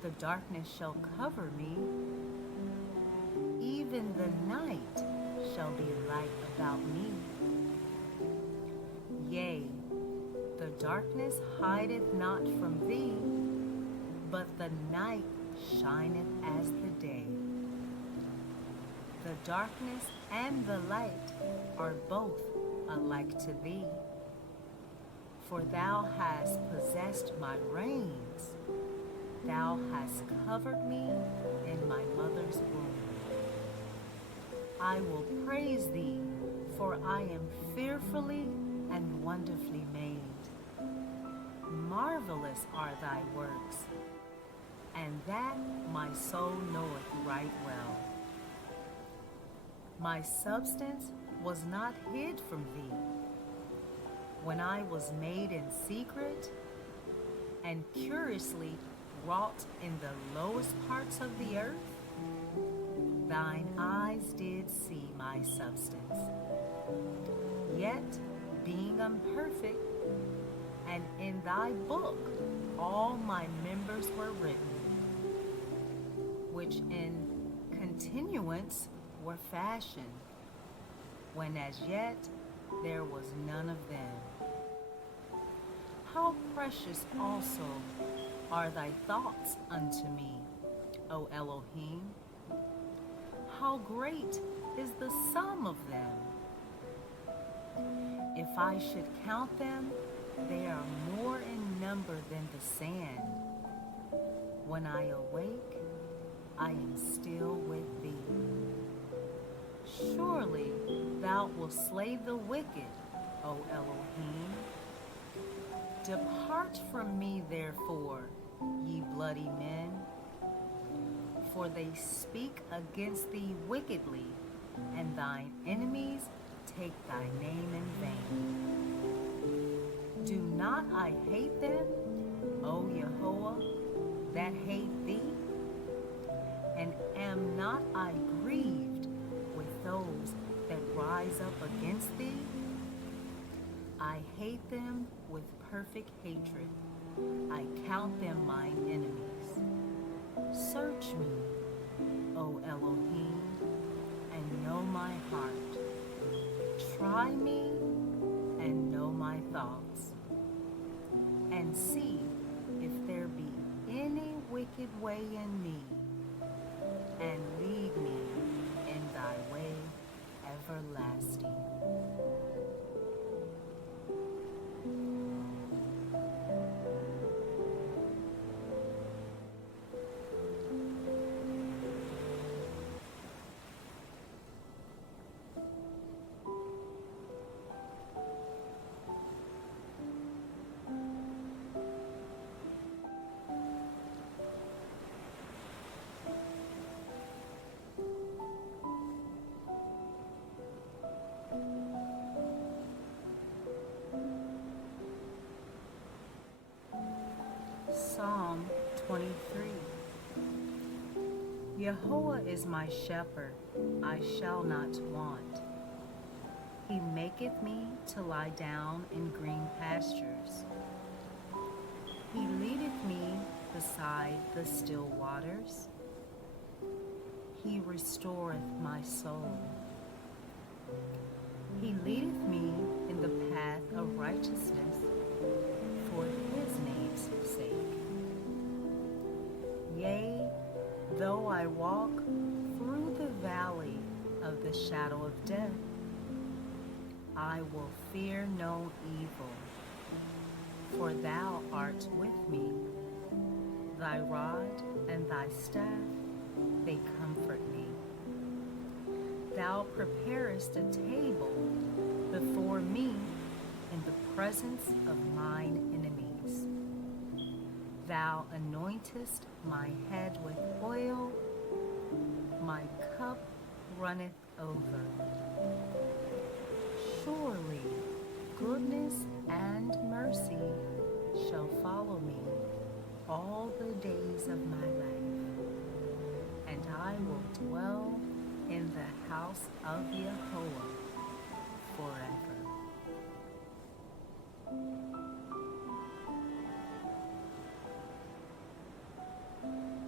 The darkness shall cover me, even the night shall be light about me. Yea, the darkness hideth not from thee, but the night shineth as the day. The darkness and the light are both alike to thee. For thou hast possessed my reins, thou hast covered me in my mother's womb. I will praise thee, for I am fearfully and wonderfully made. Marvelous are thy works, and that my soul knoweth right well. My substance was not hid from thee, when I was made in secret and curiously wrought in the lowest parts of the earth. Thine eyes did see my substance. Yet, being imperfect, and in thy book all my members were written, which in continuance were fashioned, when as yet there was none of them. How precious also are thy thoughts unto me, O Elohim! How great is the sum of them! If I should count them, they are more in number than the sand. When I awake, I am still with thee. Surely thou wilt slay the wicked, O Elohim. Depart from me, therefore, ye bloody men, for they speak against thee wickedly, and thine enemies take thy name in vain. Do not I hate them, O Yahweh, that hate thee? And am not I grieved with those that rise up against thee? I hate them with perfect hatred. I count them mine enemies. Search me, O Elohim, and know my heart. Try me and know my thoughts, and see if there be any wicked way in me, and lead me in thy way everlasting. Psalm 23. Yahweh is my shepherd, I shall not want. He maketh me to lie down in green pastures. He leadeth me beside the still waters. He restoreth my soul. He leadeth me in the path of righteousness for his name's sake. Yea, though I walk through the valley of the shadow of death, I will fear no evil, for thou art with me. Thy rod and thy staff, they comfort me. Thou preparest a table before me in the presence of mine enemies. Thou anointest my head with oil, my cup runneth over. Surely goodness and mercy shall follow me all the days of my life, and I will dwell in the house of Yahweh forever.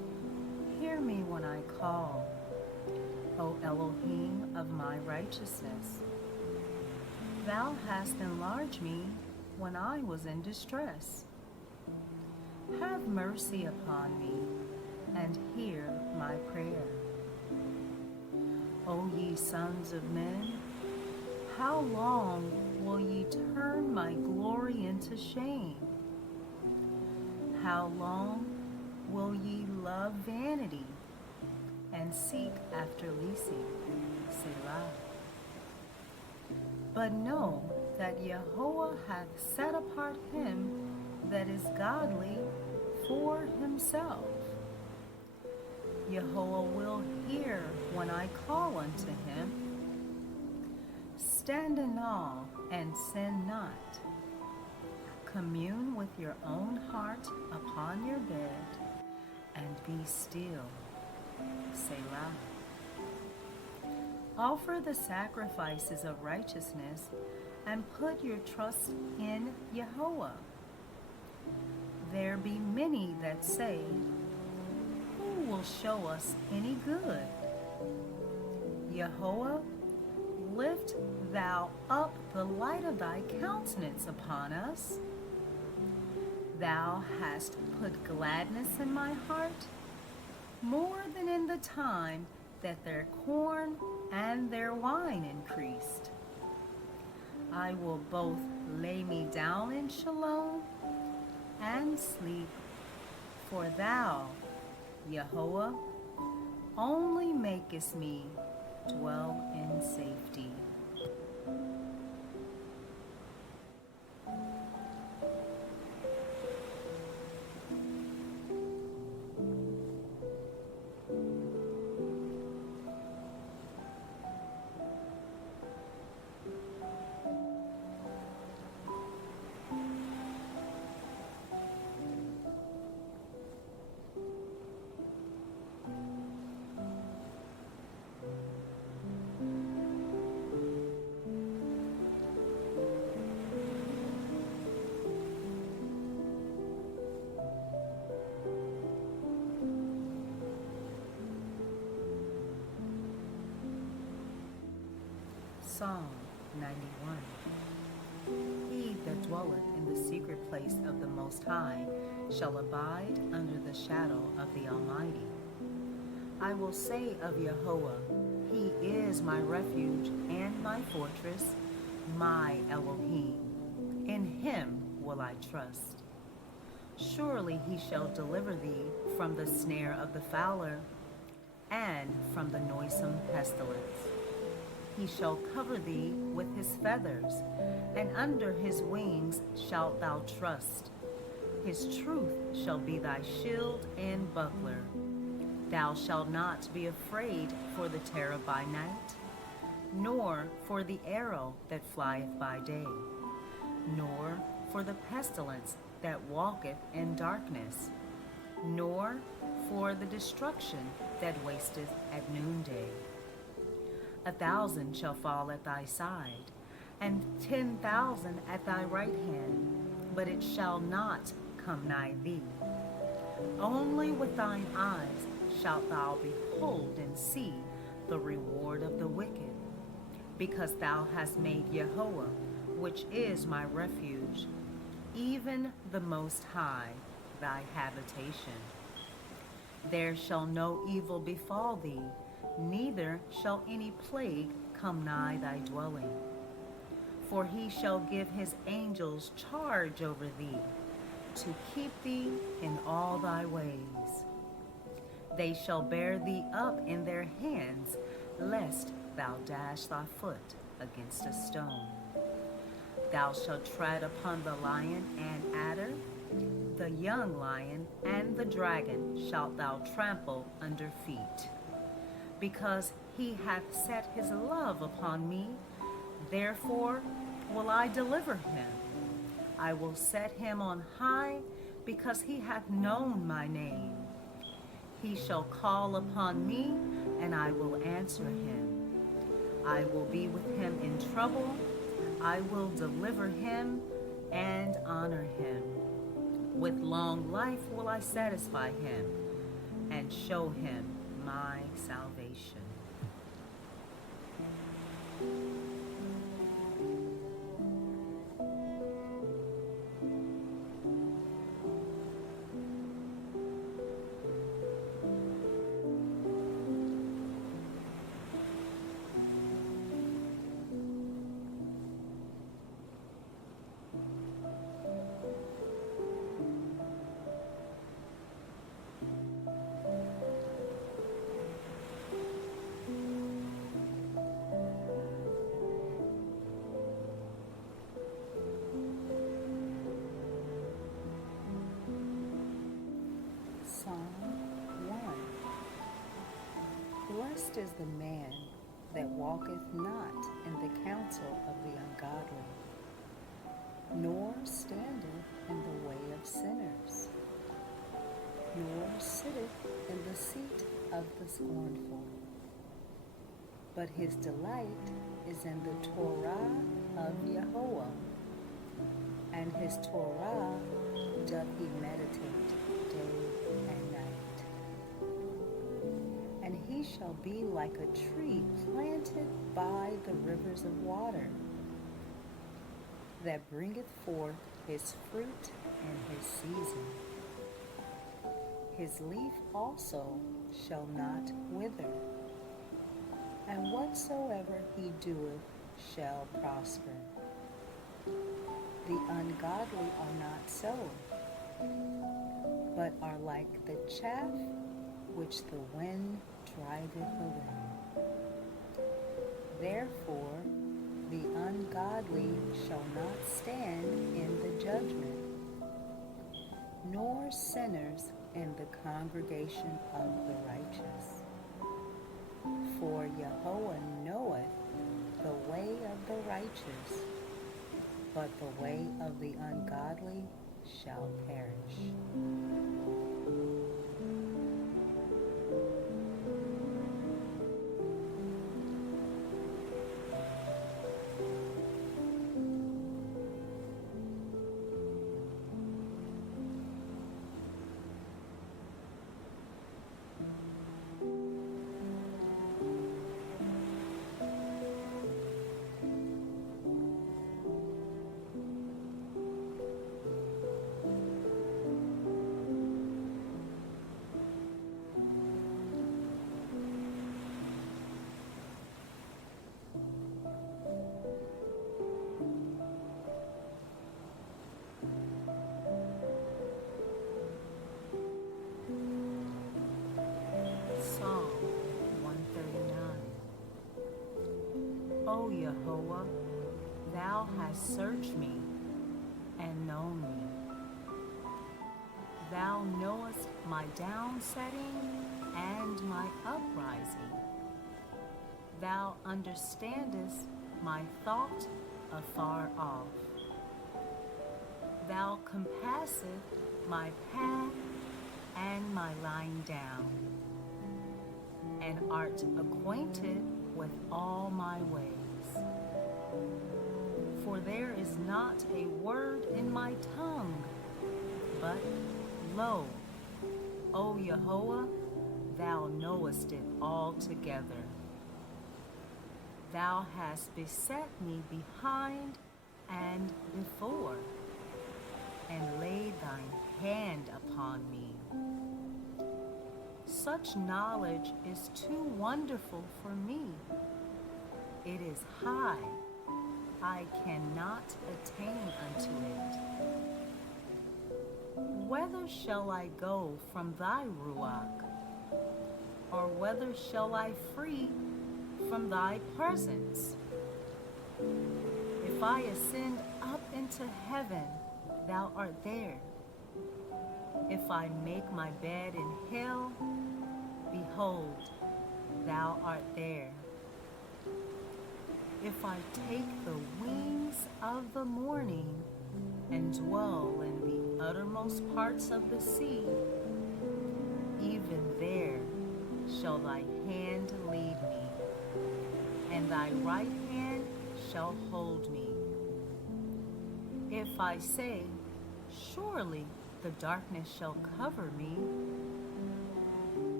me when I call, O Elohim of my righteousness. Thou hast enlarged me when I was in distress. Have mercy upon me, and hear my prayer. O ye sons of men, how long will ye turn my glory into shame? How long will ye love vanity and seek after leasing? Selah. But know that Yahweh hath set apart him that is godly for himself. Yahweh will hear when I call unto him. Stand in awe and sin not. Commune with your own heart upon your bed, and be still. Selah. Offer the sacrifices of righteousness, and put your trust in Yahweh. There be many that say, who will show us any good? Yahweh, lift thou up the light of thy countenance upon us. Thou hast put gladness in my heart, more than in the time that their corn and their wine increased. I will both lay me down in Shalom and sleep, for thou, Yahweh, only makest me dwell in safety. Psalm 91. He that dwelleth in the secret place of the Most High shall abide under the shadow of the Almighty. I will say of Yahweh, He is my refuge and my fortress, my Elohim. In Him will I trust. Surely He shall deliver thee from the snare of the fowler and from the noisome pestilence. He shall cover thee with his feathers, and under his wings shalt thou trust. His truth shall be thy shield and buckler. Thou shalt not be afraid for the terror by night, nor for the arrow that flieth by day, nor for the pestilence that walketh in darkness, nor for the destruction that wasteth at noonday. 1,000 shall fall at thy side, and 10,000 at thy right hand, but it shall not come nigh thee. Only with thine eyes shalt thou behold and see the reward of the wicked, because thou hast made Yahweh, which is my refuge, even the Most High, thy habitation. There shall no evil befall thee, neither shall any plague come nigh thy dwelling. For he shall give his angels charge over thee, to keep thee in all thy ways. They shall bear thee up in their hands, lest thou dash thy foot against a stone. Thou shalt tread upon the lion and adder, the young lion and the dragon shalt thou trample under feet. Because he hath set his love upon me, therefore will I deliver him. I will set him on high, because he hath known my name. He shall call upon me, and I will answer him. I will be with him in trouble. I will deliver him and honor him. With long life will I satisfy him, and show him my salvation. Psalm 1. Blessed is the man that walketh not in the counsel of the ungodly, nor standeth in the way of sinners, nor sitteth in the seat of the scornful. But his delight is in the Torah of Yahweh, and his Torah doth he meditate day and night. And he shall be like a tree planted by the rivers of water, that bringeth forth his fruit in his season. His leaf also shall not wither, and whatsoever he doeth shall prosper. The ungodly are not so, but are like the chaff which the wind driveth away. Therefore the ungodly shall not stand in the judgment, nor sinners in the congregation of the righteous. For Yahweh knoweth the way of the righteous, but the way of the ungodly shall perish. O Jehovah, thou hast searched me and known me. Thou knowest my downsetting and my uprising. Thou understandest my thought afar off. Thou compassest my path and my lying down, and art acquainted with all my ways. For there is not a word in my tongue, but lo, O Jehovah, thou knowest it altogether. Thou hast beset me behind and before, and laid thine hand upon me. Such knowledge is too wonderful for me. It is high, I cannot attain unto it. Whither shall I go from thy ruach? Or whither shall I flee from thy presence? If I ascend up into heaven, thou art there. If I make my bed in hell, behold, thou art there. If I take the wings of the morning and dwell in the uttermost parts of the sea, even there shall thy hand lead me, and thy right hand shall hold me. If I say, surely the darkness shall cover me,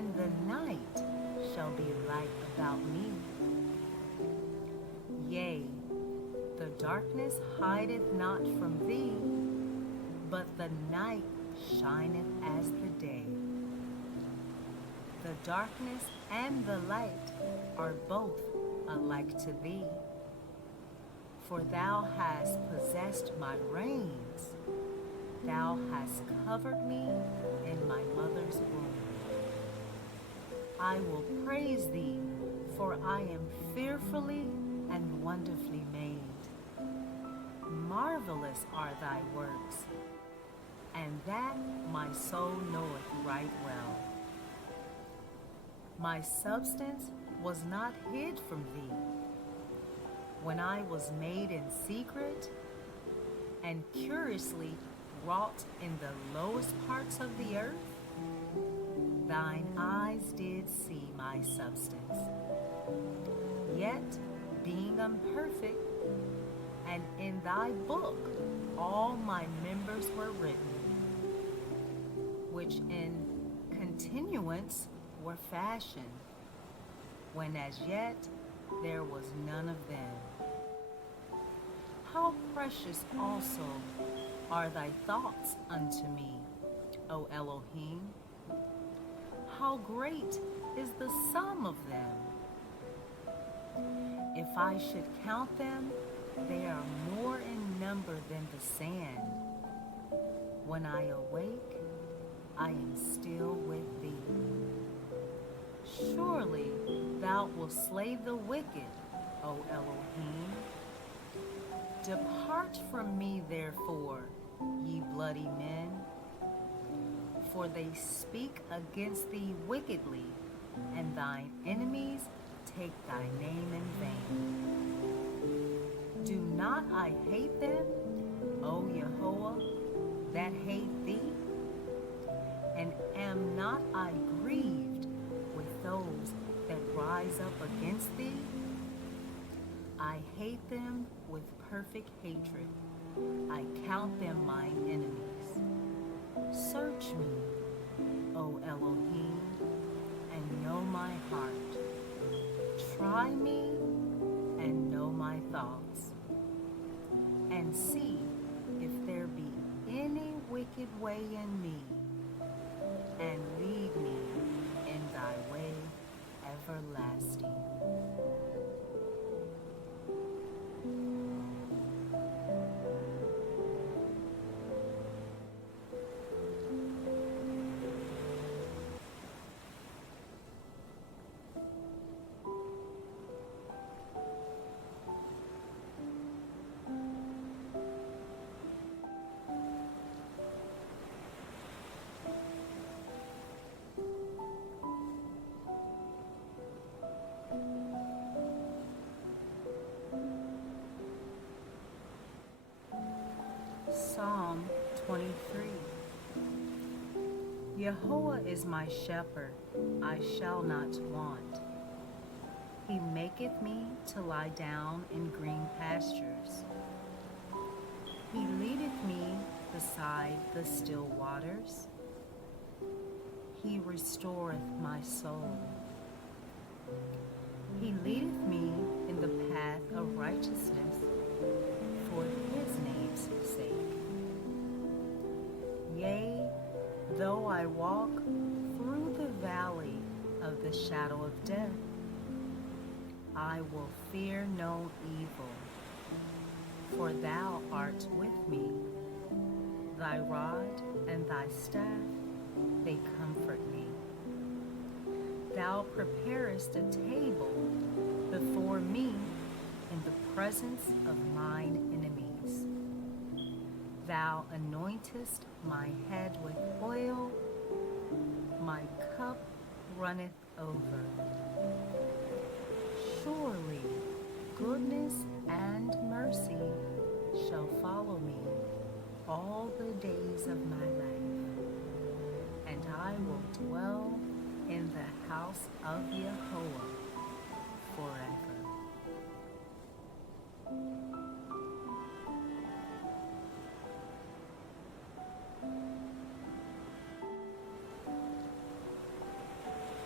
even the night shall be light about me. Yea, the darkness hideth not from thee, but the night shineth as the day. The darkness and the light are both alike to thee. For thou hast possessed my reins, thou hast covered me in my mother's womb. I will praise thee, for I am fearfully and wonderfully made. Marvelous are thy works, and that my soul knoweth right well. My substance was not hid from thee, when I was made in secret and curiously wrought in the lowest parts of the earth. Thine eyes did see my substance, yet being imperfect, and in thy book all my members were written, which in continuance were fashioned, when as yet there was none of them. How precious also are thy thoughts unto me, O Elohim! How great is the sum of them! If I should count them, they are more in number than the sand. When I awake, I am still with thee. Surely thou wilt slay the wicked, O Elohim. Depart from me, therefore, ye bloody men, for they speak against thee wickedly, and thine enemies take thy name in vain. Do not I hate them, O Yehovah, that hate thee? And am not I grieved with those that rise up against thee? I hate them with perfect hatred. I count them mine enemies. Search me, O Elohim, and know my heart. Try me and know my thoughts, and see if there be any wicked way in me, and lead me in thy way everlasting. Psalm 23. Yehovah is my shepherd, I shall not want. He maketh me to lie down in green pastures. He leadeth me beside the still waters. He restoreth my soul. He leadeth me in the path of righteousness for his name's sake. Yea, though I walk through the valley of the shadow of death, I will fear no evil, for thou art with me. Thy rod and thy staff, they comfort me. Thou preparest a table before me in the presence of mine enemies. Thou anointest my head with oil, my cup runneth over. Surely goodness and mercy shall follow me all the days of my life, and I will dwell in the house of Yehovah forever.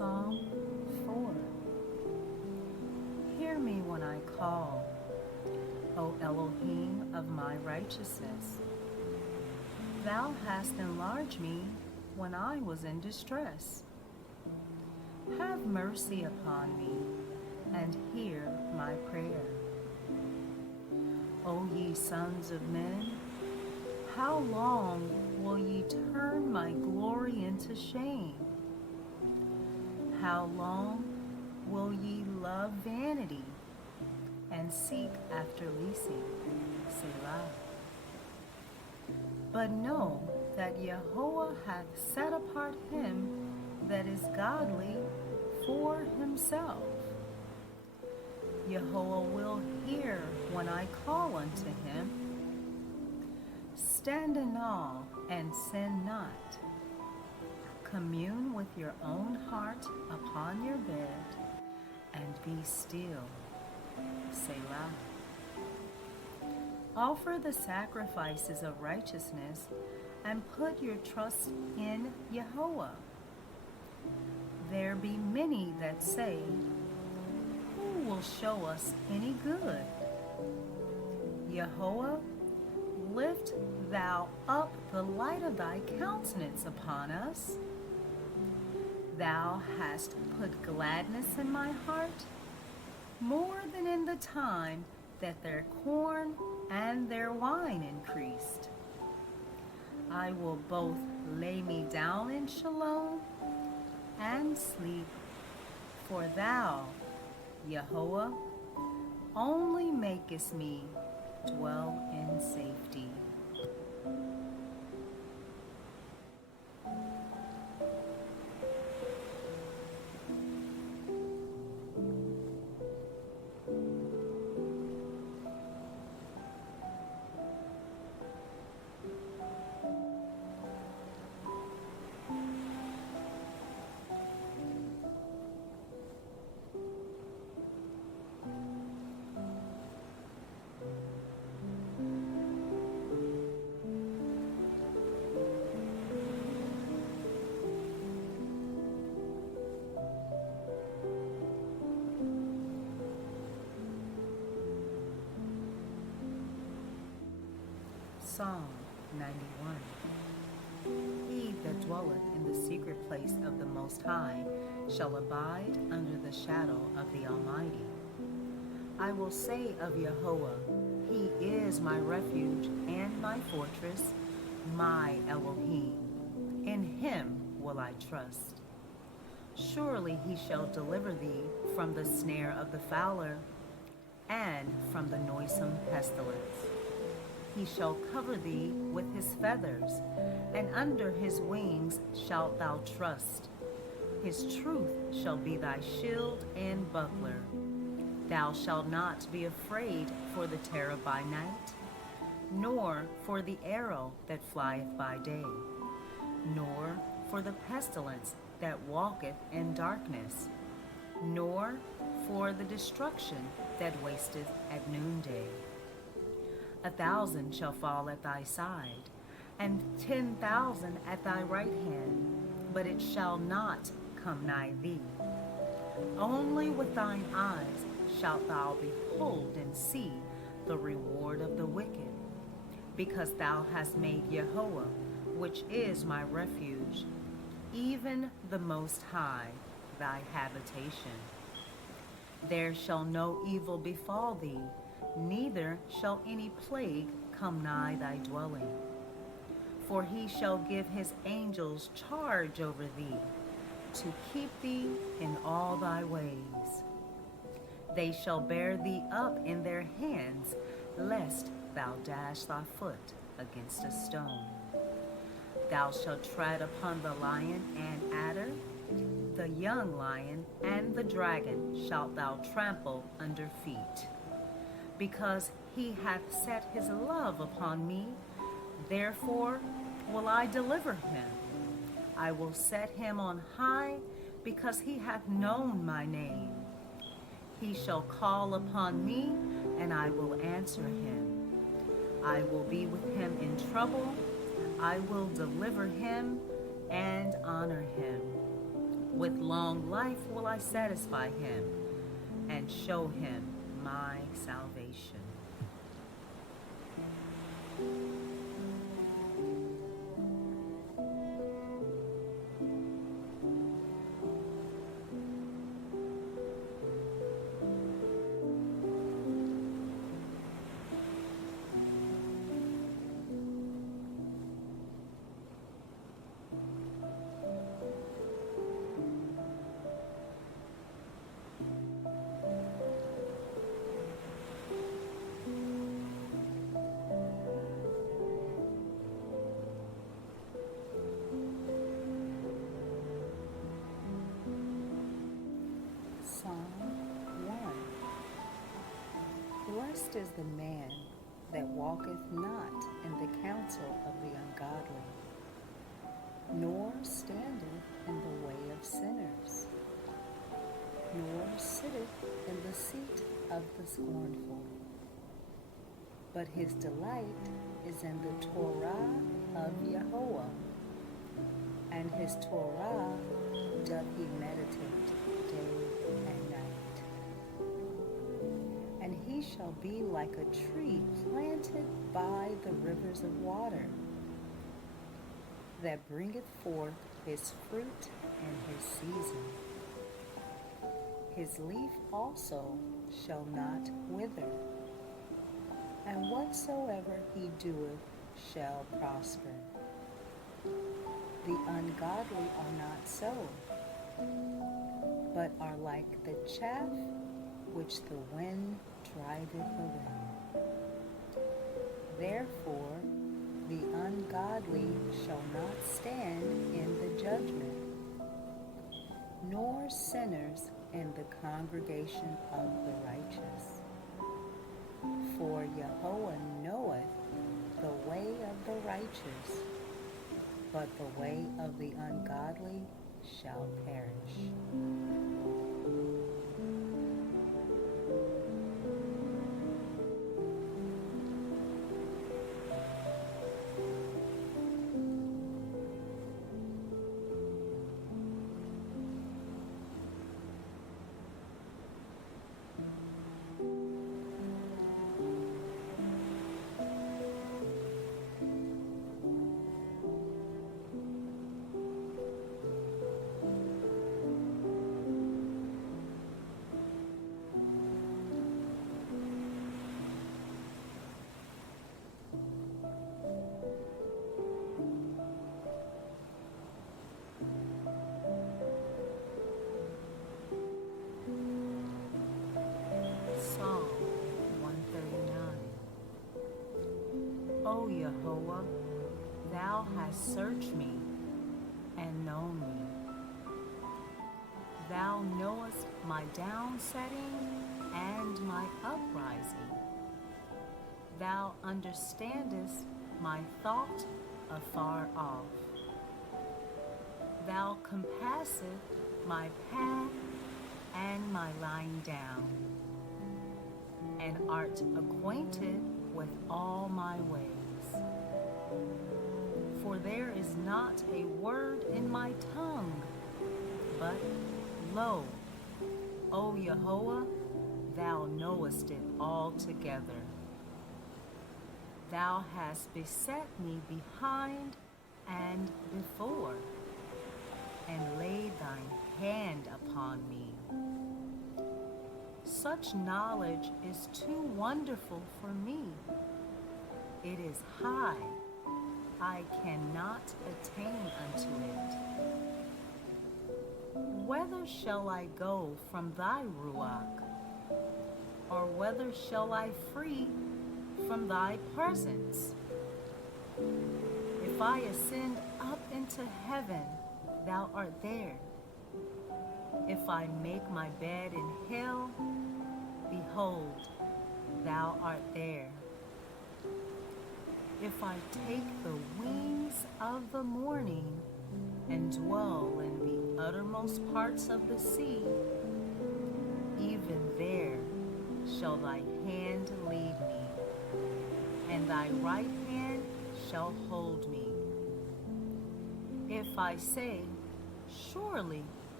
Psalm 4. Hear me when I call, O Elohim of my righteousness. Thou hast enlarged me when I was in distress. Have mercy upon me, and hear my prayer. O ye sons of men, how long will ye turn my glory into shame? How long will ye love vanity and seek after leasing? Selah. But know that Yahweh hath set apart him that is godly for himself. Yahweh will hear when I call unto him. Stand in awe and sin not. Commune with your own heart upon your bed, and be still. Selah. Offer the sacrifices of righteousness, and put your trust in Yahweh. There be many that say, who will show us any good? Yahweh, lift thou up the light of thy countenance upon us. Thou hast put gladness in my heart, more than in the time that their corn and their wine increased. I will both lay me down in Shalom and sleep, for thou, Yahweh, only makest me dwell in safety. Psalm 91. He that dwelleth in the secret place of the Most High shall abide under the shadow of the Almighty. I will say of Yahweh, He is my refuge and my fortress, my Elohim. In Him will I trust. Surely He shall deliver thee from the snare of the fowler and from the noisome pestilence. He shall cover thee with his feathers, and under his wings shalt thou trust. His truth shall be thy shield and buckler. Thou shalt not be afraid for the terror by night, nor for the arrow that flieth by day, nor for the pestilence that walketh in darkness, nor for the destruction that wasteth at noonday. 1,000 shall fall at thy side, and 10,000 at thy right hand, but it shall not come nigh thee. Only with thine eyes shalt thou behold and see the reward of the wicked, because thou hast made Yahweh, which is my refuge, even the Most High, thy habitation. There shall no evil befall thee, neither shall any plague come nigh thy dwelling. For he shall give his angels charge over thee, to keep thee in all thy ways. They shall bear thee up in their hands, lest thou dash thy foot against a stone. Thou shalt tread upon the lion and adder, the young lion and the dragon shalt thou trample under feet. Because he hath set his love upon me, therefore will I deliver him. I will set him on high, because he hath known my name. He shall call upon me, and I will answer him. I will be with him in trouble. I will deliver him and honor him. With long life will I satisfy him and show him my salvation. Psalm 1. Blessed is the man that walketh not in the counsel of the ungodly, nor standeth in the way of sinners, nor sitteth in the seat of the scornful. But his delight is in the Torah of Yahweh, and his Torah doth he meditate day and night. And he shall be like a tree planted by the rivers of water, that bringeth forth his fruit in his season. His leaf also shall not wither, and whatsoever he doeth shall prosper. The ungodly are not so, but are like the chaff which the wind driveth away. Therefore the ungodly shall not stand in the judgment, nor sinners in the congregation of the righteous. For Yahweh knoweth the way of the righteous, but the way of the ungodly shall perish. Psalm 139. O Yahweh, thou hast searched me and known me. Thou knowest my downsetting and my uprising. Thou understandest my thought afar off. Thou compassest my path and my lying down, and art acquainted with all my ways. For there is not a word in my tongue, but lo, O Yahweh, thou knowest it altogether. Thou hast beset me behind and before, and laid thine hand upon me. Such knowledge is too wonderful for me. It is high, I cannot attain unto it. Whither shall I go from thy ruach? Or whither shall I flee from thy presence? If I ascend up into heaven, thou art there. If I make my bed in hell, behold, thou art there. If I take the wings of the morning and dwell in the uttermost parts of the sea, even there shall thy hand lead me, and thy right hand shall hold me. If I say, surely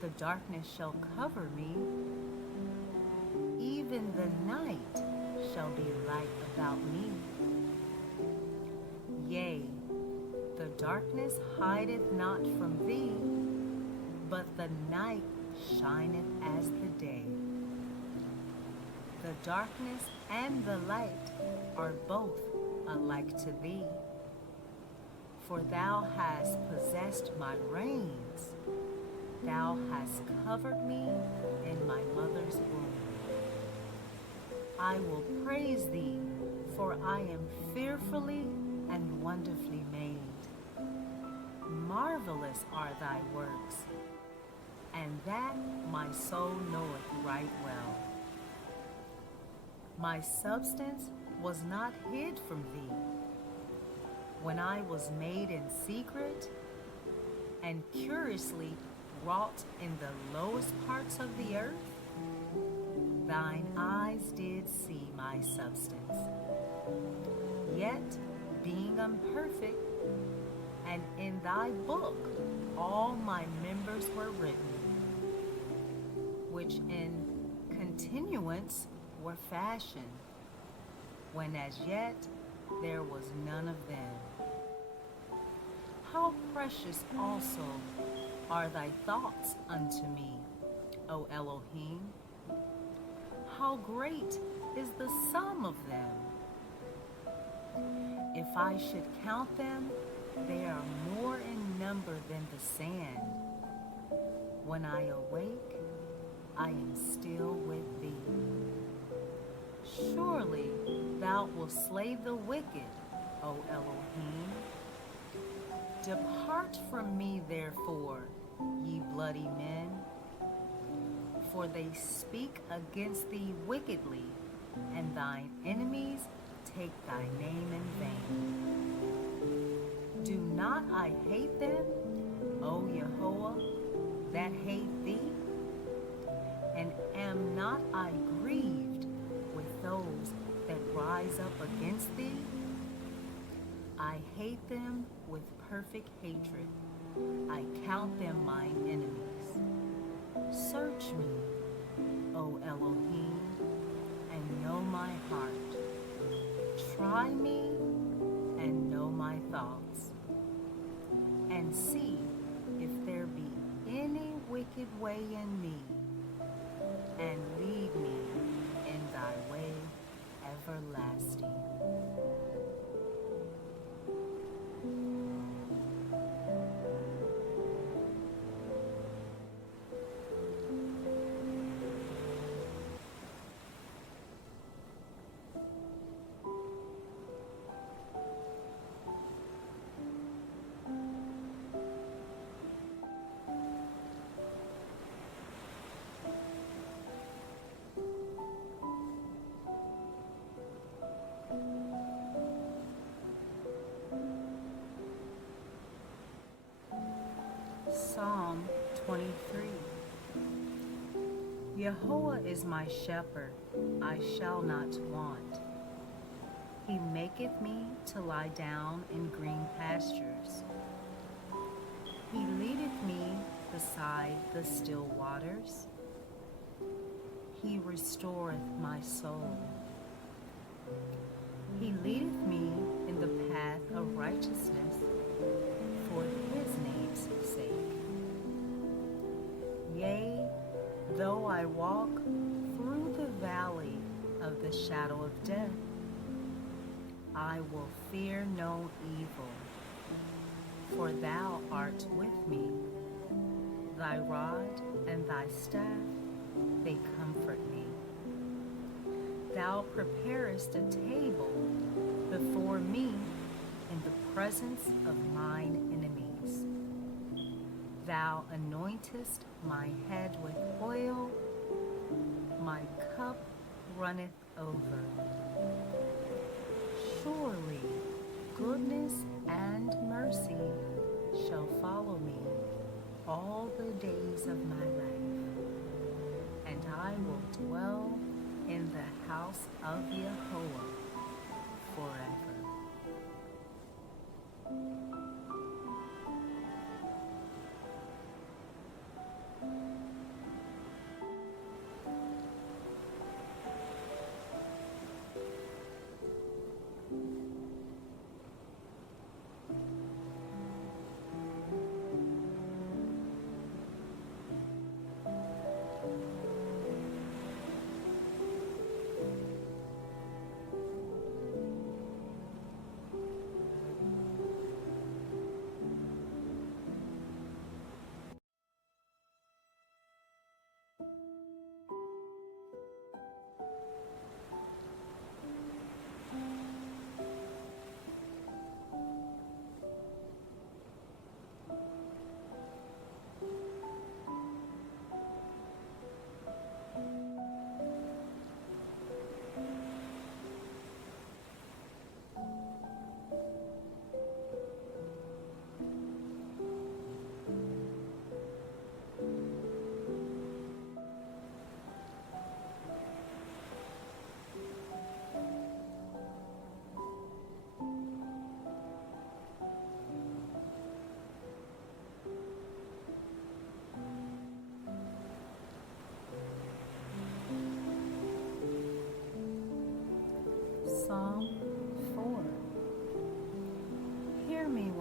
The darkness shall cover me, even the night shall be light about me. Yea, the darkness hideth not from thee, but the night shineth as the day. The darkness and the light are both alike to thee. For thou hast possessed my reins, thou hast covered me in my mother's womb. I will praise thee, for I am fearfully and wonderfully made. Marvelous are thy works, and that my soul knoweth right well. My substance was not hid from thee, when I was made in secret and curiously wrought in the lowest parts of the earth. Thine eyes did see my substance. Yet, being imperfect, and in thy book all my members were written, which in continuance were fashioned, when as yet there was none of them. How precious also are thy thoughts unto me, O Elohim! How great is the sum of them! If I should count them, they are more in number than the sand. When I awake, I am still with thee. Surely thou wilt slay the wicked, O Elohim. Depart from me, therefore, ye bloody men, for they speak against thee wickedly, and thine enemies take thy name in vain. Do not I hate them, O Yehovah, that hate thee? And am not I grieved with those that rise up against thee? I hate them with perfect hatred. I count them mine enemies. Search me, O Elohim, and know my heart. Try me and know my thoughts, and see if there be any wicked way in me, and lead me in thy way everlasting. Psalm 23. Yehovah is my shepherd, I shall not want. He maketh me to lie down in green pastures. He leadeth me beside the still waters. He restoreth my soul. He leadeth me in the path of righteousness for his name's sake. Yea, though I walk through the valley of the shadow of death, I will fear no evil, for thou art with me. Thy rod and thy staff, they comfort me. Thou preparest a table before me in the presence of mine enemies. Thou anointest my head with oil, my cup runneth over. Surely goodness and mercy shall follow me all the days of my life, and I will dwell in the house of Yehovah forever.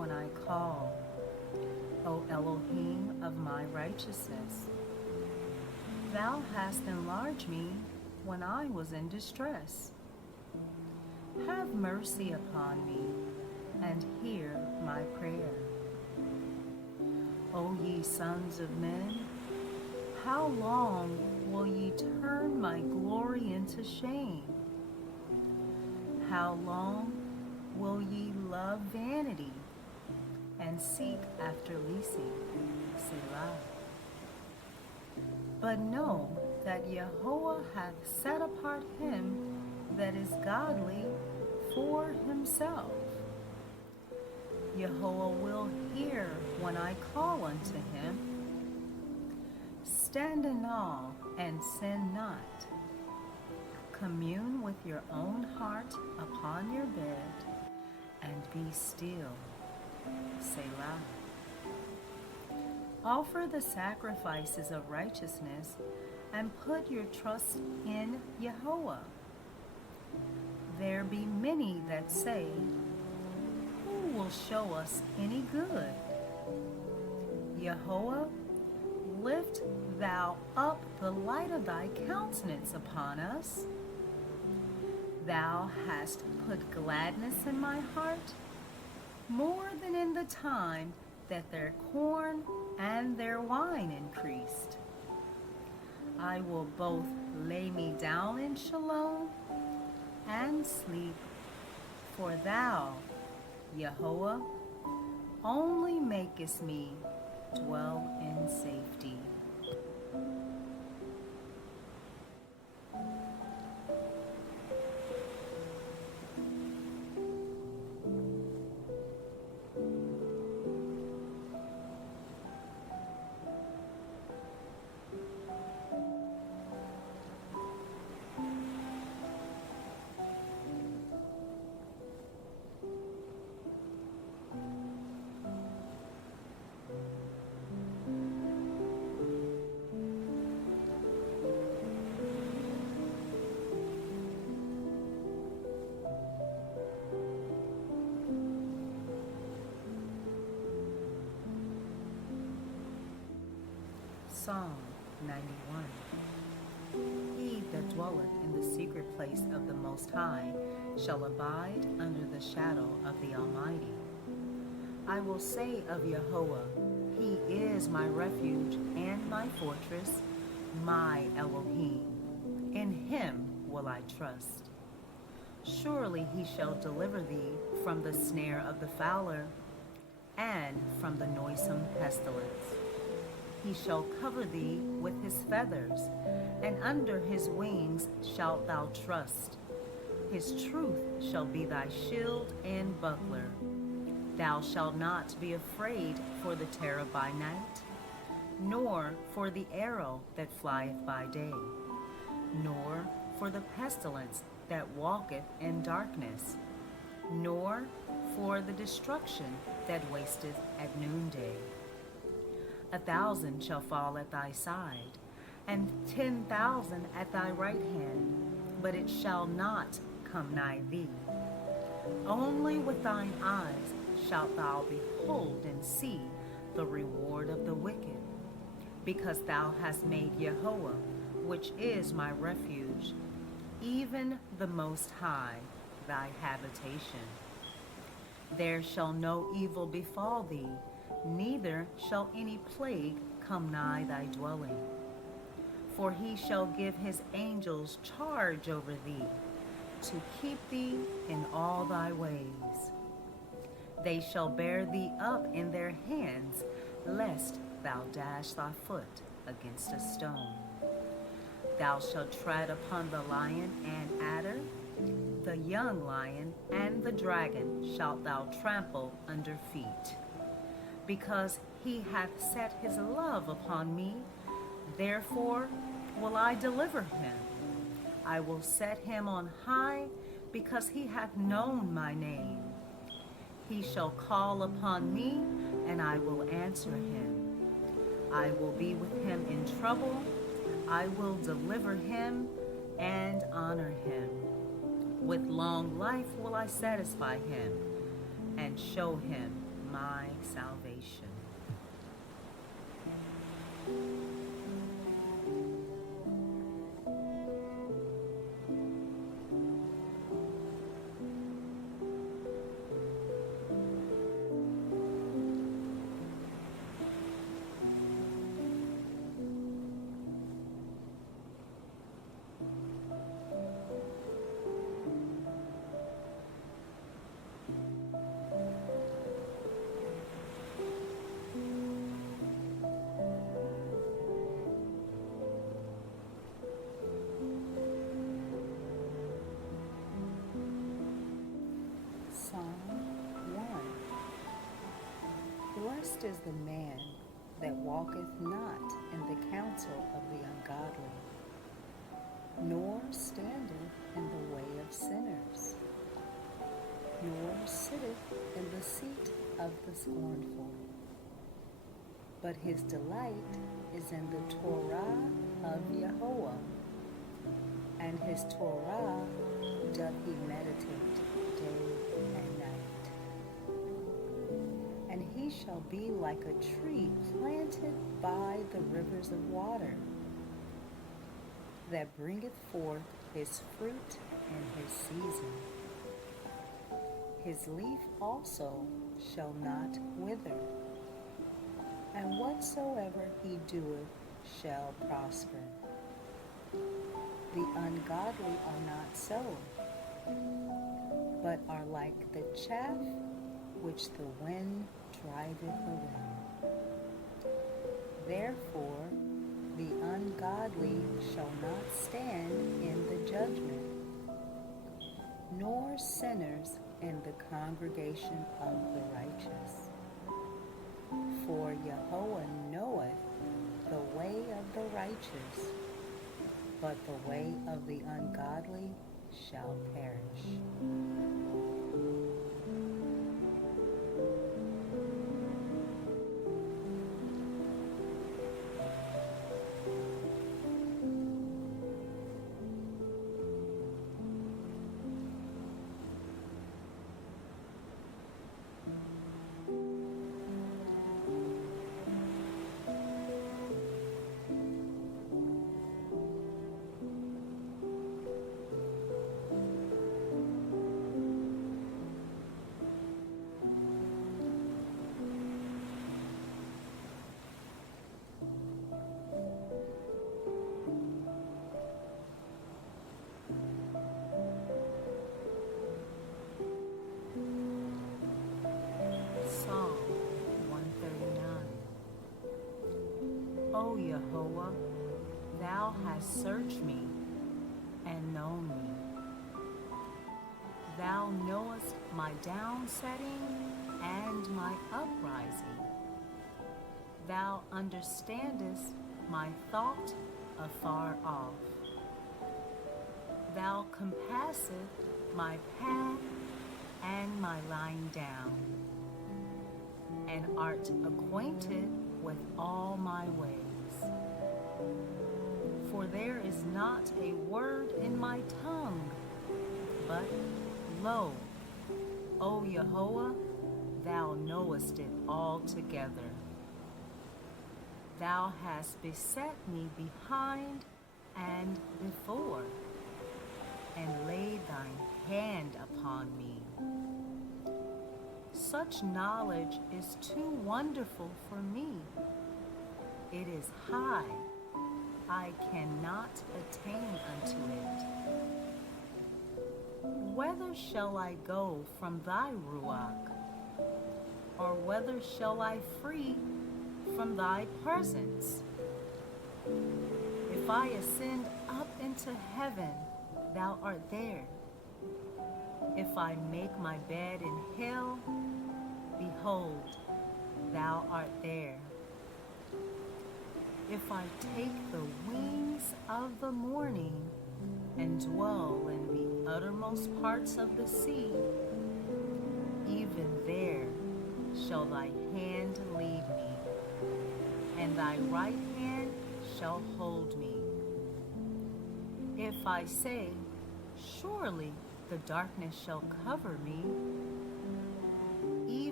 when I call, O Elohim of my righteousness. Thou hast enlarged me when I was in distress. Have mercy upon me, and hear my prayer. O ye sons of men, how long will ye turn my glory into shame? How long will ye love vanity and seek after leasing? Selah. But know that Yahweh hath set apart him that is godly for himself. Yahweh will hear when I call unto him. Stand in awe and sin not. Commune with your own heart upon your bed, and be still. Selah. Offer the sacrifices of righteousness, and put your trust in Yahweh. There be many that say, who will show us any good? Yahweh, lift thou up the light of thy countenance upon us. Thou hast put gladness in my heart, more than in the time that their corn and their wine increased. I will both lay me down in Shalom and sleep, for thou, Yahweh, only makest me dwell in safety. Psalm 91. He that dwelleth in the secret place of the Most High shall abide under the shadow of the Almighty. I will say of Yahweh, He is my refuge and my fortress, my Elohim. In Him will I trust. Surely He shall deliver thee from the snare of the fowler and from the noisome pestilence. He shall cover thee with his feathers, and under his wings shalt thou trust. His truth shall be thy shield and buckler. Thou shalt not be afraid for the terror by night, nor for the arrow that flieth by day, nor for the pestilence that walketh in darkness, nor for the destruction that wasteth at noonday. 1,000 shall fall at thy side, and 10,000 at thy right hand, but it shall not come nigh thee. Only with thine eyes shalt thou behold and see the reward of the wicked, because thou hast made Yahweh, which is my refuge, even the Most High, thy habitation. There shall no evil befall thee, neither shall any plague come nigh thy dwelling. For he shall give his angels charge over thee, to keep thee in all thy ways. They shall bear thee up in their hands, lest thou dash thy foot against a stone. Thou shalt tread upon the lion and adder, the young lion and the dragon shalt thou trample under feet. Because he hath set his love upon me, therefore will I deliver him. I will set him on high, because he hath known my name. He shall call upon me, and I will answer him. I will be with him in trouble. I will deliver him and honor him. With long life will I satisfy him, and show him my salvation. Psalm 1. Blessed is the man that walketh not in the counsel of the ungodly, nor standeth in the way of sinners, nor sitteth in the seat of the scornful. But his delight is in the Torah of Yahweh, and his Torah doth he meditate day and night. And he shall be like a tree planted by the rivers of water, that bringeth forth his fruit in his season. His leaf also shall not wither, and whatsoever he doeth shall prosper. The ungodly are not so, but are like the chaff which the wind driveth away. Therefore the ungodly shall not stand in the judgment, nor sinners in the congregation of the righteous. For Yahweh knoweth the way of the righteous, but the way of the ungodly shall perish. Psalm 139. O Yahweh, thou hast searched me and known me. Thou knowest my downsetting and my uprising. Thou understandest my thought afar off. Thou compassest my path and my lying down, and art acquainted with all my ways. For there is not a word in my tongue, but lo, O Yahweh, thou knowest it altogether. Thou hast beset me behind and before, and laid thine hand upon me. Such knowledge is too wonderful for me. It is high, I cannot attain unto it. Whither shall I go from thy ruach? Or whither shall I flee from thy presence? If I ascend up into heaven, thou art there. If I make my bed in hell, behold, thou art there. If I take the wings of the morning and dwell in the uttermost parts of the sea, even there shall thy hand lead me, and thy right hand shall hold me. If I say, surely the darkness shall cover me, even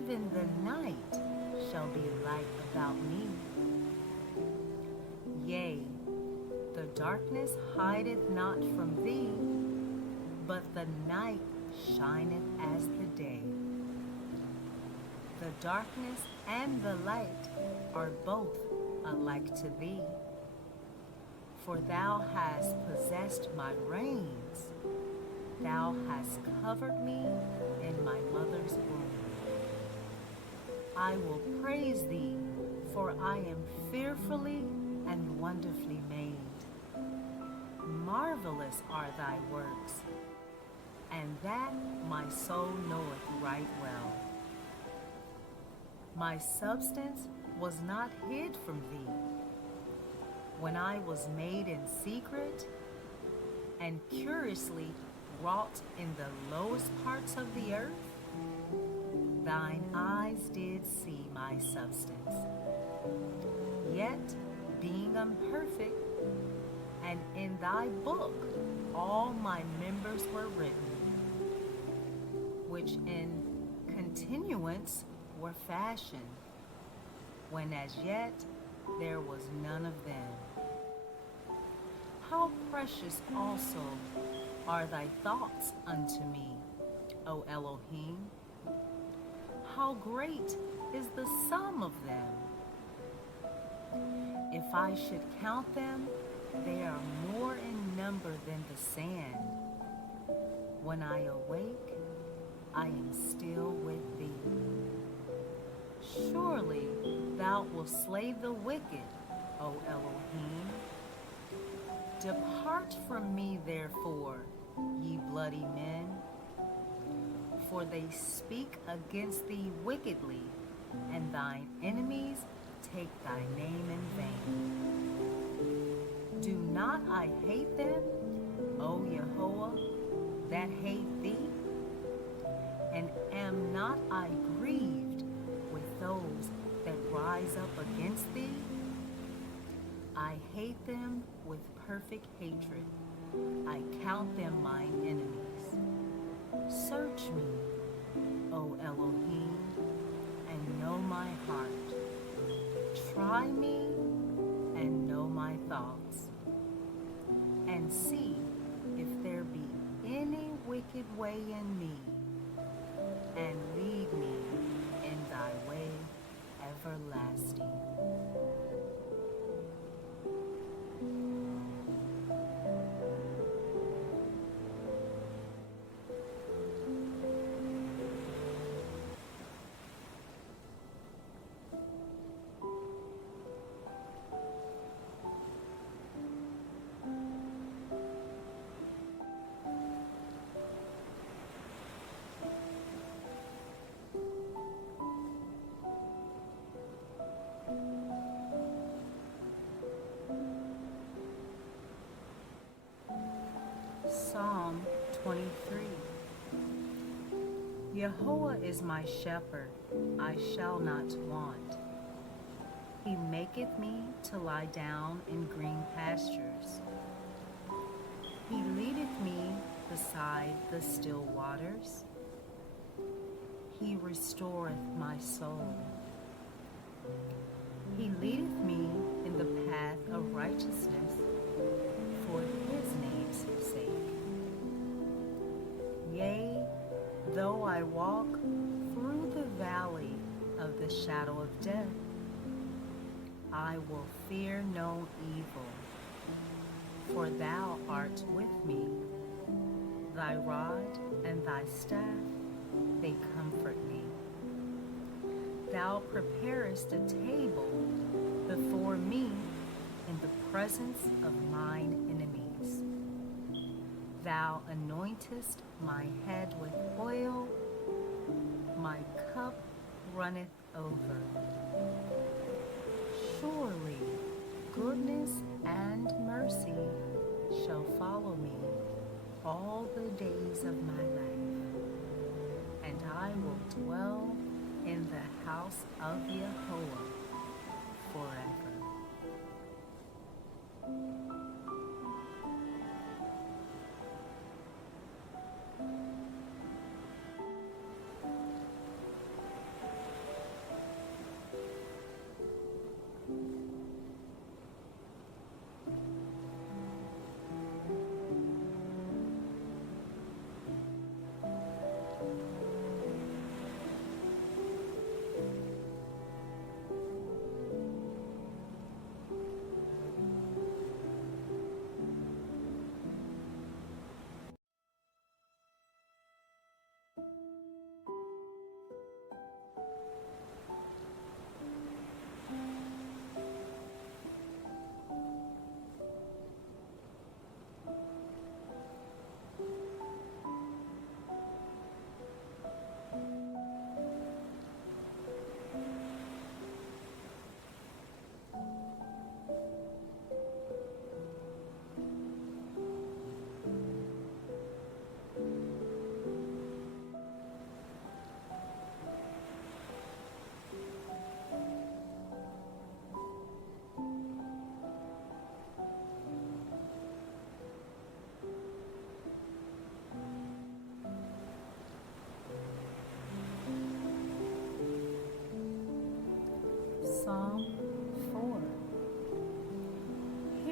even the night shall be light about me. Yea, the darkness hideth not from thee, but the night shineth as the day. The darkness and the light are both alike to thee. For thou hast possessed my reins, thou hast covered me in my mother's womb. I will praise thee, for I am fearfully and wonderfully made. Marvelous are thy works, and that my soul knoweth right well. My substance was not hid from thee, when I was made in secret and curiously wrought in the lowest parts of the earth. Thine eyes did see my substance, yet being imperfect, and in thy book all my members were written, which in continuance were fashioned, when as yet there was none of them. How precious also are thy thoughts unto me, O Elohim! How great is the sum of them! If I should count them, they are more in number than the sand. When I awake, I am still with thee. Surely thou wilt slay the wicked, O Elohim. Depart from me, therefore, ye bloody men, for they speak against thee wickedly, and thine enemies take thy name in vain. Do not I hate them, O Yahweh, that hate thee? And am not I grieved with those that rise up against thee? I hate them with perfect hatred. I count them mine enemies. Search me, O Elohim, and know my heart. Try me and know my thoughts, and see if there be any wicked way in me, and lead me in thy way everlasting. Psalm 23. Jehovah is my shepherd, I shall not want. He maketh me to lie down in green pastures. He leadeth me beside the still waters. He restoreth my soul. He leadeth me in the path of righteousness for his name's sake. Yea, though I walk through the valley of the shadow of death, I will fear no evil, for thou art with me. Thy rod and thy staff, they comfort me. Thou preparest a table before me in the presence of mine enemies. Thou anointest my head with oil, my cup runneth over. Surely goodness and mercy shall follow me all the days of my life, and I will dwell in the house of Jehovah forever.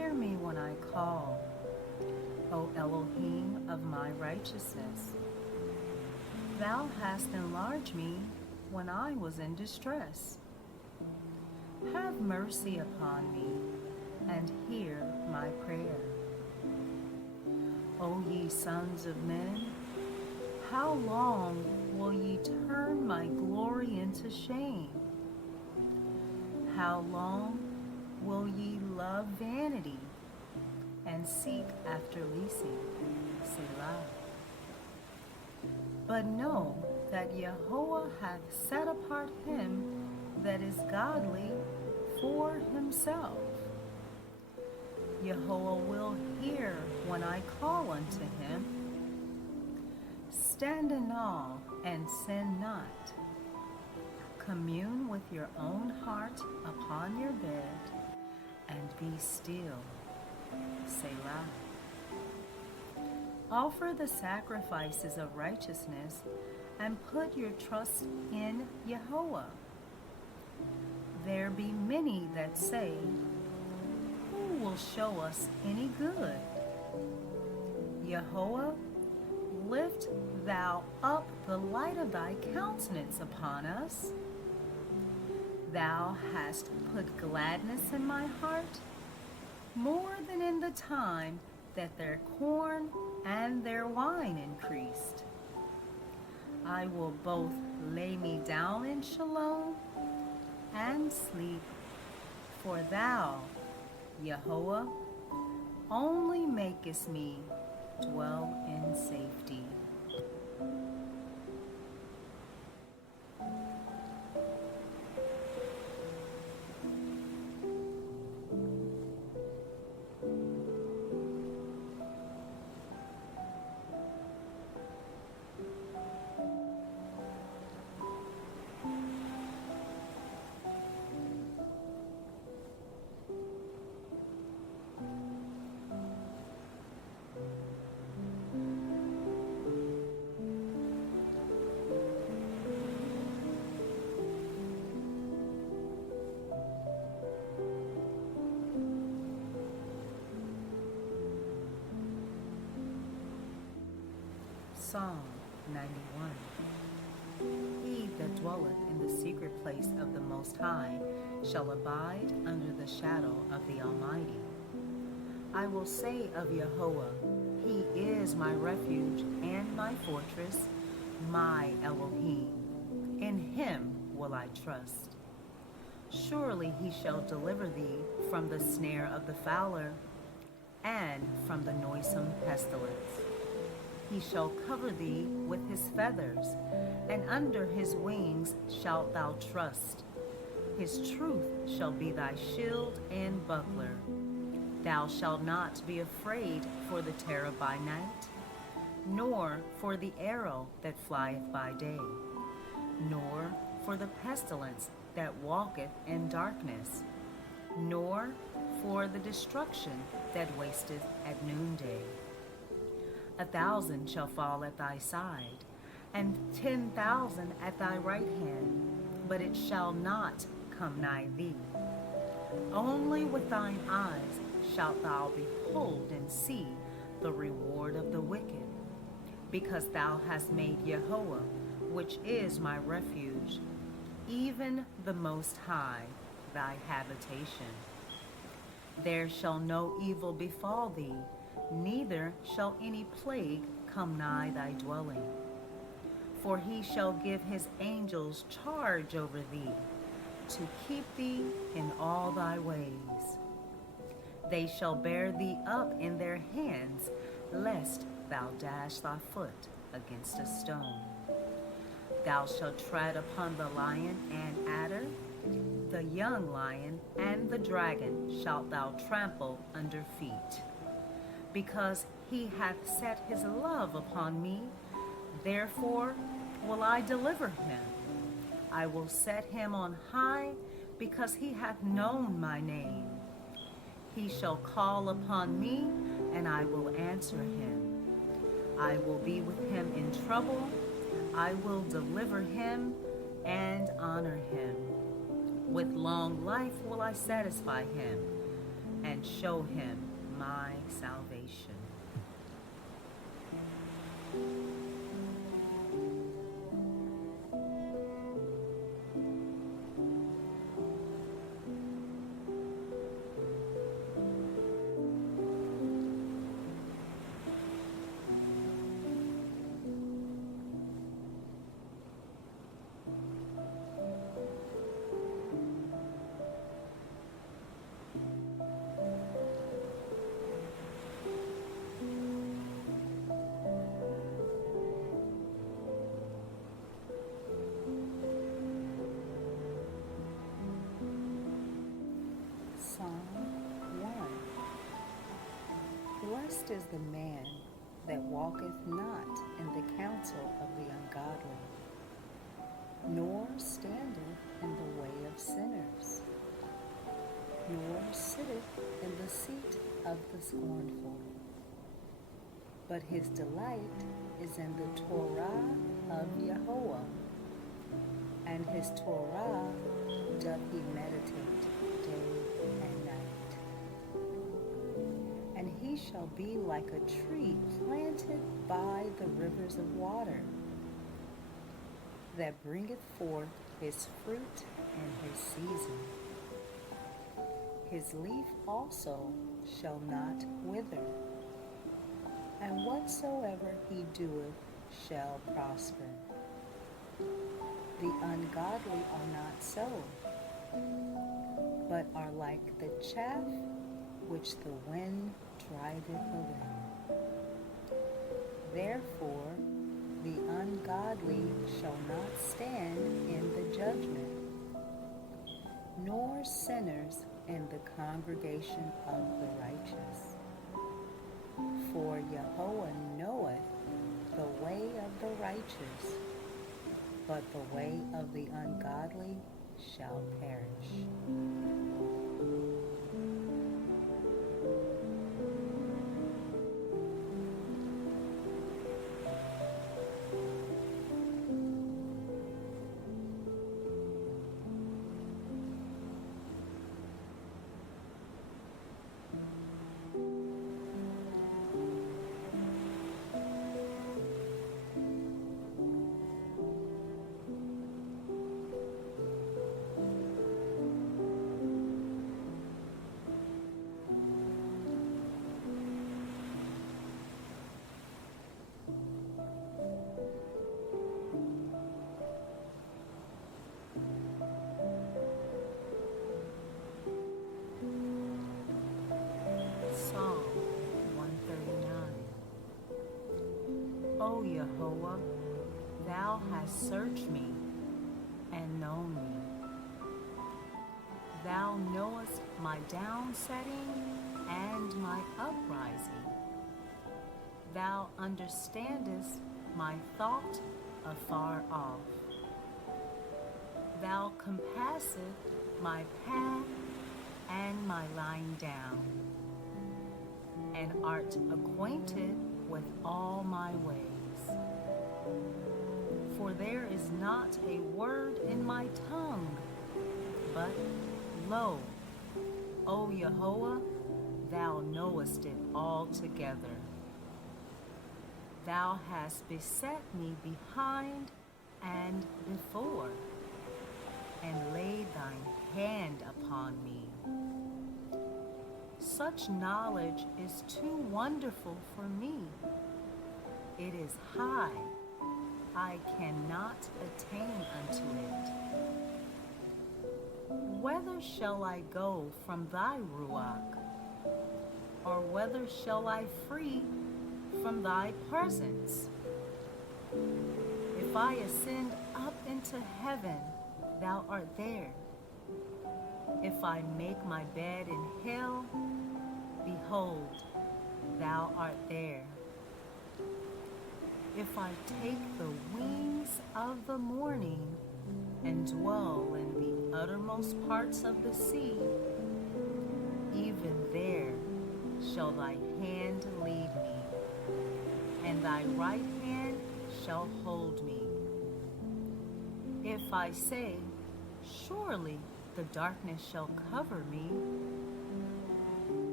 hear me when I call, O Elohim of my righteousness. Thou hast enlarged me when I was in distress. Have mercy upon me, and hear my prayer. O ye sons of men, how long will ye turn my glory into shame? How long will ye love vanity and seek after leasing? Selah. But know that Yahweh hath set apart him that is godly for himself. Yahweh will hear when I call unto him. Stand in awe and sin not. Commune with your own heart upon your bed, and be still. Selah. Offer the sacrifices of righteousness, and put your trust in Yahweh. There be many that say, who will show us any good? Yahweh, lift thou up the light of thy countenance upon us. Thou hast put gladness in my heart, more than in the time that their corn and their wine increased. I will both lay me down in Shalom and sleep, for thou, Yahweh, only makest me dwell in safety. Psalm 91. He that dwelleth in the secret place of the Most High shall abide under the shadow of the Almighty. I will say of Yahweh, He is my refuge and my fortress, my Elohim. In Him will I trust. Surely He shall deliver thee from the snare of the fowler and from the noisome pestilence. He shall cover thee with his feathers, and under his wings shalt thou trust. His truth shall be thy shield and buckler. Thou shalt not be afraid for the terror by night, nor for the arrow that flieth by day, nor for the pestilence that walketh in darkness, nor for the destruction that wasteth at noonday. 1,000 shall fall at thy side, and 10,000 at thy right hand, but it shall not come nigh thee. Only with thine eyes shalt thou behold and see the reward of the wicked, because thou hast made Yahweh, which is my refuge, even the Most High, thy habitation. There shall no evil befall thee, neither shall any plague come nigh thy dwelling. For he shall give his angels charge over thee, to keep thee in all thy ways. They shall bear thee up in their hands, lest thou dash thy foot against a stone. Thou shalt tread upon the lion and adder, the young lion and the dragon shalt thou trample under feet. Because he hath set his love upon me, therefore will I deliver him. I will set him on high, because he hath known my name. He shall call upon me, and I will answer him. I will be with him in trouble. I will deliver him and honor him. With long life will I satisfy him, and show him my salvation. Psalm 1. Blessed is the man that walketh not in the counsel of the ungodly, nor standeth in the way of sinners, nor sitteth in the seat of the scornful. But his delight is in the Torah of Yahweh, and his Torah doth he meditate day and night. And he shall be like a tree planted by the rivers of water, that bringeth forth his fruit in his season. His leaf also shall not wither, and whatsoever he doeth shall prosper. The ungodly are not so, but are like the chaff which the wind driveth away. Therefore the ungodly shall not stand in the judgment, nor sinners in the congregation of the righteous. For Yahweh knoweth the way of the righteous, but the way of the ungodly shall perish. Psalm 139. O Yahweh, thou hast searched me and known me. Thou knowest my downsetting and my uprising. Thou understandest my thought afar off. Thou compassest my path and my lying down, and art acquainted with all my ways. For there is not a word in my tongue, but lo, O Yahweh, thou knowest it altogether. Thou hast beset me behind and before, and laid thine hand upon me. Such knowledge is too wonderful for me. It is high, I cannot attain unto it. Whither shall I go from thy ruach? Or whither shall I flee from thy presence? If I ascend up into heaven, thou art there. If I make my bed in hell, behold, thou art there. If I take the wings of the morning and dwell in the uttermost parts of the sea, even there shall thy hand lead me, and thy right hand shall hold me. If I say, surely the darkness shall cover me,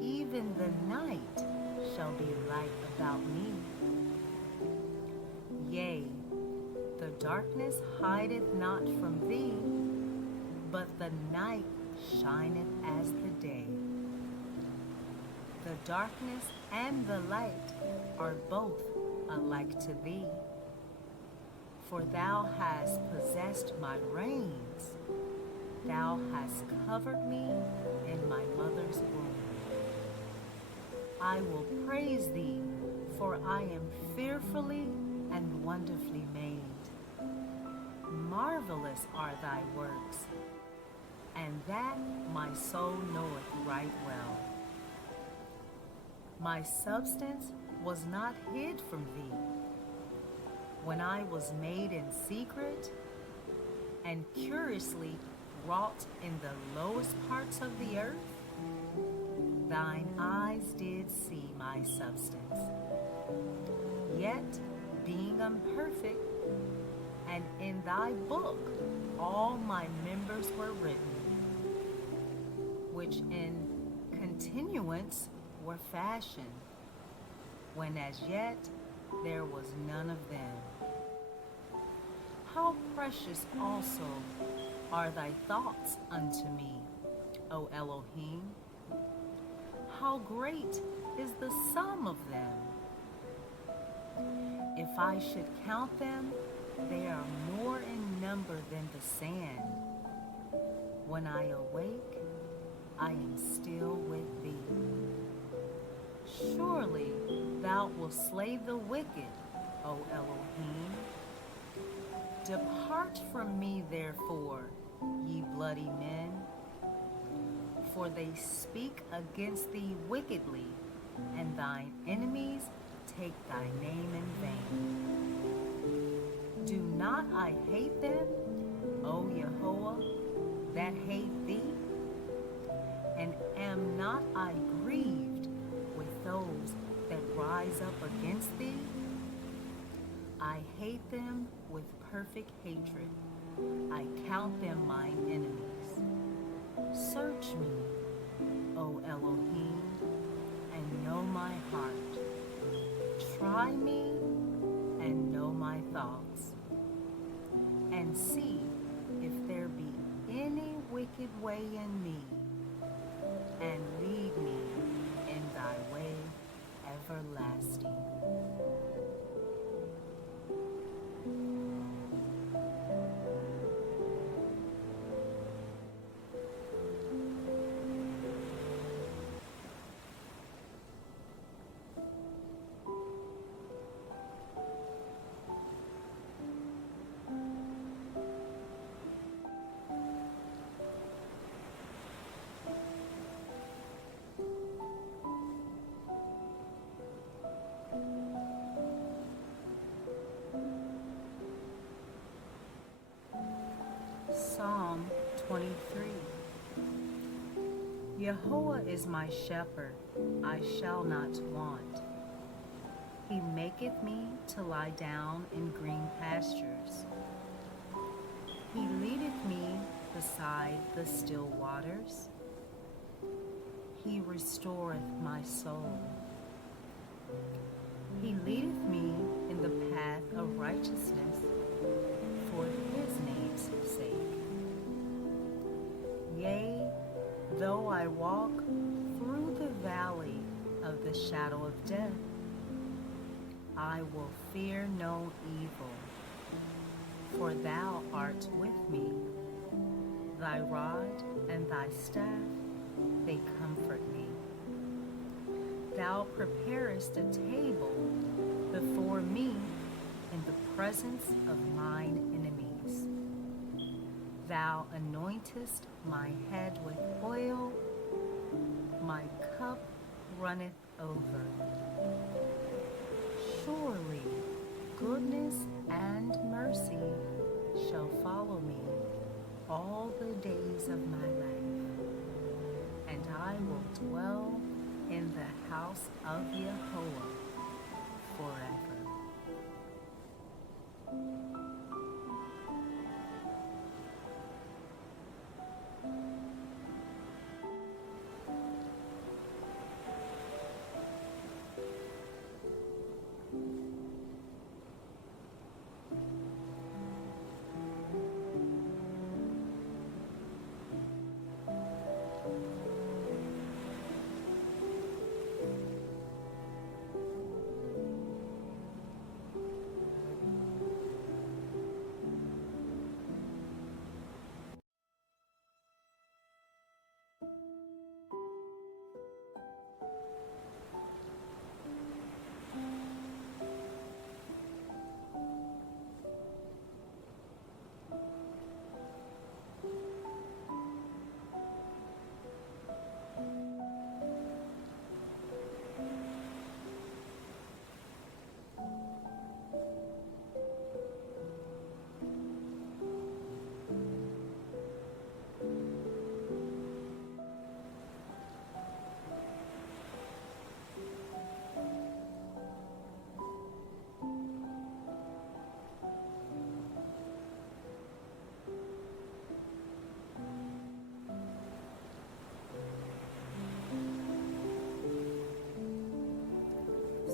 even the night shall be light about me. Yea, the darkness hideth not from thee, but the night shineth as the day. The darkness and the light are both alike to thee. For thou hast possessed my reins, thou hast covered me in my mother's womb. I will praise thee, for I am fearfully and wonderfully made. Marvelous are thy works, and that my soul knoweth right well. My substance was not hid from thee, when I was made in secret and curiously wrought in the lowest parts of the earth. Thine eyes did see my substance, yet being imperfect, and in thy book all my members were written, which in continuance were fashioned, when as yet there was none of them. How precious also are thy thoughts unto me, O Elohim! How great is the sum of them! If I should count them, they are more in number than the sand. When I awake, I am still with thee. Surely thou wilt slay the wicked, O Elohim. Depart from me, therefore, ye bloody men, for they speak against thee wickedly, and thine enemies take thy name in vain. Do not I hate them, O Yahweh, that hate thee? And am not I grieved with those that rise up against thee? I hate them with perfect hatred. I count them mine enemies. Search me, O Elohim, and know my heart. Try me and know my thoughts, and see if there be any wicked way in me, and lead me in thy way everlasting. Psalm 23. Jehovah is my shepherd, I shall not want. He maketh me to lie down in green pastures. He leadeth me beside the still waters. He restoreth my soul. He leadeth me in the path of righteousness for his name's sake. Yea, though I walk through the valley of the shadow of death, I will fear no evil, for thou art with me. Thy rod and thy staff, they comfort me. Thou preparest a table before me in the presence of mine enemies. Thou anointest my head with oil, my cup runneth over. Surely goodness and mercy shall follow me all the days of my life, and I will dwell in the house of Jehovah forever.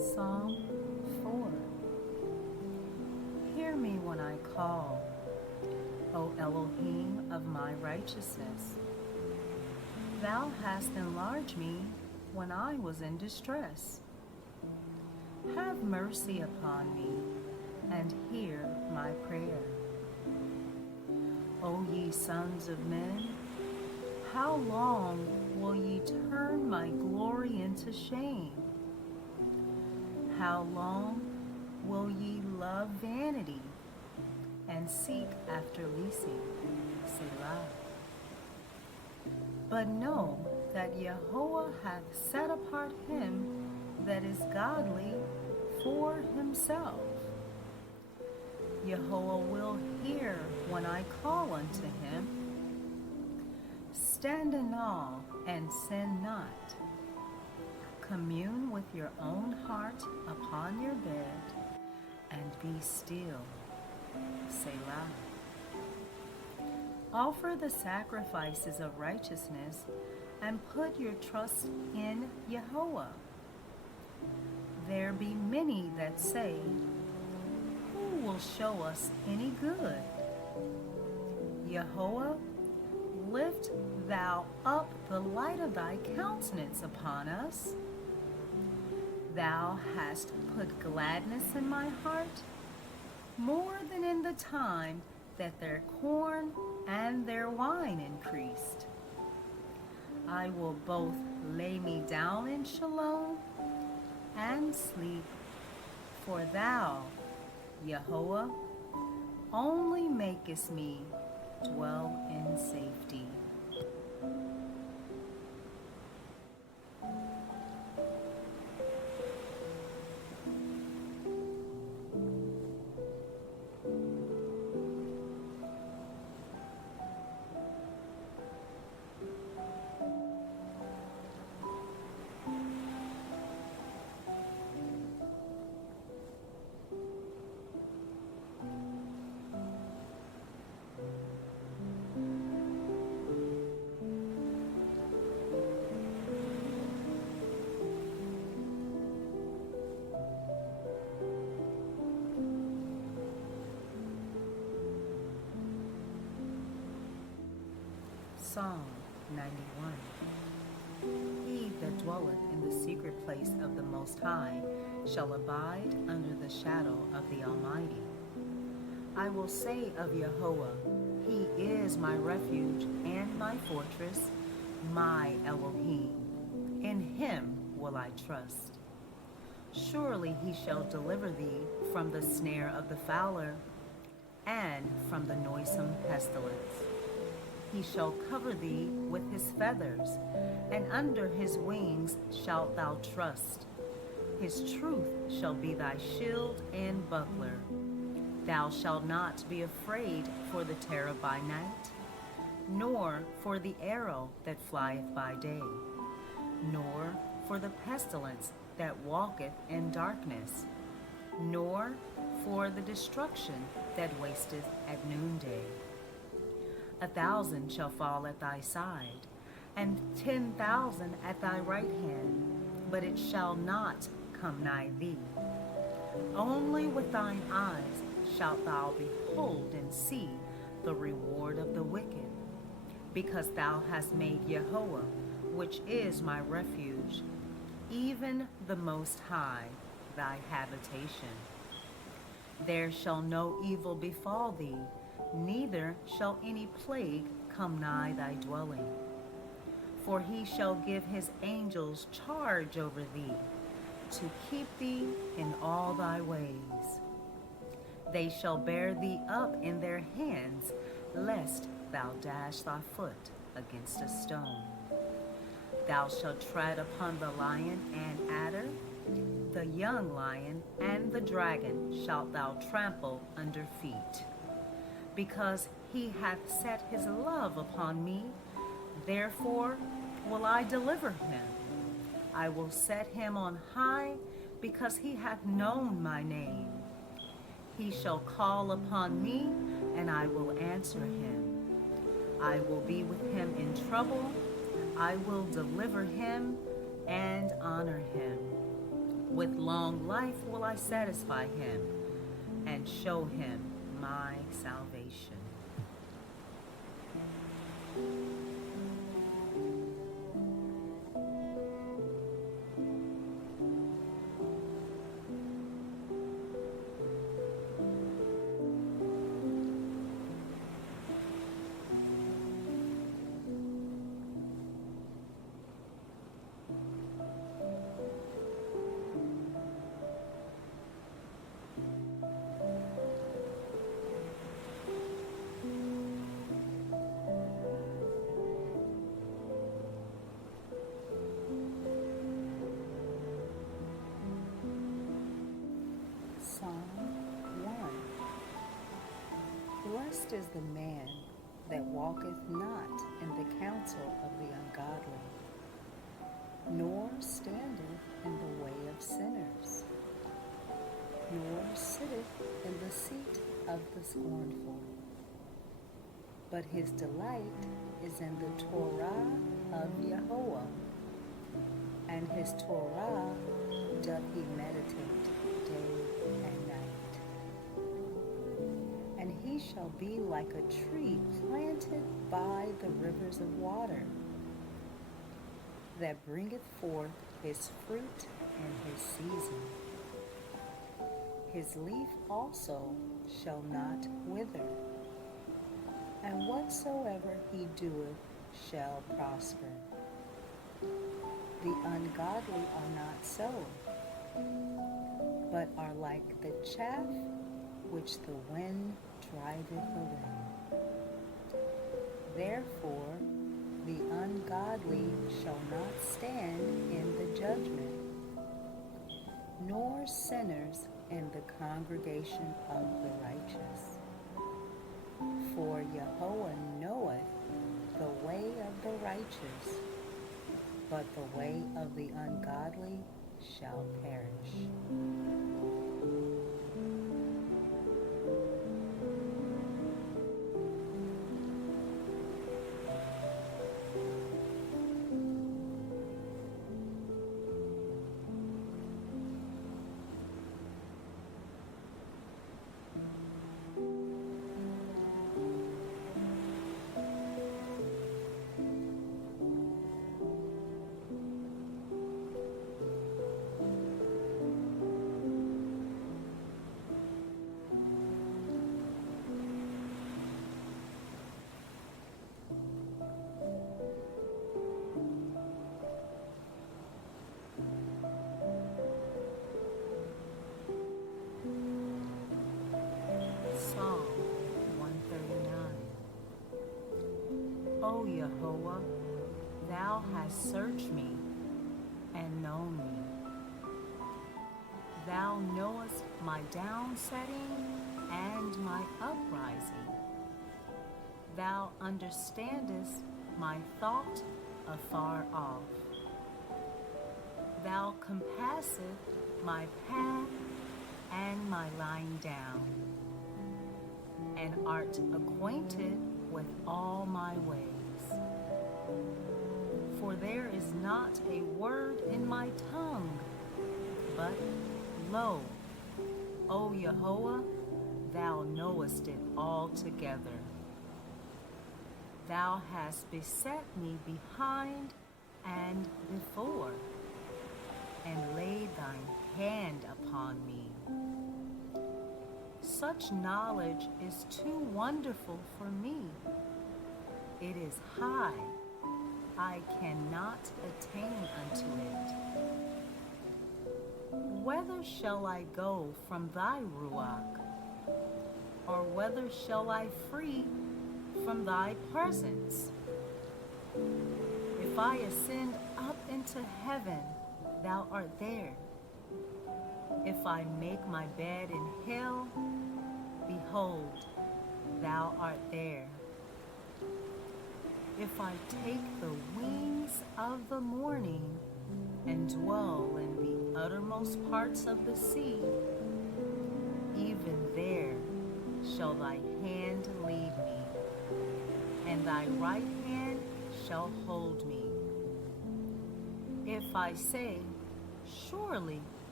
Psalm 4. Hear me when I call, O Elohim of my righteousness. Thou hast enlarged me when I was in distress. Have mercy upon me, and hear my prayer. O ye sons of men, how long will ye turn my glory into shame? How long will ye love vanity and seek after leasing? Selah. But know that Yahweh hath set apart him that is godly for himself. Yahweh will hear when I call unto him. Stand in awe and sin not. Commune with your own heart upon your bed, and be still. Selah. Offer the sacrifices of righteousness, and put your trust in Yahweh. There be many that say, who will show us any good? Yahweh, lift thou up the light of thy countenance upon us. Thou hast put gladness in my heart, more than in the time that their corn and their wine increased. I will both lay me down in Shalom and sleep, for thou, Yahweh, only makest me dwell in safety. Psalm 91. He that dwelleth in the secret place of the Most High shall abide under the shadow of the Almighty. I will say of Yahweh, He is my refuge and my fortress, my Elohim. In Him will I trust. Surely He shall deliver thee from the snare of the fowler and from the noisome pestilence. He shall cover thee with his feathers, and under his wings shalt thou trust. His truth shall be thy shield and buckler. Thou shalt not be afraid for the terror by night, nor for the arrow that flieth by day, nor for the pestilence that walketh in darkness, nor for the destruction that wasteth at noonday. 1,000 shall fall at thy side, and 10,000 at thy right hand, but it shall not come nigh thee. Only with thine eyes shalt thou behold and see the reward of the wicked, because thou hast made Yahweh, which is my refuge, even the Most High, thy habitation. There shall no evil befall thee, neither shall any plague come nigh thy dwelling. For he shall give his angels charge over thee, to keep thee in all thy ways. They shall bear thee up in their hands, lest thou dash thy foot against a stone. Thou shalt tread upon the lion and adder, the young lion and the dragon shalt thou trample under feet. Because he hath set his love upon me, therefore will I deliver him. I will set him on high, because he hath known my name. He shall call upon me, and I will answer him. I will be with him in trouble. I will deliver him and honor him. With long life will I satisfy him and show him my salvation. Psalm 1. Blessed is the man that walketh not in the counsel of the ungodly, nor standeth in the way of sinners, nor sitteth in the seat of the scornful. But his delight is in the Torah of Yahweh, and his Torah doth he meditate day and night. And he shall be like a tree planted by the rivers of water, that bringeth forth his fruit in his season. His leaf also shall not wither, and whatsoever he doeth shall prosper. The ungodly are not so, but are like the chaff which the wind driveth away. Therefore the ungodly shall not stand in the judgment, nor sinners in the congregation of the righteous. For Yahweh knoweth the way of the righteous, but the way of the ungodly shall perish. Psalm 139. O Yahweh, thou hast searched me and known me. Thou knowest my downsetting and my uprising. Thou understandest my thought afar off. Thou compassest my path and my lying down, and art acquainted with all my ways. For there is not a word in my tongue, but lo, O Yahweh, thou knowest it altogether. Thou hast beset me behind and before, and laid thine hand upon me. Such knowledge is too wonderful for me. It is high, I cannot attain unto it. Whither shall I go from thy ruach? Or whither shall I flee from thy presence? If I ascend up into heaven, thou art there. If I make my bed in hell, behold, thou art there. If I take the wings of the morning and dwell in the uttermost parts of the sea, even there shall thy hand lead me, and thy right hand shall hold me. If I say, surely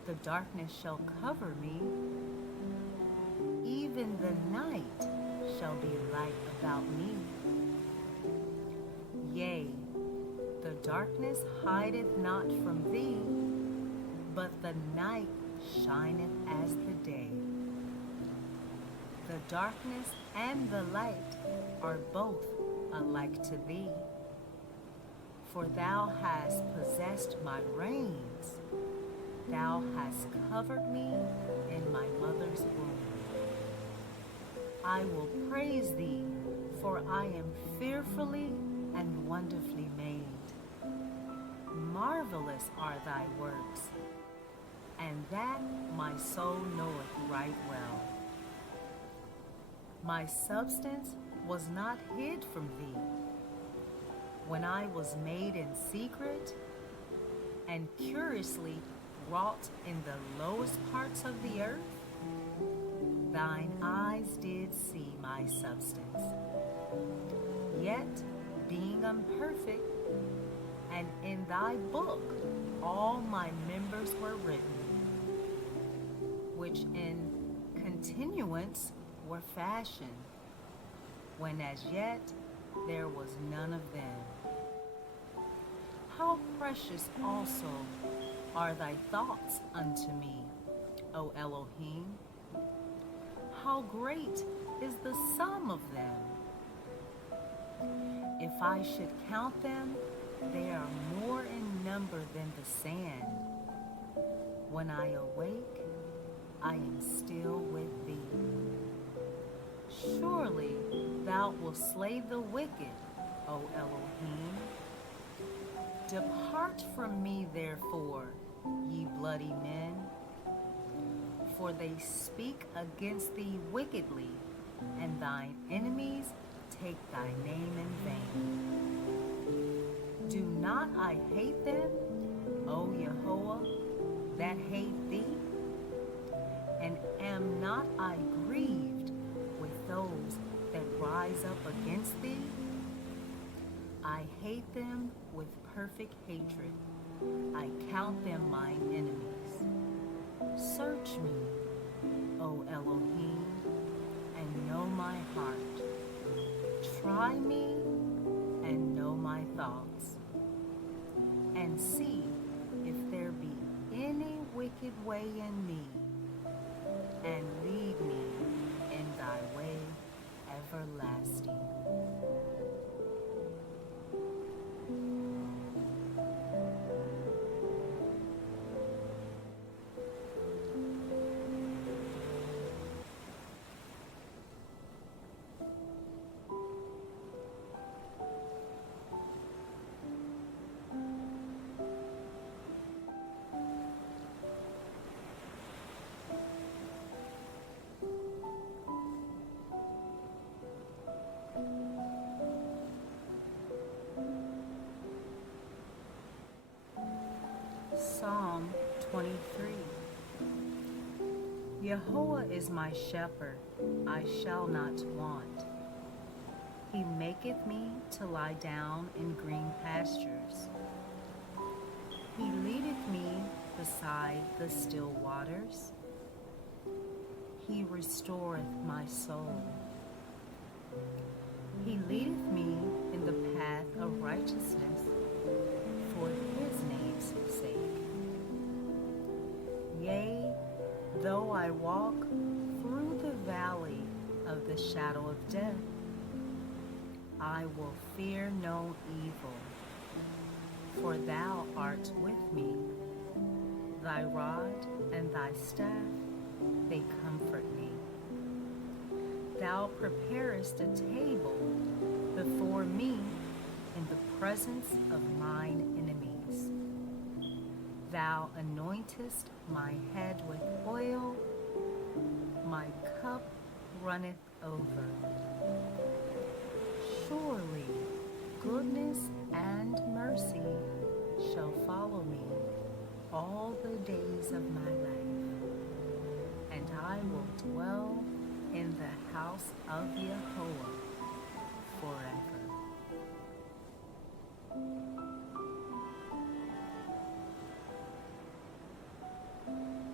The darkness shall cover me, even the night shall be light about me. Yea, the darkness hideth not from thee, but the night shineth as the day. The darkness and the light are both alike to thee. For thou hast possessed my reins, thou hast covered me in my mother's womb. I will praise thee, for I am fearfully and wonderfully made. Marvelous are thy works, and that my soul knoweth right well. My substance was not hid from thee, when I was made in secret and curiously wrought in the lowest parts of the earth. Thine eyes did see my substance, yet being imperfect, and in thy book all my members were written, which in continuance were fashioned, when as yet there was none of them. How precious also are thy thoughts unto me, O Elohim! How great is the sum of them! If I should count them, they are more in number than the sand. When I awake, I am still with thee. Surely thou wilt slay the wicked, O Elohim. Depart from me, therefore, ye bloody men, for they speak against thee wickedly, and thine enemies take thy name in vain. Do not I hate them, O Yahweh, that hate thee? And am not I grieved with those that rise up against thee? I hate them with perfect hatred. I count them mine enemies. Search me, O Elohim, and know my heart. Try me and know my thoughts, and see if there be any wicked way in me, and lead me in thy way everlasting. Psalm 23. Jehovah is my shepherd, I shall not want. He maketh me to lie down in green pastures. He leadeth me beside the still waters. He restoreth my soul. He leadeth me in the path of righteousness for his name's sake. Yea, though I walk through the valley of the shadow of death, I will fear no evil, for thou art with me. Thy rod and thy staff, they comfort me. Thou preparest a table before me in the presence of mine enemies. Thou anointest my head with oil, my cup runneth over. Surely goodness and mercy shall follow me all the days of my life, and I will dwell in the house of Jehovah forever.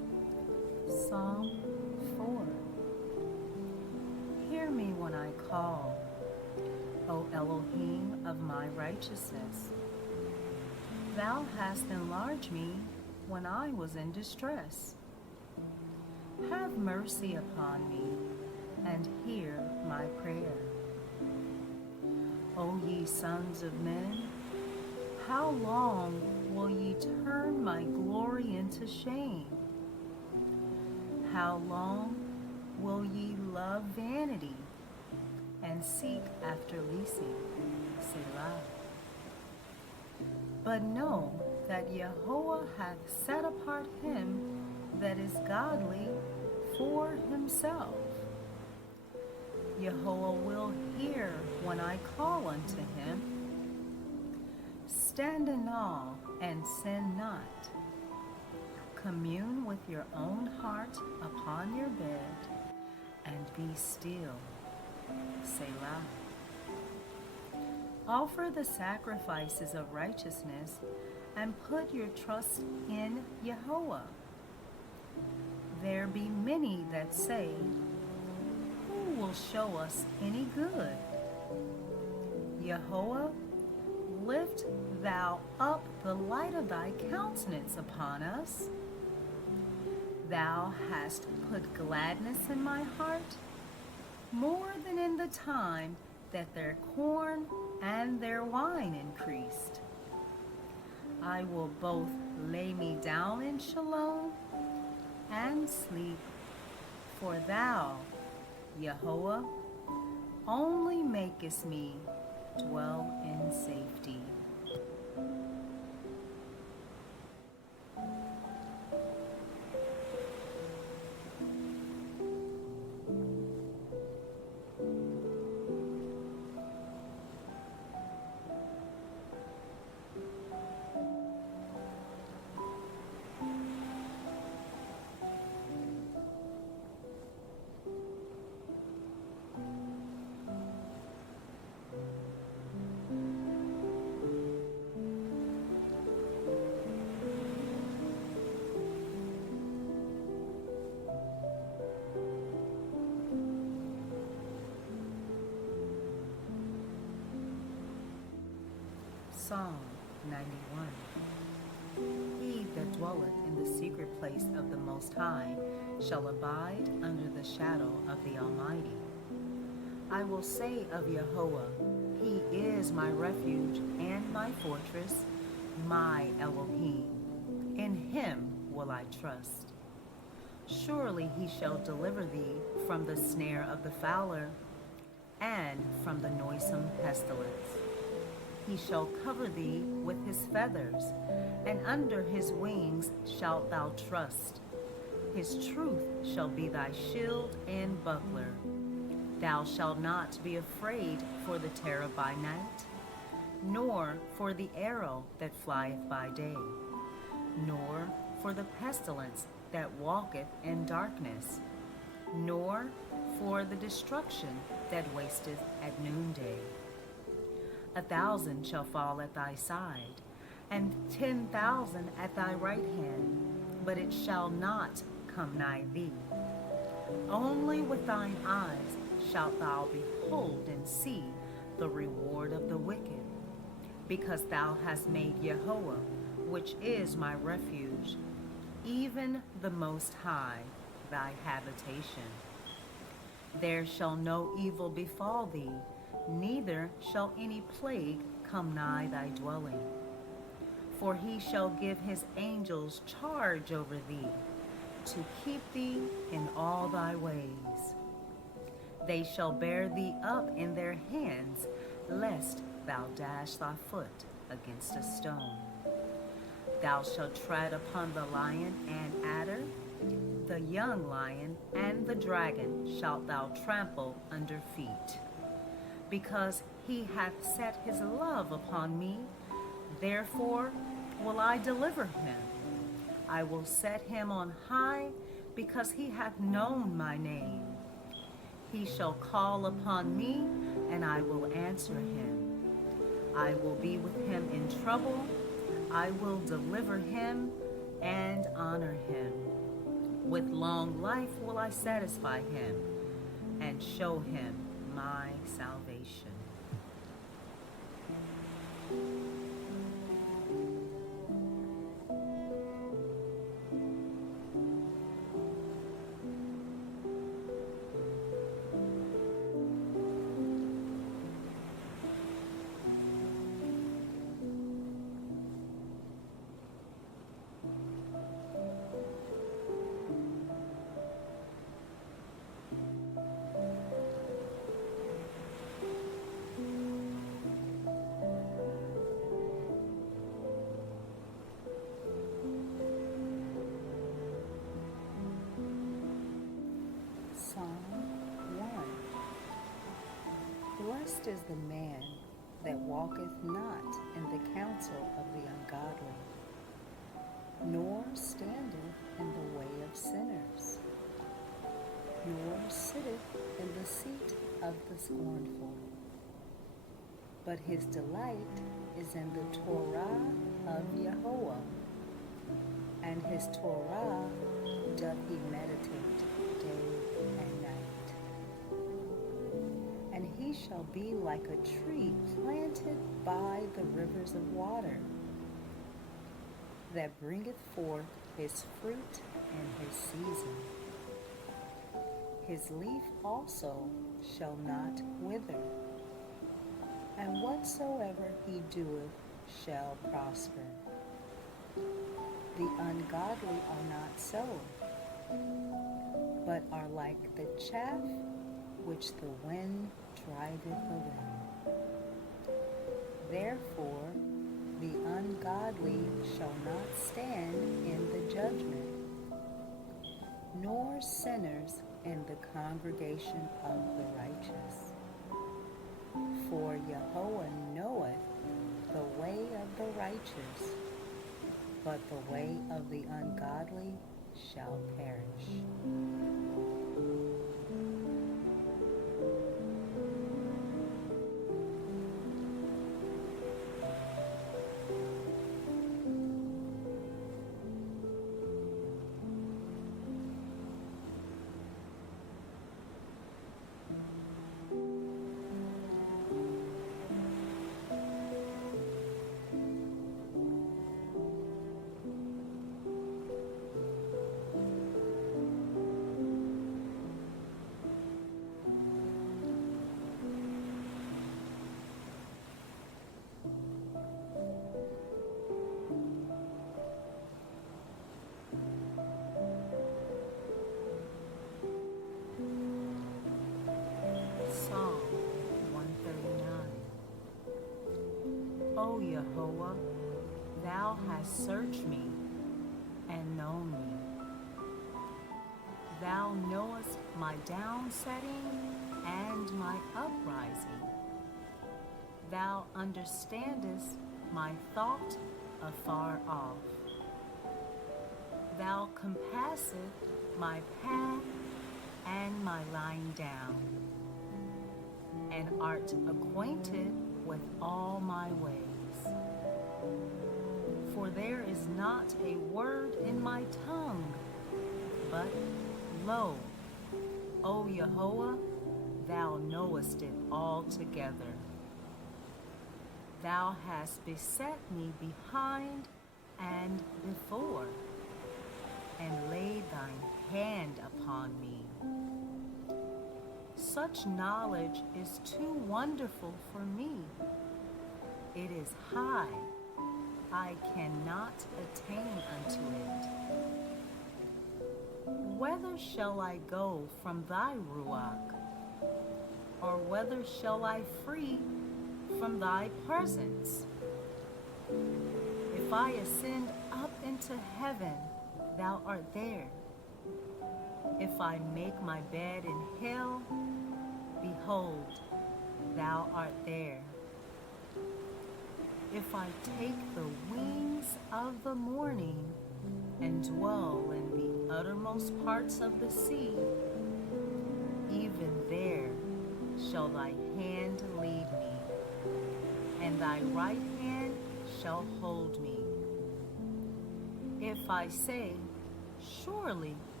Psalm 4. Hear me when I call, O Elohim of my righteousness. Thou hast enlarged me when I was in distress. Have mercy upon me, and hear my prayer. O ye sons of men, how long will ye turn my glory into shame? How long will ye love vanity and seek after leasing? Selah. But know that Yahweh hath set apart him that is godly for himself. Yahweh will hear when I call unto him. Stand in awe and sin not. Commune with your own heart upon your bed, and be still. Selah. Offer the sacrifices of righteousness, and put your trust in Yahweh. There be many that say, who will show us any good? Yahweh, lift thou up the light of thy countenance upon us. Thou hast put gladness in my heart, more than in the time that their corn and their wine increased. I will both lay me down in Shalom and sleep, for thou, Yahweh, only makest me dwell in safety. Psalm 91. He that dwelleth in the secret place of the Most High shall abide under the shadow of the Almighty. I will say of Yahweh, He is my refuge and my fortress, my Elohim. In Him will I trust. Surely He shall deliver thee from the snare of the fowler and from the noisome pestilence. He shall cover thee with his feathers, and under his wings shalt thou trust. His truth shall be thy shield and buckler. Thou shalt not be afraid for the terror by night, nor for the arrow that flieth by day, nor for the pestilence that walketh in darkness, nor for the destruction that wasteth at noonday. 1,000 shall fall at thy side, and 10,000 at thy right hand, but it shall not come nigh thee. Only with thine eyes shalt thou behold and see the reward of the wicked, because thou hast made Yahweh, which is my refuge, even the Most High, thy habitation. There shall no evil befall thee, neither shall any plague come nigh thy dwelling. For he shall give his angels charge over thee, to keep thee in all thy ways. They shall bear thee up in their hands, lest thou dash thy foot against a stone. Thou shalt tread upon the lion and adder, the young lion and the dragon shalt thou trample under feet. Because he hath set his love upon me, therefore will I deliver him. I will set him on high, because he hath known my name. He shall call upon me, and I will answer him. I will be with him in trouble. I will deliver him and honor him. With long life will I satisfy him and show him my salvation. Psalm 1. Blessed is the man that walketh not in the counsel of the ungodly, nor standeth in the way of sinners, nor sitteth in the seat of the scornful. But his delight is in the Torah of Yahweh, and his Torah doth he meditate day and night. And he shall be like a tree planted by the rivers of water, that bringeth forth his fruit in his season. His leaf also shall not wither, and whatsoever he doeth shall prosper. The ungodly are not so, but are like the chaff which the wind driveth away. Therefore the ungodly shall not stand in the judgment, nor sinners in the congregation of the righteous. For Yahweh knoweth the way of the righteous, but the way of the ungodly shall perish. Psalm 139. O Yahweh, thou hast searched me and known me. Thou knowest my downsetting and my uprising. Thou understandest my thought afar off. Thou compassest my path and my lying down, and art acquainted with all my ways. For there is not a word in my tongue, but lo, O Yahweh, thou knowest it altogether. Thou hast beset me behind and before, and laid thine hand upon me. Such knowledge is too wonderful for me. It is high, I cannot attain unto it. Whither shall I go from thy ruach? Or whither shall I flee from thy presence? If I ascend up into heaven, thou art there. If I make my bed in hell, behold, thou art there. If I take the wings of the morning and dwell in the uttermost parts of the sea, even there shall thy hand lead me, and thy right hand shall hold me. If I say, surely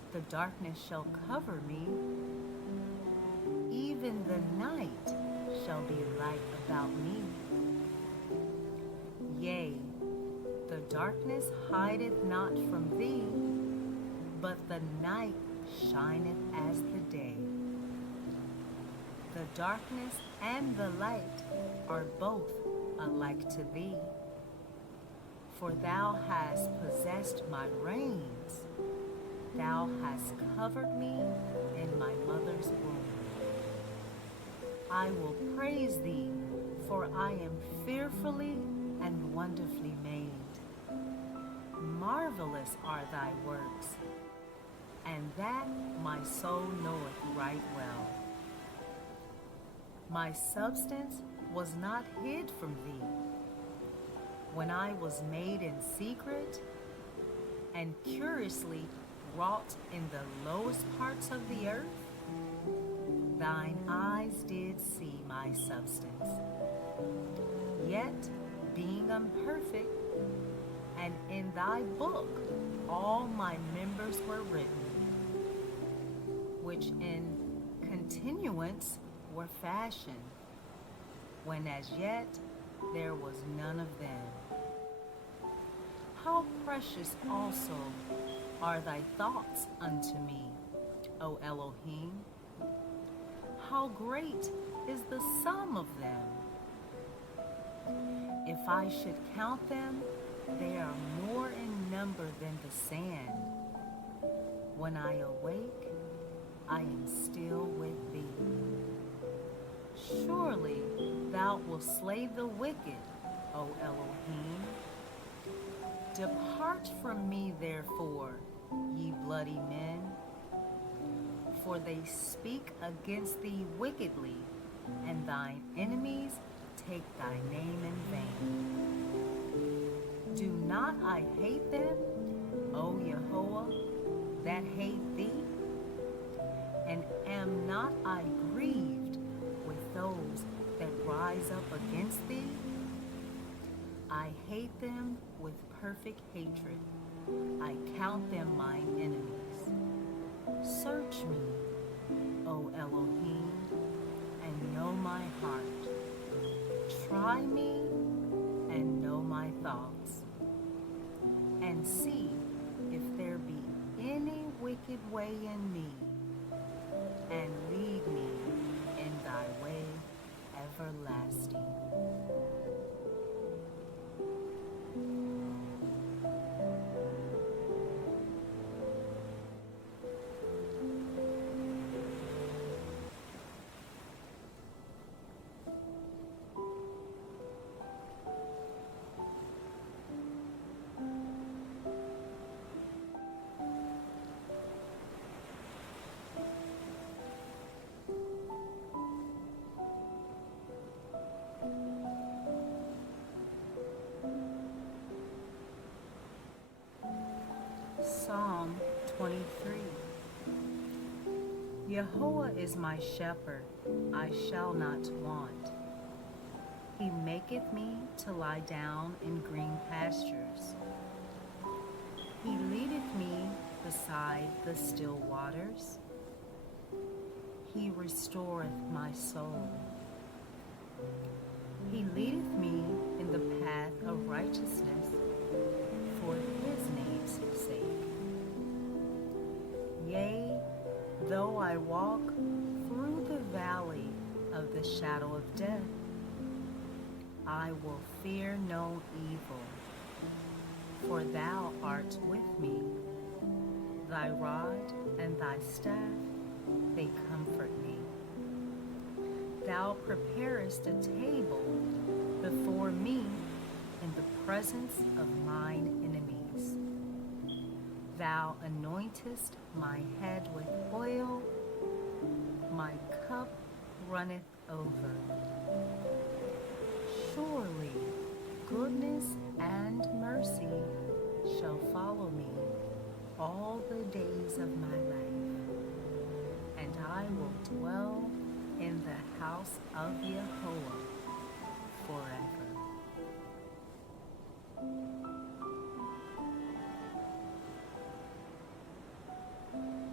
The darkness shall cover me, even the night shall be light about me. Yea, the darkness hideth not from thee, but the night shineth as the day. The darkness and the light are both alike to thee. For thou hast possessed my reins, thou hast covered me in my mother's womb. I will praise thee, for I am fearfully and wonderfully made. Marvelous are thy works, and that my soul knoweth right well. My substance was not hid from thee, when I was made in secret and curiously wrought in the lowest parts of the earth. Thine eyes did see my substance, yet being imperfect, and in thy book all my members were written, which in continuance were fashioned, when as yet there was none of them. How precious also are thy thoughts unto me, O Elohim! How great is the sum of them! If I should count them, they are more in number than the sand. When I awake, I am still with thee. Surely thou wilt slay the wicked, O Elohim. Depart from me, therefore, ye bloody men, for they speak against thee wickedly, and thine enemies take thy name in vain. Do not I hate them, O Yahuwah, that hate thee? And am not I grieved with those that rise up against thee? I hate them with perfect hatred. I count them mine enemies. Search me, O Elohim, and know my heart. Try me and know my thoughts, and see if there be any wicked way in me, and lead me in thy way everlasting. Psalm 23. Yahuwah is my shepherd, I shall not want. He maketh me to lie down in green pastures. He leadeth me beside the still waters. He restoreth my soul. He leadeth me in the path of righteousness for his name's sake. Yea, though I walk through the valley of the shadow of death, I will fear no evil, for thou art with me. Thy rod and thy staff, they comfort me. Thou preparest a table before me in the presence of mine enemies. Thou anointest my head with oil, my cup runneth over. Surely goodness and mercy shall follow me all the days of my life, and I will dwell in the house of Yahuwah forever.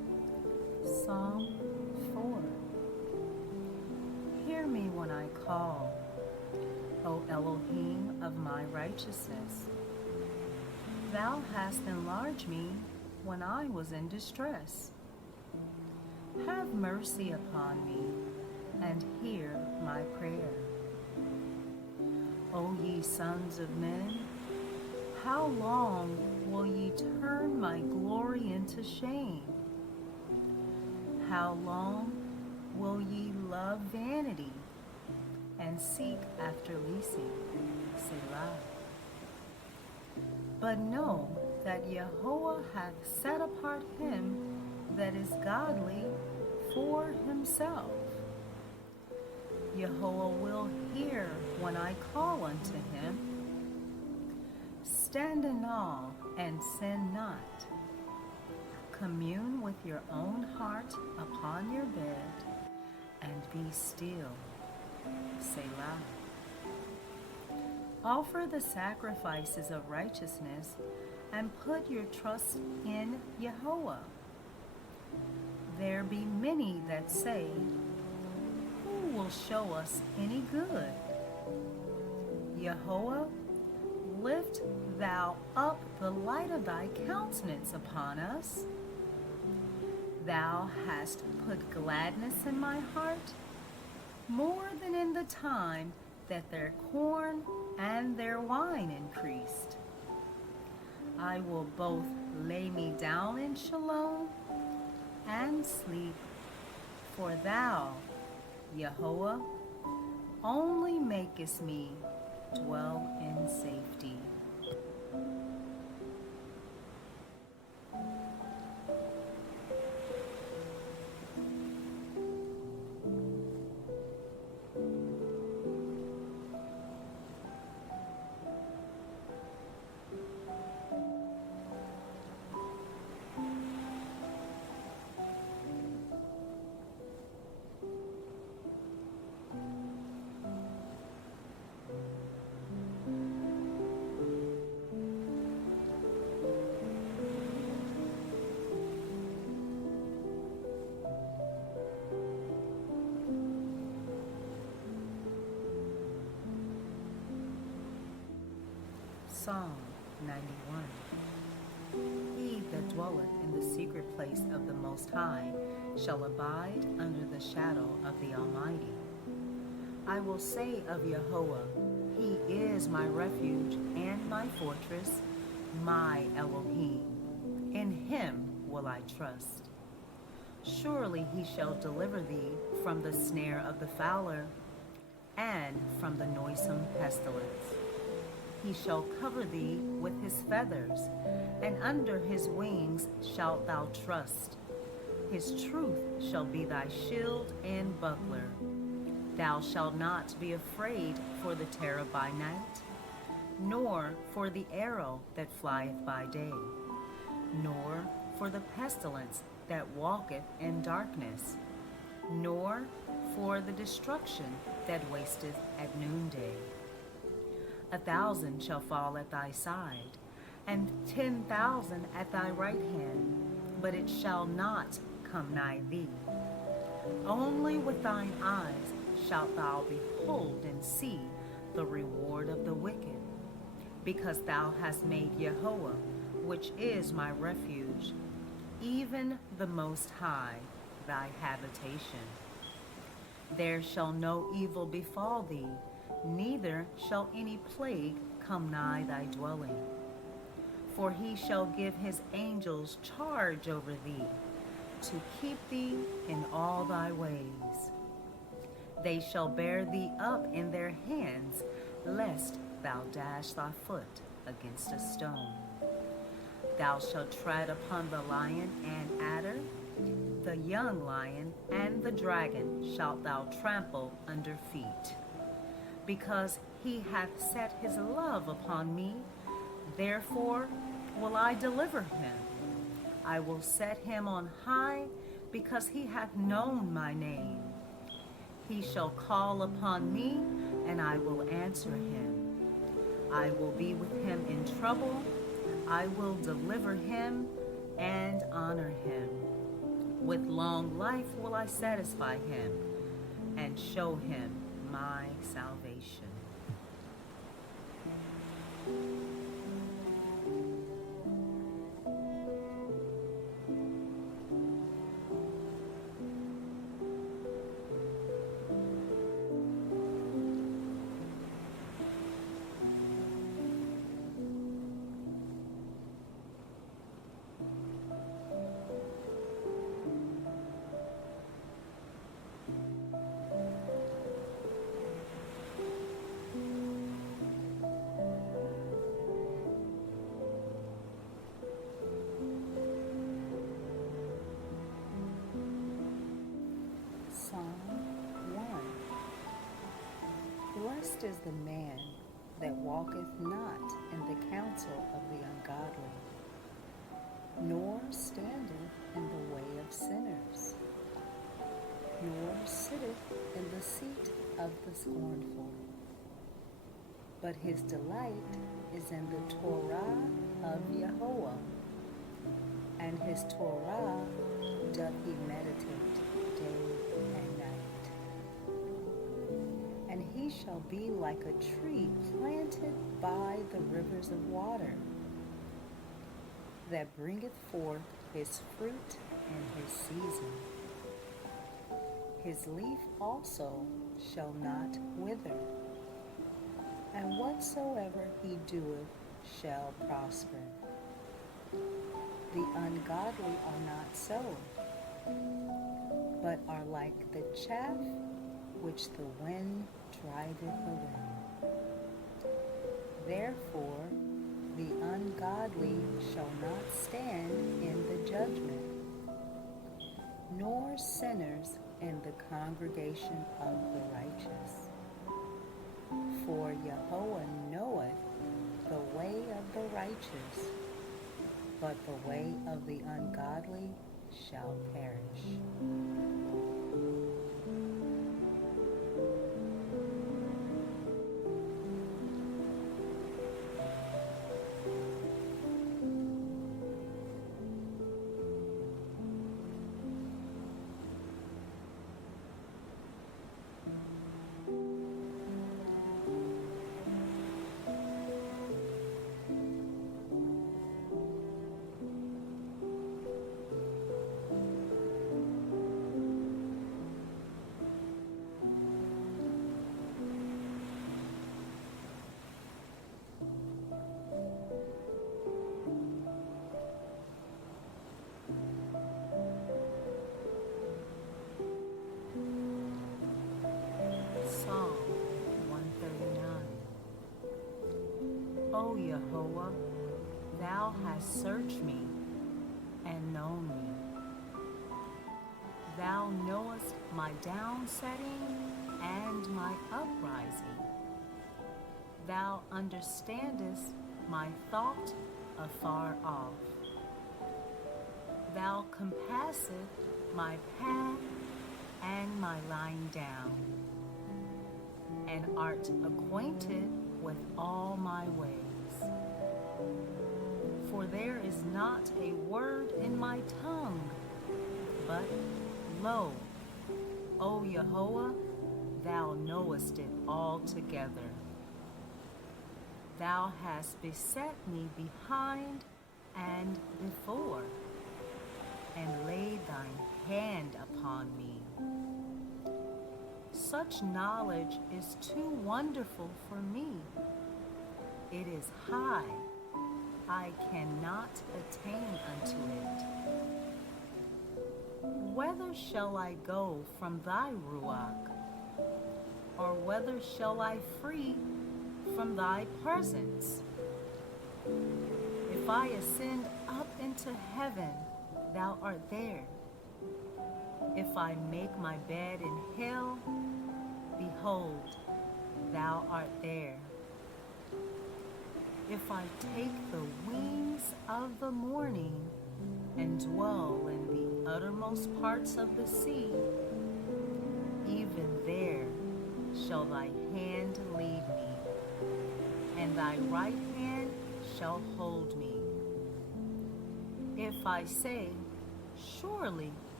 Psalm 4. Hear me when I call, O Elohim of my righteousness. Thou hast enlarged me when I was in distress. Have mercy upon me, and hear my prayer. O ye sons of men, how long will ye turn my glory into shame? How long will ye love vanity and seek after leasing? Selah. But know that Yahweh hath set apart him that is godly for himself. Yahweh will hear when I call unto him. Stand in awe and sin not. Commune with your own heart upon your bed, and be still. Selah. Offer the sacrifices of righteousness, and put your trust in Yahweh. There be many that say, who will show us any good? Yahweh, lift thou up the light of thy countenance upon us. Thou hast put gladness in my heart, more than in the time that their corn and their wine increased. I will both lay me down in Shalom and sleep, for thou, Yahweh, only makest me dwell in safety. Psalm 91. He that dwelleth in the secret place of the Most High shall abide under the shadow of the Almighty. I will say of Yahweh, He is my refuge and my fortress, my Elohim. In Him will I trust. Surely He shall deliver thee from the snare of the fowler and from the noisome pestilence. He shall cover thee with his feathers, and under his wings shalt thou trust. His truth shall be thy shield and buckler. Thou shalt not be afraid for the terror by night, nor for the arrow that flieth by day, nor for the pestilence that walketh in darkness, nor for the destruction that wasteth at noonday. 1,000 shall fall at thy side, and 10,000 at thy right hand, but it shall not come nigh thee. Only with thine eyes shalt thou behold and see the reward of the wicked, because thou hast made Yahweh, which is my refuge, even the Most High, thy habitation. There shall no evil befall thee, neither shall any plague come nigh thy dwelling. For he shall give his angels charge over thee, to keep thee in all thy ways. They shall bear thee up in their hands, lest thou dash thy foot against a stone. Thou shalt tread upon the lion and adder, the young lion and the dragon shalt thou trample under feet. Because he hath set his love upon me, therefore will I deliver him. I will set him on high, because he hath known my name. He shall call upon me, and I will answer him. I will be with him in trouble. I will deliver him and honor him. With long life will I satisfy him and show him my salvation. Psalm 1. Blessed is the man that walketh not in the counsel of the ungodly, nor standeth in the way of sinners, nor sitteth in the seat of the scornful. But his delight is in the Torah of Yahweh, and his Torah doth he meditate day and night. And he shall be like a tree planted by the rivers of water, that bringeth forth his fruit in his season. His leaf also shall not wither, and whatsoever he doeth shall prosper. The ungodly are not so, but are like the chaff which the wind driveth away. Therefore the ungodly shall not stand in the judgment, nor sinners in the congregation of the righteous. For Yahweh knoweth the way of the righteous, but the way of the ungodly shall perish. Psalm 139. O Yahweh, thou hast searched me and known me. Thou knowest my downsetting and my uprising. Thou understandest my thought afar off. Thou compassest my path and my lying down, and art acquainted with all my ways. For there is not a word in my tongue, but lo, O Yahweh, thou knowest it altogether. Thou hast beset me behind and before, and laid thine hand upon me. Such knowledge is too wonderful for me. It is high, I cannot attain unto it. Whither shall I go from thy ruach? Or whither shall I flee from thy presence? If I ascend up into heaven, thou art there. If I make my bed in hell, behold, thou art there. If I take the wings of the morning and dwell in the uttermost parts of the sea, even there shall thy hand lead me, and thy right hand shall hold me. If I say, surely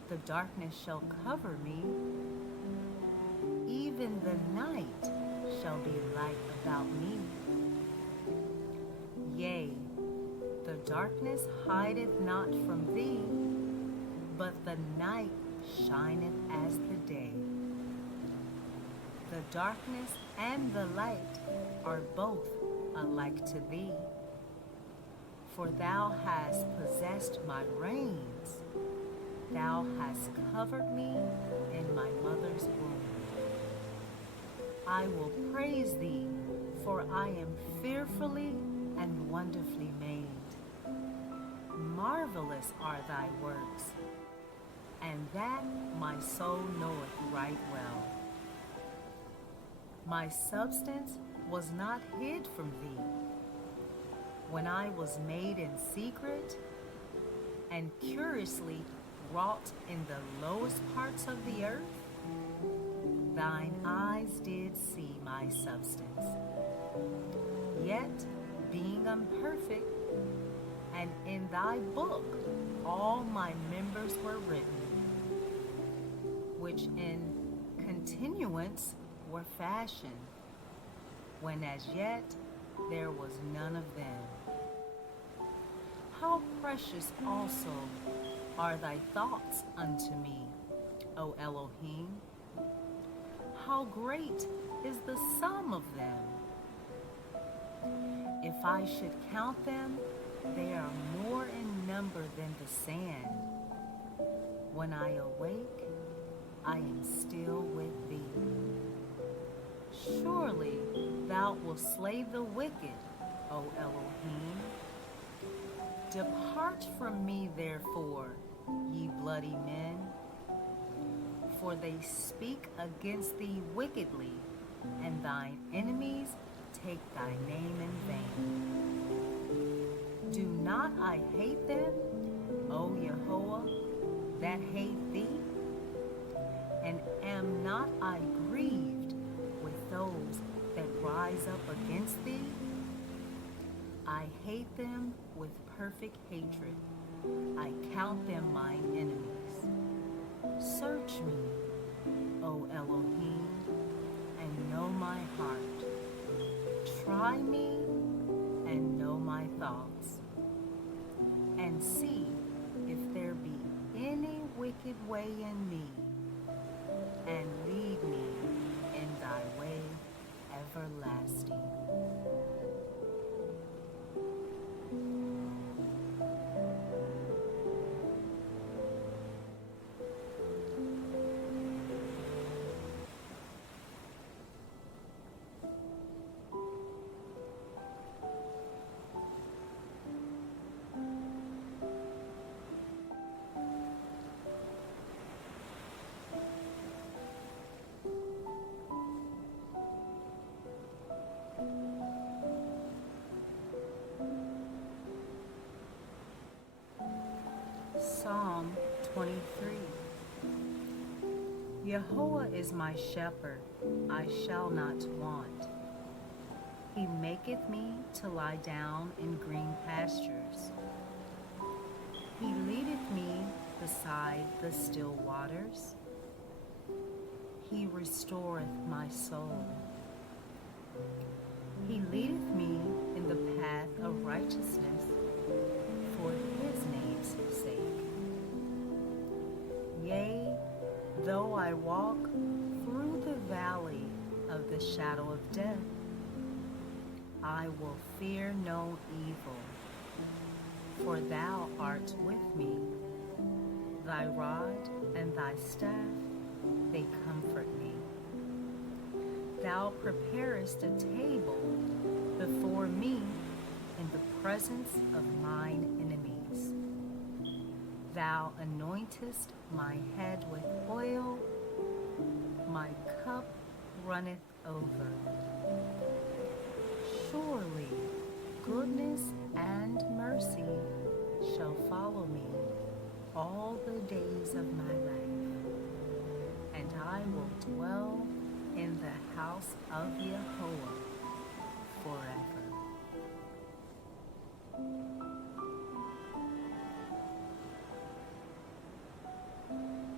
The darkness shall cover me, even the night shall be light about me. Yea, the darkness hideth not from thee, but the night shineth as the day. The darkness and the light are both alike to thee. For thou hast possessed my reins, thou hast covered me in my mother's womb. I will praise thee, for I am fearfully and wonderfully made. Marvelous are thy works, and that my soul knoweth right well. My substance was not hid from thee, when I was made in secret and curiously wrought in the lowest parts of the earth. Thine eyes did see my substance, yet being imperfect, and in thy book all my members were written, which in continuance were fashioned, when as yet there was none of them. How precious also are thy thoughts unto me, O Elohim! How great is the sum of them! If I should count them, they are more in number than the sand. When I awake, I am still with thee. Surely thou wilt slay the wicked, O Elohim. Depart from me, therefore, ye bloody men, for they speak against thee wickedly, and thine enemies take thy name in vain. Do not I hate them, O Yahuwah, that hate thee? And am not I grieved with those that rise up against thee? I hate them with perfect hatred. I count them mine enemies. Search me, O Elohim, and know my heart. Try me and know my thoughts, and see if there be any wicked way in me, and lead me in thy way everlasting. Psalm 23. Yahuwah is my shepherd, I shall not want. He maketh me to lie down in green pastures. He leadeth me beside the still waters. He restoreth my soul. He leadeth me in the path of righteousness for his name's sake. Yea, though I walk through the valley of the shadow of death, I will fear no evil, for thou art with me. Thy rod and thy staff, they comfort me. Thou preparest a table before me in the presence of mine enemies. Thou anointest my head with oil, my cup runneth over. Surely goodness and mercy shall follow me all the days of my life, and I will dwell in the house of Yahuwah forever.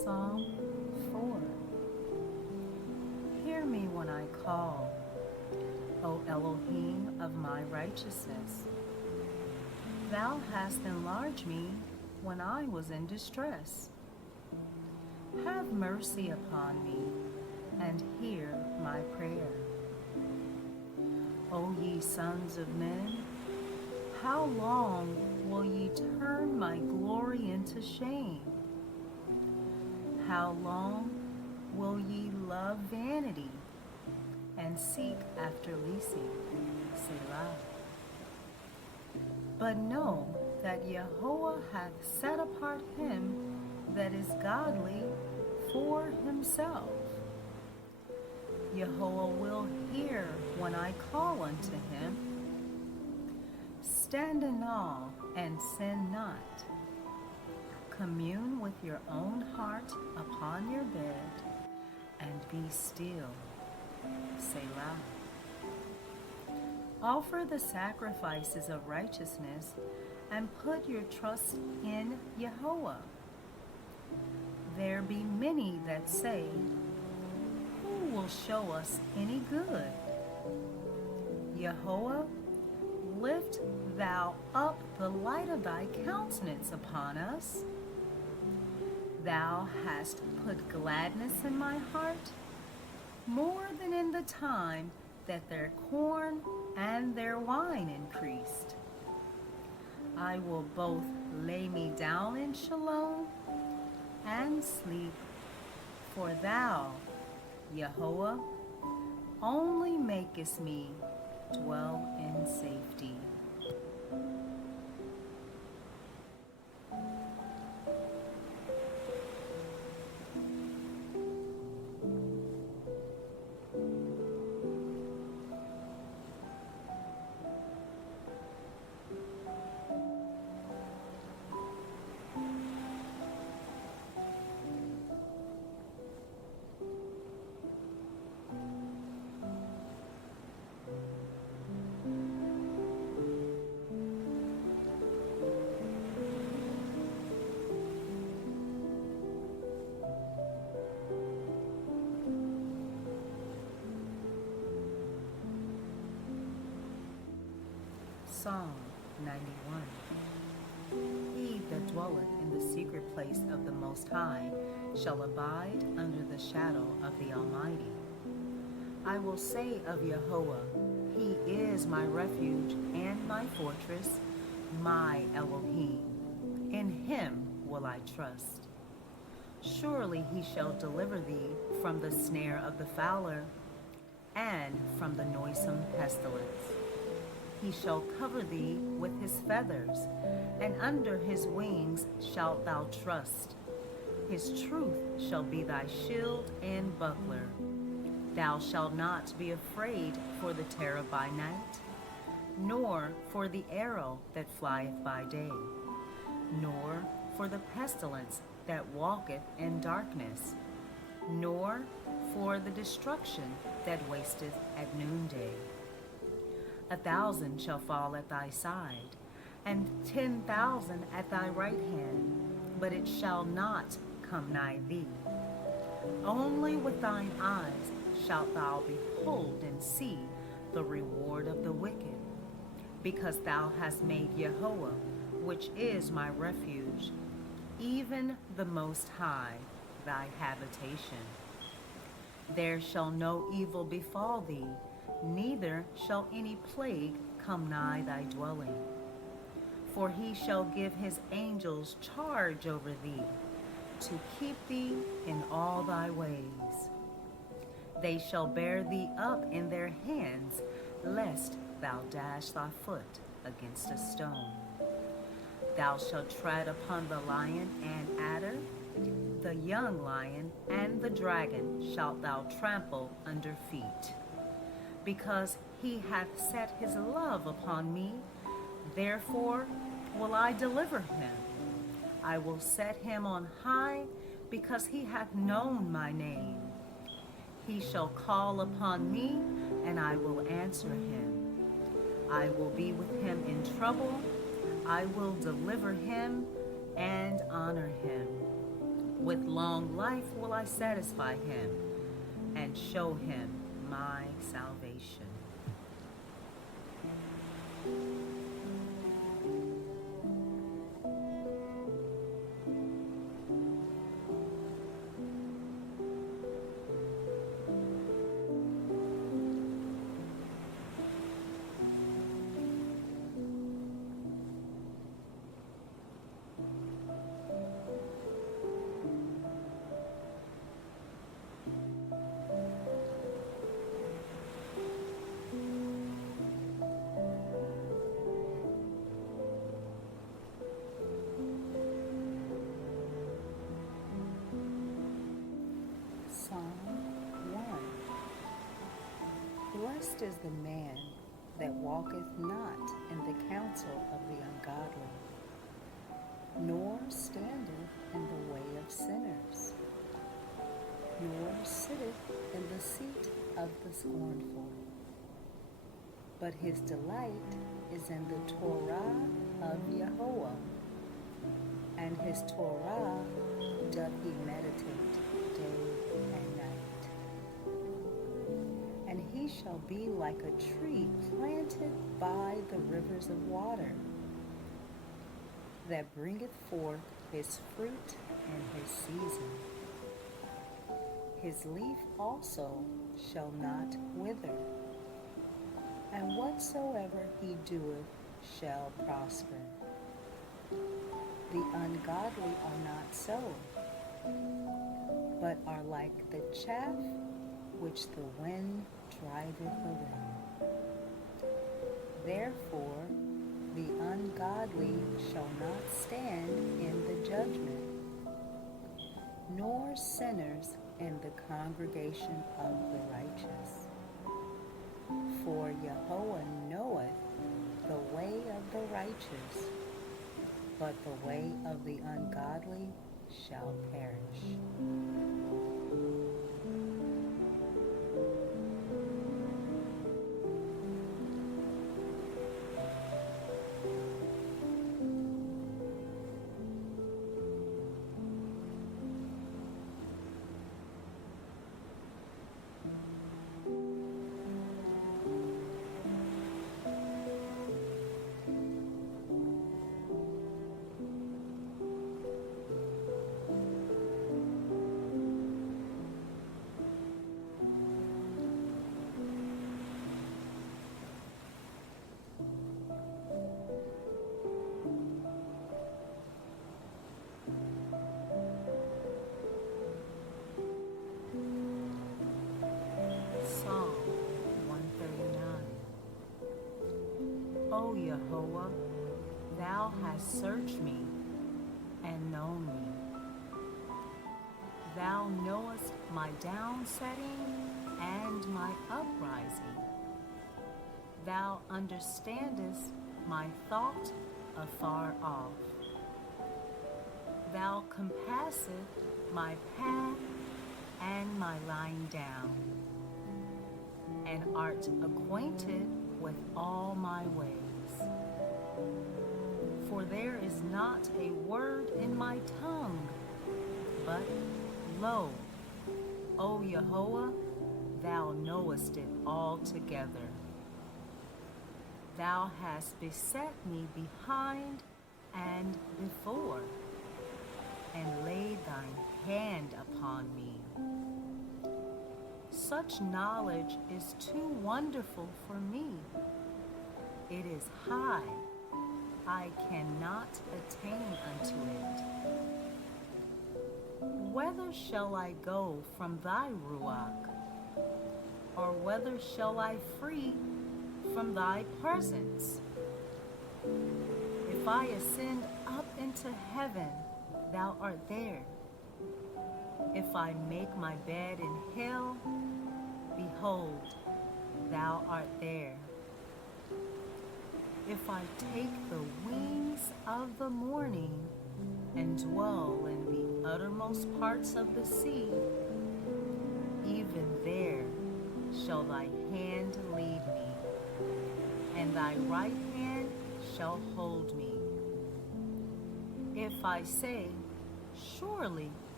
Psalm 4. Hear me when I call, O Elohim of my righteousness. Thou hast enlarged me when I was in distress. Have mercy upon me, and hear my prayer. O ye sons of men, how long will ye turn my glory into shame? How long will ye love vanity and seek after leasing? Selah. But know that Yahweh hath set apart him that is godly for himself. Yahweh will hear when I call unto him. Stand in awe and sin not. Commune with your own heart upon your bed, and be still. Selah. Offer the sacrifices of righteousness, and put your trust in Yahweh. There be many that say, who will show us any good? Yahweh, lift thou up the light of thy countenance upon us. Thou hast put gladness in my heart, more than in the time that their corn and their wine increased. I will both lay me down in Shalom and sleep, for thou, Yahweh, only makest me dwell in safety. Psalm 91. He that dwelleth in the secret place of the Most High shall abide under the shadow of the Almighty. I will say of Yahweh, He is my refuge and my fortress, my Elohim. In Him will I trust. Surely He shall deliver thee from the snare of the fowler and from the noisome pestilence. He shall cover thee with his feathers, and under his wings shalt thou trust. His truth shall be thy shield and buckler. Thou shalt not be afraid for the terror by night, nor for the arrow that flieth by day, nor for the pestilence that walketh in darkness, nor for the destruction that wasteth at noonday. 1,000 shall fall at thy side, and 10,000 at thy right hand, but it shall not come nigh thee. Only with thine eyes shalt thou behold and see the reward of the wicked, because thou hast made Yahweh, which is my refuge, even the Most High, thy habitation. There shall no evil befall thee, neither shall any plague come nigh thy dwelling. For he shall give his angels charge over thee, to keep thee in all thy ways. They shall bear thee up in their hands, lest thou dash thy foot against a stone. Thou shalt tread upon the lion and adder, the young lion and the dragon shalt thou trample under feet. Because he hath set his love upon me, therefore will I deliver him. I will set him on high, because he hath known my name. He shall call upon me, and I will answer him. I will be with him in trouble. I will deliver him and honor him. With long life will I satisfy him and show him my salvation. Psalm 1. Blessed is the man that walketh not in the counsel of the ungodly, nor standeth in the way of sinners, nor sitteth in the seat of the scornful. But his delight is in the Torah of Yahweh, and his Torah doth he meditate day and night. And he shall be like a tree planted by the rivers of water, that bringeth forth his fruit in his season. His leaf also shall not wither, and whatsoever he doeth shall prosper. The ungodly are not so, but are like the chaff which the wind driveth away. Therefore the ungodly shall not stand in the judgment, nor sinners in the congregation of the righteous. For Yahweh knoweth the way of the righteous, but the way of the ungodly shall perish. O Yehovah, thou hast searched me and known me. Thou knowest my downsetting and my uprising. Thou understandest my thought afar off. Thou compassest my path and my lying down, and art acquainted with all my ways. For there is not a word in my tongue, but lo, O Yehovah, thou knowest it altogether. Thou hast beset me behind and before, and laid thine hand upon me. Such knowledge is too wonderful for me. It is high, I cannot attain unto it. Whither shall I go from thy ruach? Or whither shall I flee from thy presence? If I ascend up into heaven, thou art there. If I make my bed in hell, behold, thou art there. If I take the wings of the morning and dwell in the uttermost parts of the sea, even there shall thy hand lead me, and thy right hand shall hold me. If I say, surely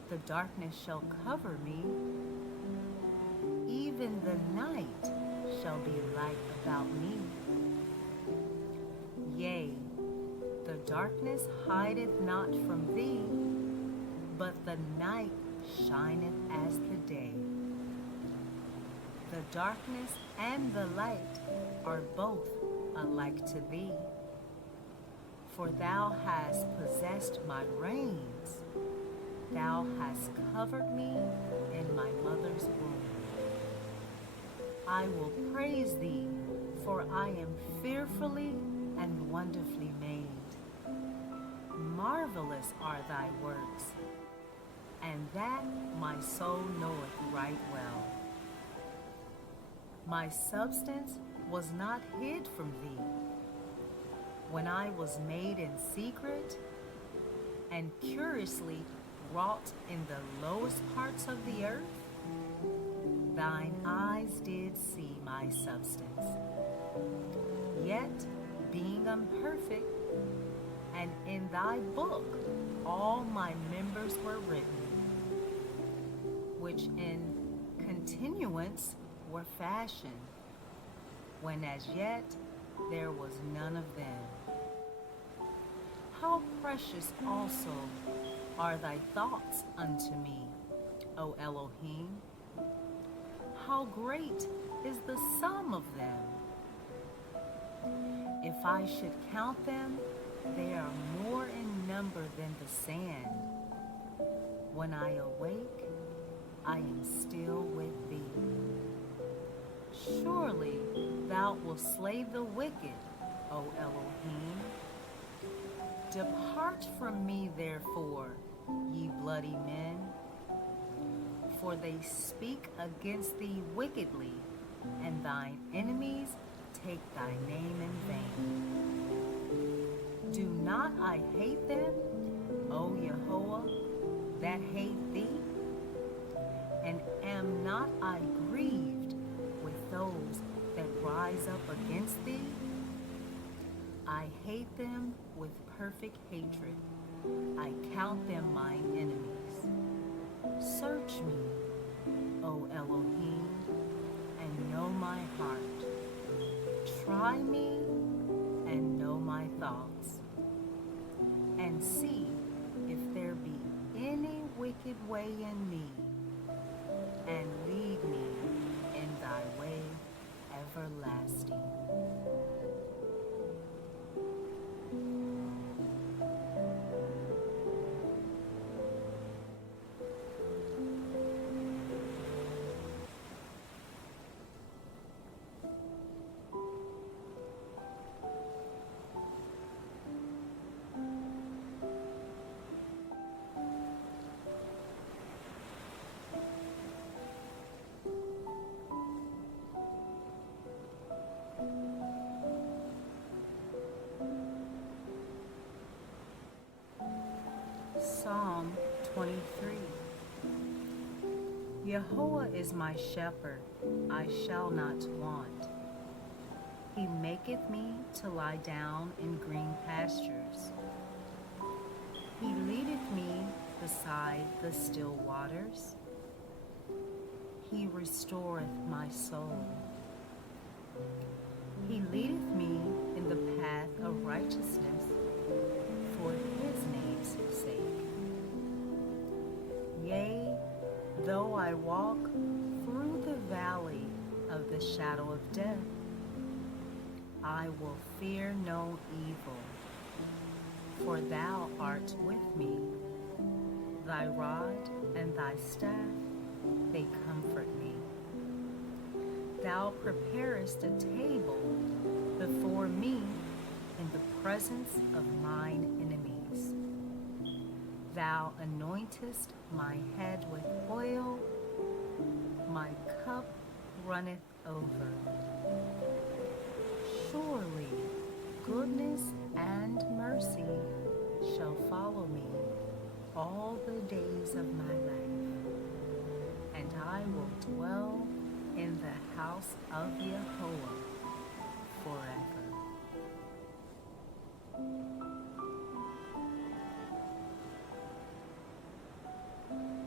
The darkness shall cover me, even the night shall be light about me. Yea, the darkness hideth not from thee, but the night shineth as the day. The darkness and the light are both alike to thee. For thou hast possessed my reins, thou hast covered me in my mother's womb. I will praise thee, for I am fearfully and wonderfully made. Marvelous are thy works, and that my soul knoweth right well. My substance was not hid from thee, when I was made in secret and curiously wrought in the lowest parts of the earth. Thine eyes did see my substance, yet being imperfect, and in thy book all my members were written, which in continuance were fashioned, when as yet there was none of them. How precious also are thy thoughts unto me, O Elohim! How great is the sum of them! If I should count them, they are more in number than the sand. When I awake, I am still with thee. Surely thou wilt slay the wicked, O Elohim. Depart from me, therefore, ye bloody men, for they speak against thee wickedly, and thine enemies take thy name in vain. Do not I hate them, O Yahuwah, that hate thee? And am not I grieved with those that rise up against thee? I hate them with perfect hatred. I count them mine enemies. Search me, O Elohim, and know my heart. Try me and know my thoughts, and see if there be any wicked way in me, and lead me in thy way everlasting. Psalm 23. Yahuwah is my shepherd, I shall not want. He maketh me to lie down in green pastures. He leadeth me beside the still waters. He restoreth my soul. He leadeth me in the path of righteousness for his name's sake. Yea, though I walk through the valley of the shadow of death, I will fear no evil, for thou art with me. Thy rod and thy staff, they comfort me. Thou preparest a table before me in the presence of mine enemies. Thou anointest my head with oil, my cup runneth over. Surely goodness and mercy shall follow me all the days of my life, and I will dwell in the house of Yahuwah forever.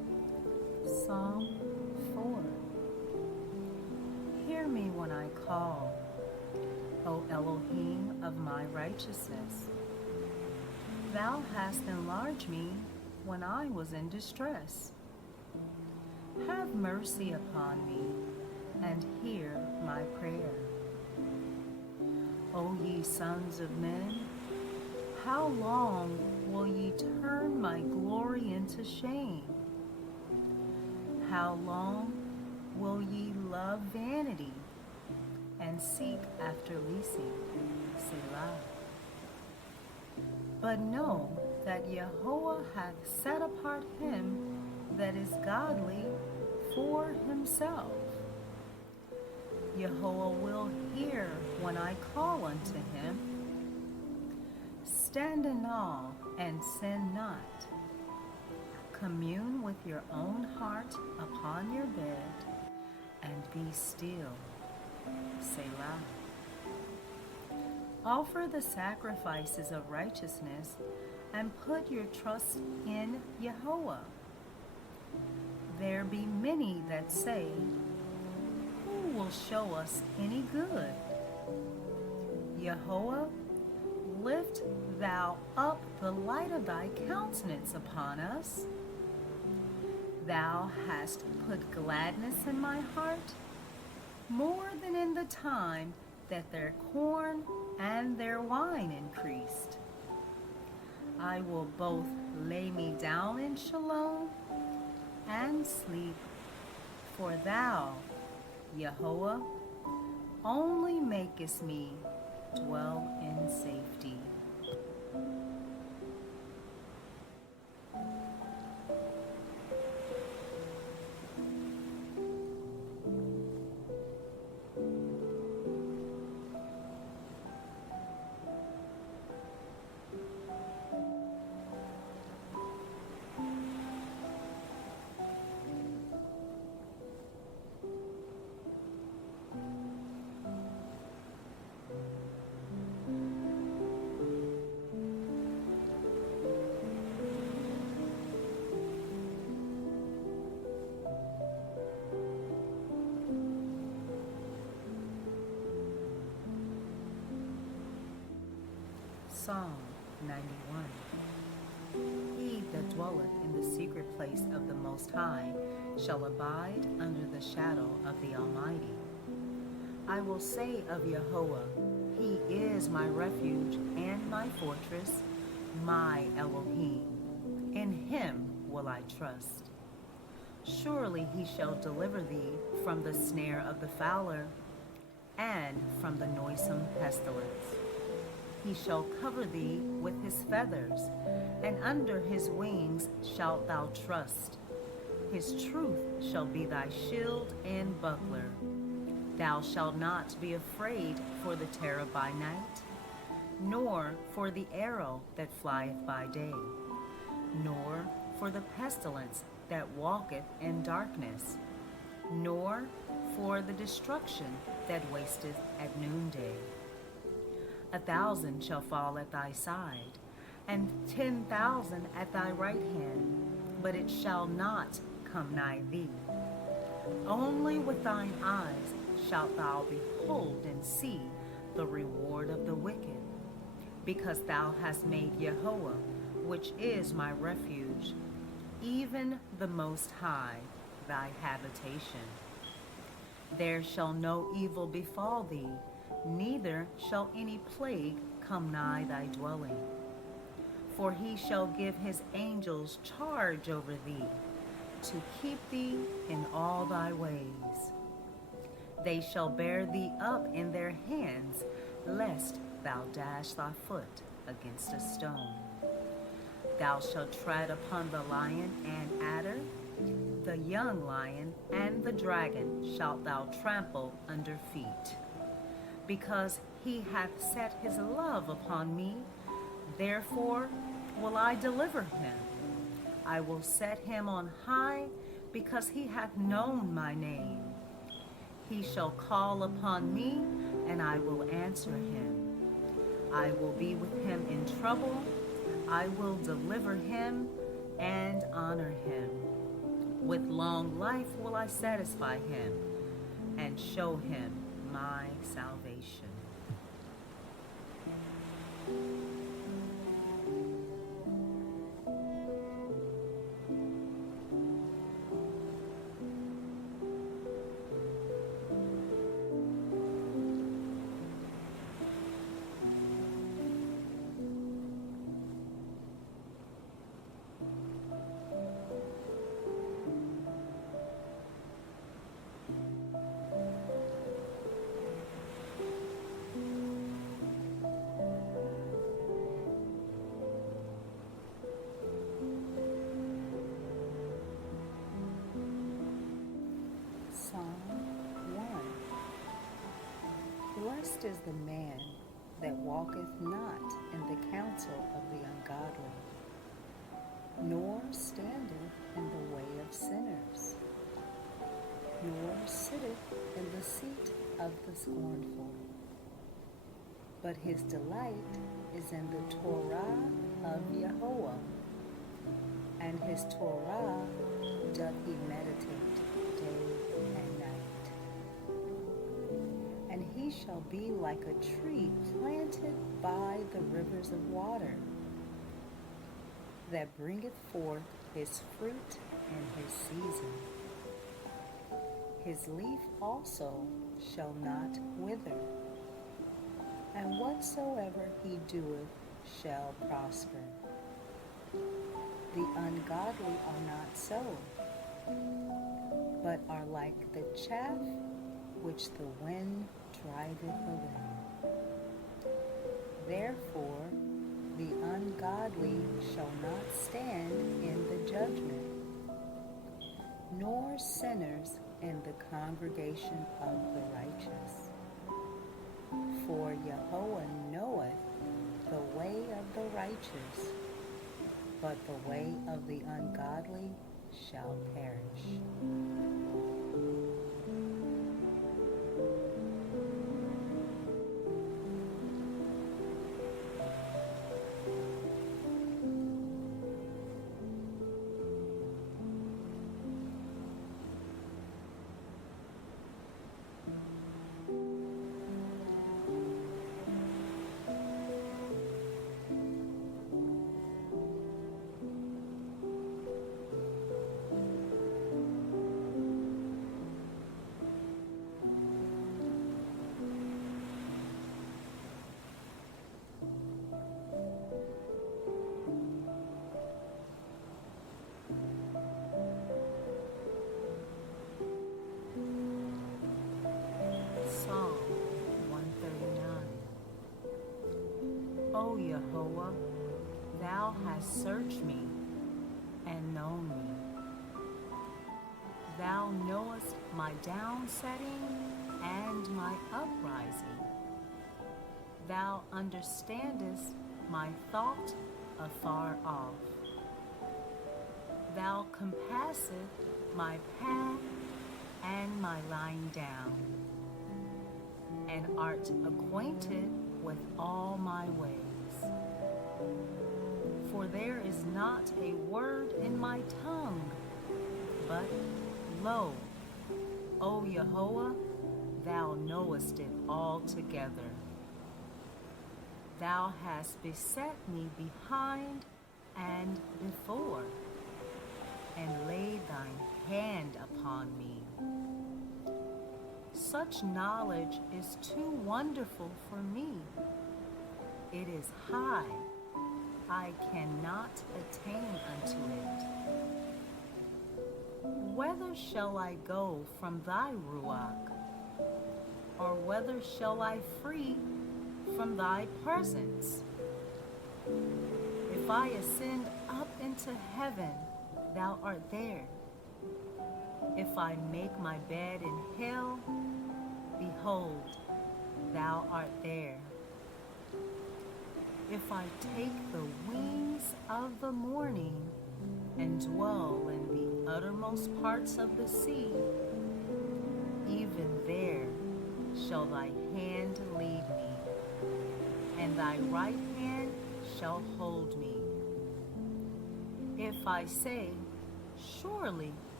4. Hear me when I call, O Elohim of my righteousness. Thou hast enlarged me when I was in distress. Have mercy upon me, and hear my prayer. O ye sons of men, how long will ye turn my glory into shame? How long will ye love vanity and seek after leasing? Selah. But know that Yahweh hath set apart him that is godly for himself. Yahweh will hear when I call unto him. Stand in awe and sin not. Commune with your own heart upon your bed, and be still. Selah. Offer the sacrifices of righteousness, and put your trust in Yahweh. There be many that say, who will show us any good? Yahweh, lift thou up the light of thy countenance upon us. Thou hast put gladness in my heart, more than in the time that their corn and their wine increased. I will both lay me down in Shalom and sleep, for thou, Yahweh, only makest me dwell in safety. Psalm 91. He that dwelleth in the secret place of the Most High shall abide under the shadow of the Almighty. I will say of Yahweh, He is my refuge and my fortress, my Elohim. In Him will I trust. Surely He shall deliver thee from the snare of the fowler and from the noisome pestilence. He shall cover thee with his feathers, and under his wings shalt thou trust. His truth shall be thy shield and buckler. Thou shalt not be afraid for the terror by night, nor for the arrow that flieth by day, nor for the pestilence that walketh in darkness, nor for the destruction that wasteth at noonday. 1,000 shall fall at thy side, and 10,000 at thy right hand, but it shall not come nigh thee. Only with thine eyes shalt thou behold and see the reward of the wicked, because thou hast made Yahweh, which is my refuge, even the Most High, thy habitation. There shall no evil befall thee, neither shall any plague come nigh thy dwelling. For he shall give his angels charge over thee, to keep thee in all thy ways. They shall bear thee up in their hands, lest thou dash thy foot against a stone. Thou shalt tread upon the lion and adder, the young lion and the dragon shalt thou trample under feet. Because he hath set his love upon me, therefore will I deliver him. I will set him on high, because he hath known my name. He shall call upon me, and I will answer him. I will be with him in trouble. I will deliver him and honor him. With long life will I satisfy him and show him my salvation. Psalm 1. Blessed is the man that walketh not in the counsel of the ungodly, nor standeth in the way of sinners, nor sitteth in the seat of the scornful. But his delight is in the Torah of Yahweh, and his Torah doth he meditate day and night. And he shall be like a tree planted by the rivers of water, that bringeth forth his fruit in his season. His leaf also shall not wither, and whatsoever he doeth shall prosper. The ungodly are not so, but are like the chaff which the wind driveth away. Therefore the ungodly shall not stand in the judgment, nor sinners in the congregation of the righteous. For Yahweh knoweth the way of the righteous, but the way of the ungodly shall perish. Psalm 139. O Yahweh, thou hast searched me and known me. Thou knowest my downsetting and my uprising. Thou understandest my thought afar off. Thou compassest my path and my lying down, and art acquainted with all my ways. For there is not a word in my tongue, but lo, O Yahweh, thou knowest it altogether. Thou hast beset me behind and before, and laid thine hand upon me. Such knowledge is too wonderful for me. It is high, I cannot attain unto it. Whither shall I go from thy ruach? Or whither shall I flee from thy presence? If I ascend up into heaven, thou art there. If I make my bed in hell, behold, thou art there. If I take the wings of the morning and dwell in the uttermost parts of the sea, even there shall thy hand lead me, and thy right hand shall hold me. If I say, surely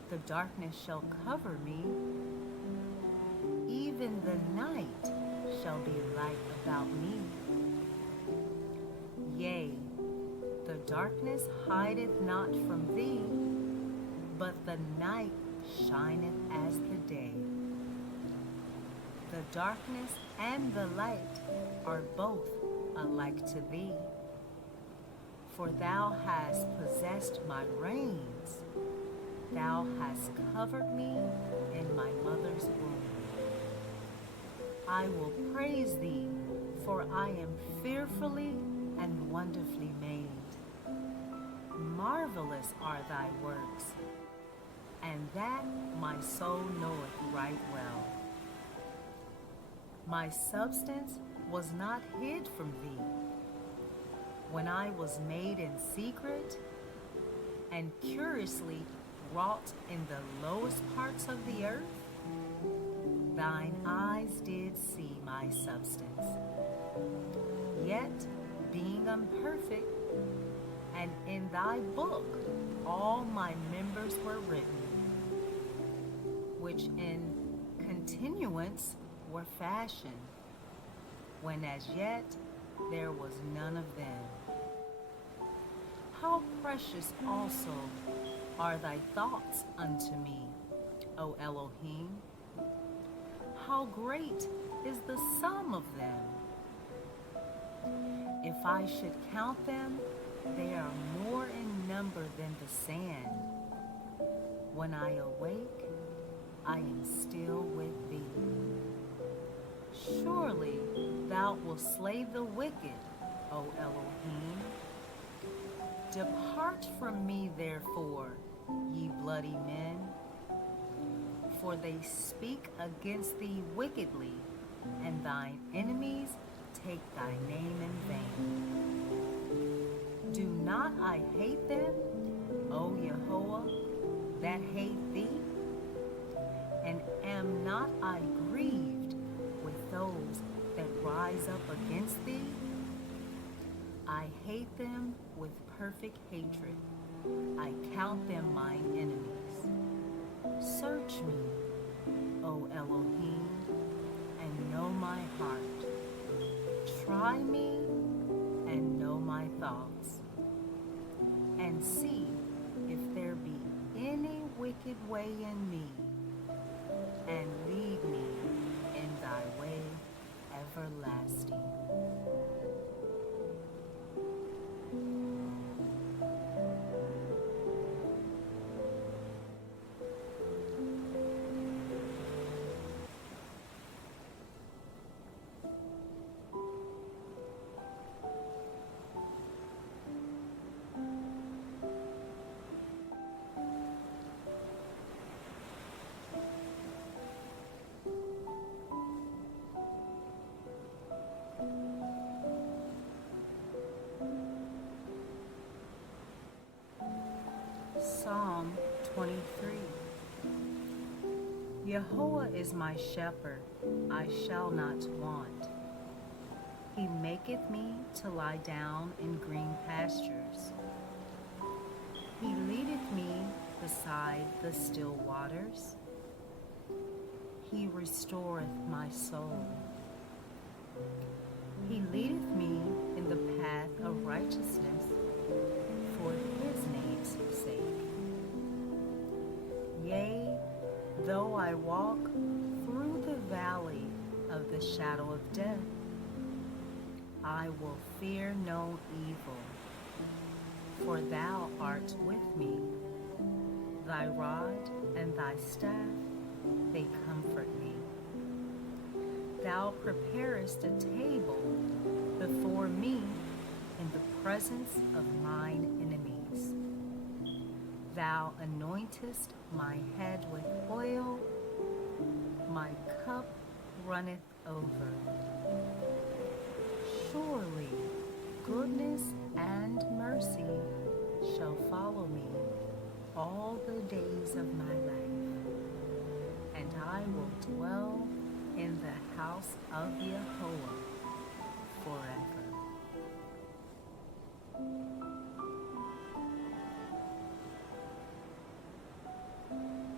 The darkness shall cover me, even the night shall be light about me. Yea, the darkness hideth not from thee, but the night shineth as the day. The darkness and the light are both alike to thee. For thou hast possessed my reins, thou hast covered me in my mother's womb. I will praise thee, for I am fearfully and wonderfully made. Marvelous are thy works, and that my soul knoweth right well. My substance was not hid from thee, when I was made in secret, and curiously wrought in the lowest parts of the earth. Thine eyes did see my substance, yet being imperfect, and in thy book all my members were written, which in continuance were fashioned, when as yet there was none of them. How precious also are thy thoughts unto me, O Elohim! How great is the sum of them! If I should count them, they are more in number than the sand. When I awake, I am still with thee. Surely thou wilt slay the wicked, O Elohim. Depart from me, therefore, ye bloody men, for they speak against thee wickedly, and thine enemies take thy name in vain. Do not I hate them, O Yahuwah, that hate thee? And am not I grieved with those that rise up against thee? I hate them with perfect hatred. I count them mine enemies. Search me, O Elohim, and know my heart. Try me and know my thoughts, and see if there be any wicked way in me, and lead me in thy way everlasting. Psalm 23. Yahuwah is my shepherd, I shall not want. He maketh me to lie down in green pastures. He leadeth me beside the still waters. He restoreth my soul. He leadeth me in the path of righteousness for his name's sake. Yea, though I walk through the valley of the shadow of death, I will fear no evil, for thou art with me. Thy rod and thy staff, they comfort me. Thou preparest a table before me in the presence of mine enemies. Thou anointest my head with oil, my cup runneth over. Surely goodness and mercy shall follow me all the days of my life, and I will dwell in the house of Yahuwah forever.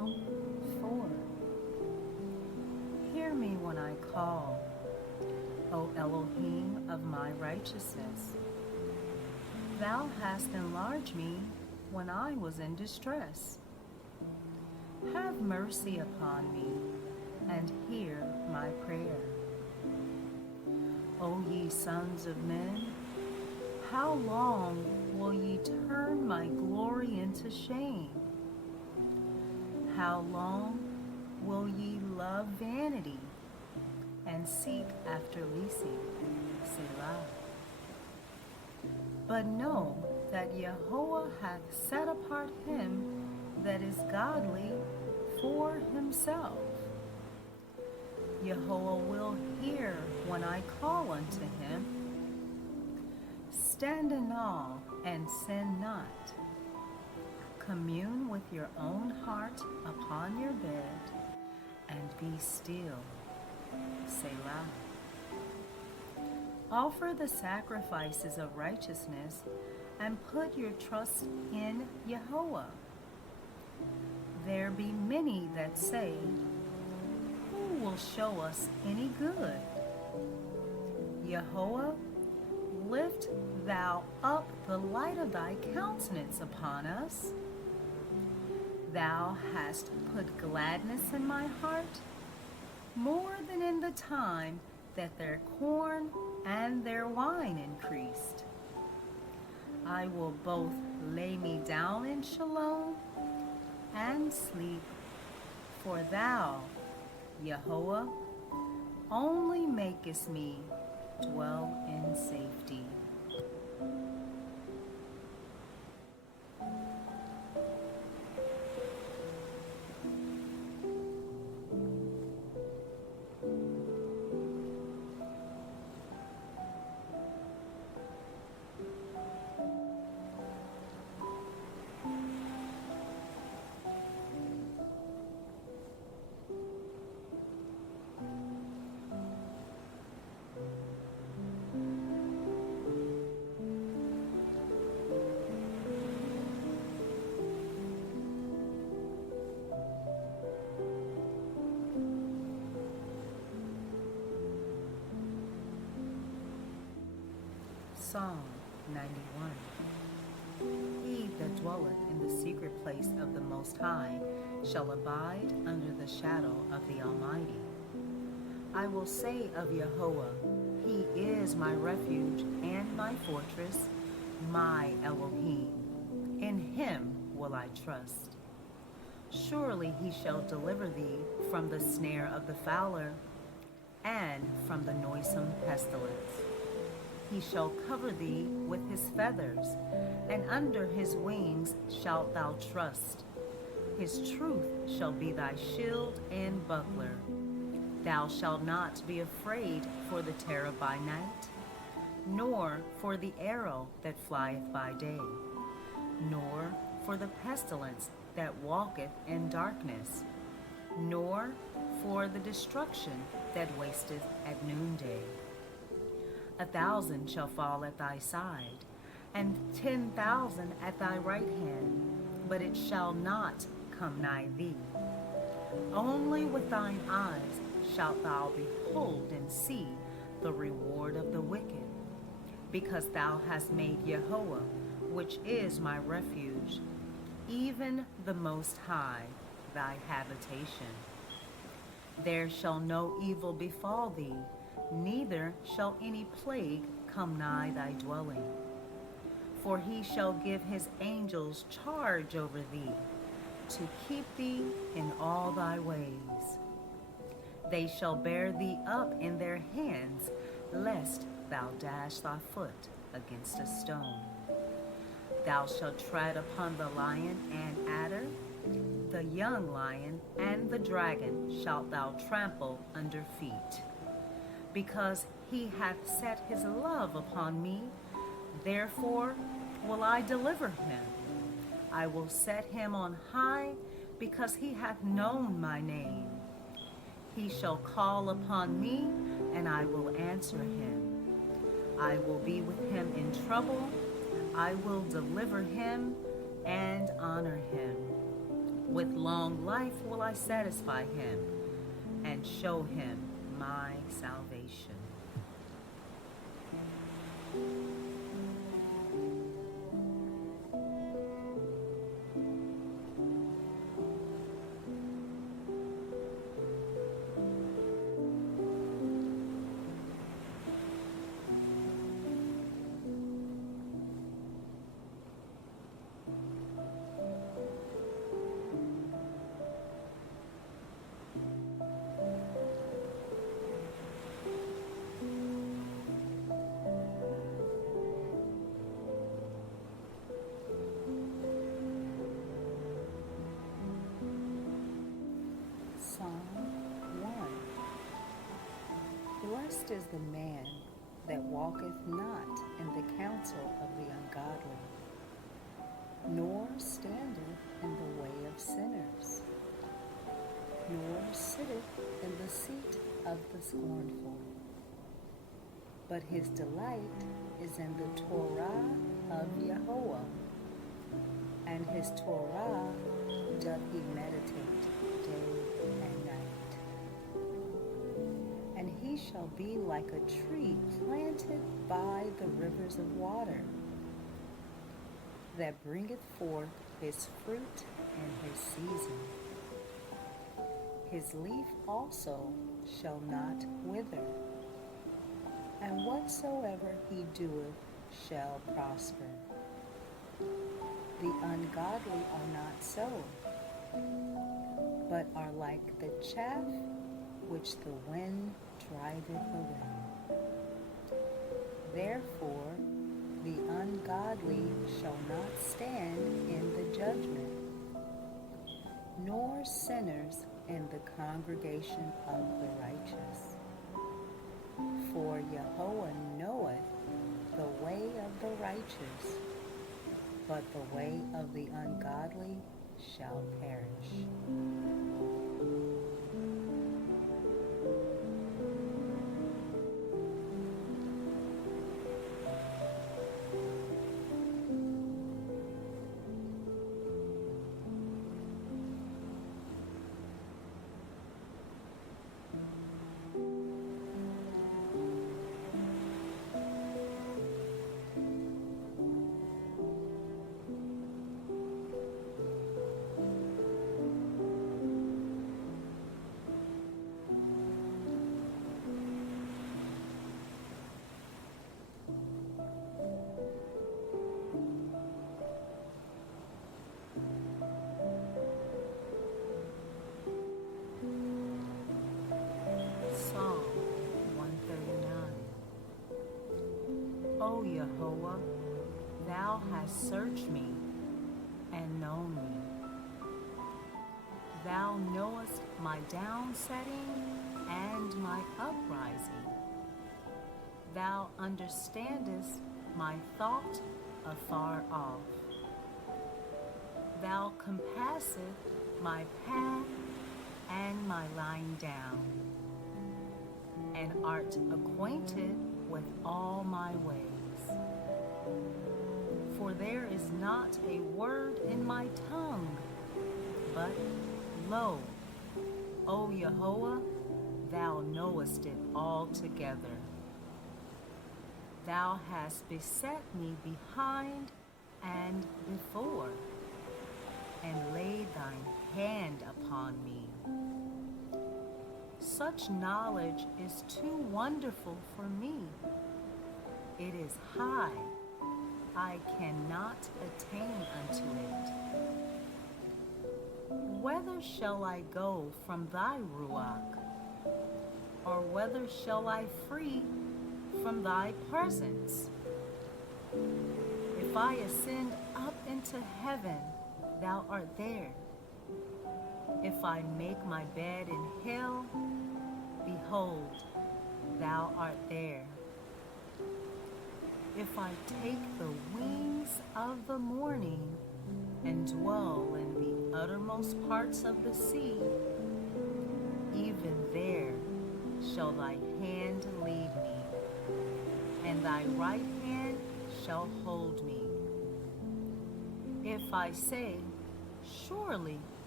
Psalm 4. Hear me when I call, O Elohim of my righteousness. Thou hast enlarged me when I was in distress. Have mercy upon me, and hear my prayer. O ye sons of men, how long will ye turn my glory into shame? How long will ye love vanity and seek after leasing? Selah. But know that Yahweh hath set apart him that is godly for himself. Yahweh will hear when I call unto him. Stand in awe and sin not. Commune with your own heart upon your bed, and be still. Selah. Offer the sacrifices of righteousness, and put your trust in Yahweh. There be many that say, who will show us any good? Yahweh, lift thou up the light of thy countenance upon us. Thou hast put gladness in my heart, more than in the time that their corn and their wine increased. I will both lay me down in Shalom and sleep, for thou, Yahweh, only makest me dwell in safety. Psalm 91. He that dwelleth in the secret place of the Most High shall abide under the shadow of the Almighty. I will say of Yahweh, He is my refuge and my fortress, my Elohim. In Him will I trust. Surely He shall deliver thee from the snare of the fowler and from the noisome pestilence. He shall cover thee with his feathers, and under his wings shalt thou trust. His truth shall be thy shield and buckler. Thou shalt not be afraid for the terror by night, nor for the arrow that flieth by day, nor for the pestilence that walketh in darkness, nor for the destruction that wasteth at noonday. 1,000 shall fall at thy side, and 10,000 at thy right hand, but it shall not come nigh thee. Only with thine eyes shalt thou behold and see the reward of the wicked, because thou hast made Yahweh, which is my refuge, even the Most High, thy habitation. There shall no evil befall thee, neither shall any plague come nigh thy dwelling. For he shall give his angels charge over thee, to keep thee in all thy ways. They shall bear thee up in their hands, lest thou dash thy foot against a stone. Thou shalt tread upon the lion and adder, the young lion and the dragon shalt thou trample under feet. Because he hath set his love upon me, therefore will I deliver him. I will set him on high, because he hath known my name. He shall call upon me, and I will answer him. I will be with him in trouble. I will deliver him and honor him. With long life will I satisfy him and show him my salvation. Psalm 1. Blessed is the man that walketh not in the counsel of the ungodly, nor standeth in the way of sinners, nor sitteth in the seat of the scornful. But his delight is in the Torah of Yahweh, and his Torah doth he meditate day and night. And he shall be like a tree planted by the rivers of water, that bringeth forth his fruit in his season. His leaf also shall not wither, and whatsoever he doeth shall prosper. The ungodly are not so, but are like the chaff which the wind driveth away. Therefore the ungodly shall not stand in the judgment, nor sinners in the congregation of the righteous. For Yahweh knoweth the way of the righteous, but the way of the ungodly shall perish. Psalm 139. O Yahweh, thou hast searched me and known me. Thou knowest my downsetting and my uprising. Thou understandest my thought afar off. Thou compassest my path and my lying down, and art acquainted with all my ways. For there is not a word in my tongue, but lo, O Yahweh, thou knowest it altogether. Thou hast beset me behind and before, and laid thine hand upon me. Such knowledge is too wonderful for me. It is high, I cannot attain unto it. Whither shall I go from thy ruach? Or whither shall I flee from thy presence? If I ascend up into heaven, thou art there. If I make my bed in hell, behold, thou art there. If I take the wings of the morning and dwell in the uttermost parts of the sea, even there shall thy hand lead me, and thy right hand shall hold me. If I say, surely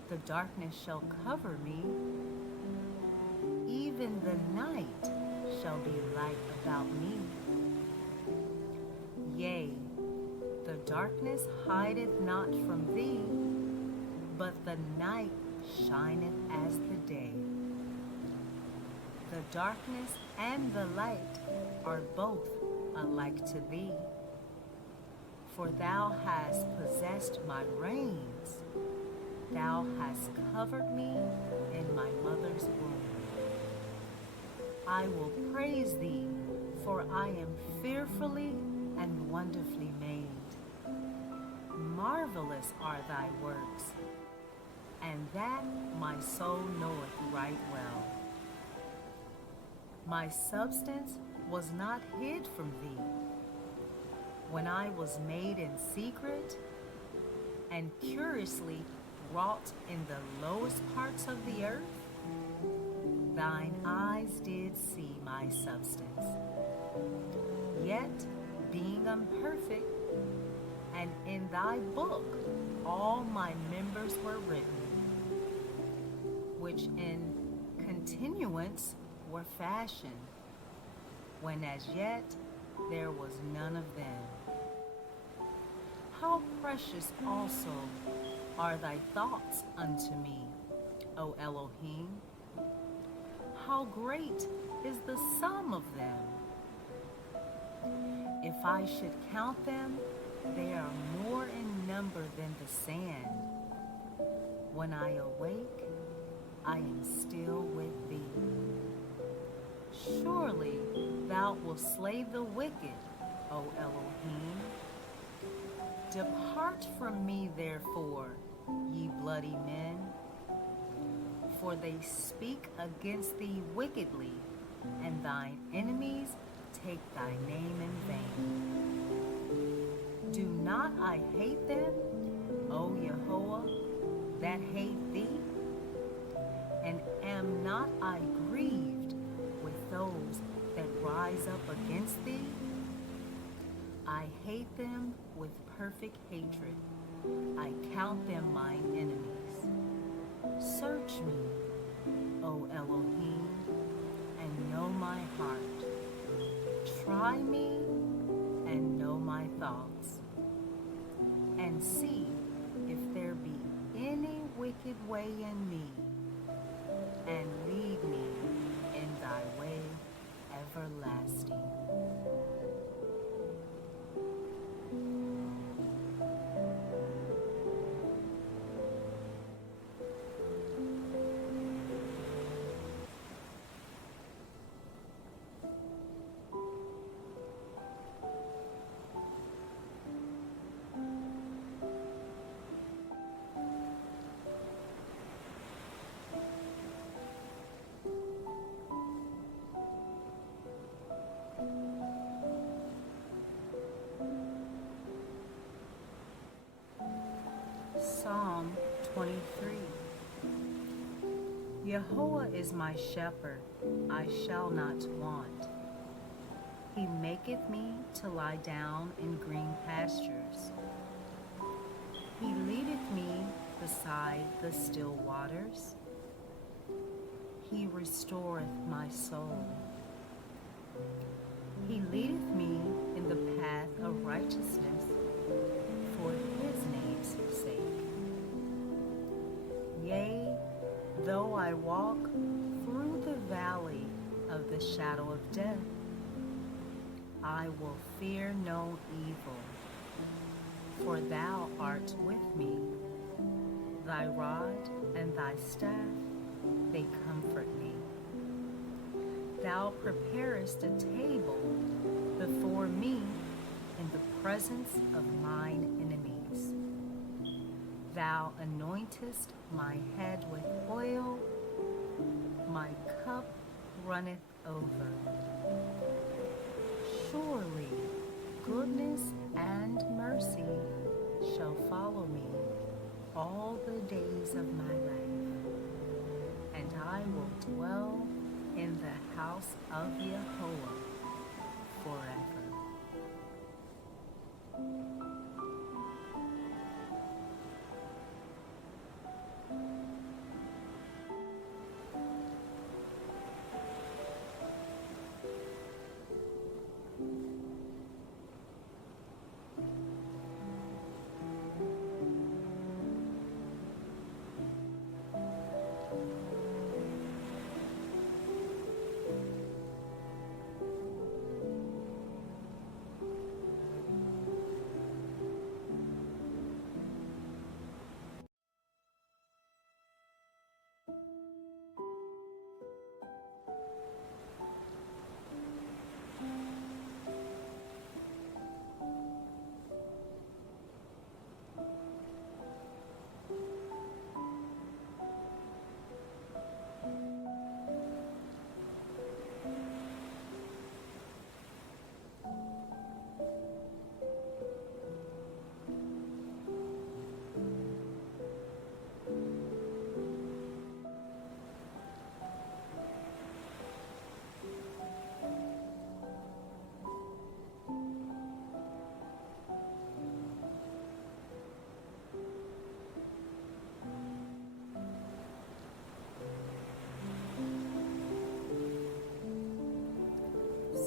The darkness shall cover me, even the night shall be light about me. Yea, the darkness hideth not from thee, but the night shineth as the day. The darkness and the light are both alike to thee. For thou hast possessed my reins, thou hast covered me in my mother's womb. I will praise thee, for I am fearfully and wonderfully made. Marvelous are thy works, and that my soul knoweth right well. My substance was not hid from thee, when I was made in secret and curiously wrought in the lowest parts of the earth. Thine eyes did see my substance, yet being imperfect, and in thy book all my members were written, which in continuance were fashioned, when as yet there was none of them. How precious also are thy thoughts unto me, O Elohim! How great is the sum of them! If I should count them, they are more in number than the sand. When I awake, I am still with thee. Surely thou wilt slay the wicked, O Elohim. Depart from me, therefore, ye bloody men, for they speak against thee wickedly, and thine enemies take thy name in vain. Do not I hate them, O Yahuwah, that hate thee? And am not I grieved with those that rise up against thee? I hate them with perfect hatred. I count them mine enemies. Search me, O Elohim, and know my heart. Try me and know my thoughts, and see if there be any wicked way in me, and lead me in thy way everlasting. Psalm 23. Jehovah is my shepherd, I shall not want. He maketh me to lie down in green pastures. He leadeth me beside the still waters. He restoreth my soul. He leadeth me in the path of righteousness for his name's sake. Yea, though I walk through the valley of the shadow of death, I will fear no evil, for thou art with me. Thy rod and thy staff, they comfort me. Thou preparest a table before me in the presence of mine enemies. Thou anointest my head with oil, my cup runneth over. Surely goodness and mercy shall follow me all the days of my life, and I will dwell in the house of Yahuwah forever.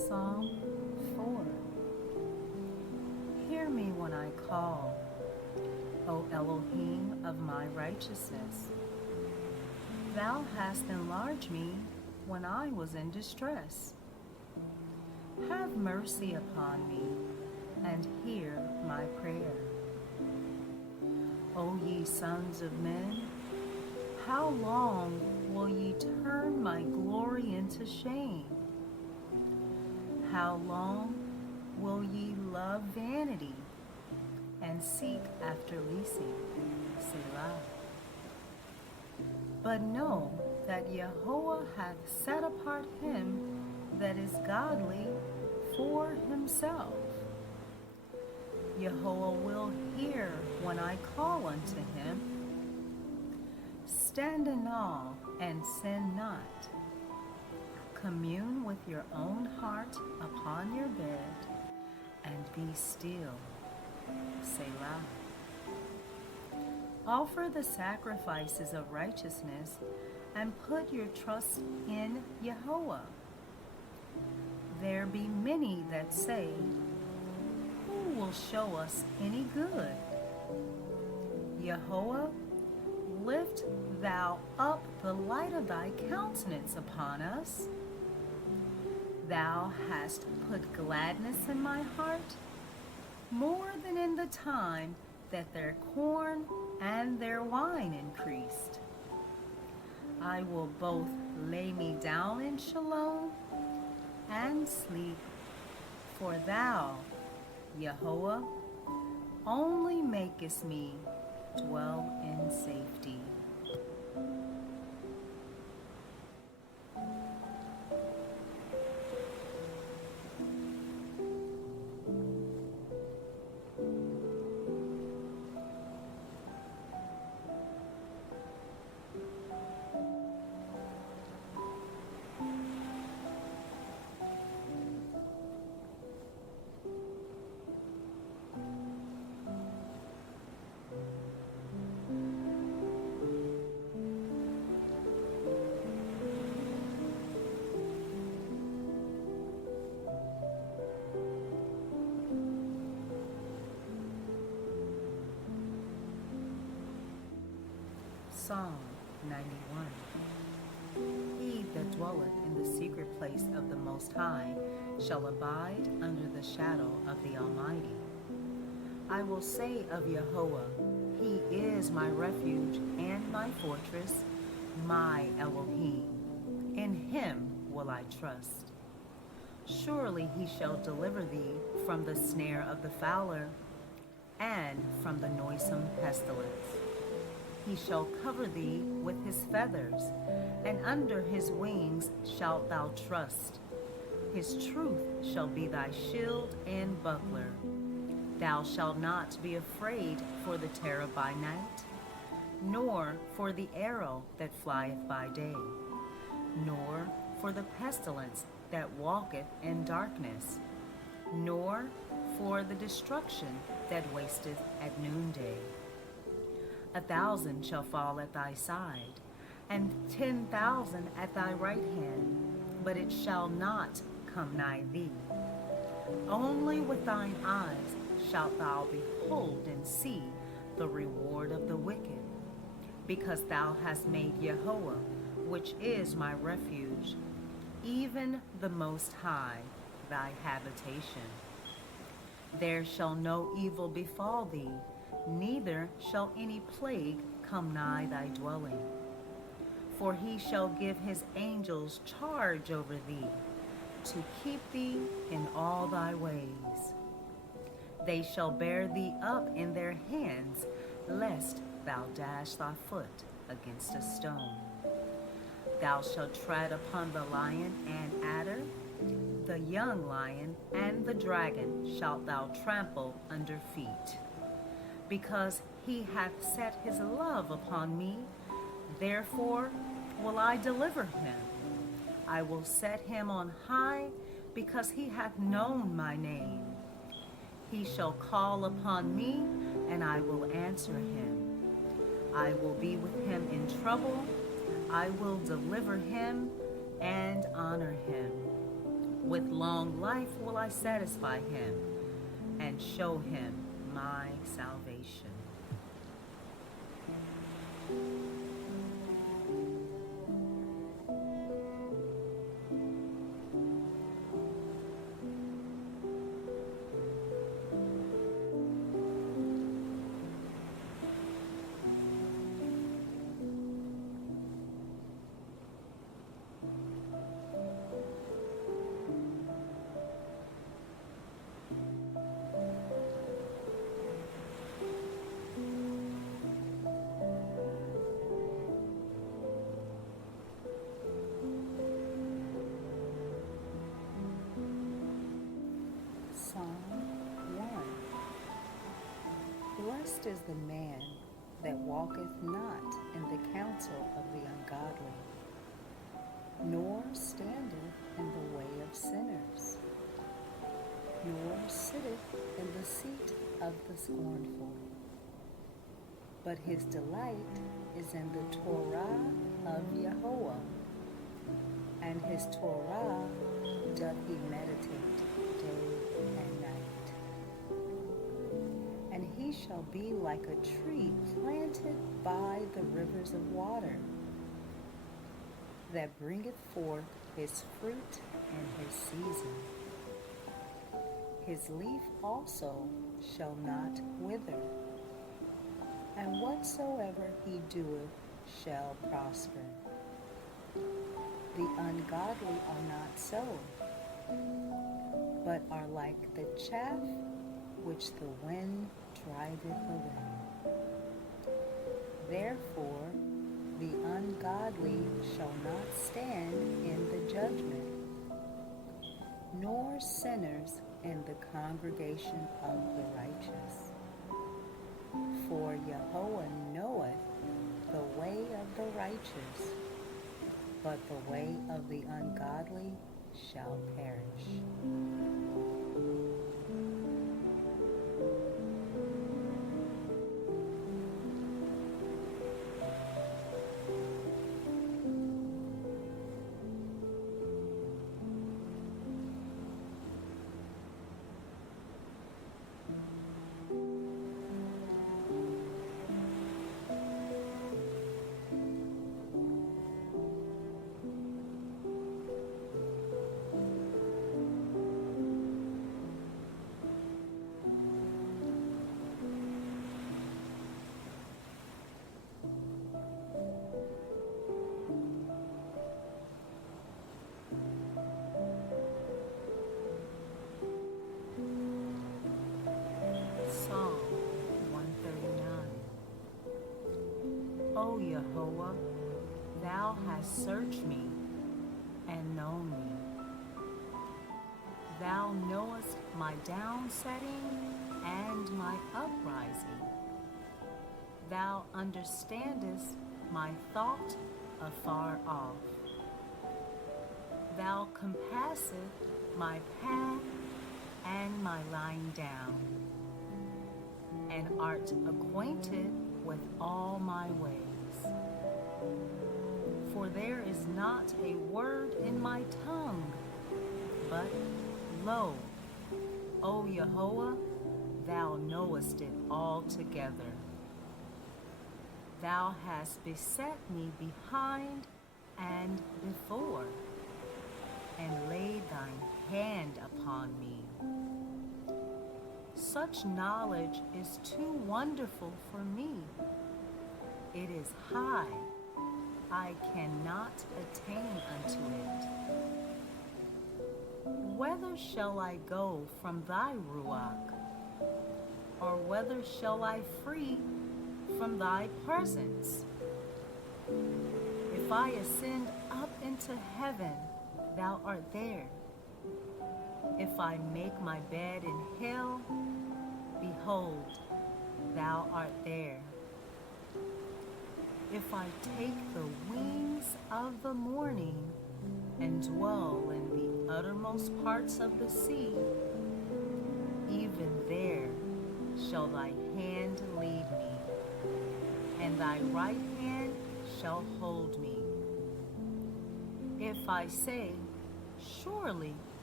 Psalm 4. Hear me when I call, O Elohim of my righteousness. Thou hast enlarged me when I was in distress. Have mercy upon me, and hear my prayer. O ye sons of men, how long will ye turn my glory into shame? How long will ye love vanity and seek after leasing? Selah. But know that Yahweh hath set apart him that is godly for himself. Yahweh will hear when I call unto him. Stand in awe and sin not. Commune with your own heart upon your bed, and be still. Selah. Offer the sacrifices of righteousness, and put your trust in Yahweh. There be many that say, who will show us any good? Yahweh, lift thou up the light of thy countenance upon us. Thou hast put gladness in my heart, more than in the time that their corn and their wine increased. I will both lay me down in Shalom and sleep, for thou, Yahweh, only makest me dwell in safety. Psalm 91. He that dwelleth in the secret place of the Most High shall abide under the shadow of the Almighty. I will say of Yahweh, He is my refuge and my fortress, my Elohim. In Him will I trust. Surely He shall deliver thee from the snare of the fowler and from the noisome pestilence. He shall cover thee with his feathers, and under his wings shalt thou trust. His truth shall be thy shield and buckler. Thou shalt not be afraid for the terror by night, nor for the arrow that flieth by day, nor for the pestilence that walketh in darkness, nor for the destruction that wasteth at noonday. 1,000 shall fall at thy side, and 10,000 at thy right hand, but it shall not come nigh thee. Only with thine eyes shalt thou behold and see the reward of the wicked, because thou hast made Yahweh, which is my refuge, even the Most High, thy habitation. There shall no evil befall thee, neither shall any plague come nigh thy dwelling. For he shall give his angels charge over thee, to keep thee in all thy ways. They shall bear thee up in their hands, lest thou dash thy foot against a stone. Thou shalt tread upon the lion and adder, the young lion and the dragon shalt thou trample under feet. Because he hath set his love upon me, therefore will I deliver him. I will set him on high, because he hath known my name. He shall call upon me, and I will answer him. I will be with him in trouble. I will deliver him and honor him. With long life will I satisfy him and show him my salvation. Psalm 1. Blessed is the man that walketh not in the counsel of the ungodly, nor standeth in the way of sinners, nor sitteth in the seat of the scornful. But his delight is in the Torah of Yahweh, and his Torah doth he meditate day and night. And he shall be like a tree planted by the rivers of water, that bringeth forth his fruit in his season. His leaf also shall not wither, and whatsoever he doeth shall prosper. The ungodly are not so, but are like the chaff which the wind driveth away. Therefore the ungodly shall not stand in the judgment, nor sinners in the congregation of the righteous. For Yahweh knoweth the way of the righteous, but the way of the ungodly shall perish. Psalm 139. O Yahweh, thou hast searched me and known me. Thou knowest my downsetting and my uprising. Thou understandest my thought afar off. Thou compassest my path and my lying down, and art acquainted with all my ways. For there is not a word in my tongue, but lo, O Yahweh, thou knowest it altogether. Thou hast beset me behind and before, and laid thine hand upon me. Such knowledge is too wonderful for me. It is high, I cannot attain unto it. Whither shall I go from thy ruach? Or whither shall I flee from thy presence? If I ascend up into heaven, thou art there. If I make my bed in hell, behold, thou art there. If I take the wings of the morning and dwell in the uttermost parts of the sea, even there shall thy hand lead me, and thy right hand shall hold me. If I say, surely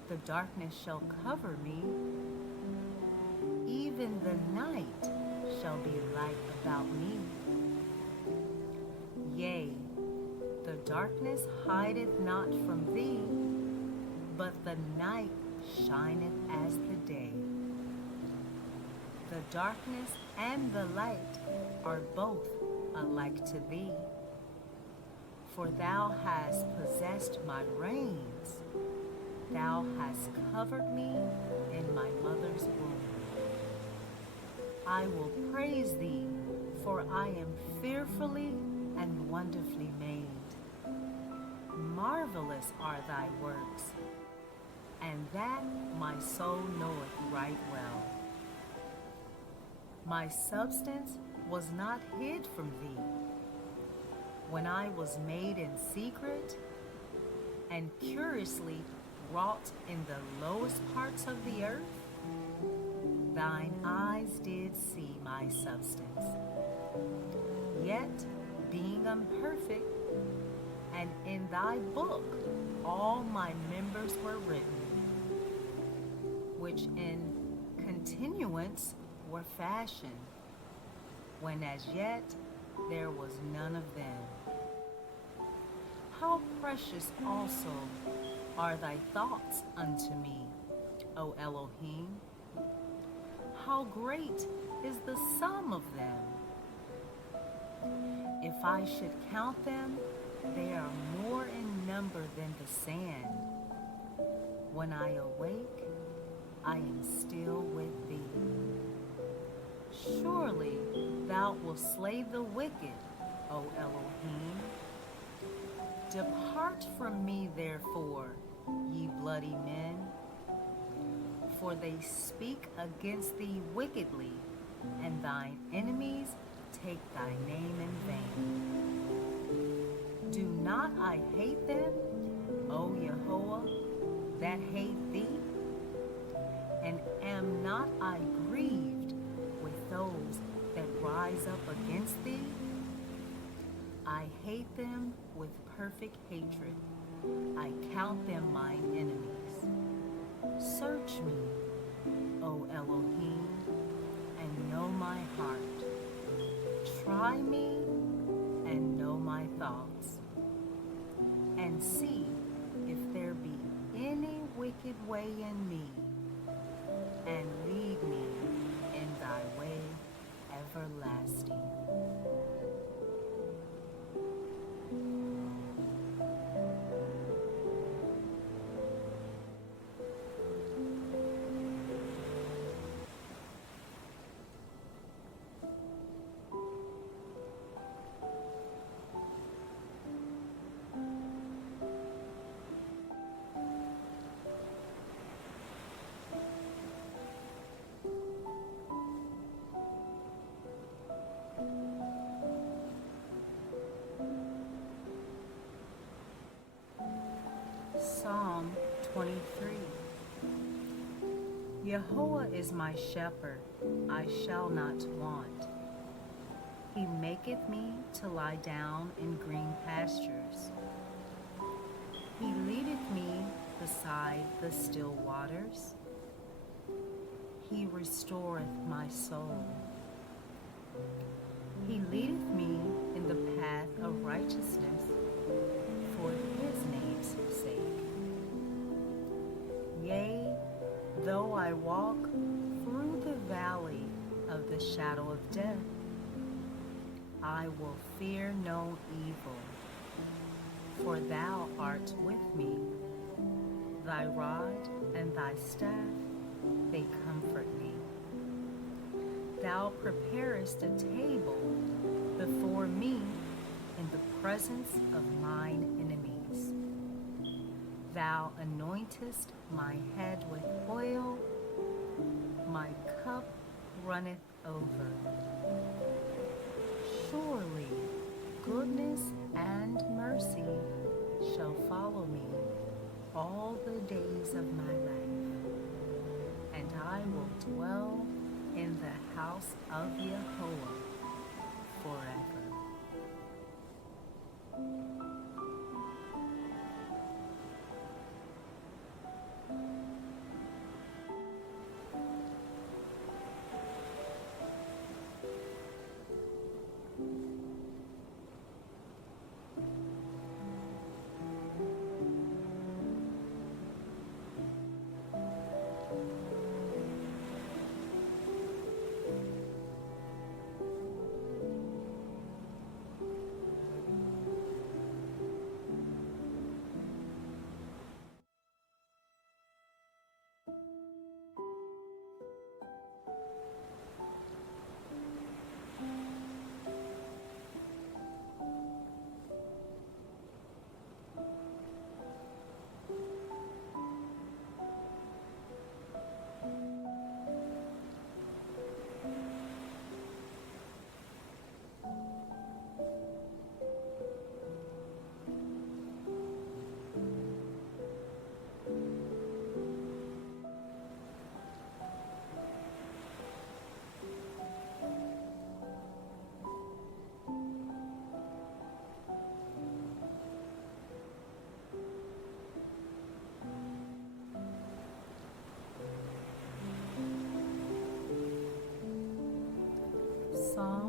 The darkness shall cover me, even the night shall be light about me. Yea, the darkness hideth not from thee, but the night shineth as the day. The darkness and the light are both alike to thee. For thou hast possessed my reins, thou hast covered me in my mother's womb. I will praise thee, for I am fearfully and wonderfully made. Marvelous are thy works, and that my soul knoweth right well. My substance was not hid from thee, when I was made in secret and curiously wrought in the lowest parts of the earth. Thine eyes did see my substance. Yet, being imperfect, and in thy book all my members were written, which in continuance were fashioned, when as yet there was none of them. How precious also are thy thoughts unto me, O Elohim! How great is the sum of them! If I should count them, they are more in number than the sand. When I awake, I am still with thee. Surely thou wilt slay the wicked, O Elohim. Depart from me, therefore, ye bloody men, for they speak against thee wickedly, and thine enemies take thy name in vain. Do not I hate them, O Yehovah, that hate thee? And am not I grieved with those that rise up against thee? I hate them with perfect hatred. I count them mine enemies. Search me, O Elohim, and know my heart. Try me and know my thoughts, and see if there be any wicked way in me, and lead me in thy way everlasting. Psalm 23. Yehovah is my shepherd, I shall not want. He maketh me to lie down in green pastures. He leadeth me beside the still waters. He restoreth my soul. He leadeth me in the path of righteousness for his name's sake. Yea, though I walk through the valley of the shadow of death, I will fear no evil, for thou art with me. Thy rod and thy staff, they comfort me. Thou preparest a table before me in the presence of mine enemies. Thou anointest my head with oil, my cup runneth over. Surely goodness and mercy shall follow me all the days of my life, and I will dwell in the house of Yehovah forever.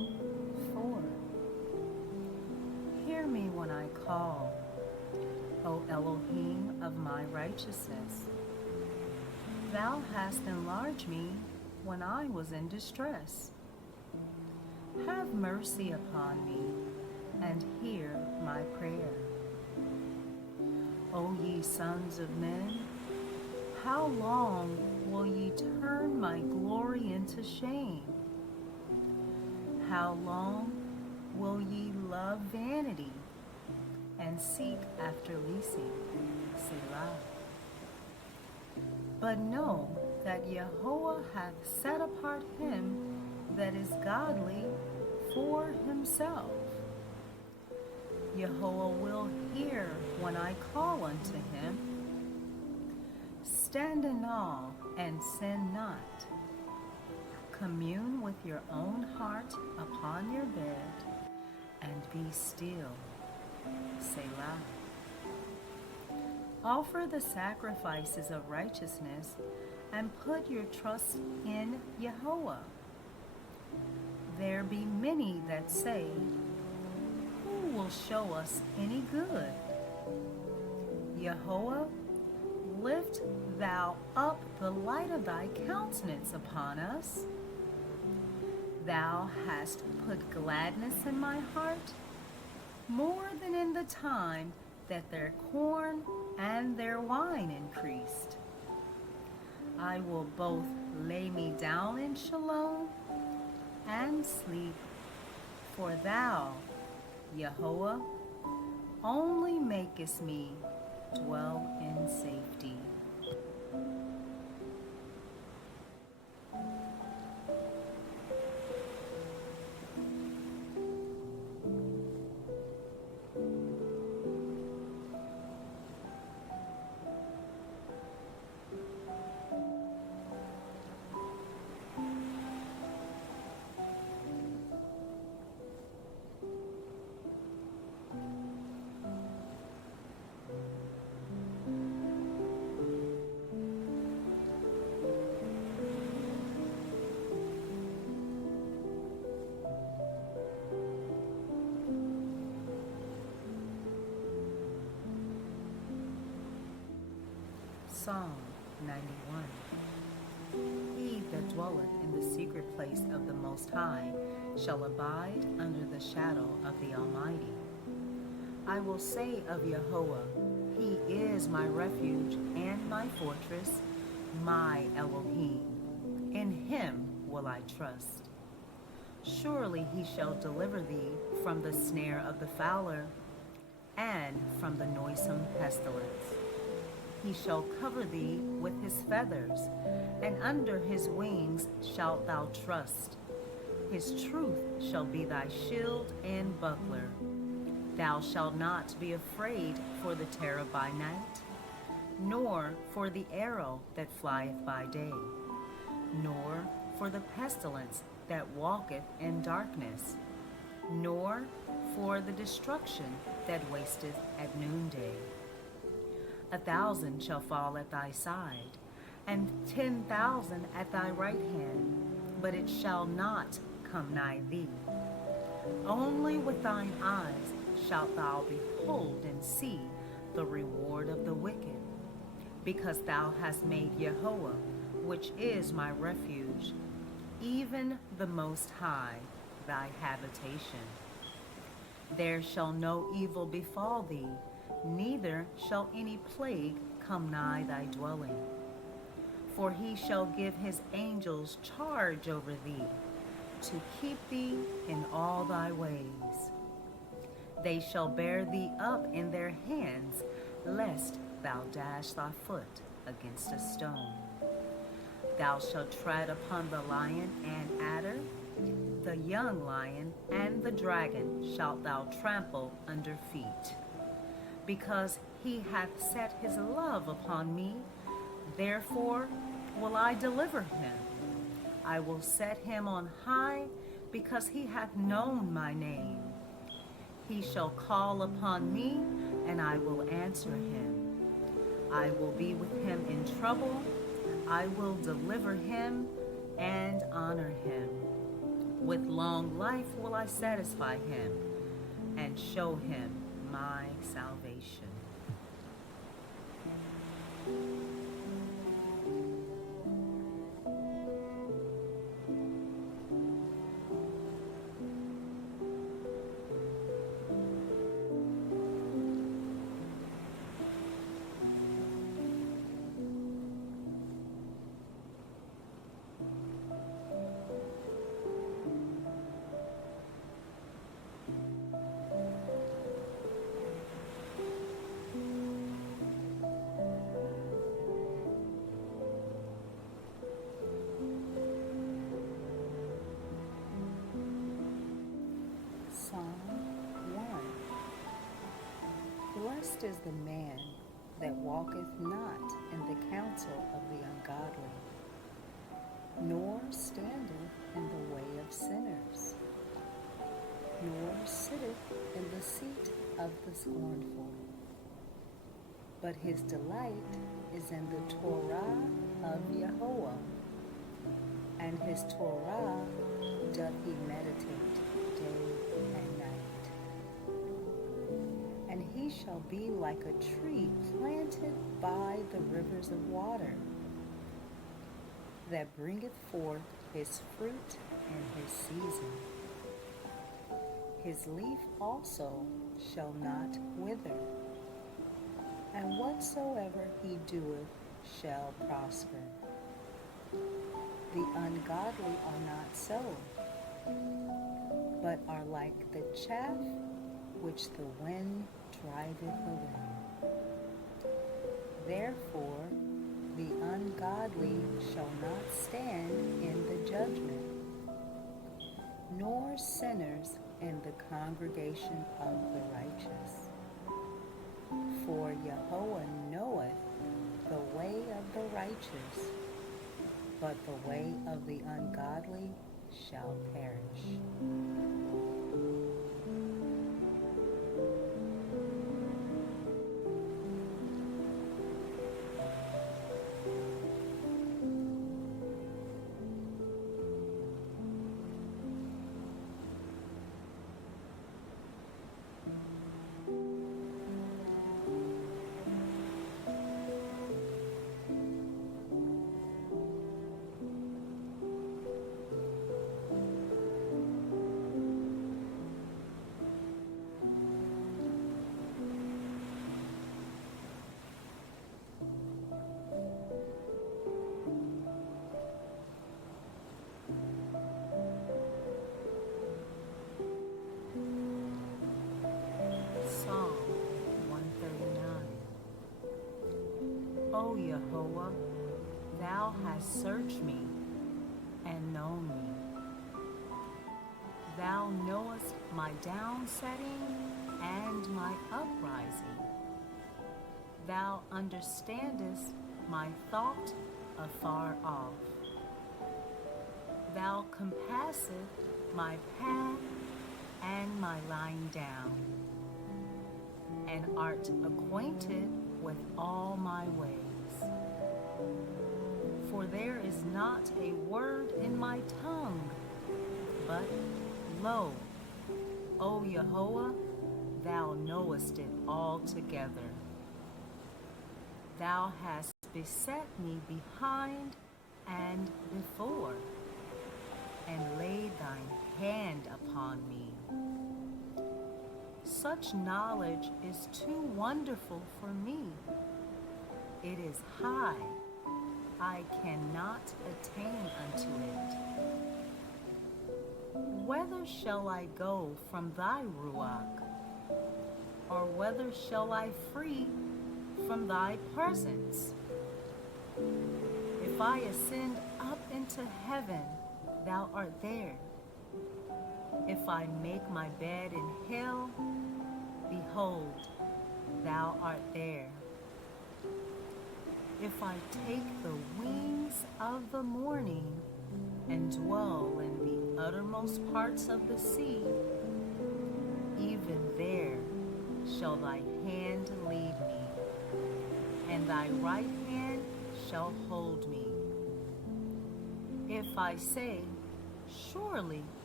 4. Hear me when I call, O Elohim of my righteousness. Thou hast enlarged me when I was in distress. Have mercy upon me, and hear my prayer. O ye sons of men, how long will ye turn my glory into shame? How long will ye love vanity and seek after leasing? Selah. But know that Yahweh hath set apart him that is godly for himself. Yahweh will hear when I call unto him. Stand in awe and sin not. Commune with your own heart upon your bed, and be still. Selah. Offer the sacrifices of righteousness, and put your trust in Yahweh. There be many that say, who will show us any good? Yahweh, lift thou up the light of thy countenance upon us. Thou hast put gladness in my heart, more than in the time that their corn and their wine increased. I will both lay me down in Shalom and sleep, for thou, Yahweh, only makest me dwell in safety. Psalm 91. He that dwelleth in the secret place of the Most High shall abide under the shadow of the Almighty. I will say of Yahweh, He is my refuge and my fortress, my Elohim. In Him will I trust. Surely He shall deliver thee from the snare of the fowler and from the noisome pestilence. He shall cover thee with his feathers, and under his wings shalt thou trust. His truth shall be thy shield and buckler. Thou shalt not be afraid for the terror by night, nor for the arrow that flieth by day, nor for the pestilence that walketh in darkness, nor for the destruction that wasteth at noonday. 1,000 shall fall at thy side, and 10,000 at thy right hand, but it shall not come nigh thee. Only with thine eyes shalt thou behold and see the reward of the wicked, because thou hast made Yahweh, which is my refuge, even the Most High, thy habitation. There shall no evil befall thee, neither shall any plague come nigh thy dwelling. For he shall give his angels charge over thee, to keep thee in all thy ways. They shall bear thee up in their hands, lest thou dash thy foot against a stone. Thou shalt tread upon the lion and adder, the young lion and the dragon shalt thou trample under feet. Because he hath set his love upon me, therefore will I deliver him. I will set him on high, because he hath known my name. He shall call upon me, and I will answer him. I will be with him in trouble. I will deliver him and honor him. With long life will I satisfy him and show him my salvation. Psalm 1. Blessed is the man that walketh not in the counsel of the ungodly, nor standeth in the way of sinners, nor sitteth in the seat of the scornful. But his delight is in the Torah of Yahweh, and his Torah doth he meditate day and night. And he shall be like a tree planted by the rivers of water, that bringeth forth his fruit in his season. His leaf also shall not wither, and whatsoever he doeth shall prosper. The ungodly are not so, but are like the chaff which the wind driveth away. Therefore the ungodly shall not stand in the judgment, nor sinners in the congregation of the righteous. For Yahweh knoweth the way of the righteous, but the way of the ungodly shall perish. O Yahweh, thou hast searched me and known me. Thou knowest my downsetting and my uprising. Thou understandest my thought afar off. Thou compassest my path and my lying down, and art acquainted with all my ways. For there is not a word in my tongue, but lo, O Yahweh, thou knowest it altogether. Thou hast beset me behind and before, and laid thine hand upon me. Such knowledge is too wonderful for me. It is high, I cannot attain unto it. Whither shall I go from thy ruach? Or whither shall I flee from thy presence? If I ascend up into heaven, thou art there. If I make my bed in hell, behold, thou art there. If I take the wings of the morning and dwell in the uttermost parts of the sea, even there shall thy hand lead me, and thy right hand shall hold me. If I say, surely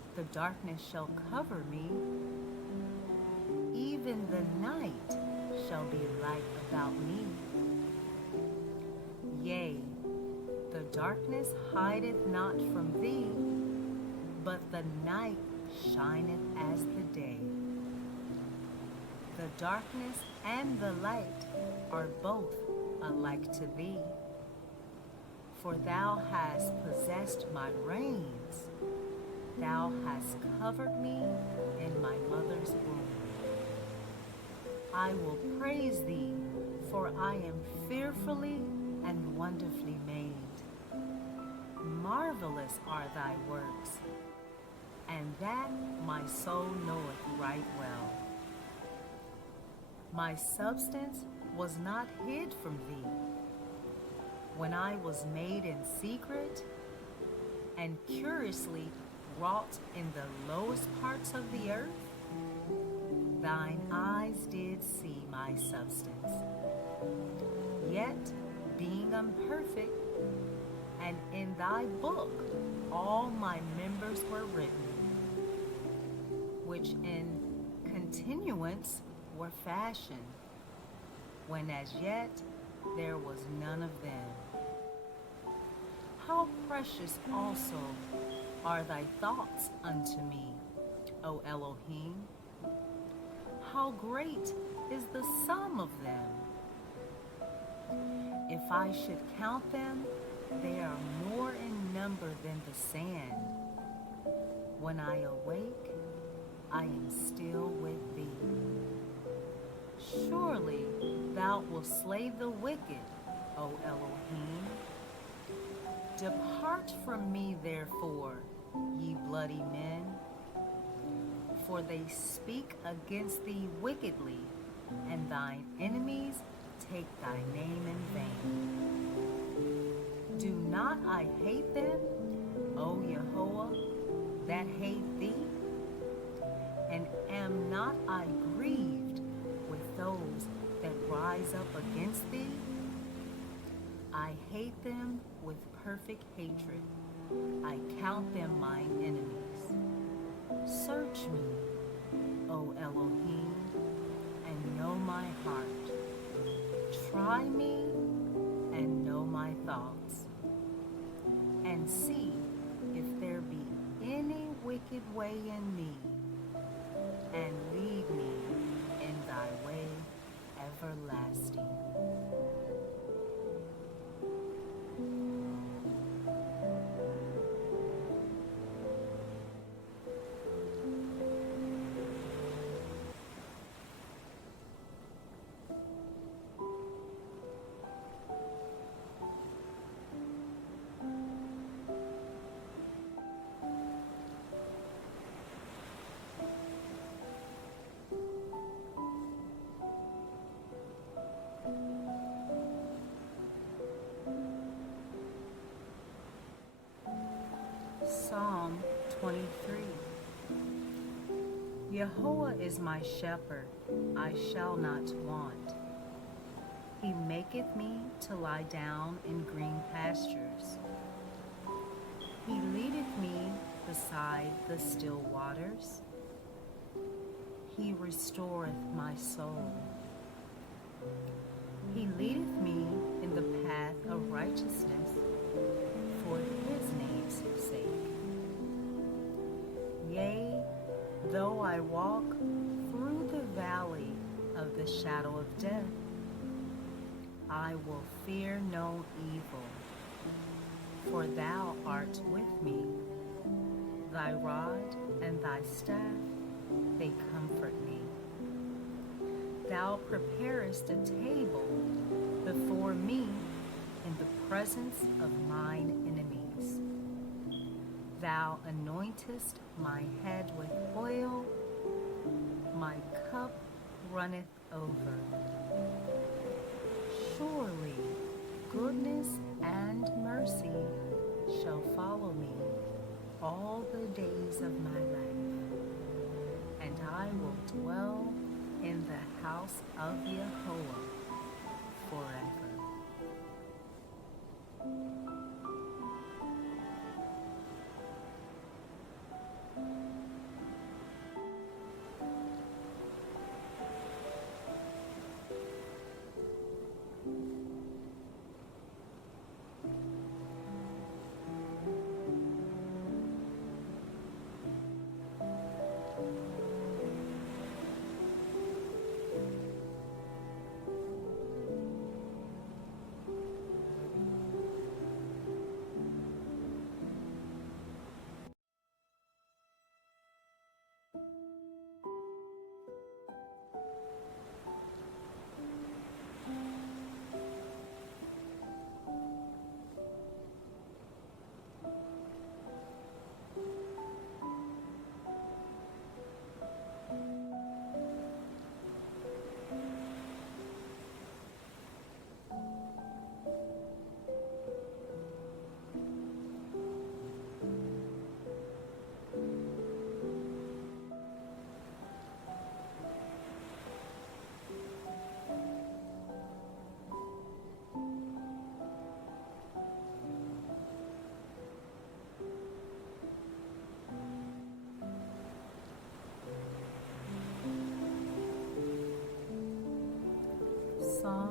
The darkness shall cover me, even the night shall be light about me. Yea, the darkness hideth not from thee, but the night shineth as the day. The darkness and the light are both alike to thee. For thou hast possessed my reins, thou hast covered me in my mother's womb. I will praise thee, for I am fearfully and wonderfully made. Marvelous are thy works, and that my soul knoweth right well. My substance was not hid from thee, when I was made in secret and curiously wrought in the lowest parts of the earth. Thine eyes did see my substance, yet being imperfect, and in thy book all my members were written, which in continuance were fashioned, when as yet there was none of them. How precious also are thy thoughts unto me, O Elohim! How great is the sum of them! If I should count them, they are more in number than the sand. When I awake, I am still with thee. Surely thou wilt slay the wicked, O Elohim. Depart from me, therefore, ye bloody men, for they speak against thee wickedly, and thine enemies take thy name in vain. Do not I hate them, O Yahuwah, that hate thee? And am not I grieved with those that rise up against thee? I hate them with perfect hatred. I count them mine enemies. Search me, O Elohim, and know my heart. Try me and know my thoughts, and see if there be any wicked way in me, and lead me in thy way everlasting. Psalm 23. Yahuwah is my shepherd, I shall not want. He maketh me to lie down in green pastures. He leadeth me beside the still waters. He restoreth my soul. He leadeth me in the path of righteousness for his name's sake. Yea, though I walk through the valley of the shadow of death, I will fear no evil, for thou art with me. Thy rod and thy staff, they comfort me. Thou preparest a table before me in the presence of mine enemies. Thou anointest my head with oil, my cup runneth over. Surely goodness and mercy shall follow me all the days of my life, and I will dwell in the house of Yahuwah forever.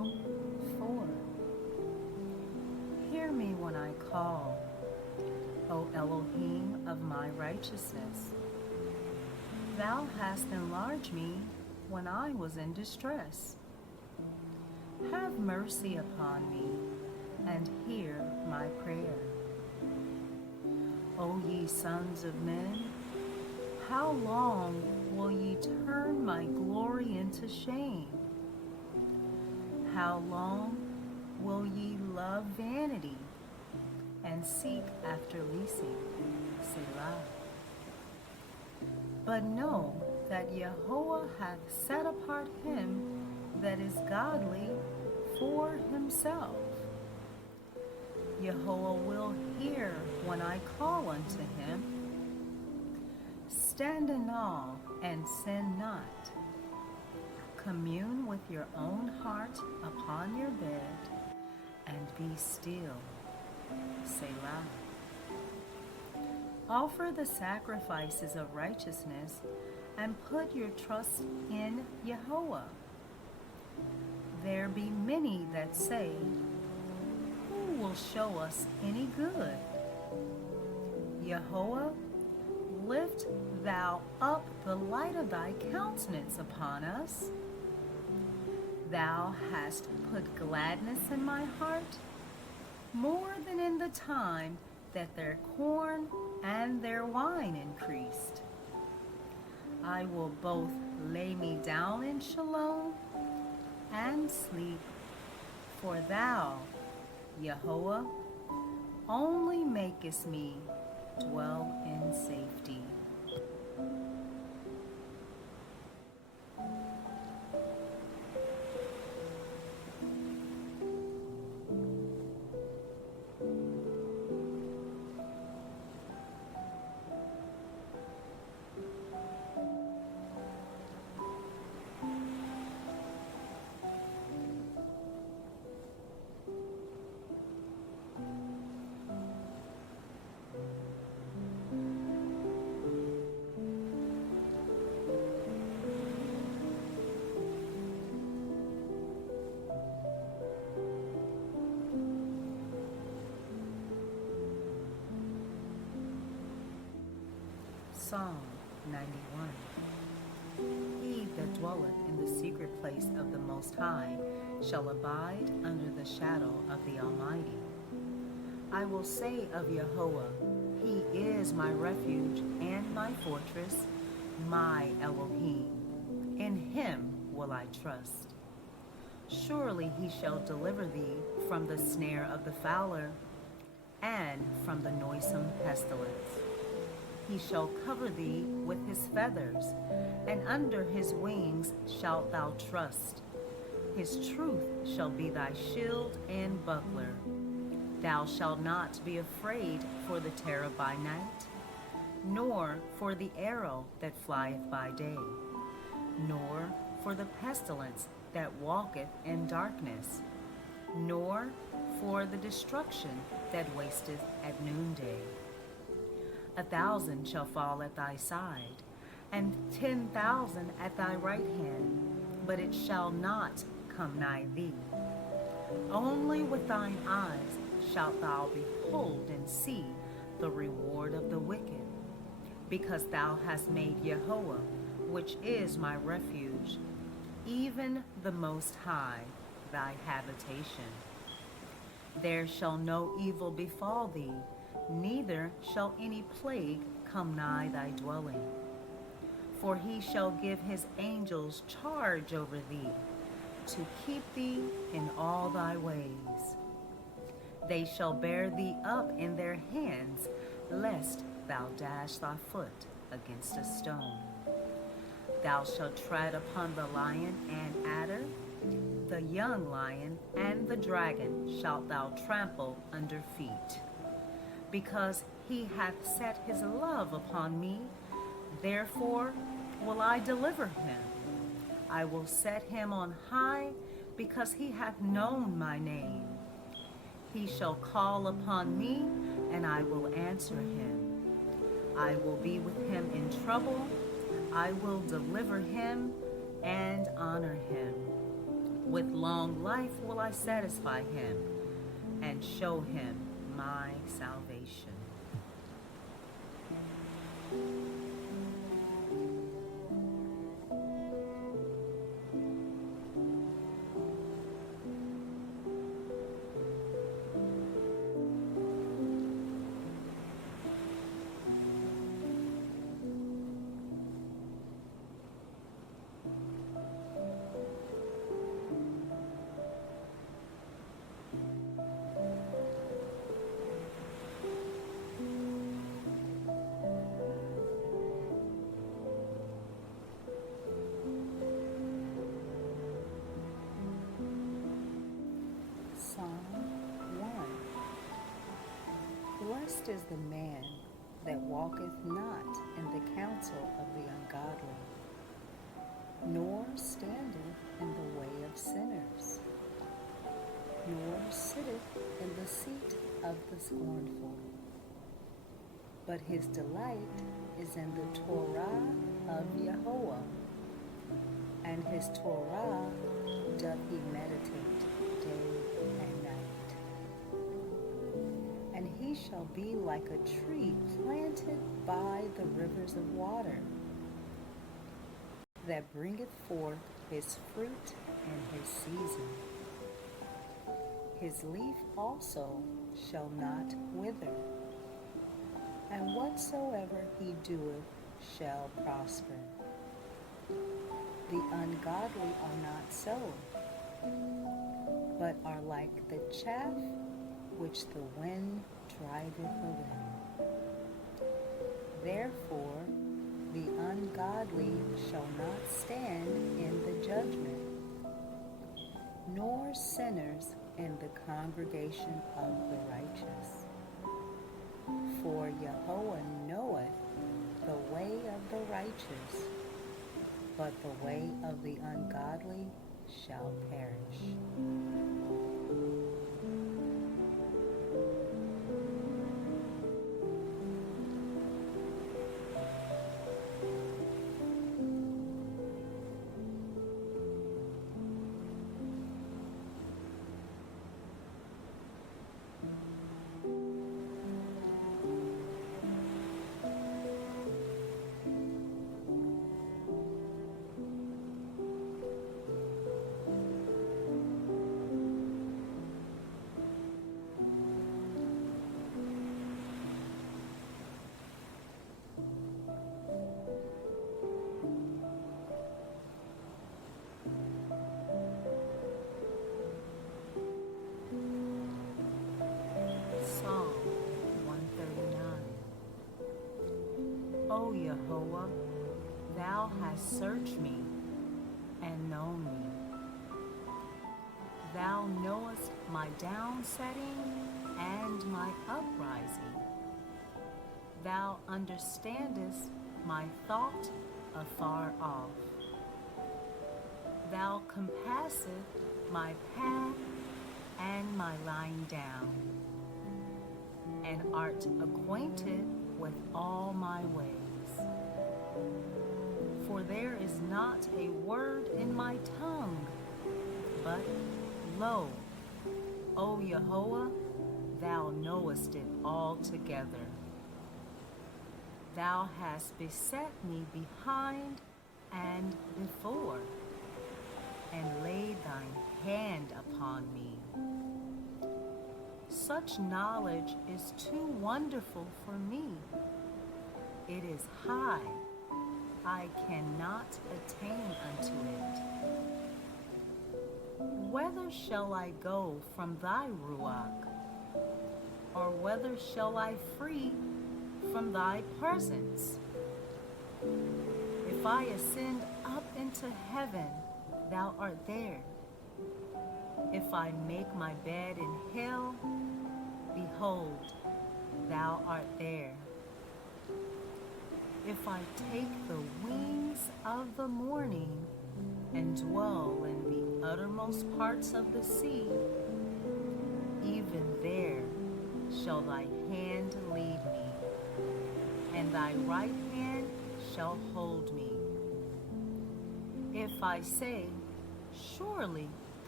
4. Hear me when I call, O Elohim of my righteousness. Thou hast enlarged me when I was in distress. Have mercy upon me, and hear my prayer. O ye sons of men, how long will ye turn my glory into shame? How long will ye love vanity and seek after leasing? Selah. But know that Yahweh hath set apart him that is godly for himself. Yahweh will hear when I call unto him. Stand in awe and sin not. Commune with your own heart upon your bed, and be still. Selah. Offer the sacrifices of righteousness, and put your trust in Yahweh. There be many that say, who will show us any good? Yahweh, lift thou up the light of thy countenance upon us. Thou hast put gladness in my heart, more than in the time that their corn and their wine increased. I will both lay me down in Shalom and sleep, for thou, Yahweh, only makest me dwell in safety. Psalm 91. He that dwelleth in the secret place of the Most High shall abide under the shadow of the Almighty. I will say of Yahweh, He is my refuge and my fortress, my Elohim. In Him will I trust. Surely He shall deliver thee from the snare of the fowler and from the noisome pestilence. He shall cover thee with his feathers, and under his wings shalt thou trust. His truth shall be thy shield and buckler. Thou shalt not be afraid for the terror by night, nor for the arrow that flieth by day, nor for the pestilence that walketh in darkness, nor for the destruction that wasteth at noonday. 1,000 shall fall at thy side, and 10,000 at thy right hand, but it shall not come nigh thee. Only with thine eyes shalt thou behold and see the reward of the wicked, because thou hast made Yahweh, which is my refuge, even the Most High, thy habitation. There shall no evil befall thee, neither shall any plague come nigh thy dwelling. For he shall give his angels charge over thee, to keep thee in all thy ways. They shall bear thee up in their hands, lest thou dash thy foot against a stone. Thou shalt tread upon the lion and adder, the young lion and the dragon shalt thou trample under feet. Because he hath set his love upon me, therefore will I deliver him. I will set him on high, because he hath known my name. He shall call upon me, and I will answer him. I will be with him in trouble. I will deliver him and honor him. With long life will I satisfy him and show him my salvation. Psalm 1. Blessed is the man that walketh not in the counsel of the ungodly, nor standeth in the way of sinners, nor sitteth in the seat of the scornful. But his delight is in the Torah of Yahweh, and his Torah doth he meditate day and night. And he shall be like a tree planted by the rivers of water, that bringeth forth his fruit in his season. His leaf also shall not wither, and whatsoever he doeth shall prosper. The ungodly are not so, but are like the chaff which the wind driveth away. Therefore the ungodly shall not stand in the judgment, nor sinners in the congregation of the righteous. For Yahweh knoweth the way of the righteous, but the way of the ungodly shall perish. O Yehovah, thou hast searched me and known me. Thou knowest my downsetting and my uprising. Thou understandest my thought afar off. Thou compassest my path and my lying down, and art acquainted with all my ways. For there is not a word in my tongue, but lo, O Yehovah, thou knowest it altogether. Thou hast beset me behind and before, and laid thine hand upon me. Such knowledge is too wonderful for me. It is high, I cannot attain unto it. Whither shall I go from thy ruach? Or whither shall I flee from thy presence? If I ascend up into heaven, thou art there. If I make my bed in hell, behold, thou art there. If I take the wings of the morning and dwell in the uttermost parts of the sea, even there shall thy hand lead me, and thy right hand shall hold me. If I say, surely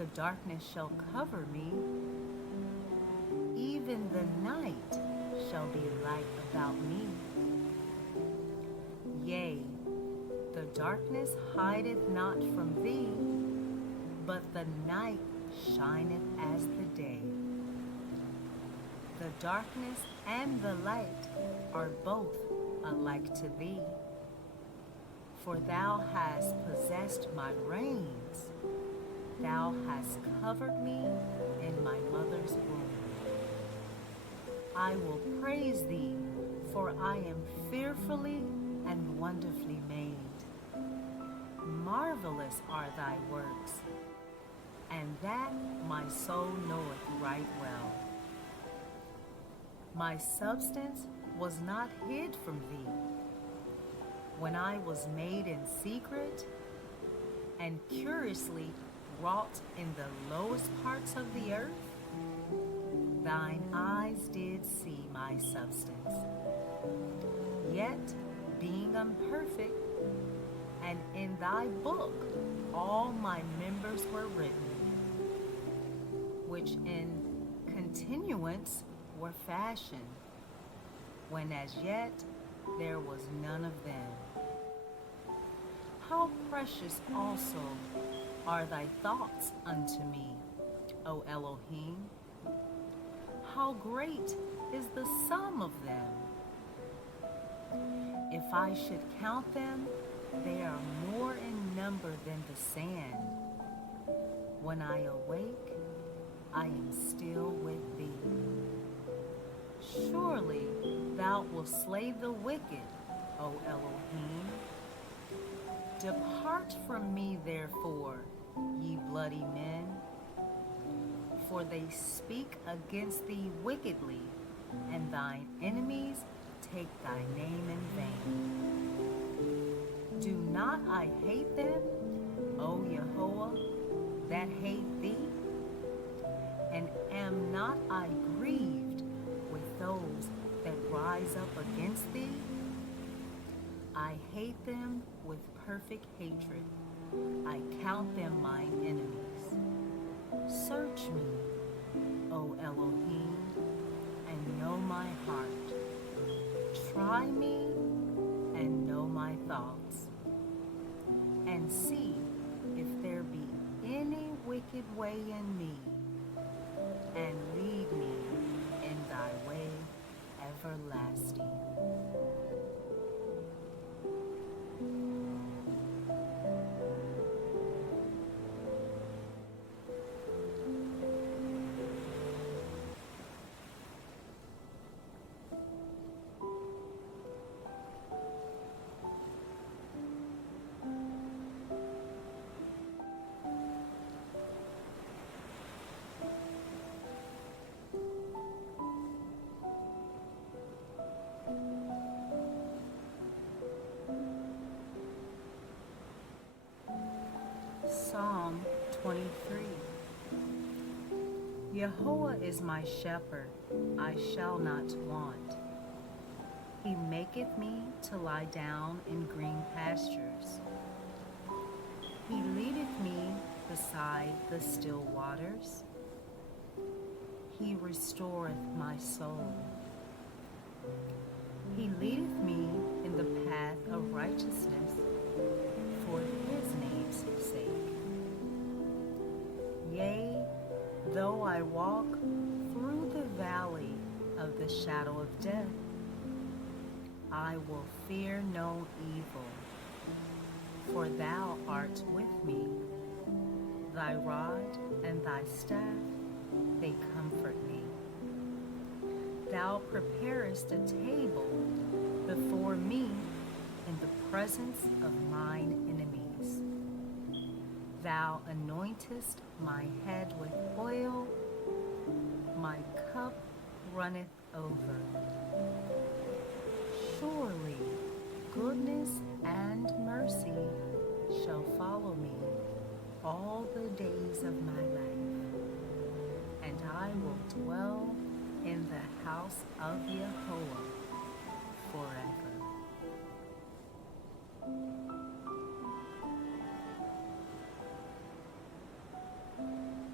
the darkness shall cover me, even the night shall be light about me. Yea, the darkness hideth not from thee, but the night shineth as the day. The darkness and the light are both alike to thee. For thou hast possessed my reins, thou hast covered me in my mother's womb. I will praise thee, for I am fearfully and wonderfully made. Marvelous are thy works, and that my soul knoweth right well. My substance was not hid from thee, when I was made in secret and curiously wrought in the lowest parts of the earth. Thine eyes did see my substance, yet being imperfect, and in thy book all my members were written, which in continuance were fashioned, when as yet there was none of them. How precious also are thy thoughts unto me, O Elohim! How great is the sum of them! If I should count them, they are more in number than the sand. When I awake, I am still with thee. Surely thou wilt slay the wicked, O Elohim. Depart from me, therefore, ye bloody men, for they speak against thee wickedly, and thine enemies take thy name in vain. Do not I hate them, O Yahuwah, that hate thee? And am not I grieved with those that rise up against thee? I hate them with perfect hatred. I count them mine enemies. Search me, O Elohim, and know my heart. Try me and know my thoughts, and see if there be any wicked way in me, and lead me in thy way everlasting. Psalm 23. Yahuwah is my shepherd, I shall not want. He maketh me to lie down in green pastures. He leadeth me beside the still waters. He restoreth my soul. He leadeth me in the path of righteousness for his name's sake. Yea, though I walk through the valley of the shadow of death, I will fear no evil, for thou art with me. Thy rod and thy staff, they comfort me. Thou preparest a table before me in the presence of mine enemies. Thou anointest my head with oil, my cup runneth over. Surely goodness and mercy shall follow me all the days of my life, and I will dwell in the house of Yahuwah forever.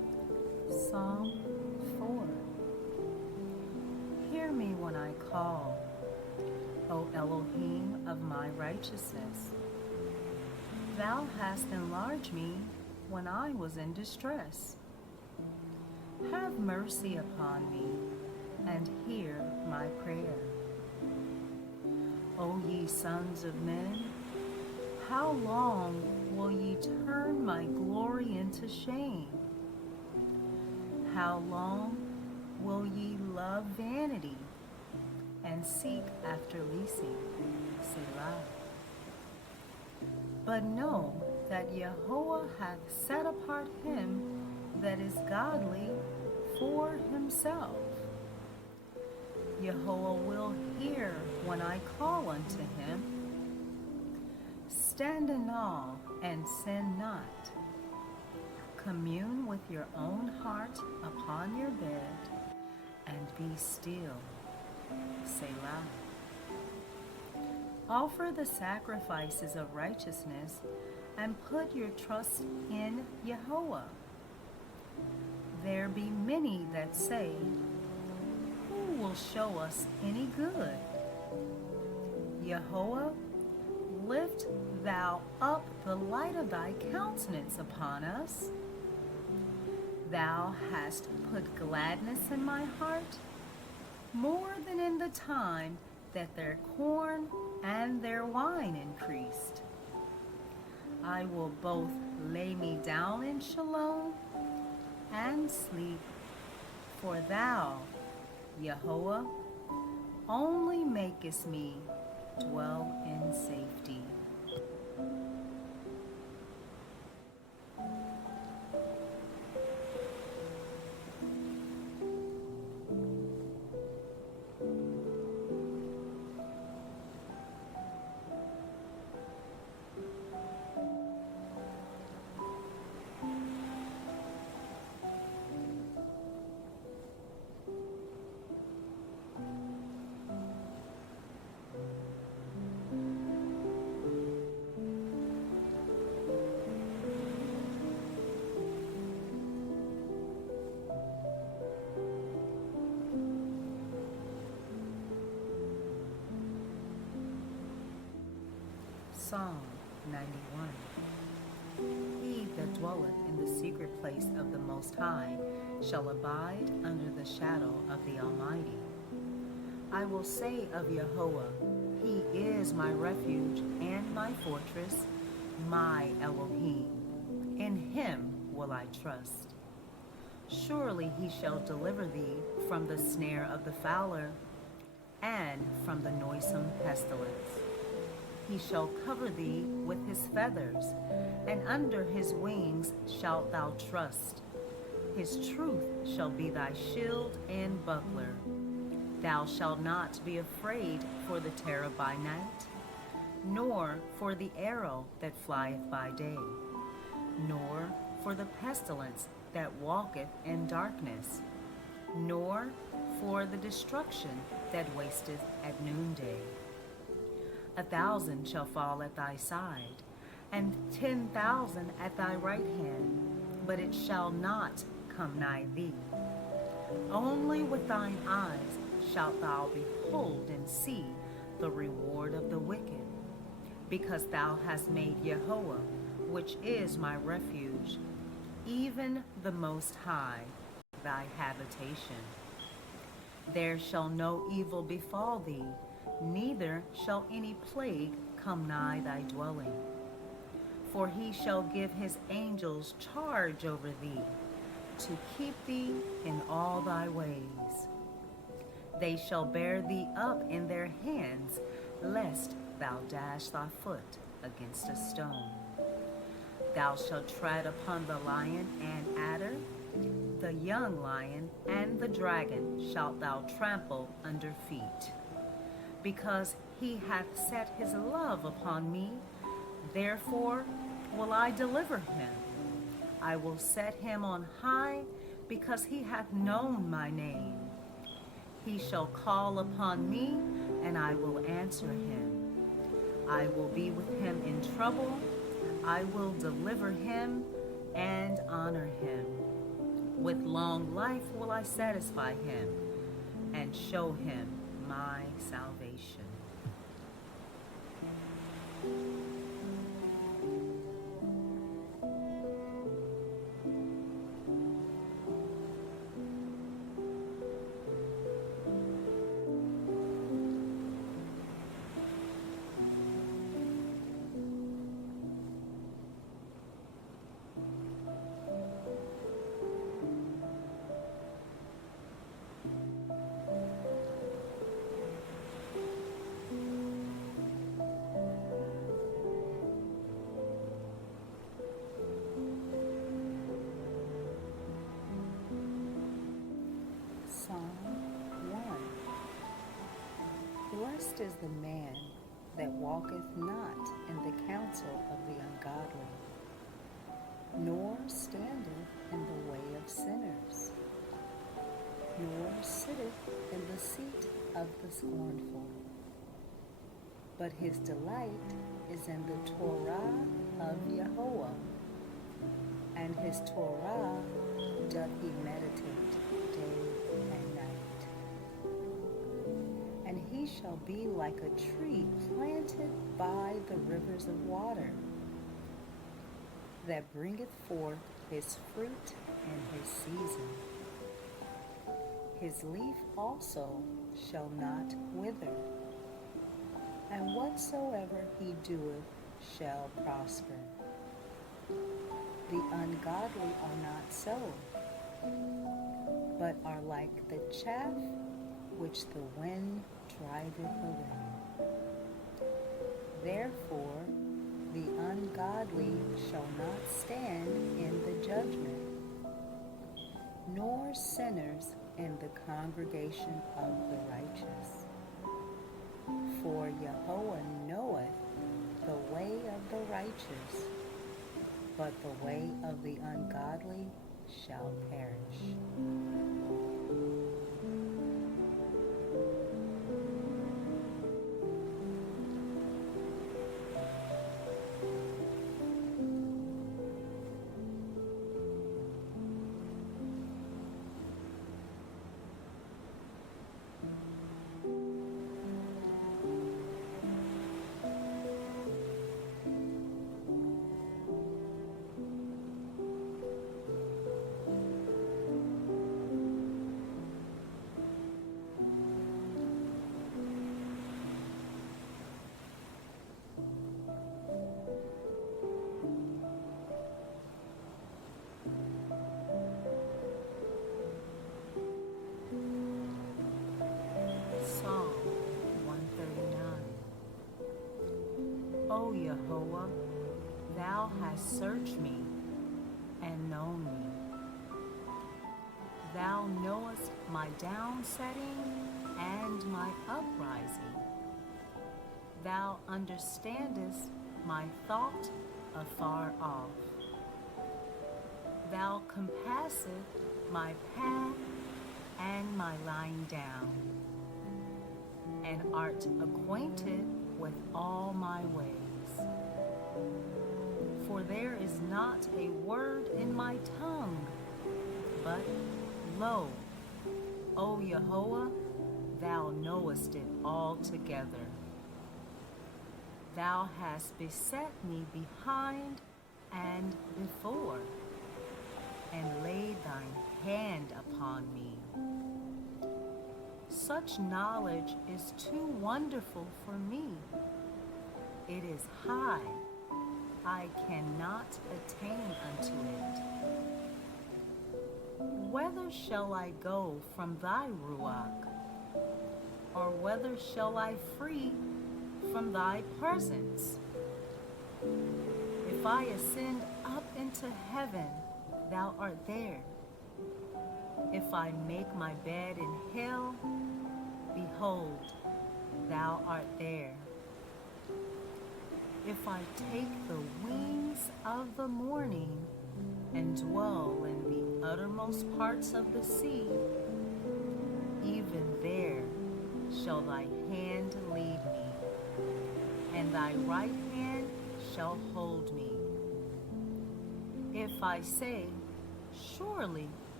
Psalm 4. Hear me when I call, O Elohim of my righteousness. Thou hast enlarged me when I was in distress. Have mercy upon me, and hear my prayer. O ye sons of men, how long will ye turn my glory into shame? How long will ye love vanity and seek after leasing? Selah. But know that Yahweh hath set apart him that is godly for himself. Yahweh will hear when I call unto him. Stand in awe and sin not. Commune with your own heart upon your bed, and be still. Selah. Offer the sacrifices of righteousness, and put your trust in Yahweh. There be many that say, who will show us any good? Yahweh, lift thou up the light of thy countenance upon us. Thou hast put gladness in my heart, more than in the time that their corn and their wine increased. I will both lay me down in Shalom and sleep, for thou, Yahweh, only makest me dwell in safety. Psalm 91. He that dwelleth in the secret place of the Most High shall abide under the shadow of the Almighty. I will say of Yahweh, He is my refuge and my fortress, my Elohim. In Him will I trust. Surely He shall deliver thee from the snare of the fowler and from the noisome pestilence. He shall cover thee with his feathers, and under his wings shalt thou trust. His truth shall be thy shield and buckler. Thou shalt not be afraid for the terror by night, nor for the arrow that flieth by day, nor for the pestilence that walketh in darkness, nor for the destruction that wasteth at noonday. 1,000 shall fall at thy side, and 10,000 at thy right hand, but it shall not come nigh thee. Only with thine eyes shalt thou behold and see the reward of the wicked, because thou hast made Yahweh, which is my refuge, even the Most High, thy habitation. There shall no evil befall thee, neither shall any plague come nigh thy dwelling. For he shall give his angels charge over thee, to keep thee in all thy ways. They shall bear thee up in their hands, lest thou dash thy foot against a stone. Thou shalt tread upon the lion and adder, the young lion and the dragon shalt thou trample under feet. Because he hath set his love upon me, therefore will I deliver him. I will set him on high, because he hath known my name. He shall call upon me, and I will answer him. I will be with him in trouble. I will deliver him and honor him. With long life will I satisfy him and show him my salvation. Psalm 1. Blessed is the man that walketh not in the counsel of the ungodly, nor standeth in the way of sinners, nor sitteth in the seat of the scornful. But his delight is in the Torah of Yahweh, and his Torah doth he meditate day and night. And he shall be like a tree planted by the rivers of water, that bringeth forth his fruit in his season. His leaf also shall not wither, and whatsoever he doeth shall prosper. The ungodly are not so, but are like the chaff which the wind driveth away. Therefore the ungodly shall not stand in the judgment, nor sinners in the congregation of the righteous. For Yahweh knoweth the way of the righteous, but the way of the ungodly shall perish. O Yehovah, thou hast searched me and known me. Thou knowest my downsetting and my uprising. Thou understandest my thought afar off. Thou compassest my path and my lying down, and art acquainted with all my ways. For there is not a word in my tongue, but lo, O Yehovah, thou knowest it altogether. Thou hast beset me behind and before, and laid thine hand upon me. Such knowledge is too wonderful for me. It is high, I cannot attain unto it. Whither shall I go from thy ruach? Or whither shall I flee from thy presence? If I ascend up into heaven, thou art there. If I make my bed in hell, behold, thou art there. If I take the wings of the morning and dwell in the uttermost parts of the sea, even there shall thy hand lead me, and thy right hand shall hold me. If I say, surely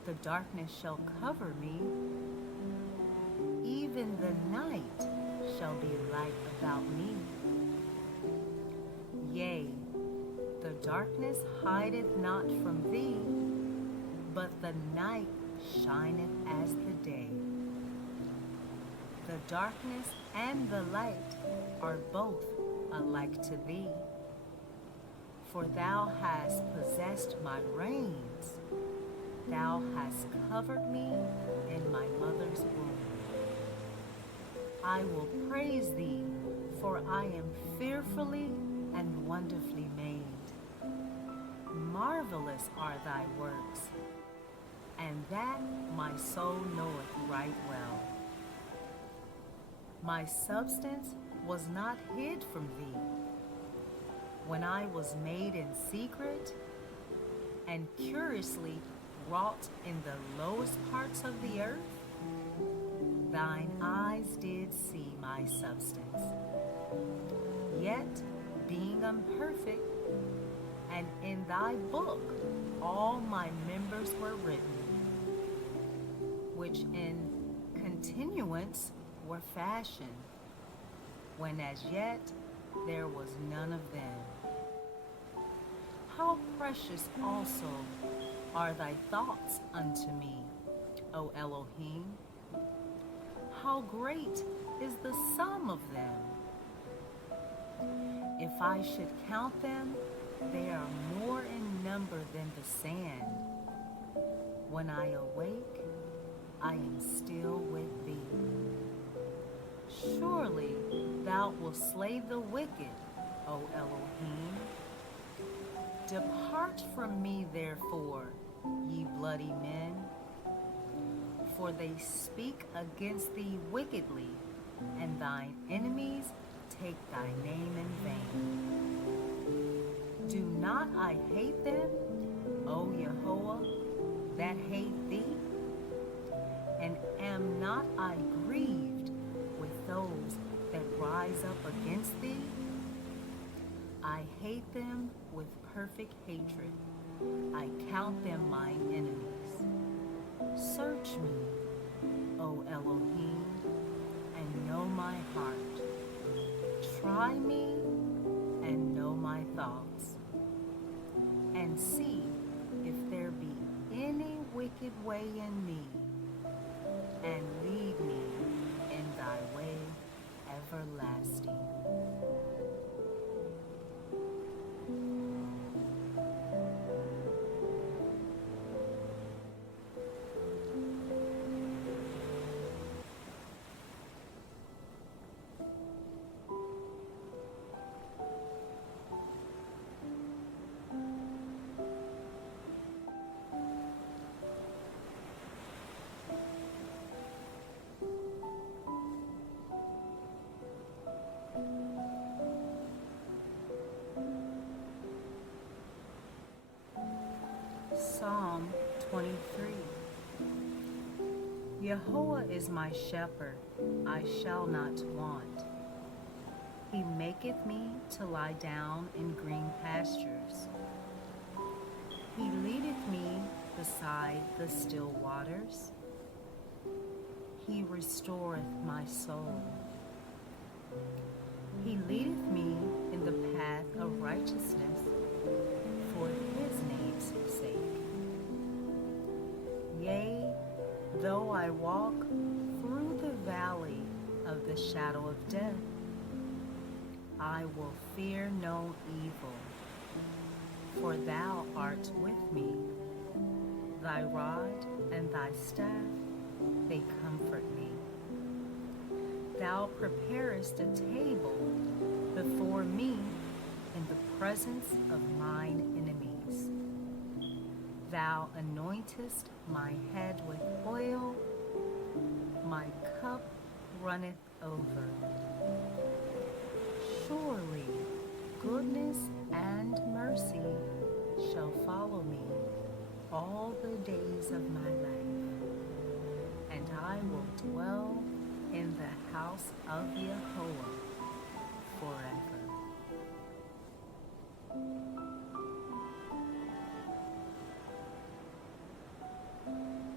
the darkness shall cover me, even the night shall be light about me. Yea, the darkness hideth not from thee, but the night shineth as the day. The darkness and the light are both alike to thee. For thou hast possessed my reins, thou hast covered me in my mother's womb. I will praise thee, for I am fearfully and wonderfully made. Marvelous are thy works, and that my soul knoweth right well. My substance was not hid from thee, when I was made in secret and curiously wrought in the lowest parts of the earth. Thine eyes did see my substance, yet being imperfect, and in thy book all my members were written, which in continuance were fashioned, when as yet there was none of them. How precious also are thy thoughts unto me, O Elohim! How great is the sum of them! If I should count them, they are more in number than the sand. When I awake, I am still with thee. Surely thou wilt slay the wicked, O Elohim. Depart from me, therefore, ye bloody men, for they speak against thee wickedly, and thine enemies take thy name in vain. Do not I hate them, O Yahuwah, that hate thee? And am not I grieved with those that rise up against thee? I hate them with perfect hatred. I count them mine enemies. Search me, O Elohim, and know my heart. Try me and know my thoughts, and see if there be any wicked way in me, and lead me in thy way everlasting. Psalm 23. Yahuwah is my shepherd, I shall not want. He maketh me to lie down in green pastures. He leadeth me beside the still waters. He restoreth my soul. He leadeth me in the path of righteousness for his name's sake. Yea, though I walk through the valley of the shadow of death, I will fear no evil, for thou art with me. Thy rod and thy staff, they comfort me. Thou preparest a table before me in the presence of mine enemies. Thou anointest my head with oil, my cup runneth over. Surely goodness and mercy shall follow me all the days of my life, and I will dwell in the house of Yahuwah forever.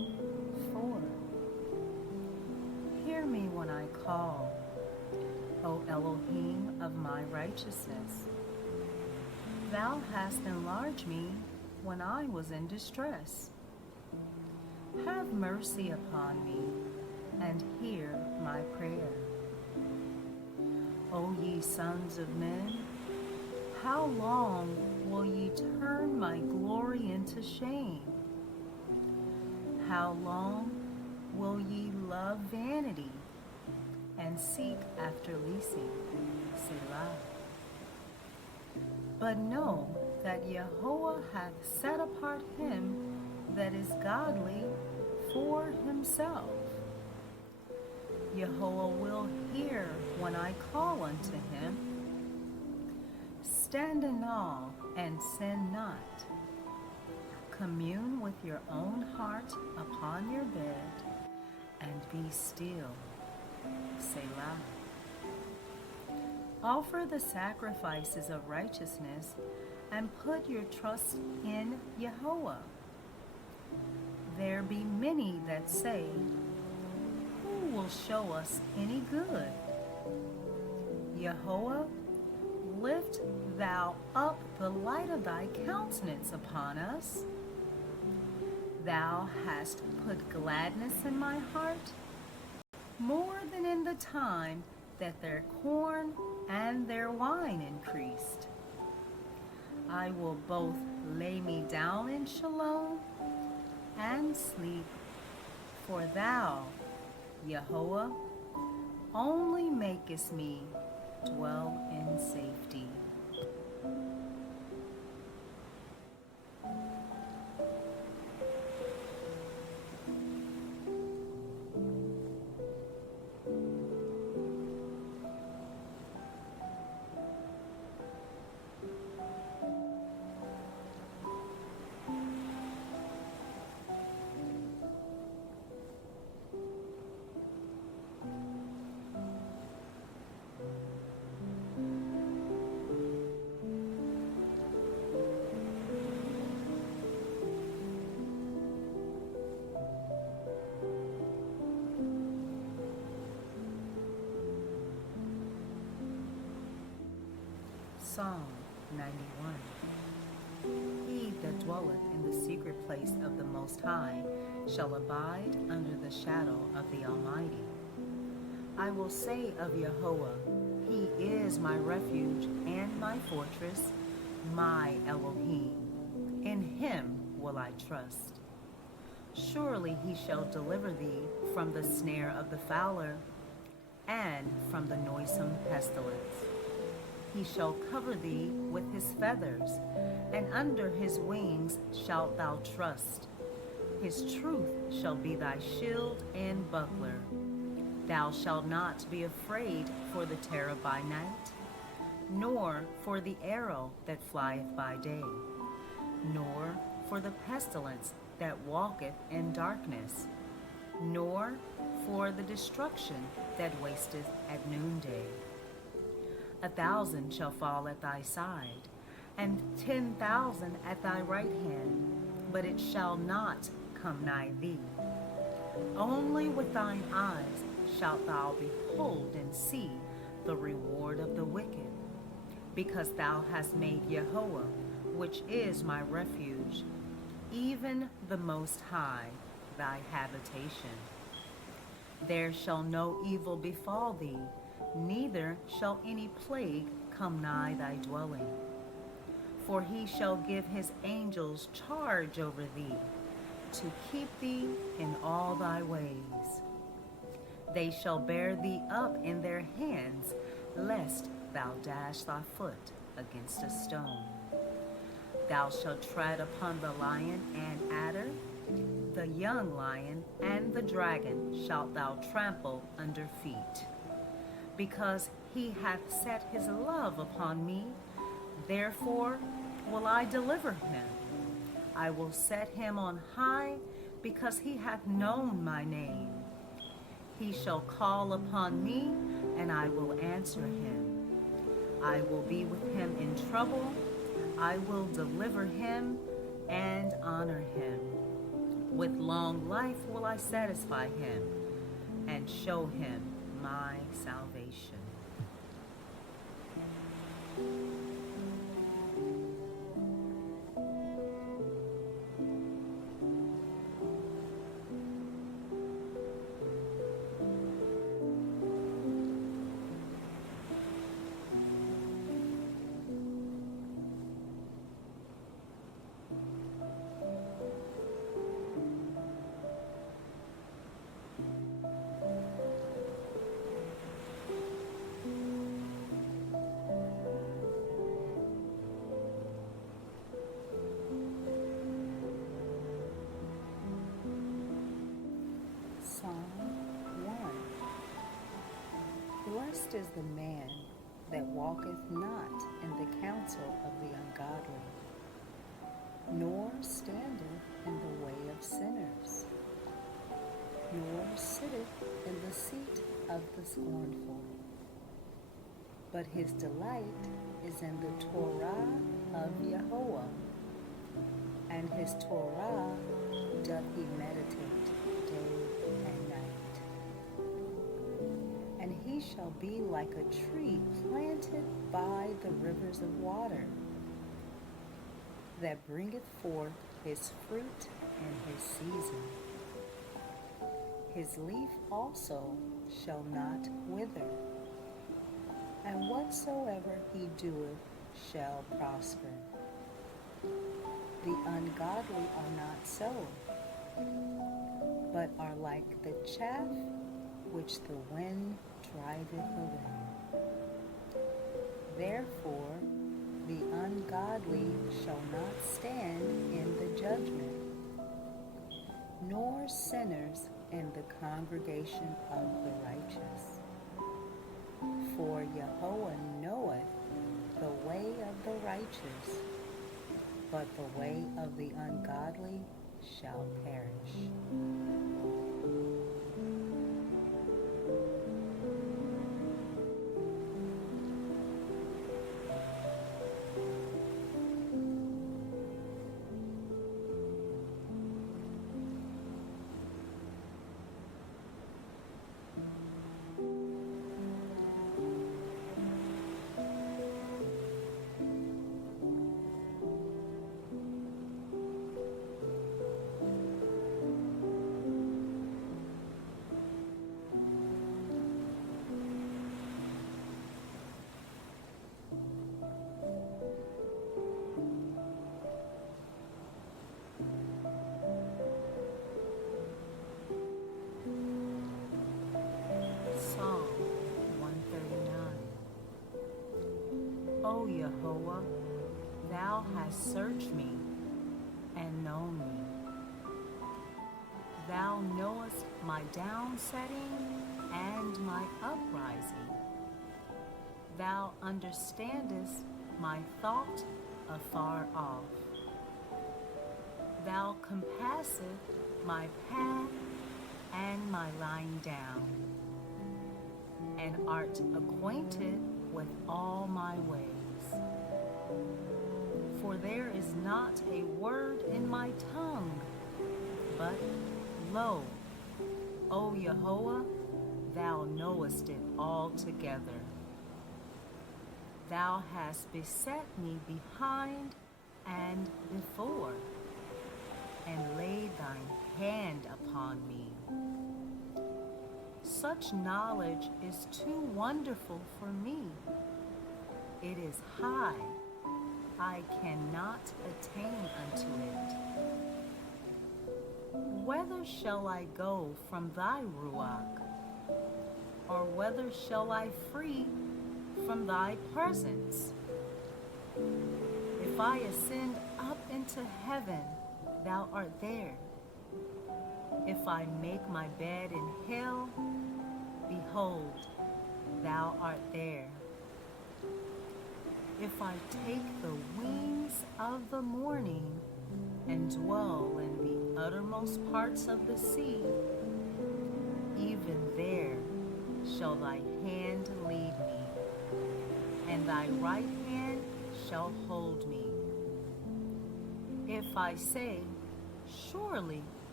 Psalm 4. Hear me when I call, O Elohim of my righteousness. Thou hast enlarged me when I was in distress. Have mercy upon me, and hear my prayer. O ye sons of men, how long will ye turn my glory into shame? How long will ye love vanity and seek after leasing? Selah. But know that Yahweh hath set apart him that is godly for himself. Yahweh will hear when I call unto him. Stand in awe and sin not. Commune with your own heart upon your bed, and be still. Selah. Offer the sacrifices of righteousness, and put your trust in Yahweh. There be many that say, who will show us any good? Yahweh, lift thou up the light of thy countenance upon us. Thou hast put gladness in my heart, more than in the time that their corn and their wine increased. I will both lay me down in Shalom and sleep, for thou, Yahweh, only makest me dwell in safety. Psalm 91. He that dwelleth in the secret place of the Most High shall abide under the shadow of the Almighty. I will say of Yahweh, He is my refuge and my fortress, my Elohim. In Him will I trust. Surely He shall deliver thee from the snare of the fowler and from the noisome pestilence. He shall cover thee with his feathers, and under his wings shalt thou trust. His truth shall be thy shield and buckler. Thou shalt not be afraid for the terror by night, nor for the arrow that flieth by day, nor for the pestilence that walketh in darkness, nor for the destruction that wasteth at noonday. 1,000 shall fall at thy side, and 10,000 at thy right hand, but it shall not come nigh thee. Only with thine eyes shalt thou behold and see the reward of the wicked, because thou hast made Yahweh, which is my refuge, even the Most High, thy habitation. There shall no evil befall thee, neither shall any plague come nigh thy dwelling. For he shall give his angels charge over thee, to keep thee in all thy ways. They shall bear thee up in their hands, lest thou dash thy foot against a stone. Thou shalt tread upon the lion and adder, the young lion and the dragon shalt thou trample under feet. Because he hath set his love upon me, therefore will I deliver him. I will set him on high, because he hath known my name. He shall call upon me, and I will answer him. I will be with him in trouble. I will deliver him and honor him. With long life will I satisfy him and show him my salvation. Psalm 1. Blessed is the man that walketh not in the counsel of the ungodly, nor standeth in the way of sinners, nor sitteth in the seat of the scornful. But his delight is in the Torah of Yahweh, and his Torah doth he meditate day and night. And he shall be like a tree planted by the rivers of water, that bringeth forth his fruit in his season. His leaf also shall not wither, and whatsoever he doeth shall prosper. The ungodly are not so, but are like the chaff which the wind driveth away. Therefore the ungodly shall not stand in the judgment, nor sinners in the congregation of the righteous. For Yahweh knoweth the way of the righteous, but the way of the ungodly shall perish. O Yehovah, thou hast searched me and known me. Thou knowest my downsetting and my uprising. Thou understandest my thought afar off. Thou compassest my path and my lying down, and art acquainted with all my ways. For there is not a word in my tongue, but lo, O Yehovah, thou knowest it altogether. Thou hast beset me behind and before, and laid thine hand upon me. Such knowledge is too wonderful for me. It is high, I cannot attain unto it. Whither shall I go from thy ruach? Or whither shall I flee from thy presence? If I ascend up into heaven, thou art there. If I make my bed in hell, behold, thou art there. If I take the wings of the morning and dwell in the uttermost parts of the sea, even there shall thy hand lead me, and thy right hand shall hold me. If I say, surely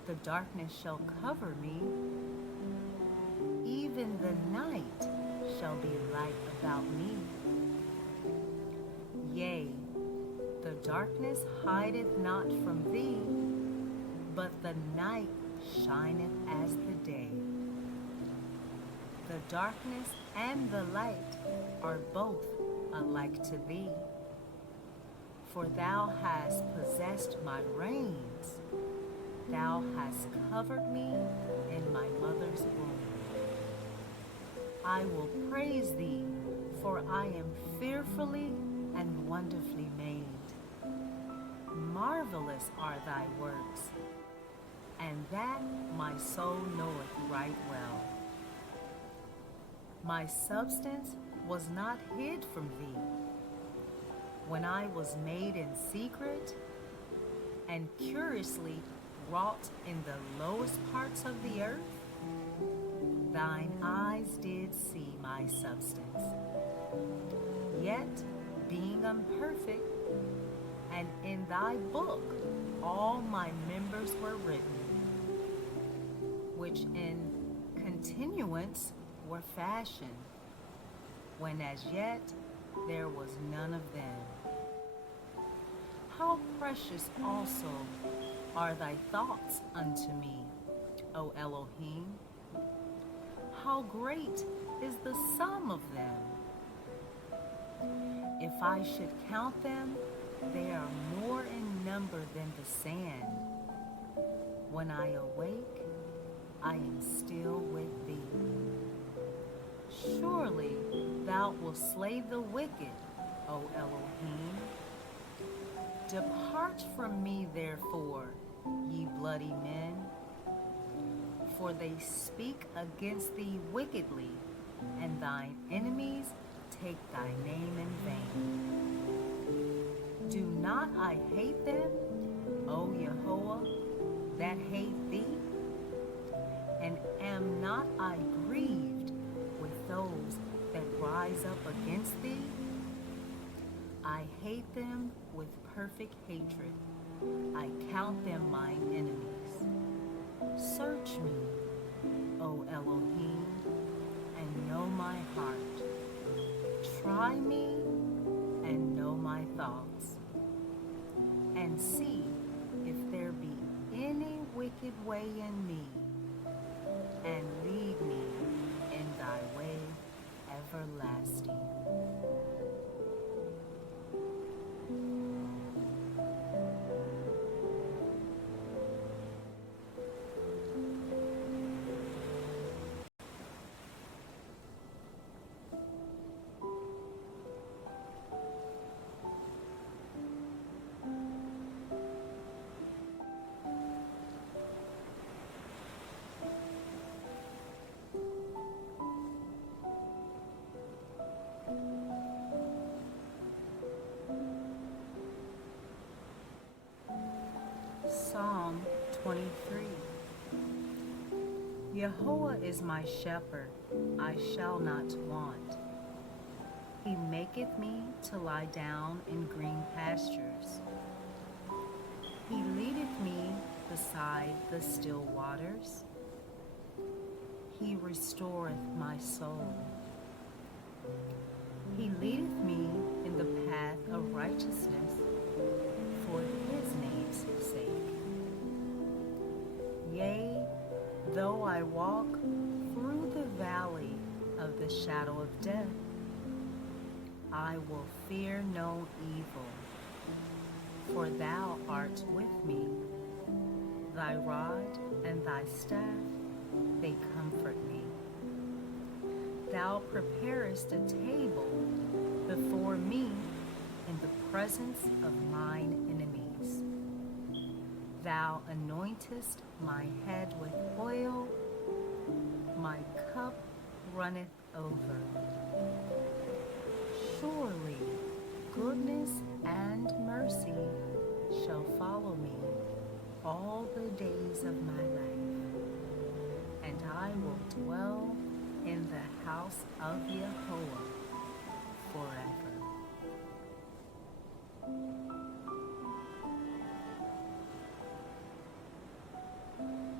The darkness shall cover me, even the night shall be light about me. Yea, the darkness hideth not from thee, but the night shineth as the day. The darkness and the light are both alike to thee. For thou hast possessed my reins, thou hast covered me in my mother's womb. I will praise thee, for I am fearfully and wonderfully made. Marvelous are thy works, and that my soul knoweth right well. My substance was not hid from thee, when I was made in secret and curiously wrought in the lowest parts of the earth. Thine eyes did see my substance, yet being imperfect, and in thy book all my members were written, which in continuance were fashioned, when as yet there was none of them. How precious also are thy thoughts unto me, O Elohim! How great is the sum of them! If I should count them, they are more in number than the sand. When I awake, I am still with thee. Surely thou wilt slay the wicked, O Elohim. Depart from me, therefore, ye bloody men, for they speak against thee wickedly, and thine enemies take thy name in vain. Do not I hate them, O Yahweh, that hate thee? And am not I grieved with those that rise up against thee? I hate them with perfect hatred. I count them mine enemies. Search me, O Elohim, and know my heart. Try me and know my thoughts, and see if there be any wicked way in me, and lead me in thy way everlasting. Psalm 23. Yahweh is my shepherd, I shall not want. He maketh me to lie down in green pastures. He leadeth me beside the still waters. He restoreth my soul. He leadeth me in the path of righteousness for his name's sake. Yea, though I walk through the valley of the shadow of death, I will fear no evil, for thou art with me. Thy rod and thy staff, they comfort me. Thou preparest a table before me in the presence of mine enemies. Thou anointest my head with oil, my cup runneth over. Surely goodness and mercy shall follow me all the days of my life, and I will dwell in the house of Yahweh forever.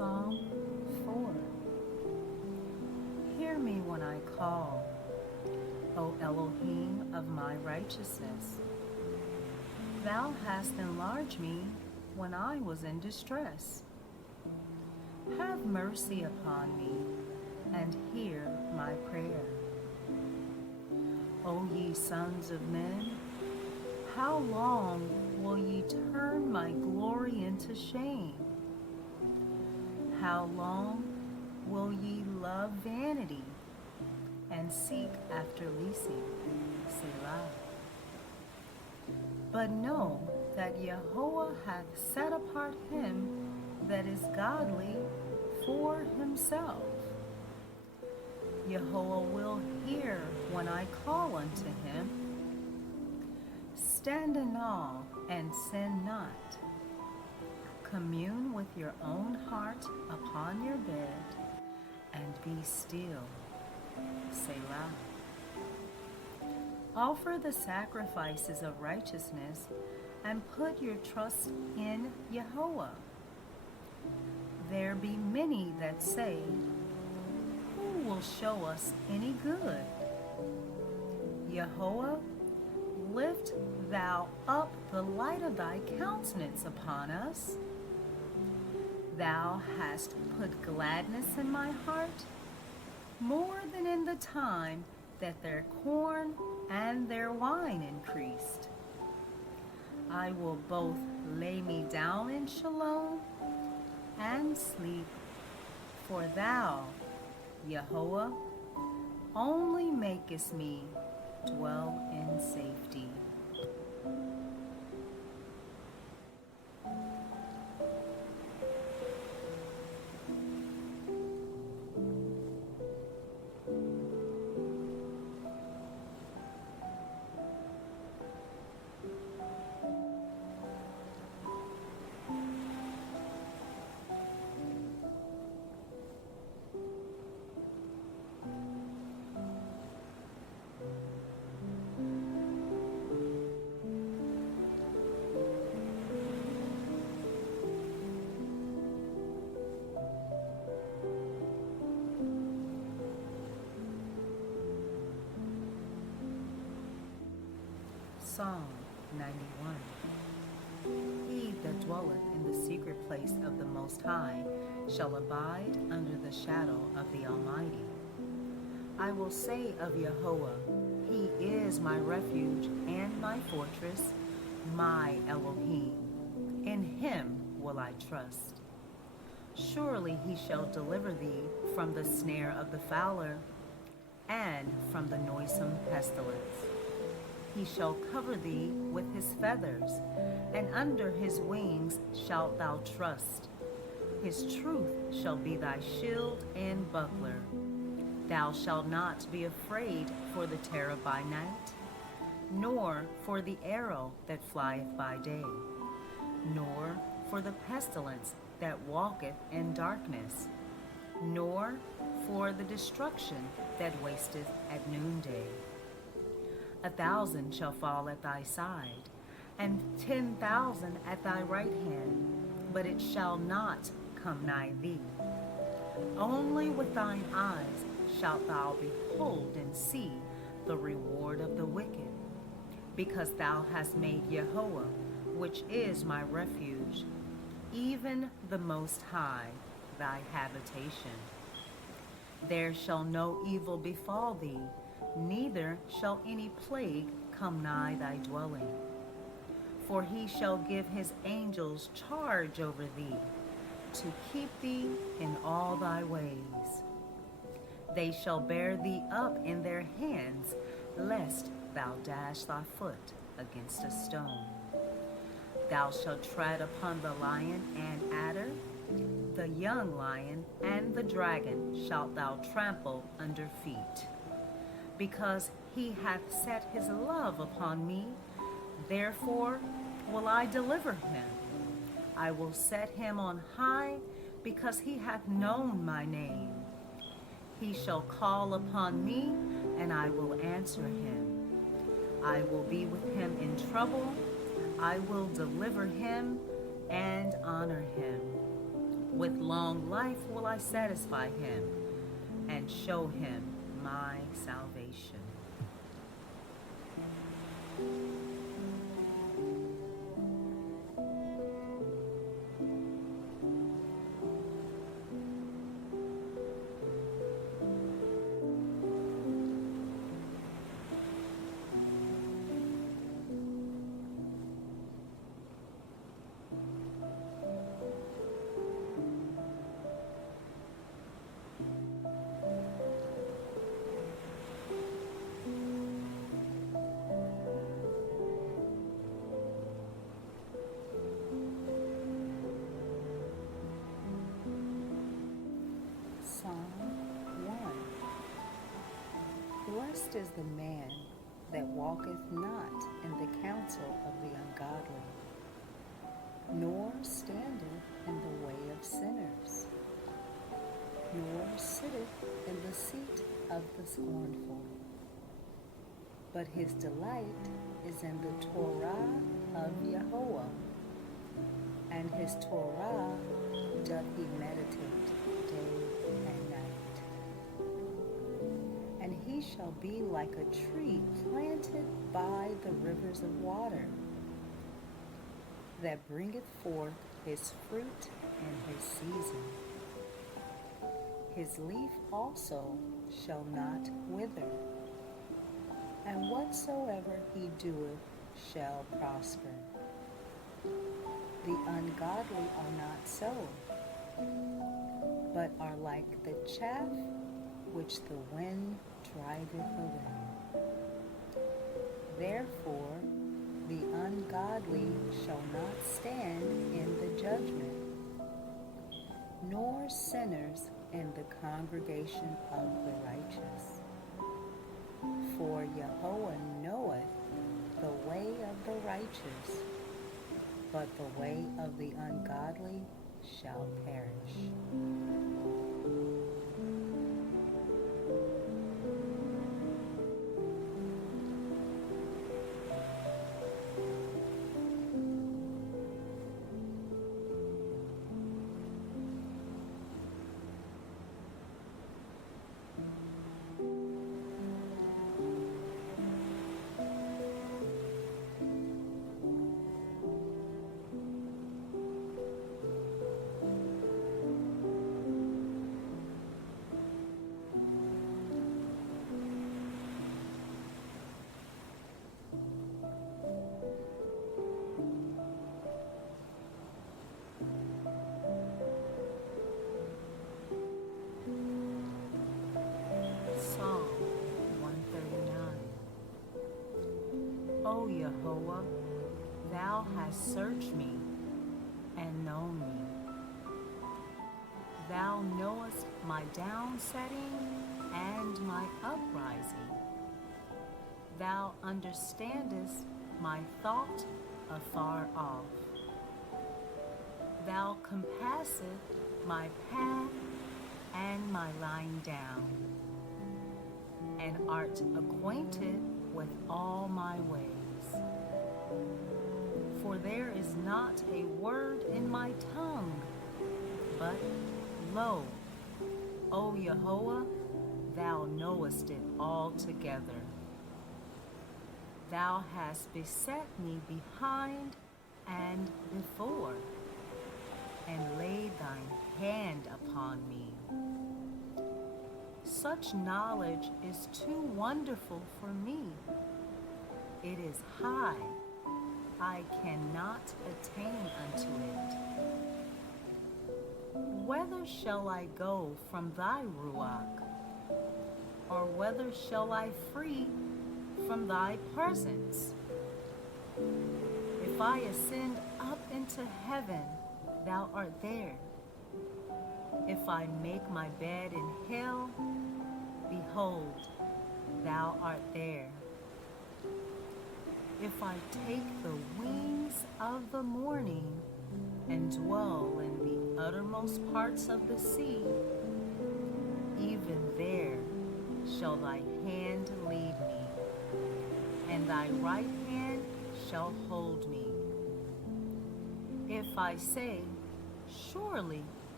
Psalm 4. Hear me when I call, O Elohim of my righteousness. Thou hast enlarged me when I was in distress. Have mercy upon me, and hear my prayer. O ye sons of men, how long will ye turn my glory into shame? How long will ye love vanity and seek after leasing? Selah. But know that Yahweh hath set apart him that is godly for himself. Yahweh will hear when I call unto him. Stand in awe and sin not. Commune with your own heart upon your bed, and be still. Selah. Offer the sacrifices of righteousness, and put your trust in Yahweh. There be many that say, who will show us any good? Yahweh, lift thou up the light of thy countenance upon us. Thou hast put gladness in my heart, more than in the time that their corn and their wine increased. I will both lay me down in Shalom and sleep, for thou, Yahweh, only makest me dwell in safety. Psalm 91. He that dwelleth in the secret place of the Most High shall abide under the shadow of the Almighty. I will say of Yahweh, He is my refuge and my fortress, my Elohim. In Him will I trust. Surely He shall deliver thee from the snare of the fowler and from the noisome pestilence. He shall cover thee with his feathers, and under his wings shalt thou trust. His truth shall be thy shield and buckler. Thou shalt not be afraid for the terror by night, nor for the arrow that flieth by day, nor for the pestilence that walketh in darkness, nor for the destruction that wasteth at noonday. 1,000 shall fall at thy side, and 10,000 at thy right hand, but it shall not come nigh thee. Only with thine eyes shalt thou behold and see the reward of the wicked, because thou hast made Yahweh, which is my refuge, even the Most High, thy habitation. There shall no evil befall thee, neither shall any plague come nigh thy dwelling. For he shall give his angels charge over thee, to keep thee in all thy ways. They shall bear thee up in their hands, lest thou dash thy foot against a stone. Thou shalt tread upon the lion and adder, the young lion and the dragon shalt thou trample under feet. Because he hath set his love upon me, therefore will I deliver him. I will set him on high, because he hath known my name. He shall call upon me, and I will answer him. I will be with him in trouble. I will deliver him and honor him. With long life will I satisfy him and show him my salvation. Psalm 1. Blessed is the man that walketh not in the counsel of the ungodly, nor standeth in the way of sinners, nor sitteth in the seat of the scornful. But his delight is in the Torah of Yahweh, and his Torah doth he meditate day and night. And he shall be like a tree planted by the rivers of water, that bringeth forth his fruit in his season. His leaf also shall not wither, and whatsoever he doeth shall prosper. The ungodly are not so, but are like the chaff which the wind driveth away. Therefore the ungodly shall not stand in the judgment, nor sinners in the congregation of the righteous. For Yahweh knoweth the way of the righteous, but the way of the ungodly shall perish. O Jehovah, thou hast searched me and known me. Thou knowest my downsetting and my uprising. Thou understandest my thought afar off. Thou compassest my path and my lying down, and art acquainted with all my ways. For there is not a word in my tongue, but lo, O Jehovah, thou knowest it altogether. Thou hast beset me behind and before, and laid thine hand upon me. Such knowledge is too wonderful for me. It is high, I cannot attain unto it. Whither shall I go from thy ruach? Or whither shall I flee from thy presence? If I ascend up into heaven, thou art there. If I make my bed in hell, behold, thou art there. If I take the wings of the morning and dwell in the uttermost parts of the sea, even there shall thy hand lead me, and thy right hand shall hold me. If I say, surely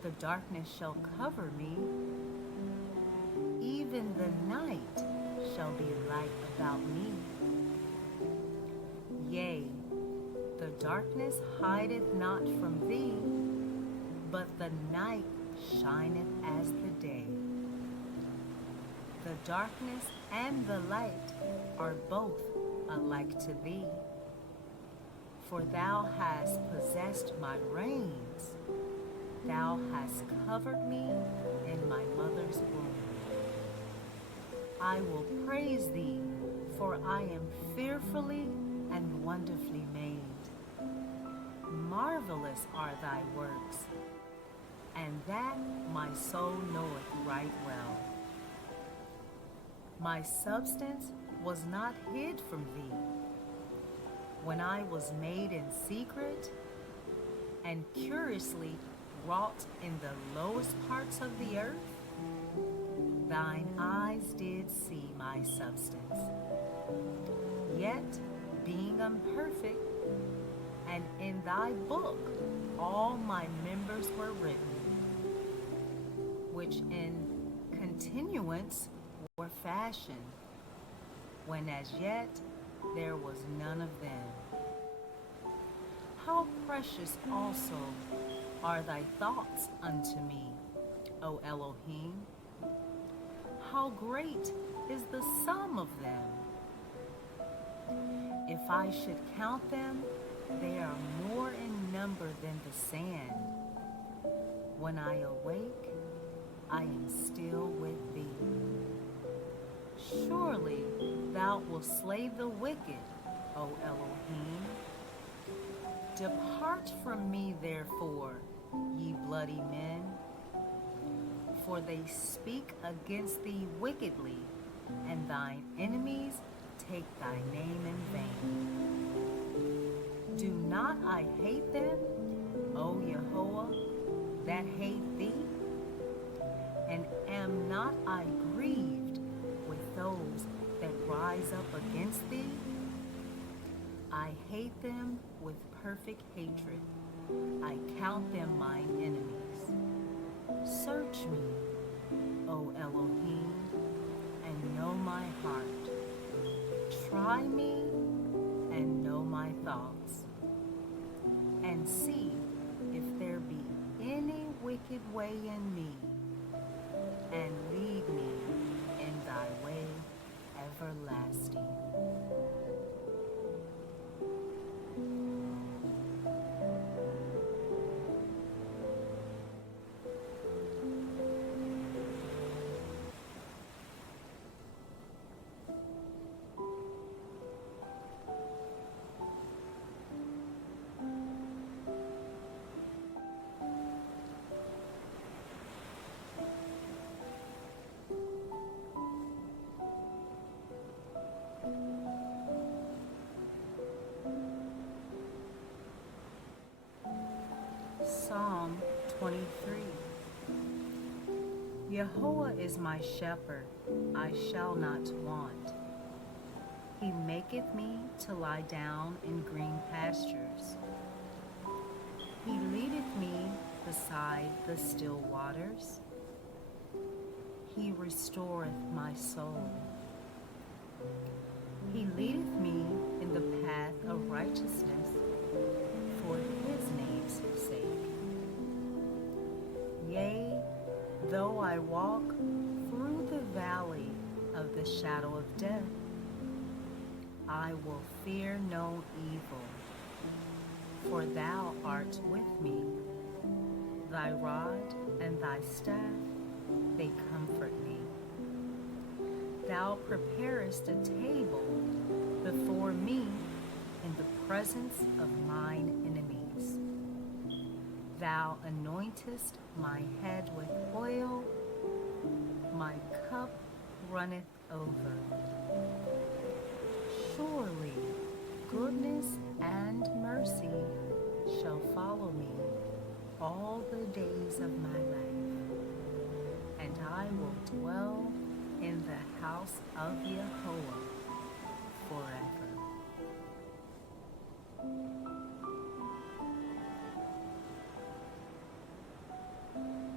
The darkness shall cover me, even the night shall be light about me. Yea, the darkness hideth not from thee, but the night shineth as the day. The darkness and the light are both alike to thee. For thou hast possessed my reins, thou hast covered me in my mother's womb. I will praise thee, for I am fearfully and wonderfully made. Marvelous are thy works, and that my soul knoweth right well. My substance was not hid from thee, when I was made in secret and curiously wrought in the lowest parts of the earth. Thine eyes did see my substance. Yet, being imperfect, and in thy book all my members were written, which in continuance were fashioned, when as yet there was none of them. How precious also are thy thoughts unto me, O Elohim! How great is the sum of them! If I should count them, they are more in number than the sand. When I awake, I am still with thee. Surely thou wilt slay the wicked, O Elohim. Depart from me, therefore, ye bloody men, for they speak against thee wickedly, and thine enemies take thy name in vain. Do not I hate them, O Yahweh, that hate thee? And am not I grieved with those that rise up against thee? I hate them with perfect hatred. I count them mine enemies. Search me, O Elohim, and know my heart. Try me and know my thoughts, and see if there be any wicked way in me, and lead me in thy way everlasting. Psalm 23. Yahweh is my shepherd, I shall not want. He maketh me to lie down in green pastures. He leadeth me beside the still waters. He restoreth my soul. He leadeth me in the path of righteousness for his name's sake. Yea, though I walk through the valley of the shadow of death, I will fear no evil, for thou art with me. Thy rod and thy staff, they comfort me. Thou preparest a table before me in the presence of mine enemies. Thou anointest my head with oil, my cup runneth over. Surely goodness and mercy shall follow me all the days of my life, and I will dwell in the house of Yahweh forever.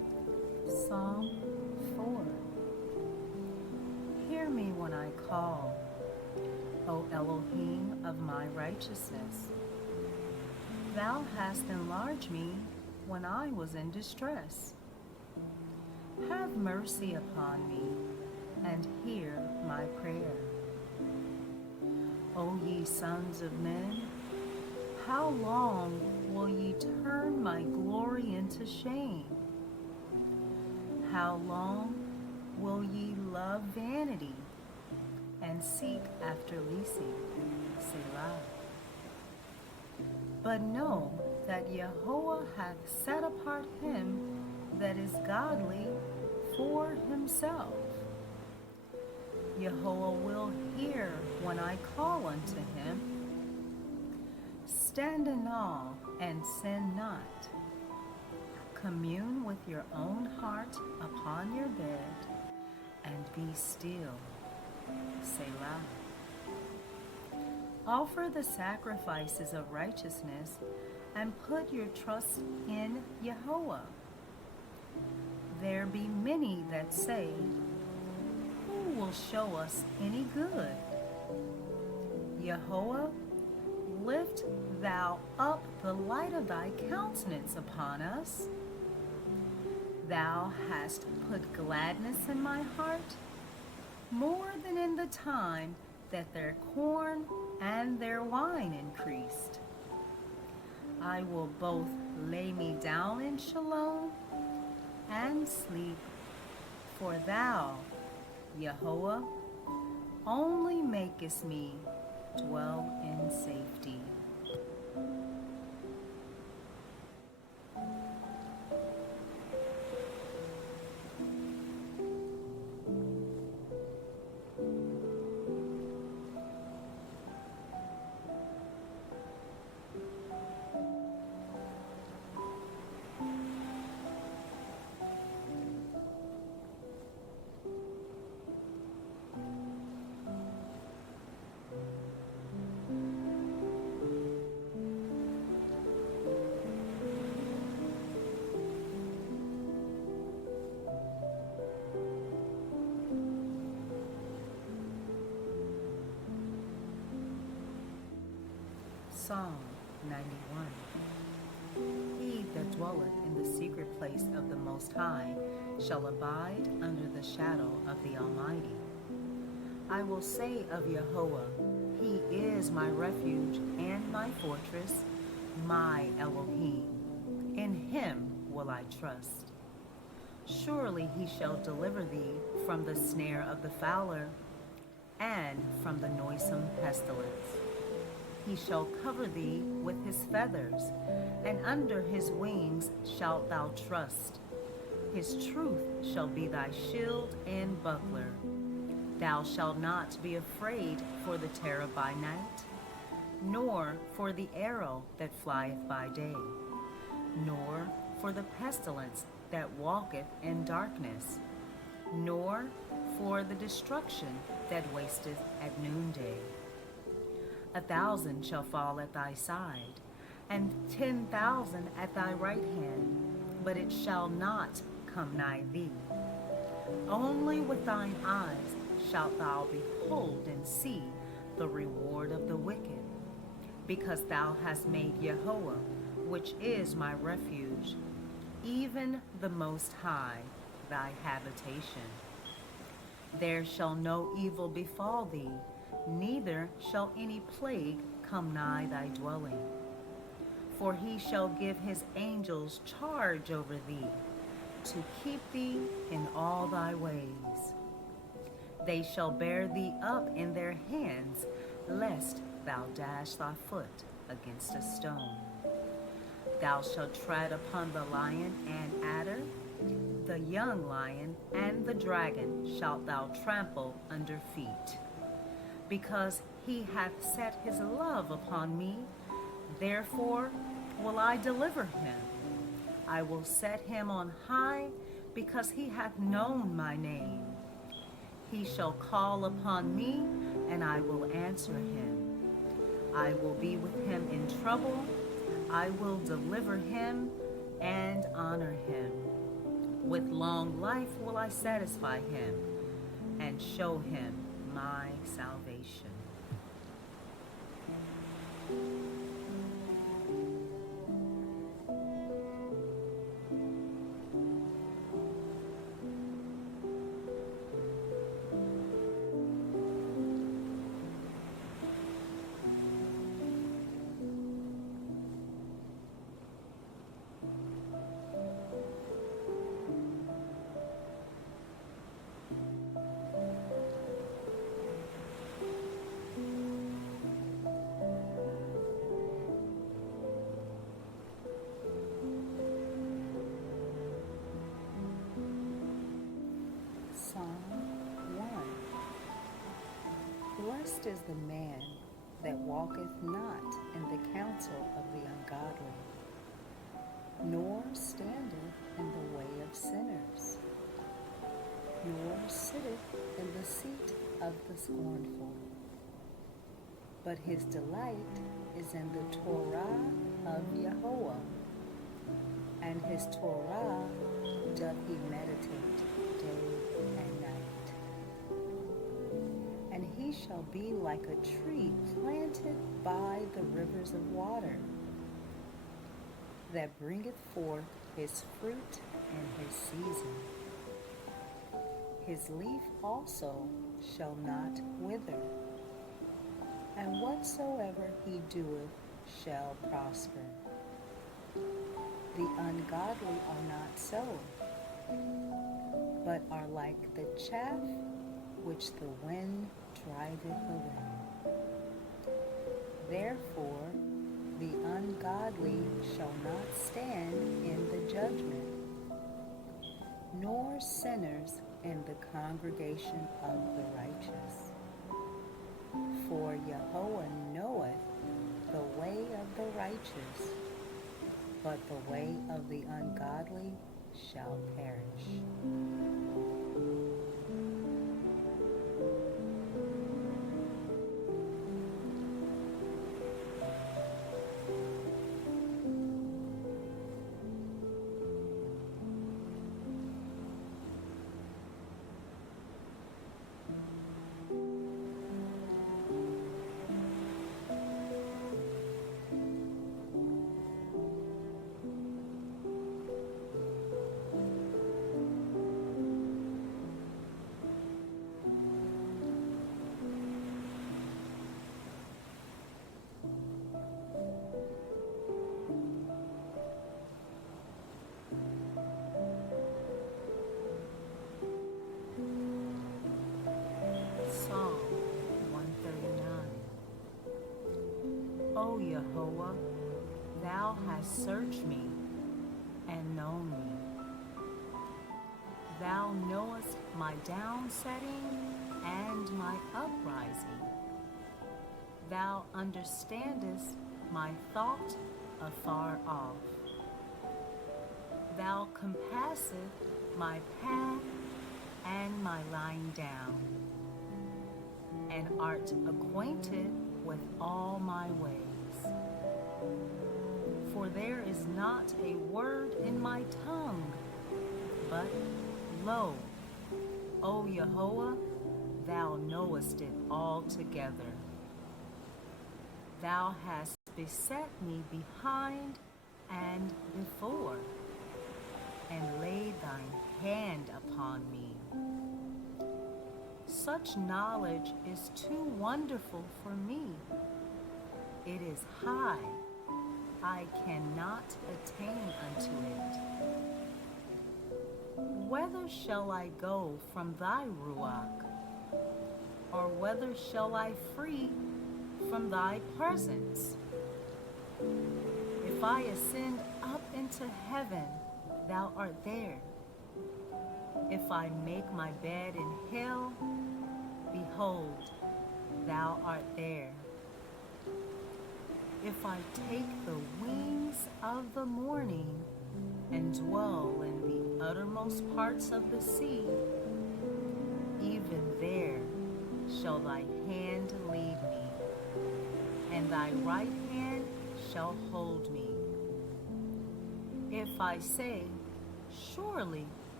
Psalm 4. Hear me when I call, O Elohim of my righteousness. Thou hast enlarged me when I was in distress. Have mercy upon me, and hear my prayer. O ye sons of men, how long will ye turn my glory into shame? How long will ye love vanity and seek after leasing? Selah. But know that Yahweh hath set apart him that is godly for himself. Yahweh will hear when I call unto him. Stand in awe and sin not. Commune with your own heart upon your bed, and be still. Selah. Offer the sacrifices of righteousness, and put your trust in Yahweh. There be many that say, who will show us any good? Yahweh, lift thou up the light of thy countenance upon us. Thou hast put gladness in my heart, more than in the time that their corn and their wine increased. I will both lay me down in Shalom and sleep, for thou, Yahweh, only makest me dwell in safety. Psalm 91. He that dwelleth in the secret place of the Most High shall abide under the shadow of the Almighty. I will say of Yahweh, He is my refuge and my fortress, my Elohim. In Him will I trust. Surely He shall deliver thee from the snare of the fowler and from the noisome pestilence. He shall cover thee with his feathers, and under his wings shalt thou trust. His truth shall be thy shield and buckler. Thou shalt not be afraid for the terror by night, nor for the arrow that flieth by day, nor for the pestilence that walketh in darkness, nor for the destruction that wasteth at noonday. 1,000 shall fall at thy side, and 10,000 at thy right hand, but it shall not come nigh thee. Only with thine eyes shalt thou behold and see the reward of the wicked, because thou hast made Yahweh, which is my refuge, even the Most High, thy habitation. There shall no evil befall thee, neither shall any plague come nigh thy dwelling. For he shall give his angels charge over thee, to keep thee in all thy ways. They shall bear thee up in their hands, lest thou dash thy foot against a stone. Thou shalt tread upon the lion and adder, the young lion and the dragon shalt thou trample under feet. Because he hath set his love upon me, therefore will I deliver him. I will set him on high, because he hath known my name. He shall call upon me, and I will answer him. I will be with him in trouble. I will deliver him and honor him. With long life will I satisfy him and show him my salvation. Psalm 1. Blessed is the man that walketh not in the counsel of the ungodly, nor standeth in the way of sinners, nor sitteth in the seat of the scornful. But his delight is in the Torah of Yahweh, and his Torah doth he meditate day and night. And he shall be like a tree planted by the rivers of water, that bringeth forth his fruit in his season. His leaf also shall not wither, and whatsoever he doeth shall prosper. The ungodly are not so, but are like the chaff which the wind driveth away. Therefore the ungodly shall not stand in the judgment, nor sinners in the congregation of the righteous. For Yahweh knoweth the way of the righteous, but the way of the ungodly shall perish. O Jehovah, thou hast searched me and known me. Thou knowest my downsetting and my uprising. Thou understandest my thought afar off. Thou compassest my path and my lying down, and art acquainted with all my ways. For there is not a word in my tongue, but lo, O Jehovah, thou knowest it altogether. Thou hast beset me behind and before, and laid thine hand upon me. Such knowledge is too wonderful for me. It is high, I cannot attain unto it. Whither shall I go from thy ruach? Or whither shall I flee from thy presence? If I ascend up into heaven, thou art there. If I make my bed in hell, behold, thou art there. If I take the wings of the morning and dwell in the uttermost parts of the sea, even there shall thy hand lead me, and thy right hand shall hold me. If I say, surely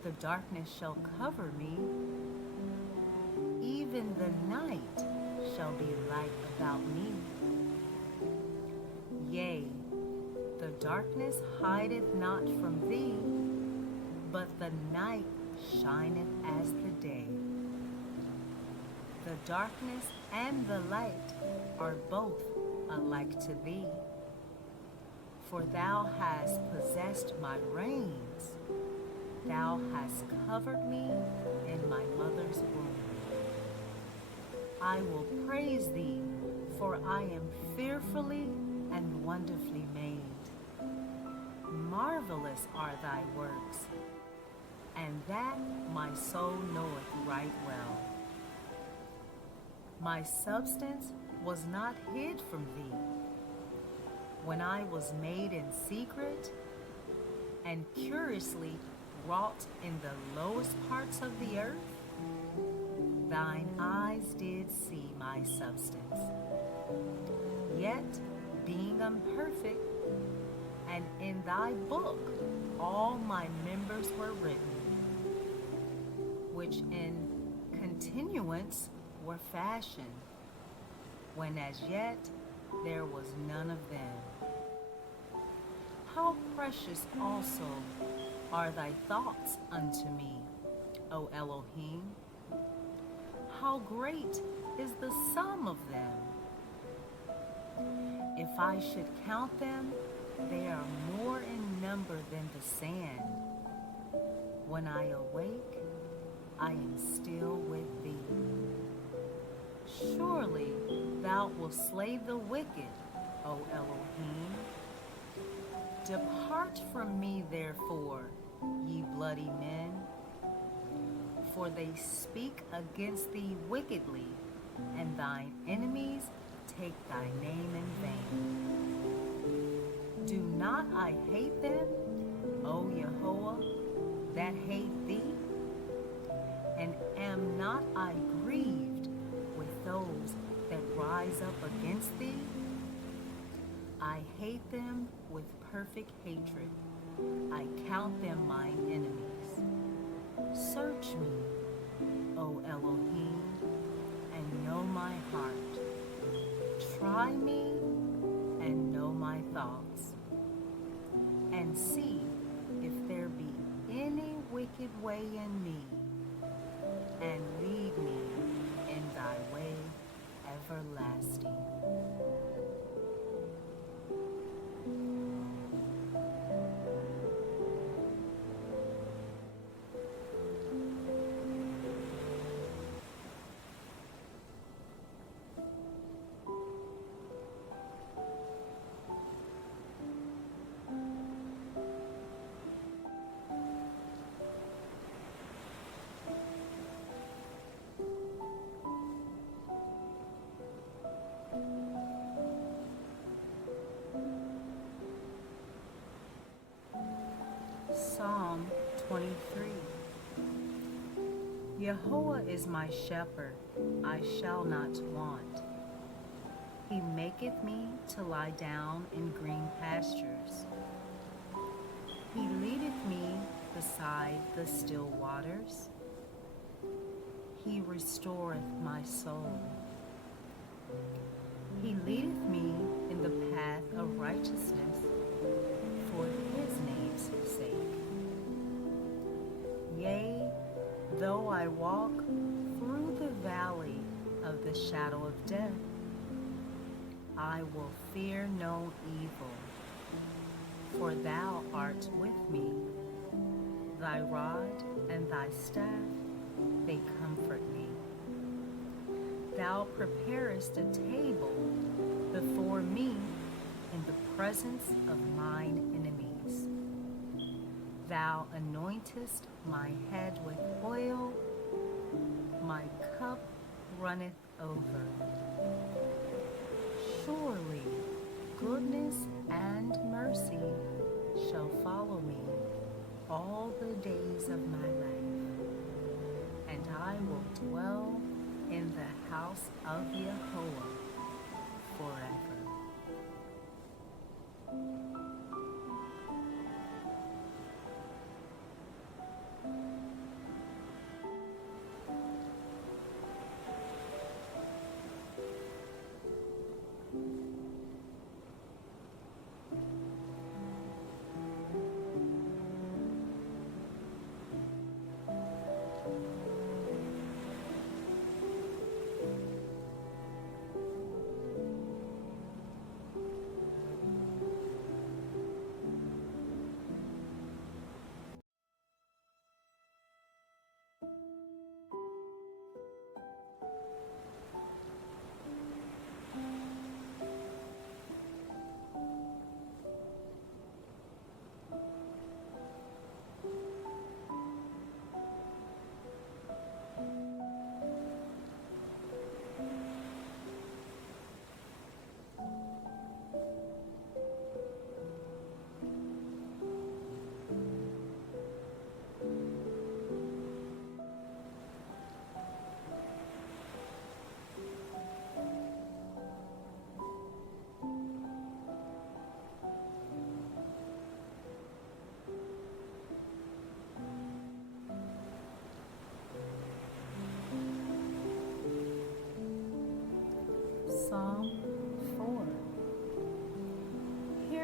The darkness shall cover me, even the night shall be light about me. Yea, the darkness hideth not from thee, but the night shineth as the day. The darkness and the light are both alike to thee. For thou hast possessed my reins, thou hast covered me in my mother's womb. I will praise thee, for I am fearfully and wonderfully made. Marvelous are thy works, and that my soul knoweth right well. My substance was not hid from thee, when I was made in secret and curiously wrought in the lowest parts of the earth. Thine eyes did see my substance, yet being imperfect, and in thy book all my members were written, which in continuance were fashioned, when as yet there was none of them. How precious also are thy thoughts unto me, O Elohim! How great is the sum of them! If I should count them, they are more in number than the sand. When I awake, I am still with thee. Surely thou wilt slay the wicked, O Elohim. Depart from me, therefore, ye bloody men, for they speak against thee wickedly, and thine enemies take thy name in vain. Do not I hate them, O Yehovah, that hate thee? And am not I grieved with those that rise up against thee? I hate them with perfect hatred. I count them mine enemies. Search me, O Elohim, and know my heart. Try me and know my thoughts, and see if there be any wicked way in me, and lead me in thy way everlasting. Psalm 23. Yehovah is my shepherd, I shall not want. He maketh me to lie down in green pastures. He leadeth me beside the still waters. He restoreth my soul. He leadeth me in the path of righteousness for his name's sake. Yea, though I walk through the valley of the shadow of death, I will fear no evil, for thou art with me. Thy rod and thy staff, they comfort me. Thou preparest a table before me in the presence of mine enemies. Thou anointest my head with oil, my cup runneth over. Surely goodness and mercy shall follow me all the days of my life, and I will dwell in the house of Yehovah forever.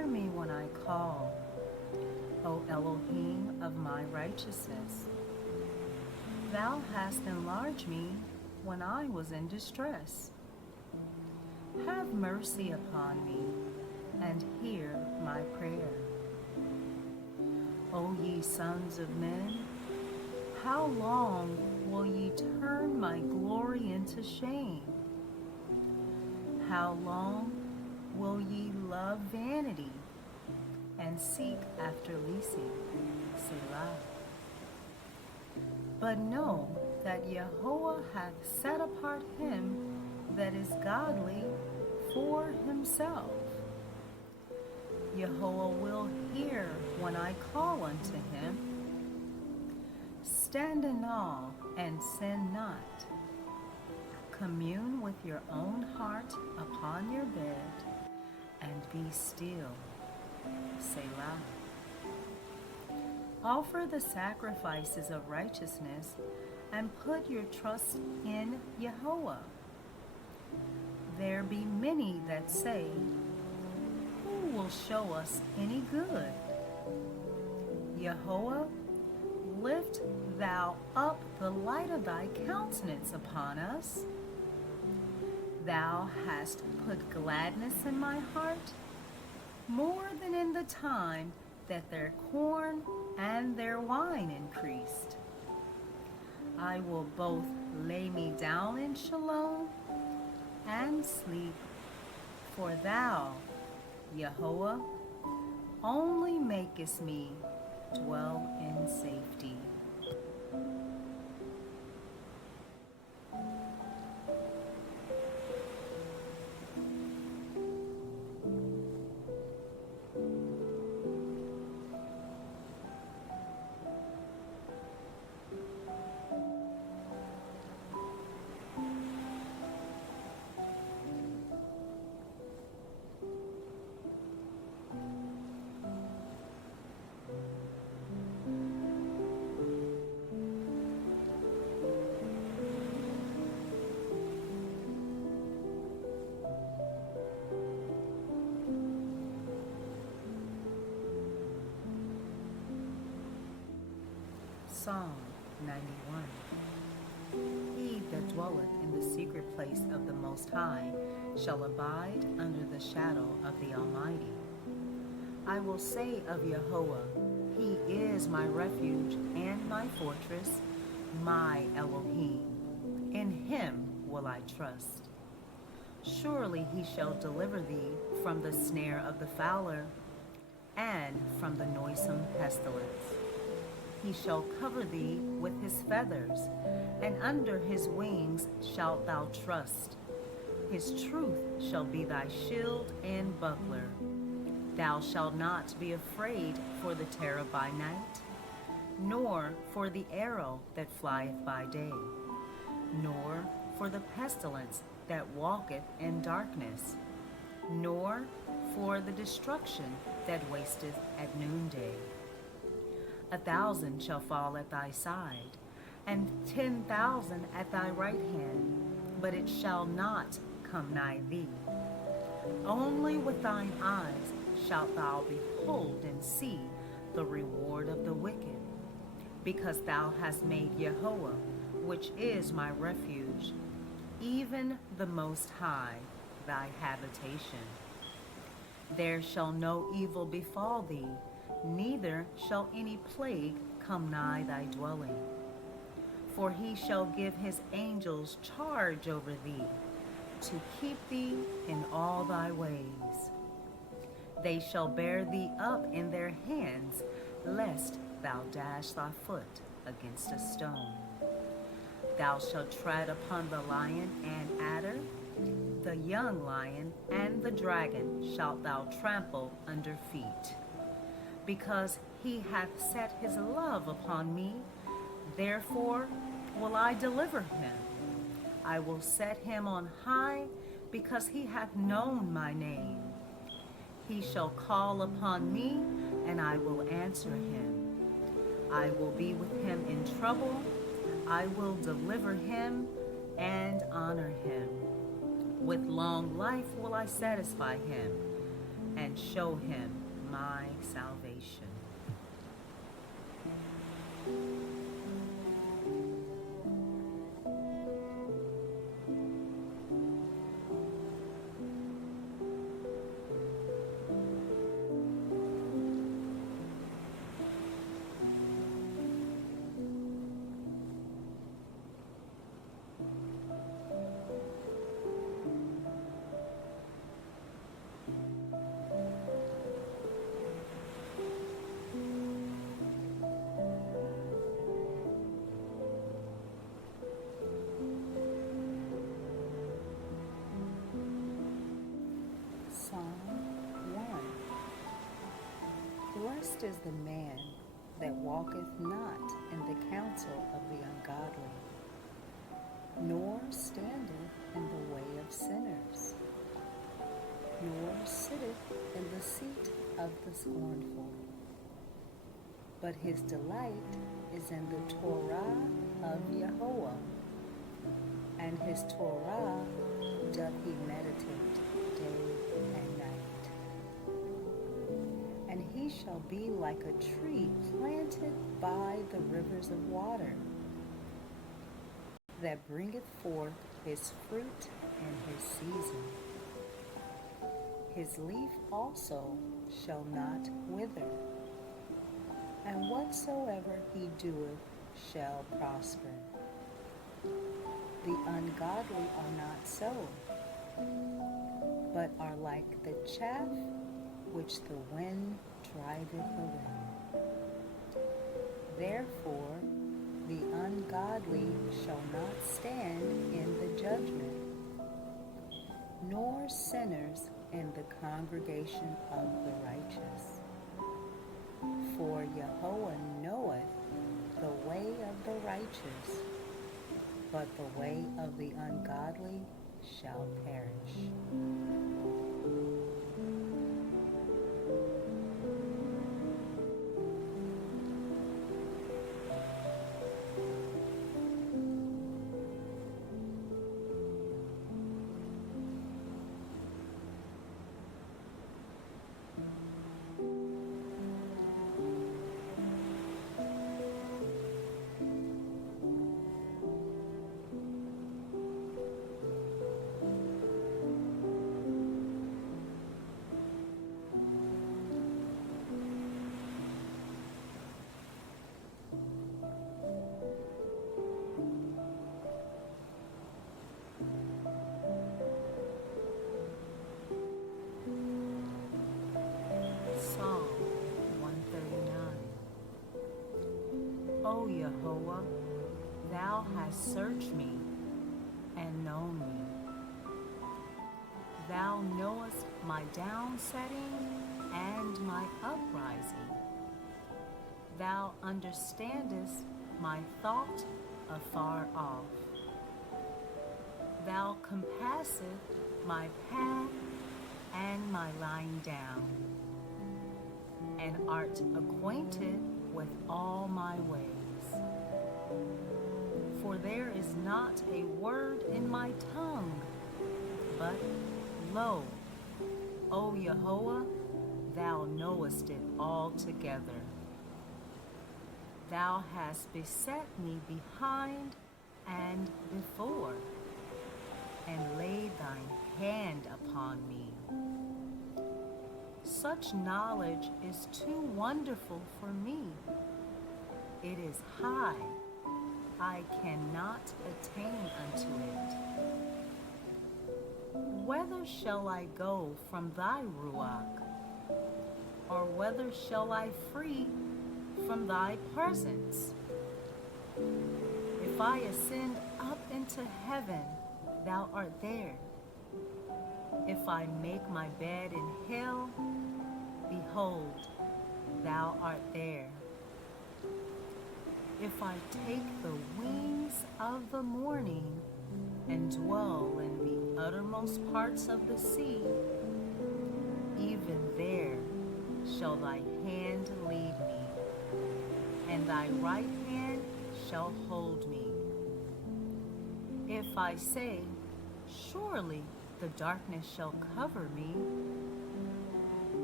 me when I call, O Elohim of my righteousness. Thou hast enlarged me when I was in distress. Have mercy upon me, and hear my prayer. O ye sons of men, how long will ye turn my glory into shame? How long will ye love vanity and seek after leasing? Selah. But know that Yahweh hath set apart him that is godly for himself. Yahweh will hear when I call unto him. Stand in awe and sin not. Commune with your own heart upon your bed, and be still. Selah. Offer the sacrifices of righteousness, and put your trust in Yahweh. There be many that say, who will show us any good? Yahweh, lift thou up the light of thy countenance upon us. Thou hast put gladness in my heart, more than in the time that their corn and their wine increased. I will both lay me down in Shalom and sleep, for thou, Yahweh, only makest me dwell in safety. Psalm 91. He that dwelleth in the secret place of the Most High shall abide under the shadow of the Almighty. I will say of Yahweh, He is my refuge and my fortress, my Elohim. In Him will I trust. Surely He shall deliver thee from the snare of the fowler and from the noisome pestilence. He shall cover thee with his feathers, and under his wings shalt thou trust. His truth shall be thy shield and buckler. Thou shalt not be afraid for the terror by night, nor for the arrow that flieth by day, nor for the pestilence that walketh in darkness, nor for the destruction that wasteth at noonday. 1,000 shall fall at thy side, and 10,000 at thy right hand, but it shall not come nigh thee. Only with thine eyes shalt thou behold and see the reward of the wicked, because thou hast made Yahweh, which is my refuge, even the Most High, thy habitation. There shall no evil befall thee, neither shall any plague come nigh thy dwelling. For he shall give his angels charge over thee, to keep thee in all thy ways. They shall bear thee up in their hands, lest thou dash thy foot against a stone. Thou shalt tread upon the lion and adder, the young lion and the dragon shalt thou trample under feet. Because he hath set his love upon me, therefore will I deliver him. I will set him on high, because he hath known my name. He shall call upon me, and I will answer him. I will be with him in trouble. I will deliver him and honor him. With long life will I satisfy him and show him my salvation. Psalm 1. Blessed is the man that walketh not in the counsel of the ungodly, nor standeth in the way of sinners, nor sitteth in the seat of the scornful. But his delight is in the Torah of Yahweh, and his Torah doth he meditate day and night. And he shall be like a tree planted by the rivers of water, that bringeth forth his fruit in his season. His leaf also shall not wither, and whatsoever he doeth shall prosper. The ungodly are not so, but are like the chaff which the wind driveth away. Therefore the ungodly shall not stand in the judgment, nor sinners in the congregation of the righteous. For Yahweh knoweth the way of the righteous, but the way of the ungodly shall perish. Psalm 139. O Yahweh, thou hast searched me and known me. Thou knowest my downsetting and my uprising. Thou understandest my thought afar off. Thou compassest my path and my lying down, and art acquainted with all my ways. For there is not a word in my tongue, but lo, O Yahweh, thou knowest it altogether. Thou hast beset me behind and before, and laid thine hand upon me. Such knowledge is too wonderful for me. It is high, I cannot attain unto it. Whither shall I go from thy ruach? Or whither shall I flee from thy presence? If I ascend up into heaven, thou art there. If I make my bed in hell, behold, thou art there. If I take the wings of the morning and dwell in the uttermost parts of the sea, even there shall thy hand lead me, and thy right hand shall hold me. If I say, surely the darkness shall cover me,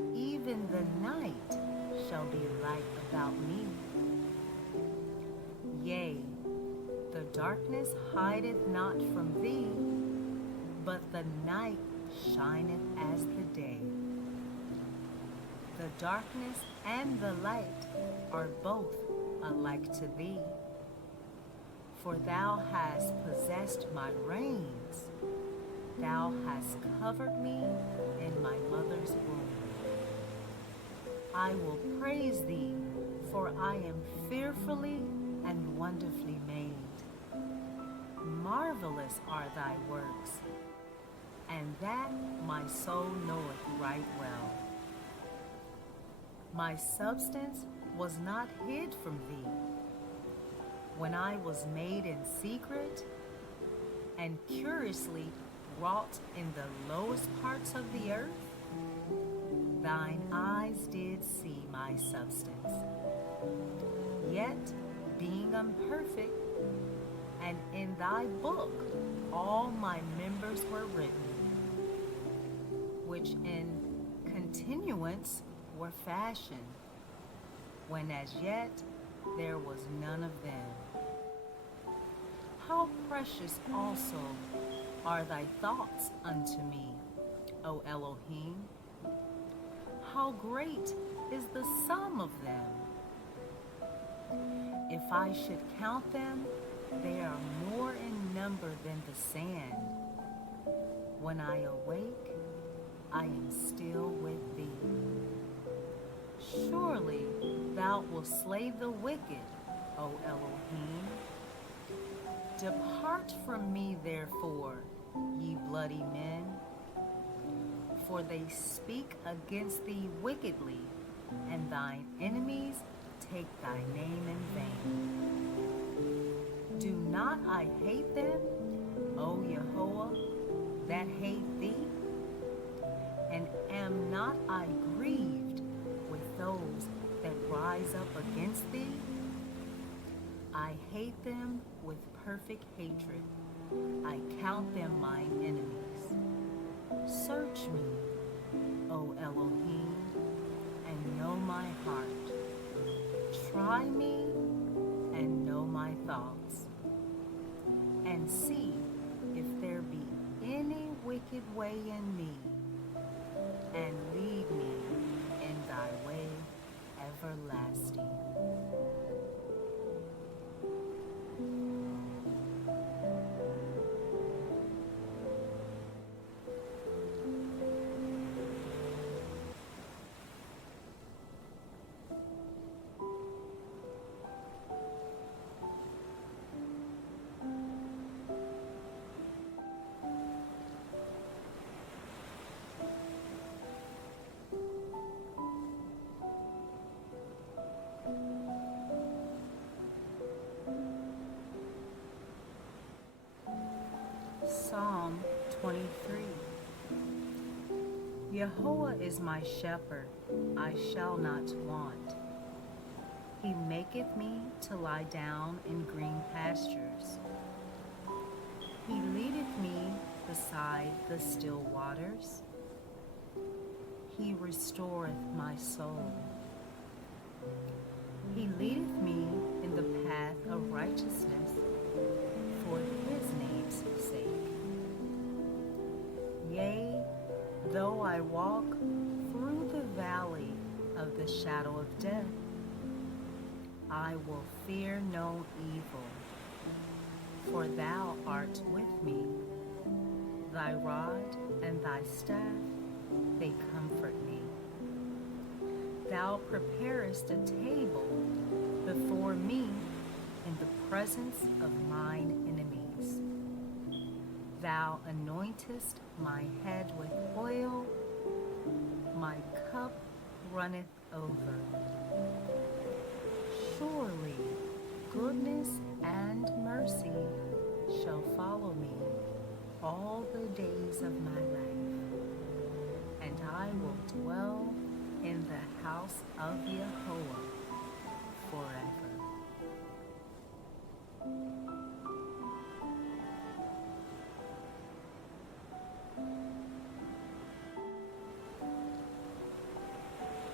even the night shall be light about me. Yea, the darkness hideth not from thee, but the night shineth as the day. The darkness and the light are both alike to thee. For thou hast possessed my reins, thou hast covered me in my mother's womb. I will praise thee, for I am fearfully and wonderfully made. Marvelous are thy works, and that my soul knoweth right well. My substance was not hid from thee, when I was made in secret and curiously wrought in the lowest parts of the earth. Thine eyes did see my substance, yet being imperfect, and in thy book all my members were written, which in continuance were fashioned, when as yet there was none of them. How precious also are thy thoughts unto me, O Elohim! How great is the sum of them! If I should count them, they are more in number than the sand. When I awake, I am still with thee. Surely thou wilt slay the wicked, O Elohim. Depart from me, therefore, ye bloody men, for they speak against thee wickedly, and thine enemies take thy name in vain. Do not I hate them, O Yehovah, that hate thee? And am not I grieved with those that rise up against thee? I hate them with perfect hatred. I count them mine enemies. Search me, O Elohim, and know my heart. Try me and know my thoughts, and see if there be any wicked way in me, and lead me in thy way everlasting. Psalm 23. Yehovah is my shepherd, I shall not want. He maketh me to lie down in green pastures. He leadeth me beside the still waters. He restoreth my soul. He leadeth me in the path of righteousness for his name's sake. Yea, though I walk through the valley of the shadow of death, I will fear no evil, for thou art with me. Thy rod and thy staff, they comfort me. Thou preparest a table before me in the presence of mine enemies. Thou anointest my head with oil, my cup runneth over. Surely goodness and mercy shall follow me all the days of my life, and I will dwell in the house of Yehovah forever.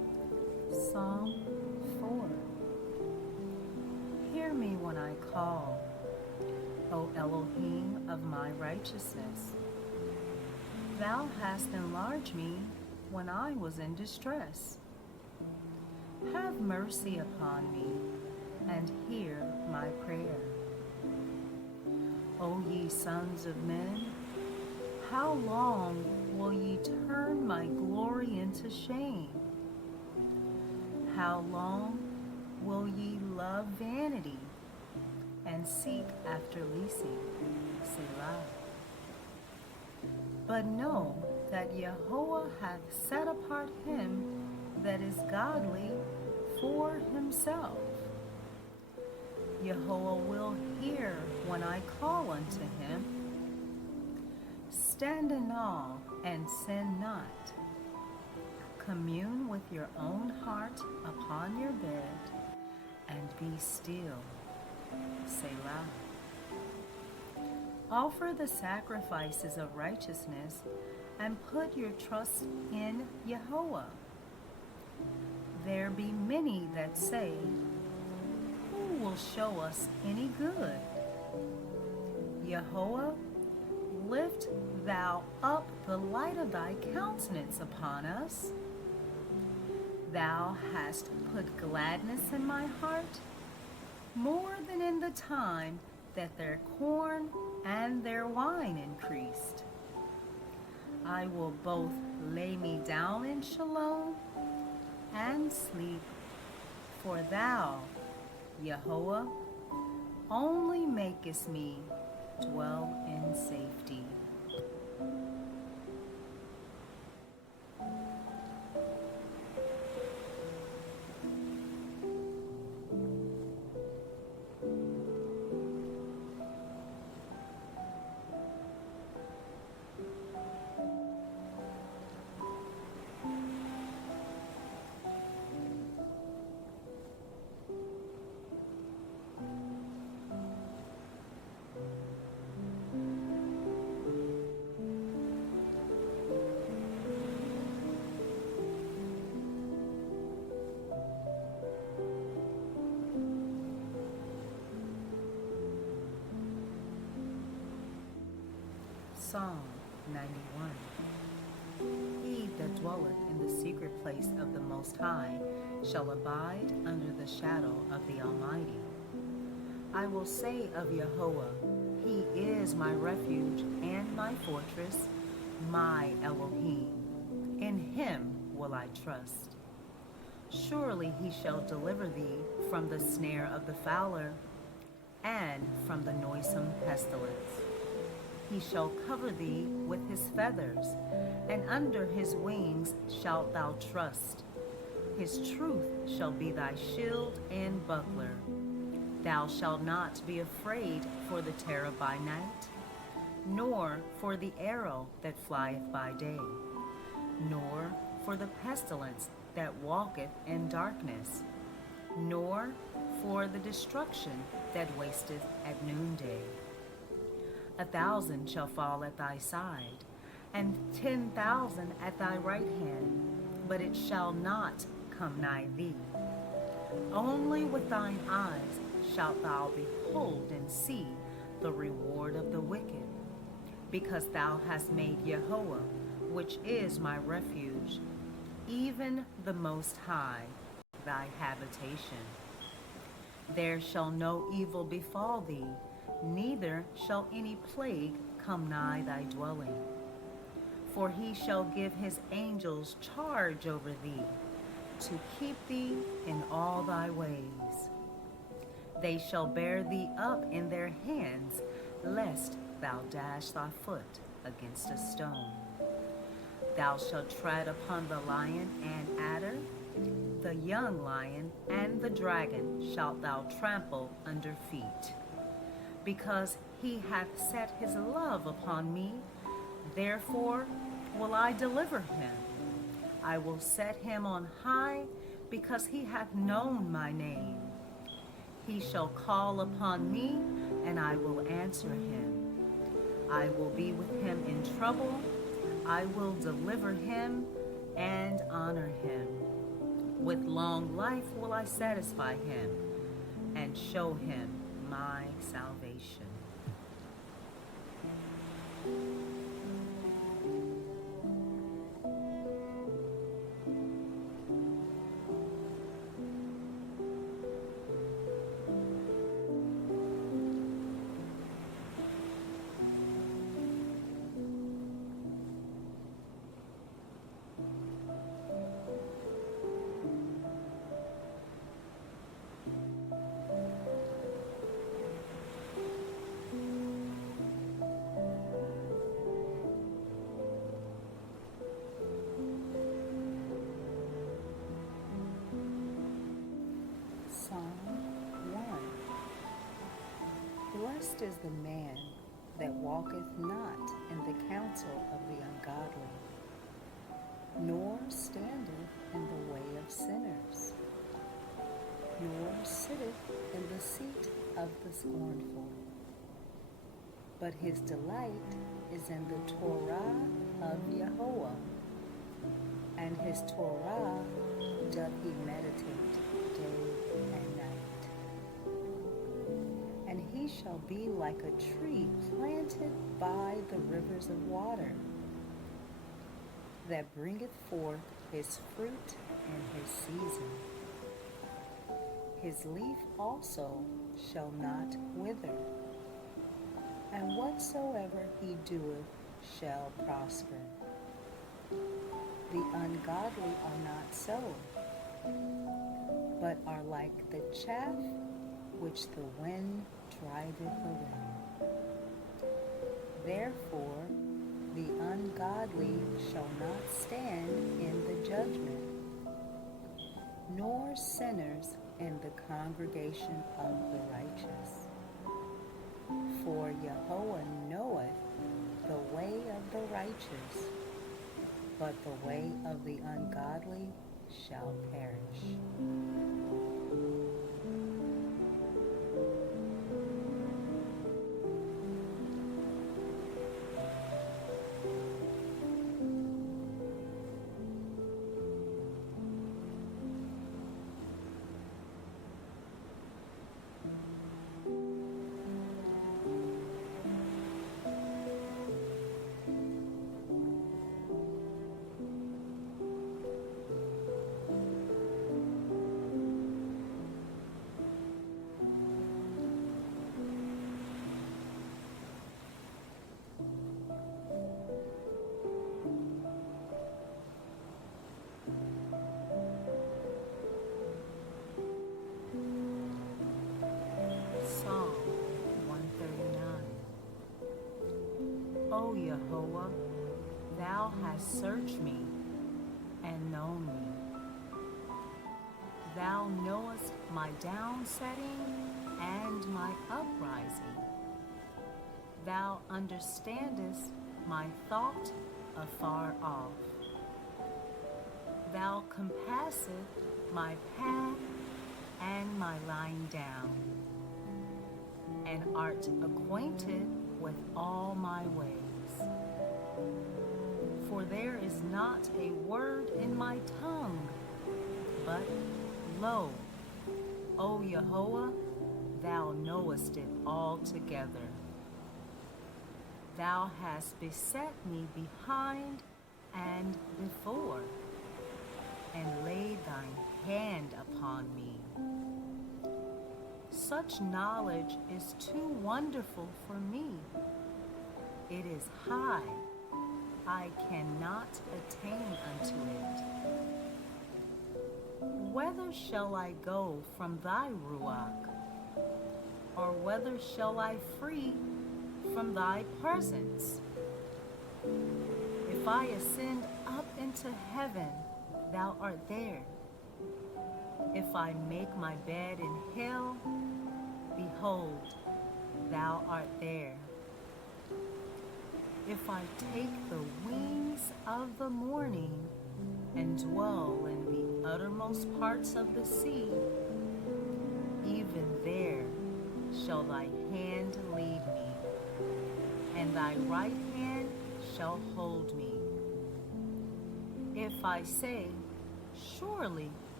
Psalm 4. Hear me when I call, O Elohim of my righteousness. Thou hast enlarged me when I was in distress. Have mercy upon me, and hear my prayer. O ye sons of men, how long will ye turn my glory into shame? How long will ye love vanity and seek after leasing? Selah. But know that Yahweh hath set apart him that is godly for himself. Yahweh will hear when I call unto him. Stand in awe and sin not. Commune with your own heart upon your bed, and be still. Selah. Offer the sacrifices of righteousness, and put your trust in Yahweh. There be many that say, who will show us any good? Yahweh, lift thou up the light of thy countenance upon us. Thou hast put gladness in my heart, more than in the time that their corn and their wine increased. I will both lay me down in Shalom and sleep, for thou, Yahweh, only makest me dwell in safety. Psalm 91. He that dwelleth in the secret place of the Most High shall abide under the shadow of the Almighty. I will say of Yahweh, He is my refuge and my fortress, my Elohim. In Him will I trust. Surely He shall deliver thee from the snare of the fowler and from the noisome pestilence. He shall cover thee with his feathers, and under his wings shalt thou trust. His truth shall be thy shield and buckler. Thou shalt not be afraid for the terror by night, nor for the arrow that flieth by day, nor for the pestilence that walketh in darkness, nor for the destruction that wasteth at noonday. 1,000 shall fall at thy side, and 10,000 at thy right hand, but it shall not come nigh thee. Only with thine eyes shalt thou behold and see the reward of the wicked, because thou hast made Yahweh, which is my refuge, even the Most High, thy habitation. There shall no evil befall thee, neither shall any plague come nigh thy dwelling. For he shall give his angels charge over thee, to keep thee in all thy ways. They shall bear thee up in their hands, lest thou dash thy foot against a stone. Thou shalt tread upon the lion and adder, the young lion and the dragon shalt thou trample under feet. Because he hath set his love upon me, therefore will I deliver him. I will set him on high, because he hath known my name. He shall call upon me, and I will answer him. I will be with him in trouble. I will deliver him and honor him. With long life will I satisfy him and show him my salvation. Psalm 1. Blessed is the man that walketh not in the counsel of the ungodly, nor standeth in the way of sinners, nor sitteth in the seat of the scornful. But his delight is in the Torah of Yahweh, and his Torah doth he meditate day and night. And he shall be like a tree planted by the rivers of water, that bringeth forth his fruit in his season. His leaf also shall not wither, and whatsoever he doeth shall prosper. The ungodly are not so, but are like the chaff which the wind driveth away. Therefore the ungodly shall not stand in the judgment, nor sinners in the congregation of the righteous. For Yahweh knoweth the way of the righteous, but the way of the ungodly shall perish. Psalm 139. O Yahweh, thou hast searched me and known me. Thou knowest my downsetting and my uprising. Thou understandest my thought afar off. Thou compassest my path and my lying down, and art acquainted with all my ways. For there is not a word in my tongue, but lo, O Yahweh, thou knowest it altogether. Thou hast beset me behind and before, and laid thine hand upon me. Such knowledge is too wonderful for me. It is high, I cannot attain unto it. Whither shall I go from thy ruach? Or whither shall I flee from thy presence? If I ascend up into heaven, thou art there. If I make my bed in hell, behold, thou art there. If I take the wings of the morning and dwell in the uttermost parts of the sea, even there shall thy hand lead me, and thy right hand shall hold me. If I say, surely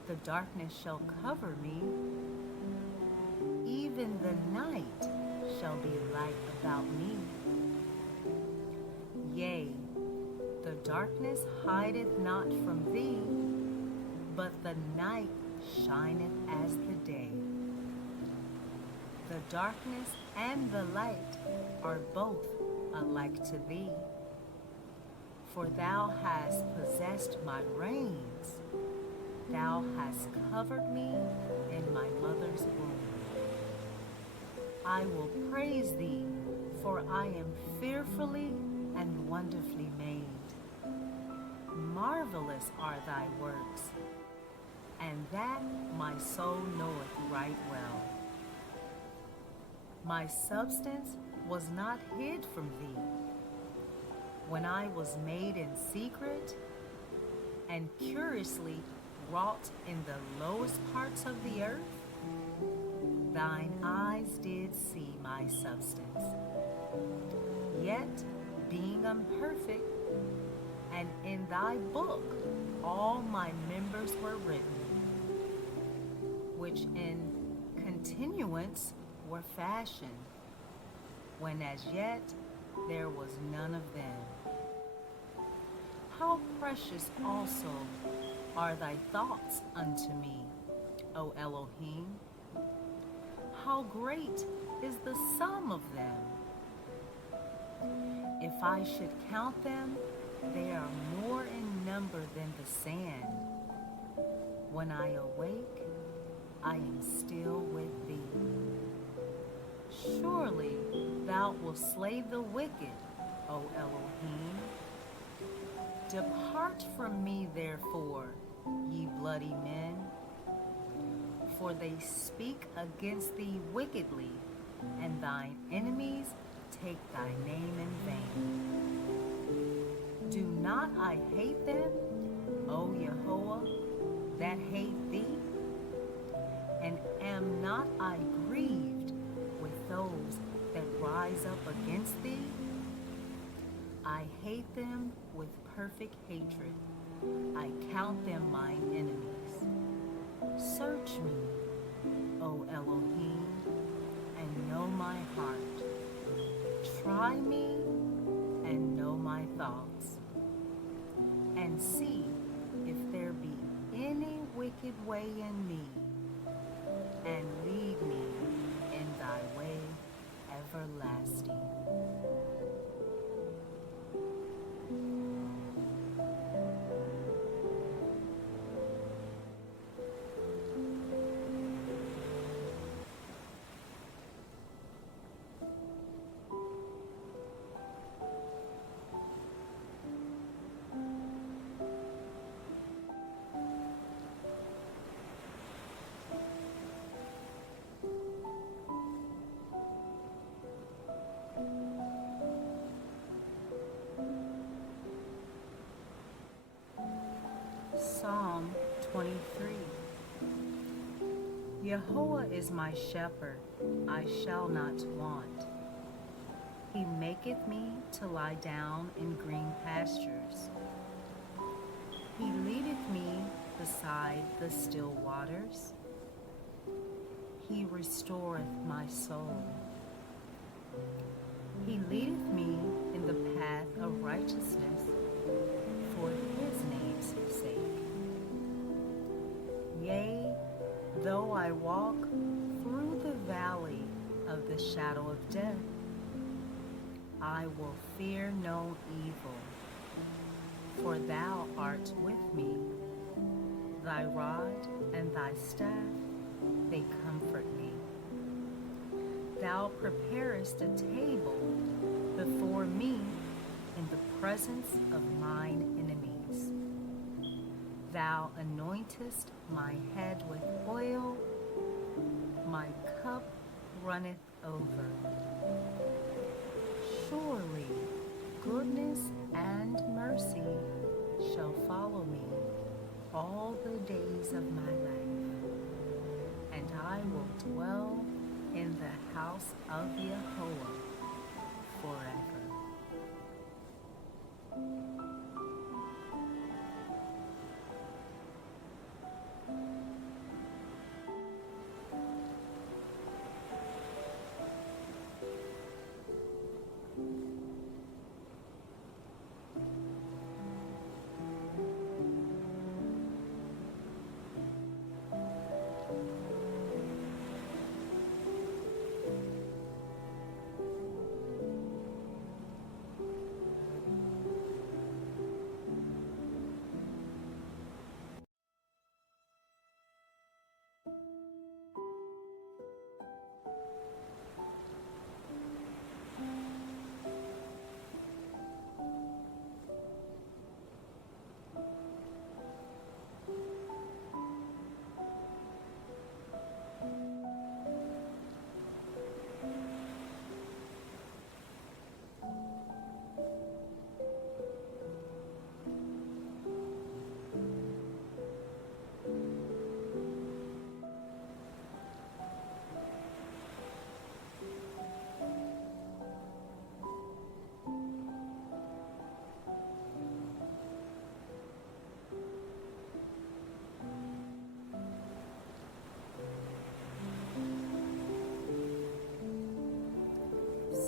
The darkness shall cover me, even the night shall be light about me. Yea, the darkness hideth not from thee, but the night shineth as the day. The darkness and the light are both alike to thee. For thou hast possessed my reins, thou hast covered me in my mother's womb. I will praise thee, for I am fearfully and wonderfully made. Marvelous are thy works, and that my soul knoweth right well. My substance was not hid from thee, when I was made in secret and curiously wrought in the lowest parts of the earth. Thine eyes did see my substance. Yet, being imperfect, and in thy book all my members were written, which in continuance were fashioned, when as yet there was none of them. How precious also are thy thoughts unto me, O Elohim! How great is the sum of them! If I should count them, they are more in number than the sand. When I awake, I am still with thee. Surely thou wilt slay the wicked, O Elohim. Depart from me, therefore, ye bloody men, for they speak against thee wickedly, and thine enemies take thy name in vain. Do not I hate them, O Yehovah, that hate thee? And am not I grieved with those that rise up against thee? I hate them with perfect hatred. I count them mine enemies. Search me, O Elohim, and know my heart. Try me and know my thoughts, and see if there be any wicked way in me, and lead me in thy way everlasting. Psalm 23. Yehovah is my shepherd, I shall not want. He maketh me to lie down in green pastures. He leadeth me beside the still waters. He restoreth my soul. He leadeth me in the path of righteousness for his name's sake. Yea, though I walk through the valley of the shadow of death, I will fear no evil, for thou art with me. Thy rod and thy staff, they comfort me. Thou preparest a table before me in the presence of mine enemies. Thou anointest my head with oil, my cup runneth over. Surely goodness and mercy shall follow me all the days of my life, and I will dwell in the house of Yehovah forever.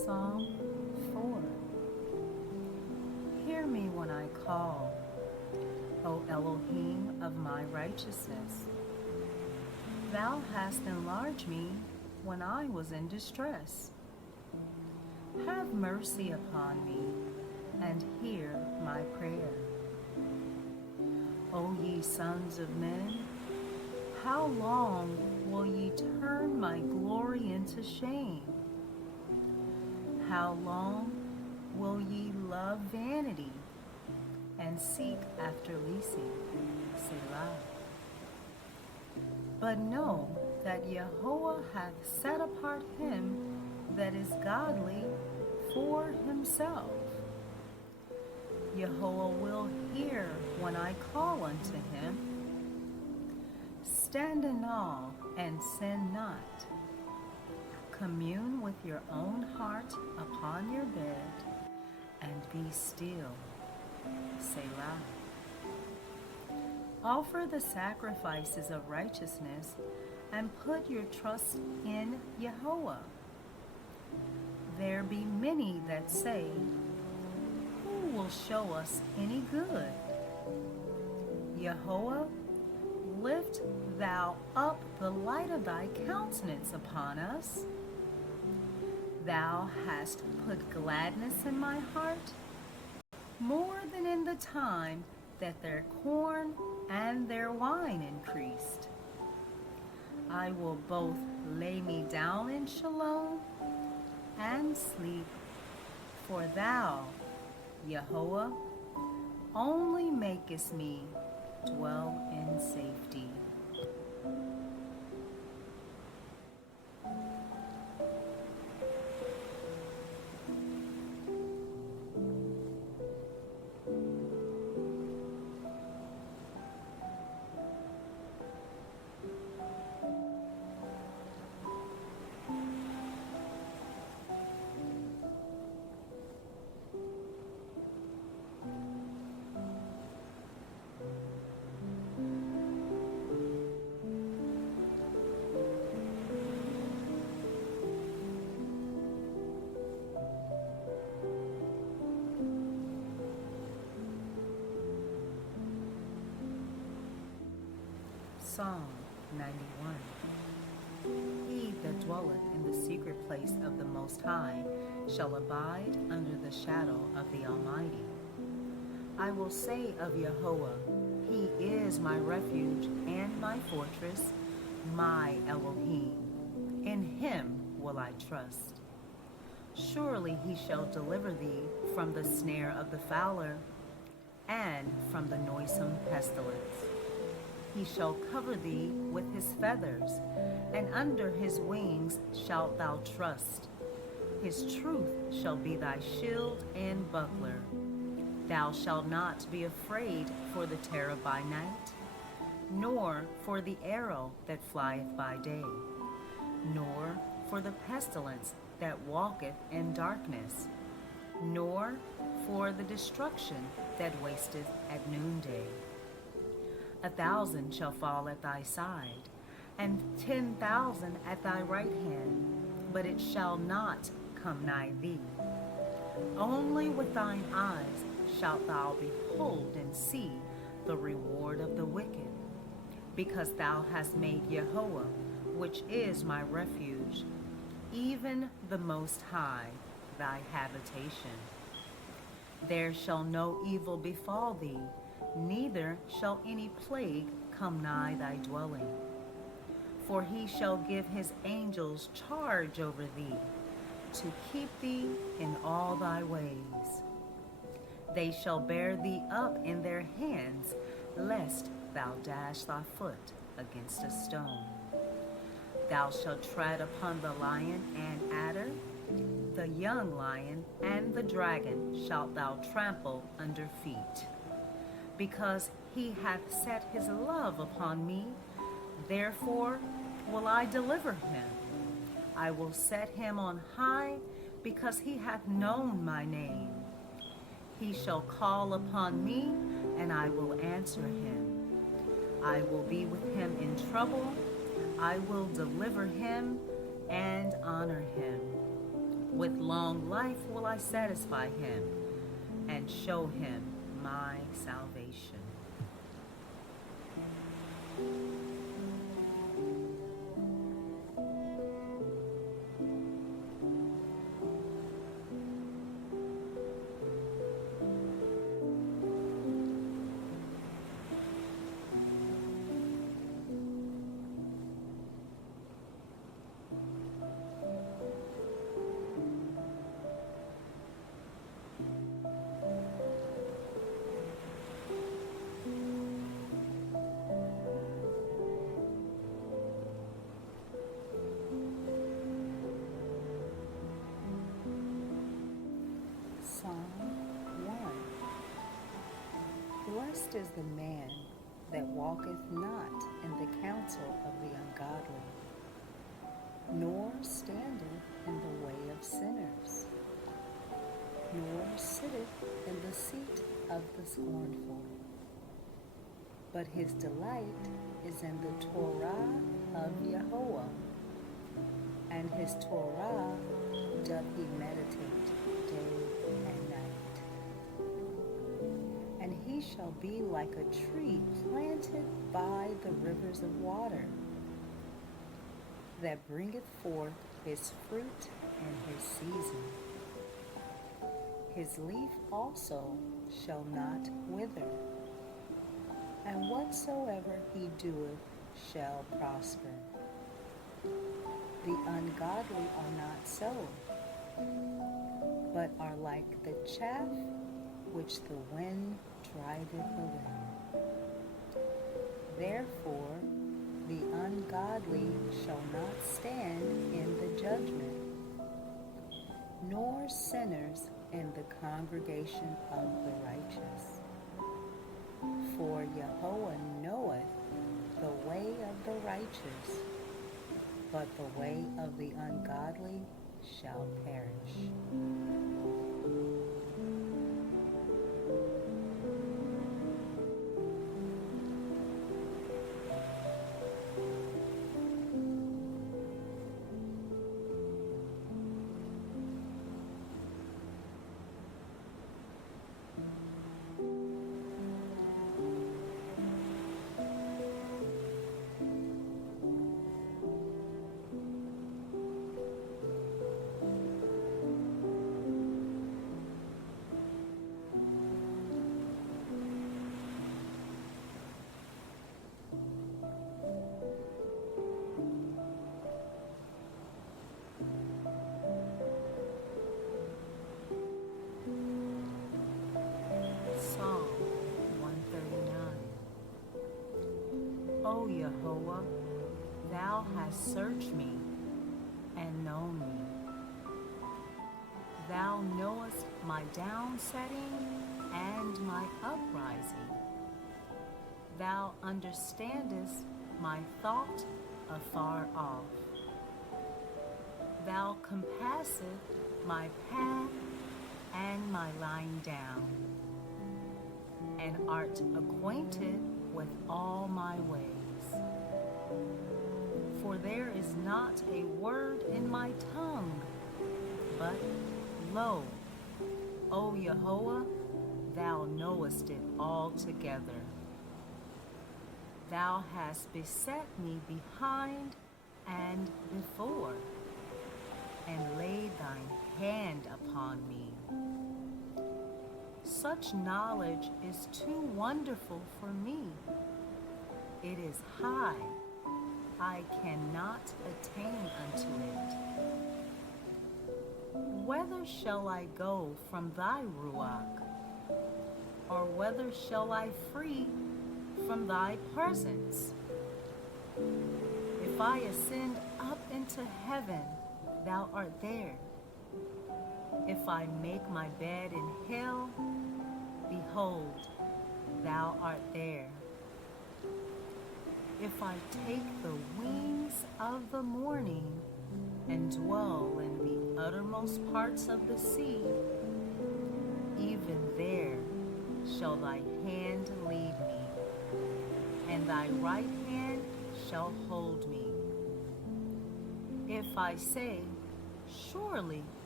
Psalm 4. Hear me when I call, O Elohim of my righteousness. Thou hast enlarged me when I was in distress. Have mercy upon me, and hear my prayer. O ye sons of men, how long will ye turn my glory into shame? How long will ye love vanity and seek after leasing? Selah. But know that Yahweh hath set apart him that is godly for himself. Yahweh will hear when I call unto him. Stand in awe and sin not. Commune with your own heart upon your bed, and be still. Selah. Offer the sacrifices of righteousness, and put your trust in Yahweh. There be many that say, who will show us any good? Yahweh, lift thou up the light of thy countenance upon us. Thou hast put gladness in my heart, more than in the time that their corn and their wine increased. I will both lay me down in Shalom and sleep, for thou, Yahweh, only makest me dwell in safety. Psalm 91. He that dwelleth in the secret place of the Most High shall abide under the shadow of the Almighty. I will say of Yahweh, He is my refuge and my fortress, my Elohim. In Him will I trust. Surely He shall deliver thee from the snare of the fowler and from the noisome pestilence. He shall cover thee with his feathers, and under his wings shalt thou trust. His truth shall be thy shield and buckler. Thou shalt not be afraid for the terror by night, nor for the arrow that flieth by day, nor for the pestilence that walketh in darkness, nor for the destruction that wasteth at noonday. 1,000 shall fall at thy side, and 10,000 at thy right hand, but it shall not come nigh thee. Only with thine eyes shalt thou behold and see the reward of the wicked, because thou hast made Yahweh, which is my refuge, even the Most High, thy habitation. There shall no evil befall thee, neither shall any plague come nigh thy dwelling. For he shall give his angels charge over thee, to keep thee in all thy ways. They shall bear thee up in their hands, lest thou dash thy foot against a stone. Thou shalt tread upon the lion and adder, the young lion and the dragon shalt thou trample under feet. Because he hath set his love upon me, therefore will I deliver him. I will set him on high, because he hath known my name. He shall call upon me, and I will answer him. I will be with him in trouble. I will deliver him and honor him. With long life will I satisfy him and show him my salvation. Psalm 1. Blessed is the man that walketh not in the counsel of the ungodly, nor standeth in the way of sinners, nor sitteth in the seat of the scornful. But his delight is in the Torah of Yahweh, and his Torah doth he meditate day and night. And he shall be like a tree planted by the rivers of water, that bringeth forth his fruit in his season. His leaf also shall not wither, and whatsoever he doeth shall prosper. The ungodly are not so, but are like the chaff which the wind driveth away. Therefore the ungodly shall not stand in the judgment, nor sinners in the congregation of the righteous. For Yahweh knoweth the way of the righteous, but the way of the ungodly shall perish. Psalm 139. O Yahweh, thou hast searched me and known me. Thou knowest my downsetting and my uprising. Thou understandest my thought afar off. Thou compassest my path and my lying down, and art acquainted with all my ways. For there is not a word in my tongue, but lo, O Yahweh, thou knowest it altogether. Thou hast beset me behind and before, and laid thine hand upon me. Such knowledge is too wonderful for me. It is high, I cannot attain unto it. Whither shall I go from thy ruach? Or whither shall I flee from thy presence? If I ascend up into heaven, thou art there. If I make my bed in hell, behold, thou art there. If I take the wings of the morning and dwell in the uttermost parts of the sea, even there shall thy hand lead me, and thy right hand shall hold me. If I say, surely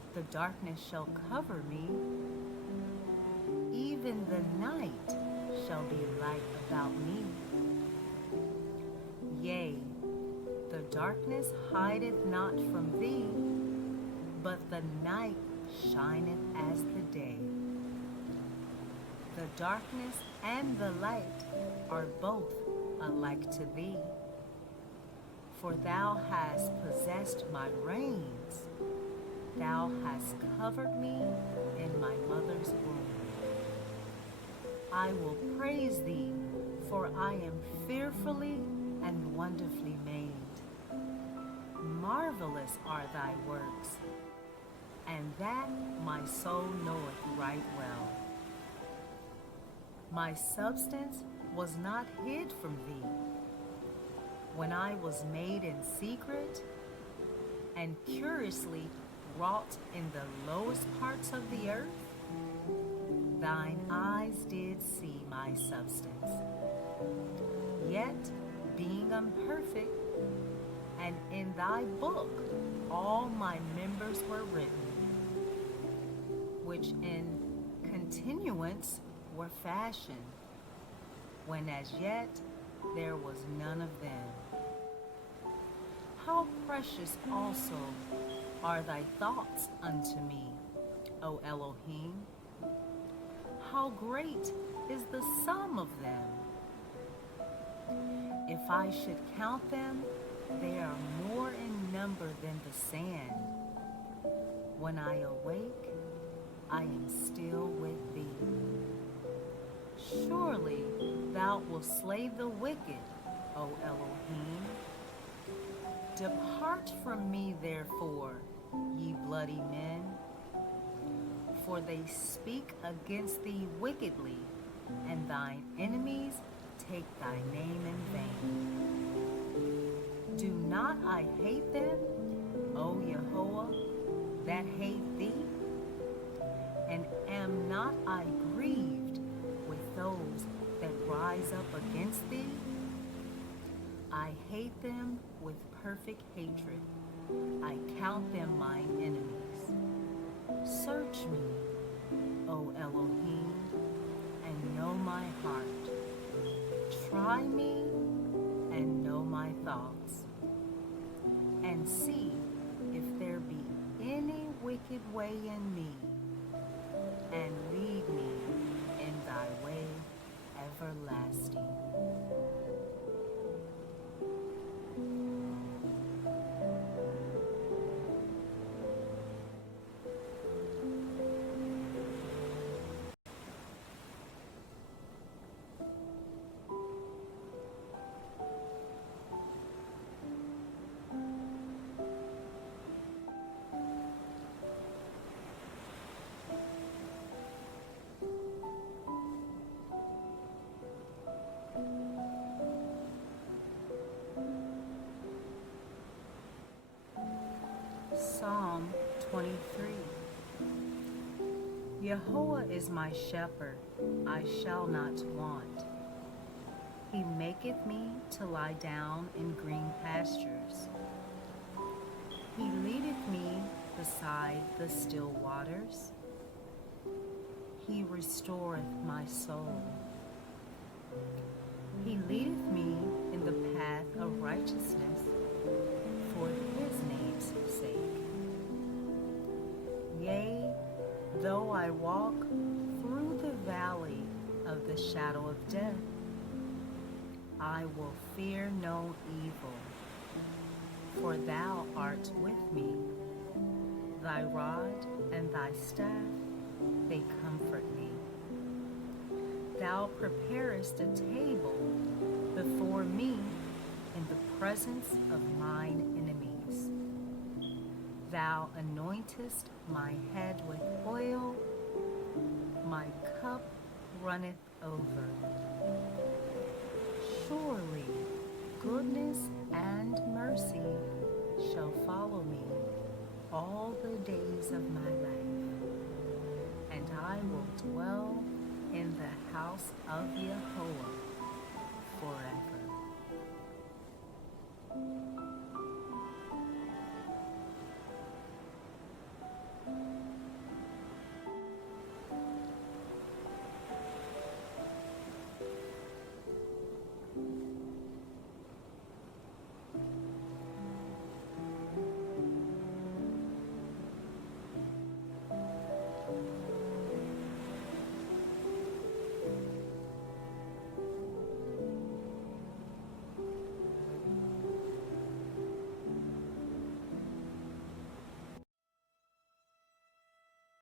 The darkness shall cover me, even the night shall be light about me. Yea, the darkness hideth not from thee, but the night shineth as the day. The darkness and the light are both alike to thee. For thou hast possessed my reins, thou hast covered me in my mother's womb. I will praise thee, for I am fearfully and wonderfully made. Marvelous are thy works, and that my soul knoweth right well. My substance was not hid from thee, when I was made in secret, and curiously wrought in the lowest parts of the earth. Thine eyes did see my substance, yet being imperfect, and in thy book all my members were written, which in continuance were fashioned, when as yet there was none of them. How precious also are thy thoughts unto me, O Elohim! How great is the sum of them! If I should count them, they are more in number than the sand. When I awake, I am still with thee. Surely thou wilt slay the wicked, O Elohim. Depart from me, therefore, ye bloody men, for they speak against thee wickedly, and thine enemies take thy name in vain. Do not I hate them, O Yahuwah, that hate thee? And am not I grieved with those that rise up against thee? I hate them with perfect hatred. I count them mine enemies. Search me, O Elohim, and know my heart. Try me and know my thoughts, and see if there be any wicked way in me, and lead me in thy way everlasting. Psalm 23. Yahuwah is my shepherd, I shall not want. He maketh me to lie down in green pastures. He leadeth me beside the still waters. He restoreth my soul. He leadeth me in the path of righteousness for his name's sake. Yea, though I walk through the valley of the shadow of death, I will fear no evil, for thou art with me. Thy rod and thy staff, they comfort me. Thou preparest a table before me in the presence of mine enemies. Thou anointest my head with oil, my cup runneth over. Surely goodness and mercy shall follow me all the days of my life, and I will dwell in the house of Yahuwah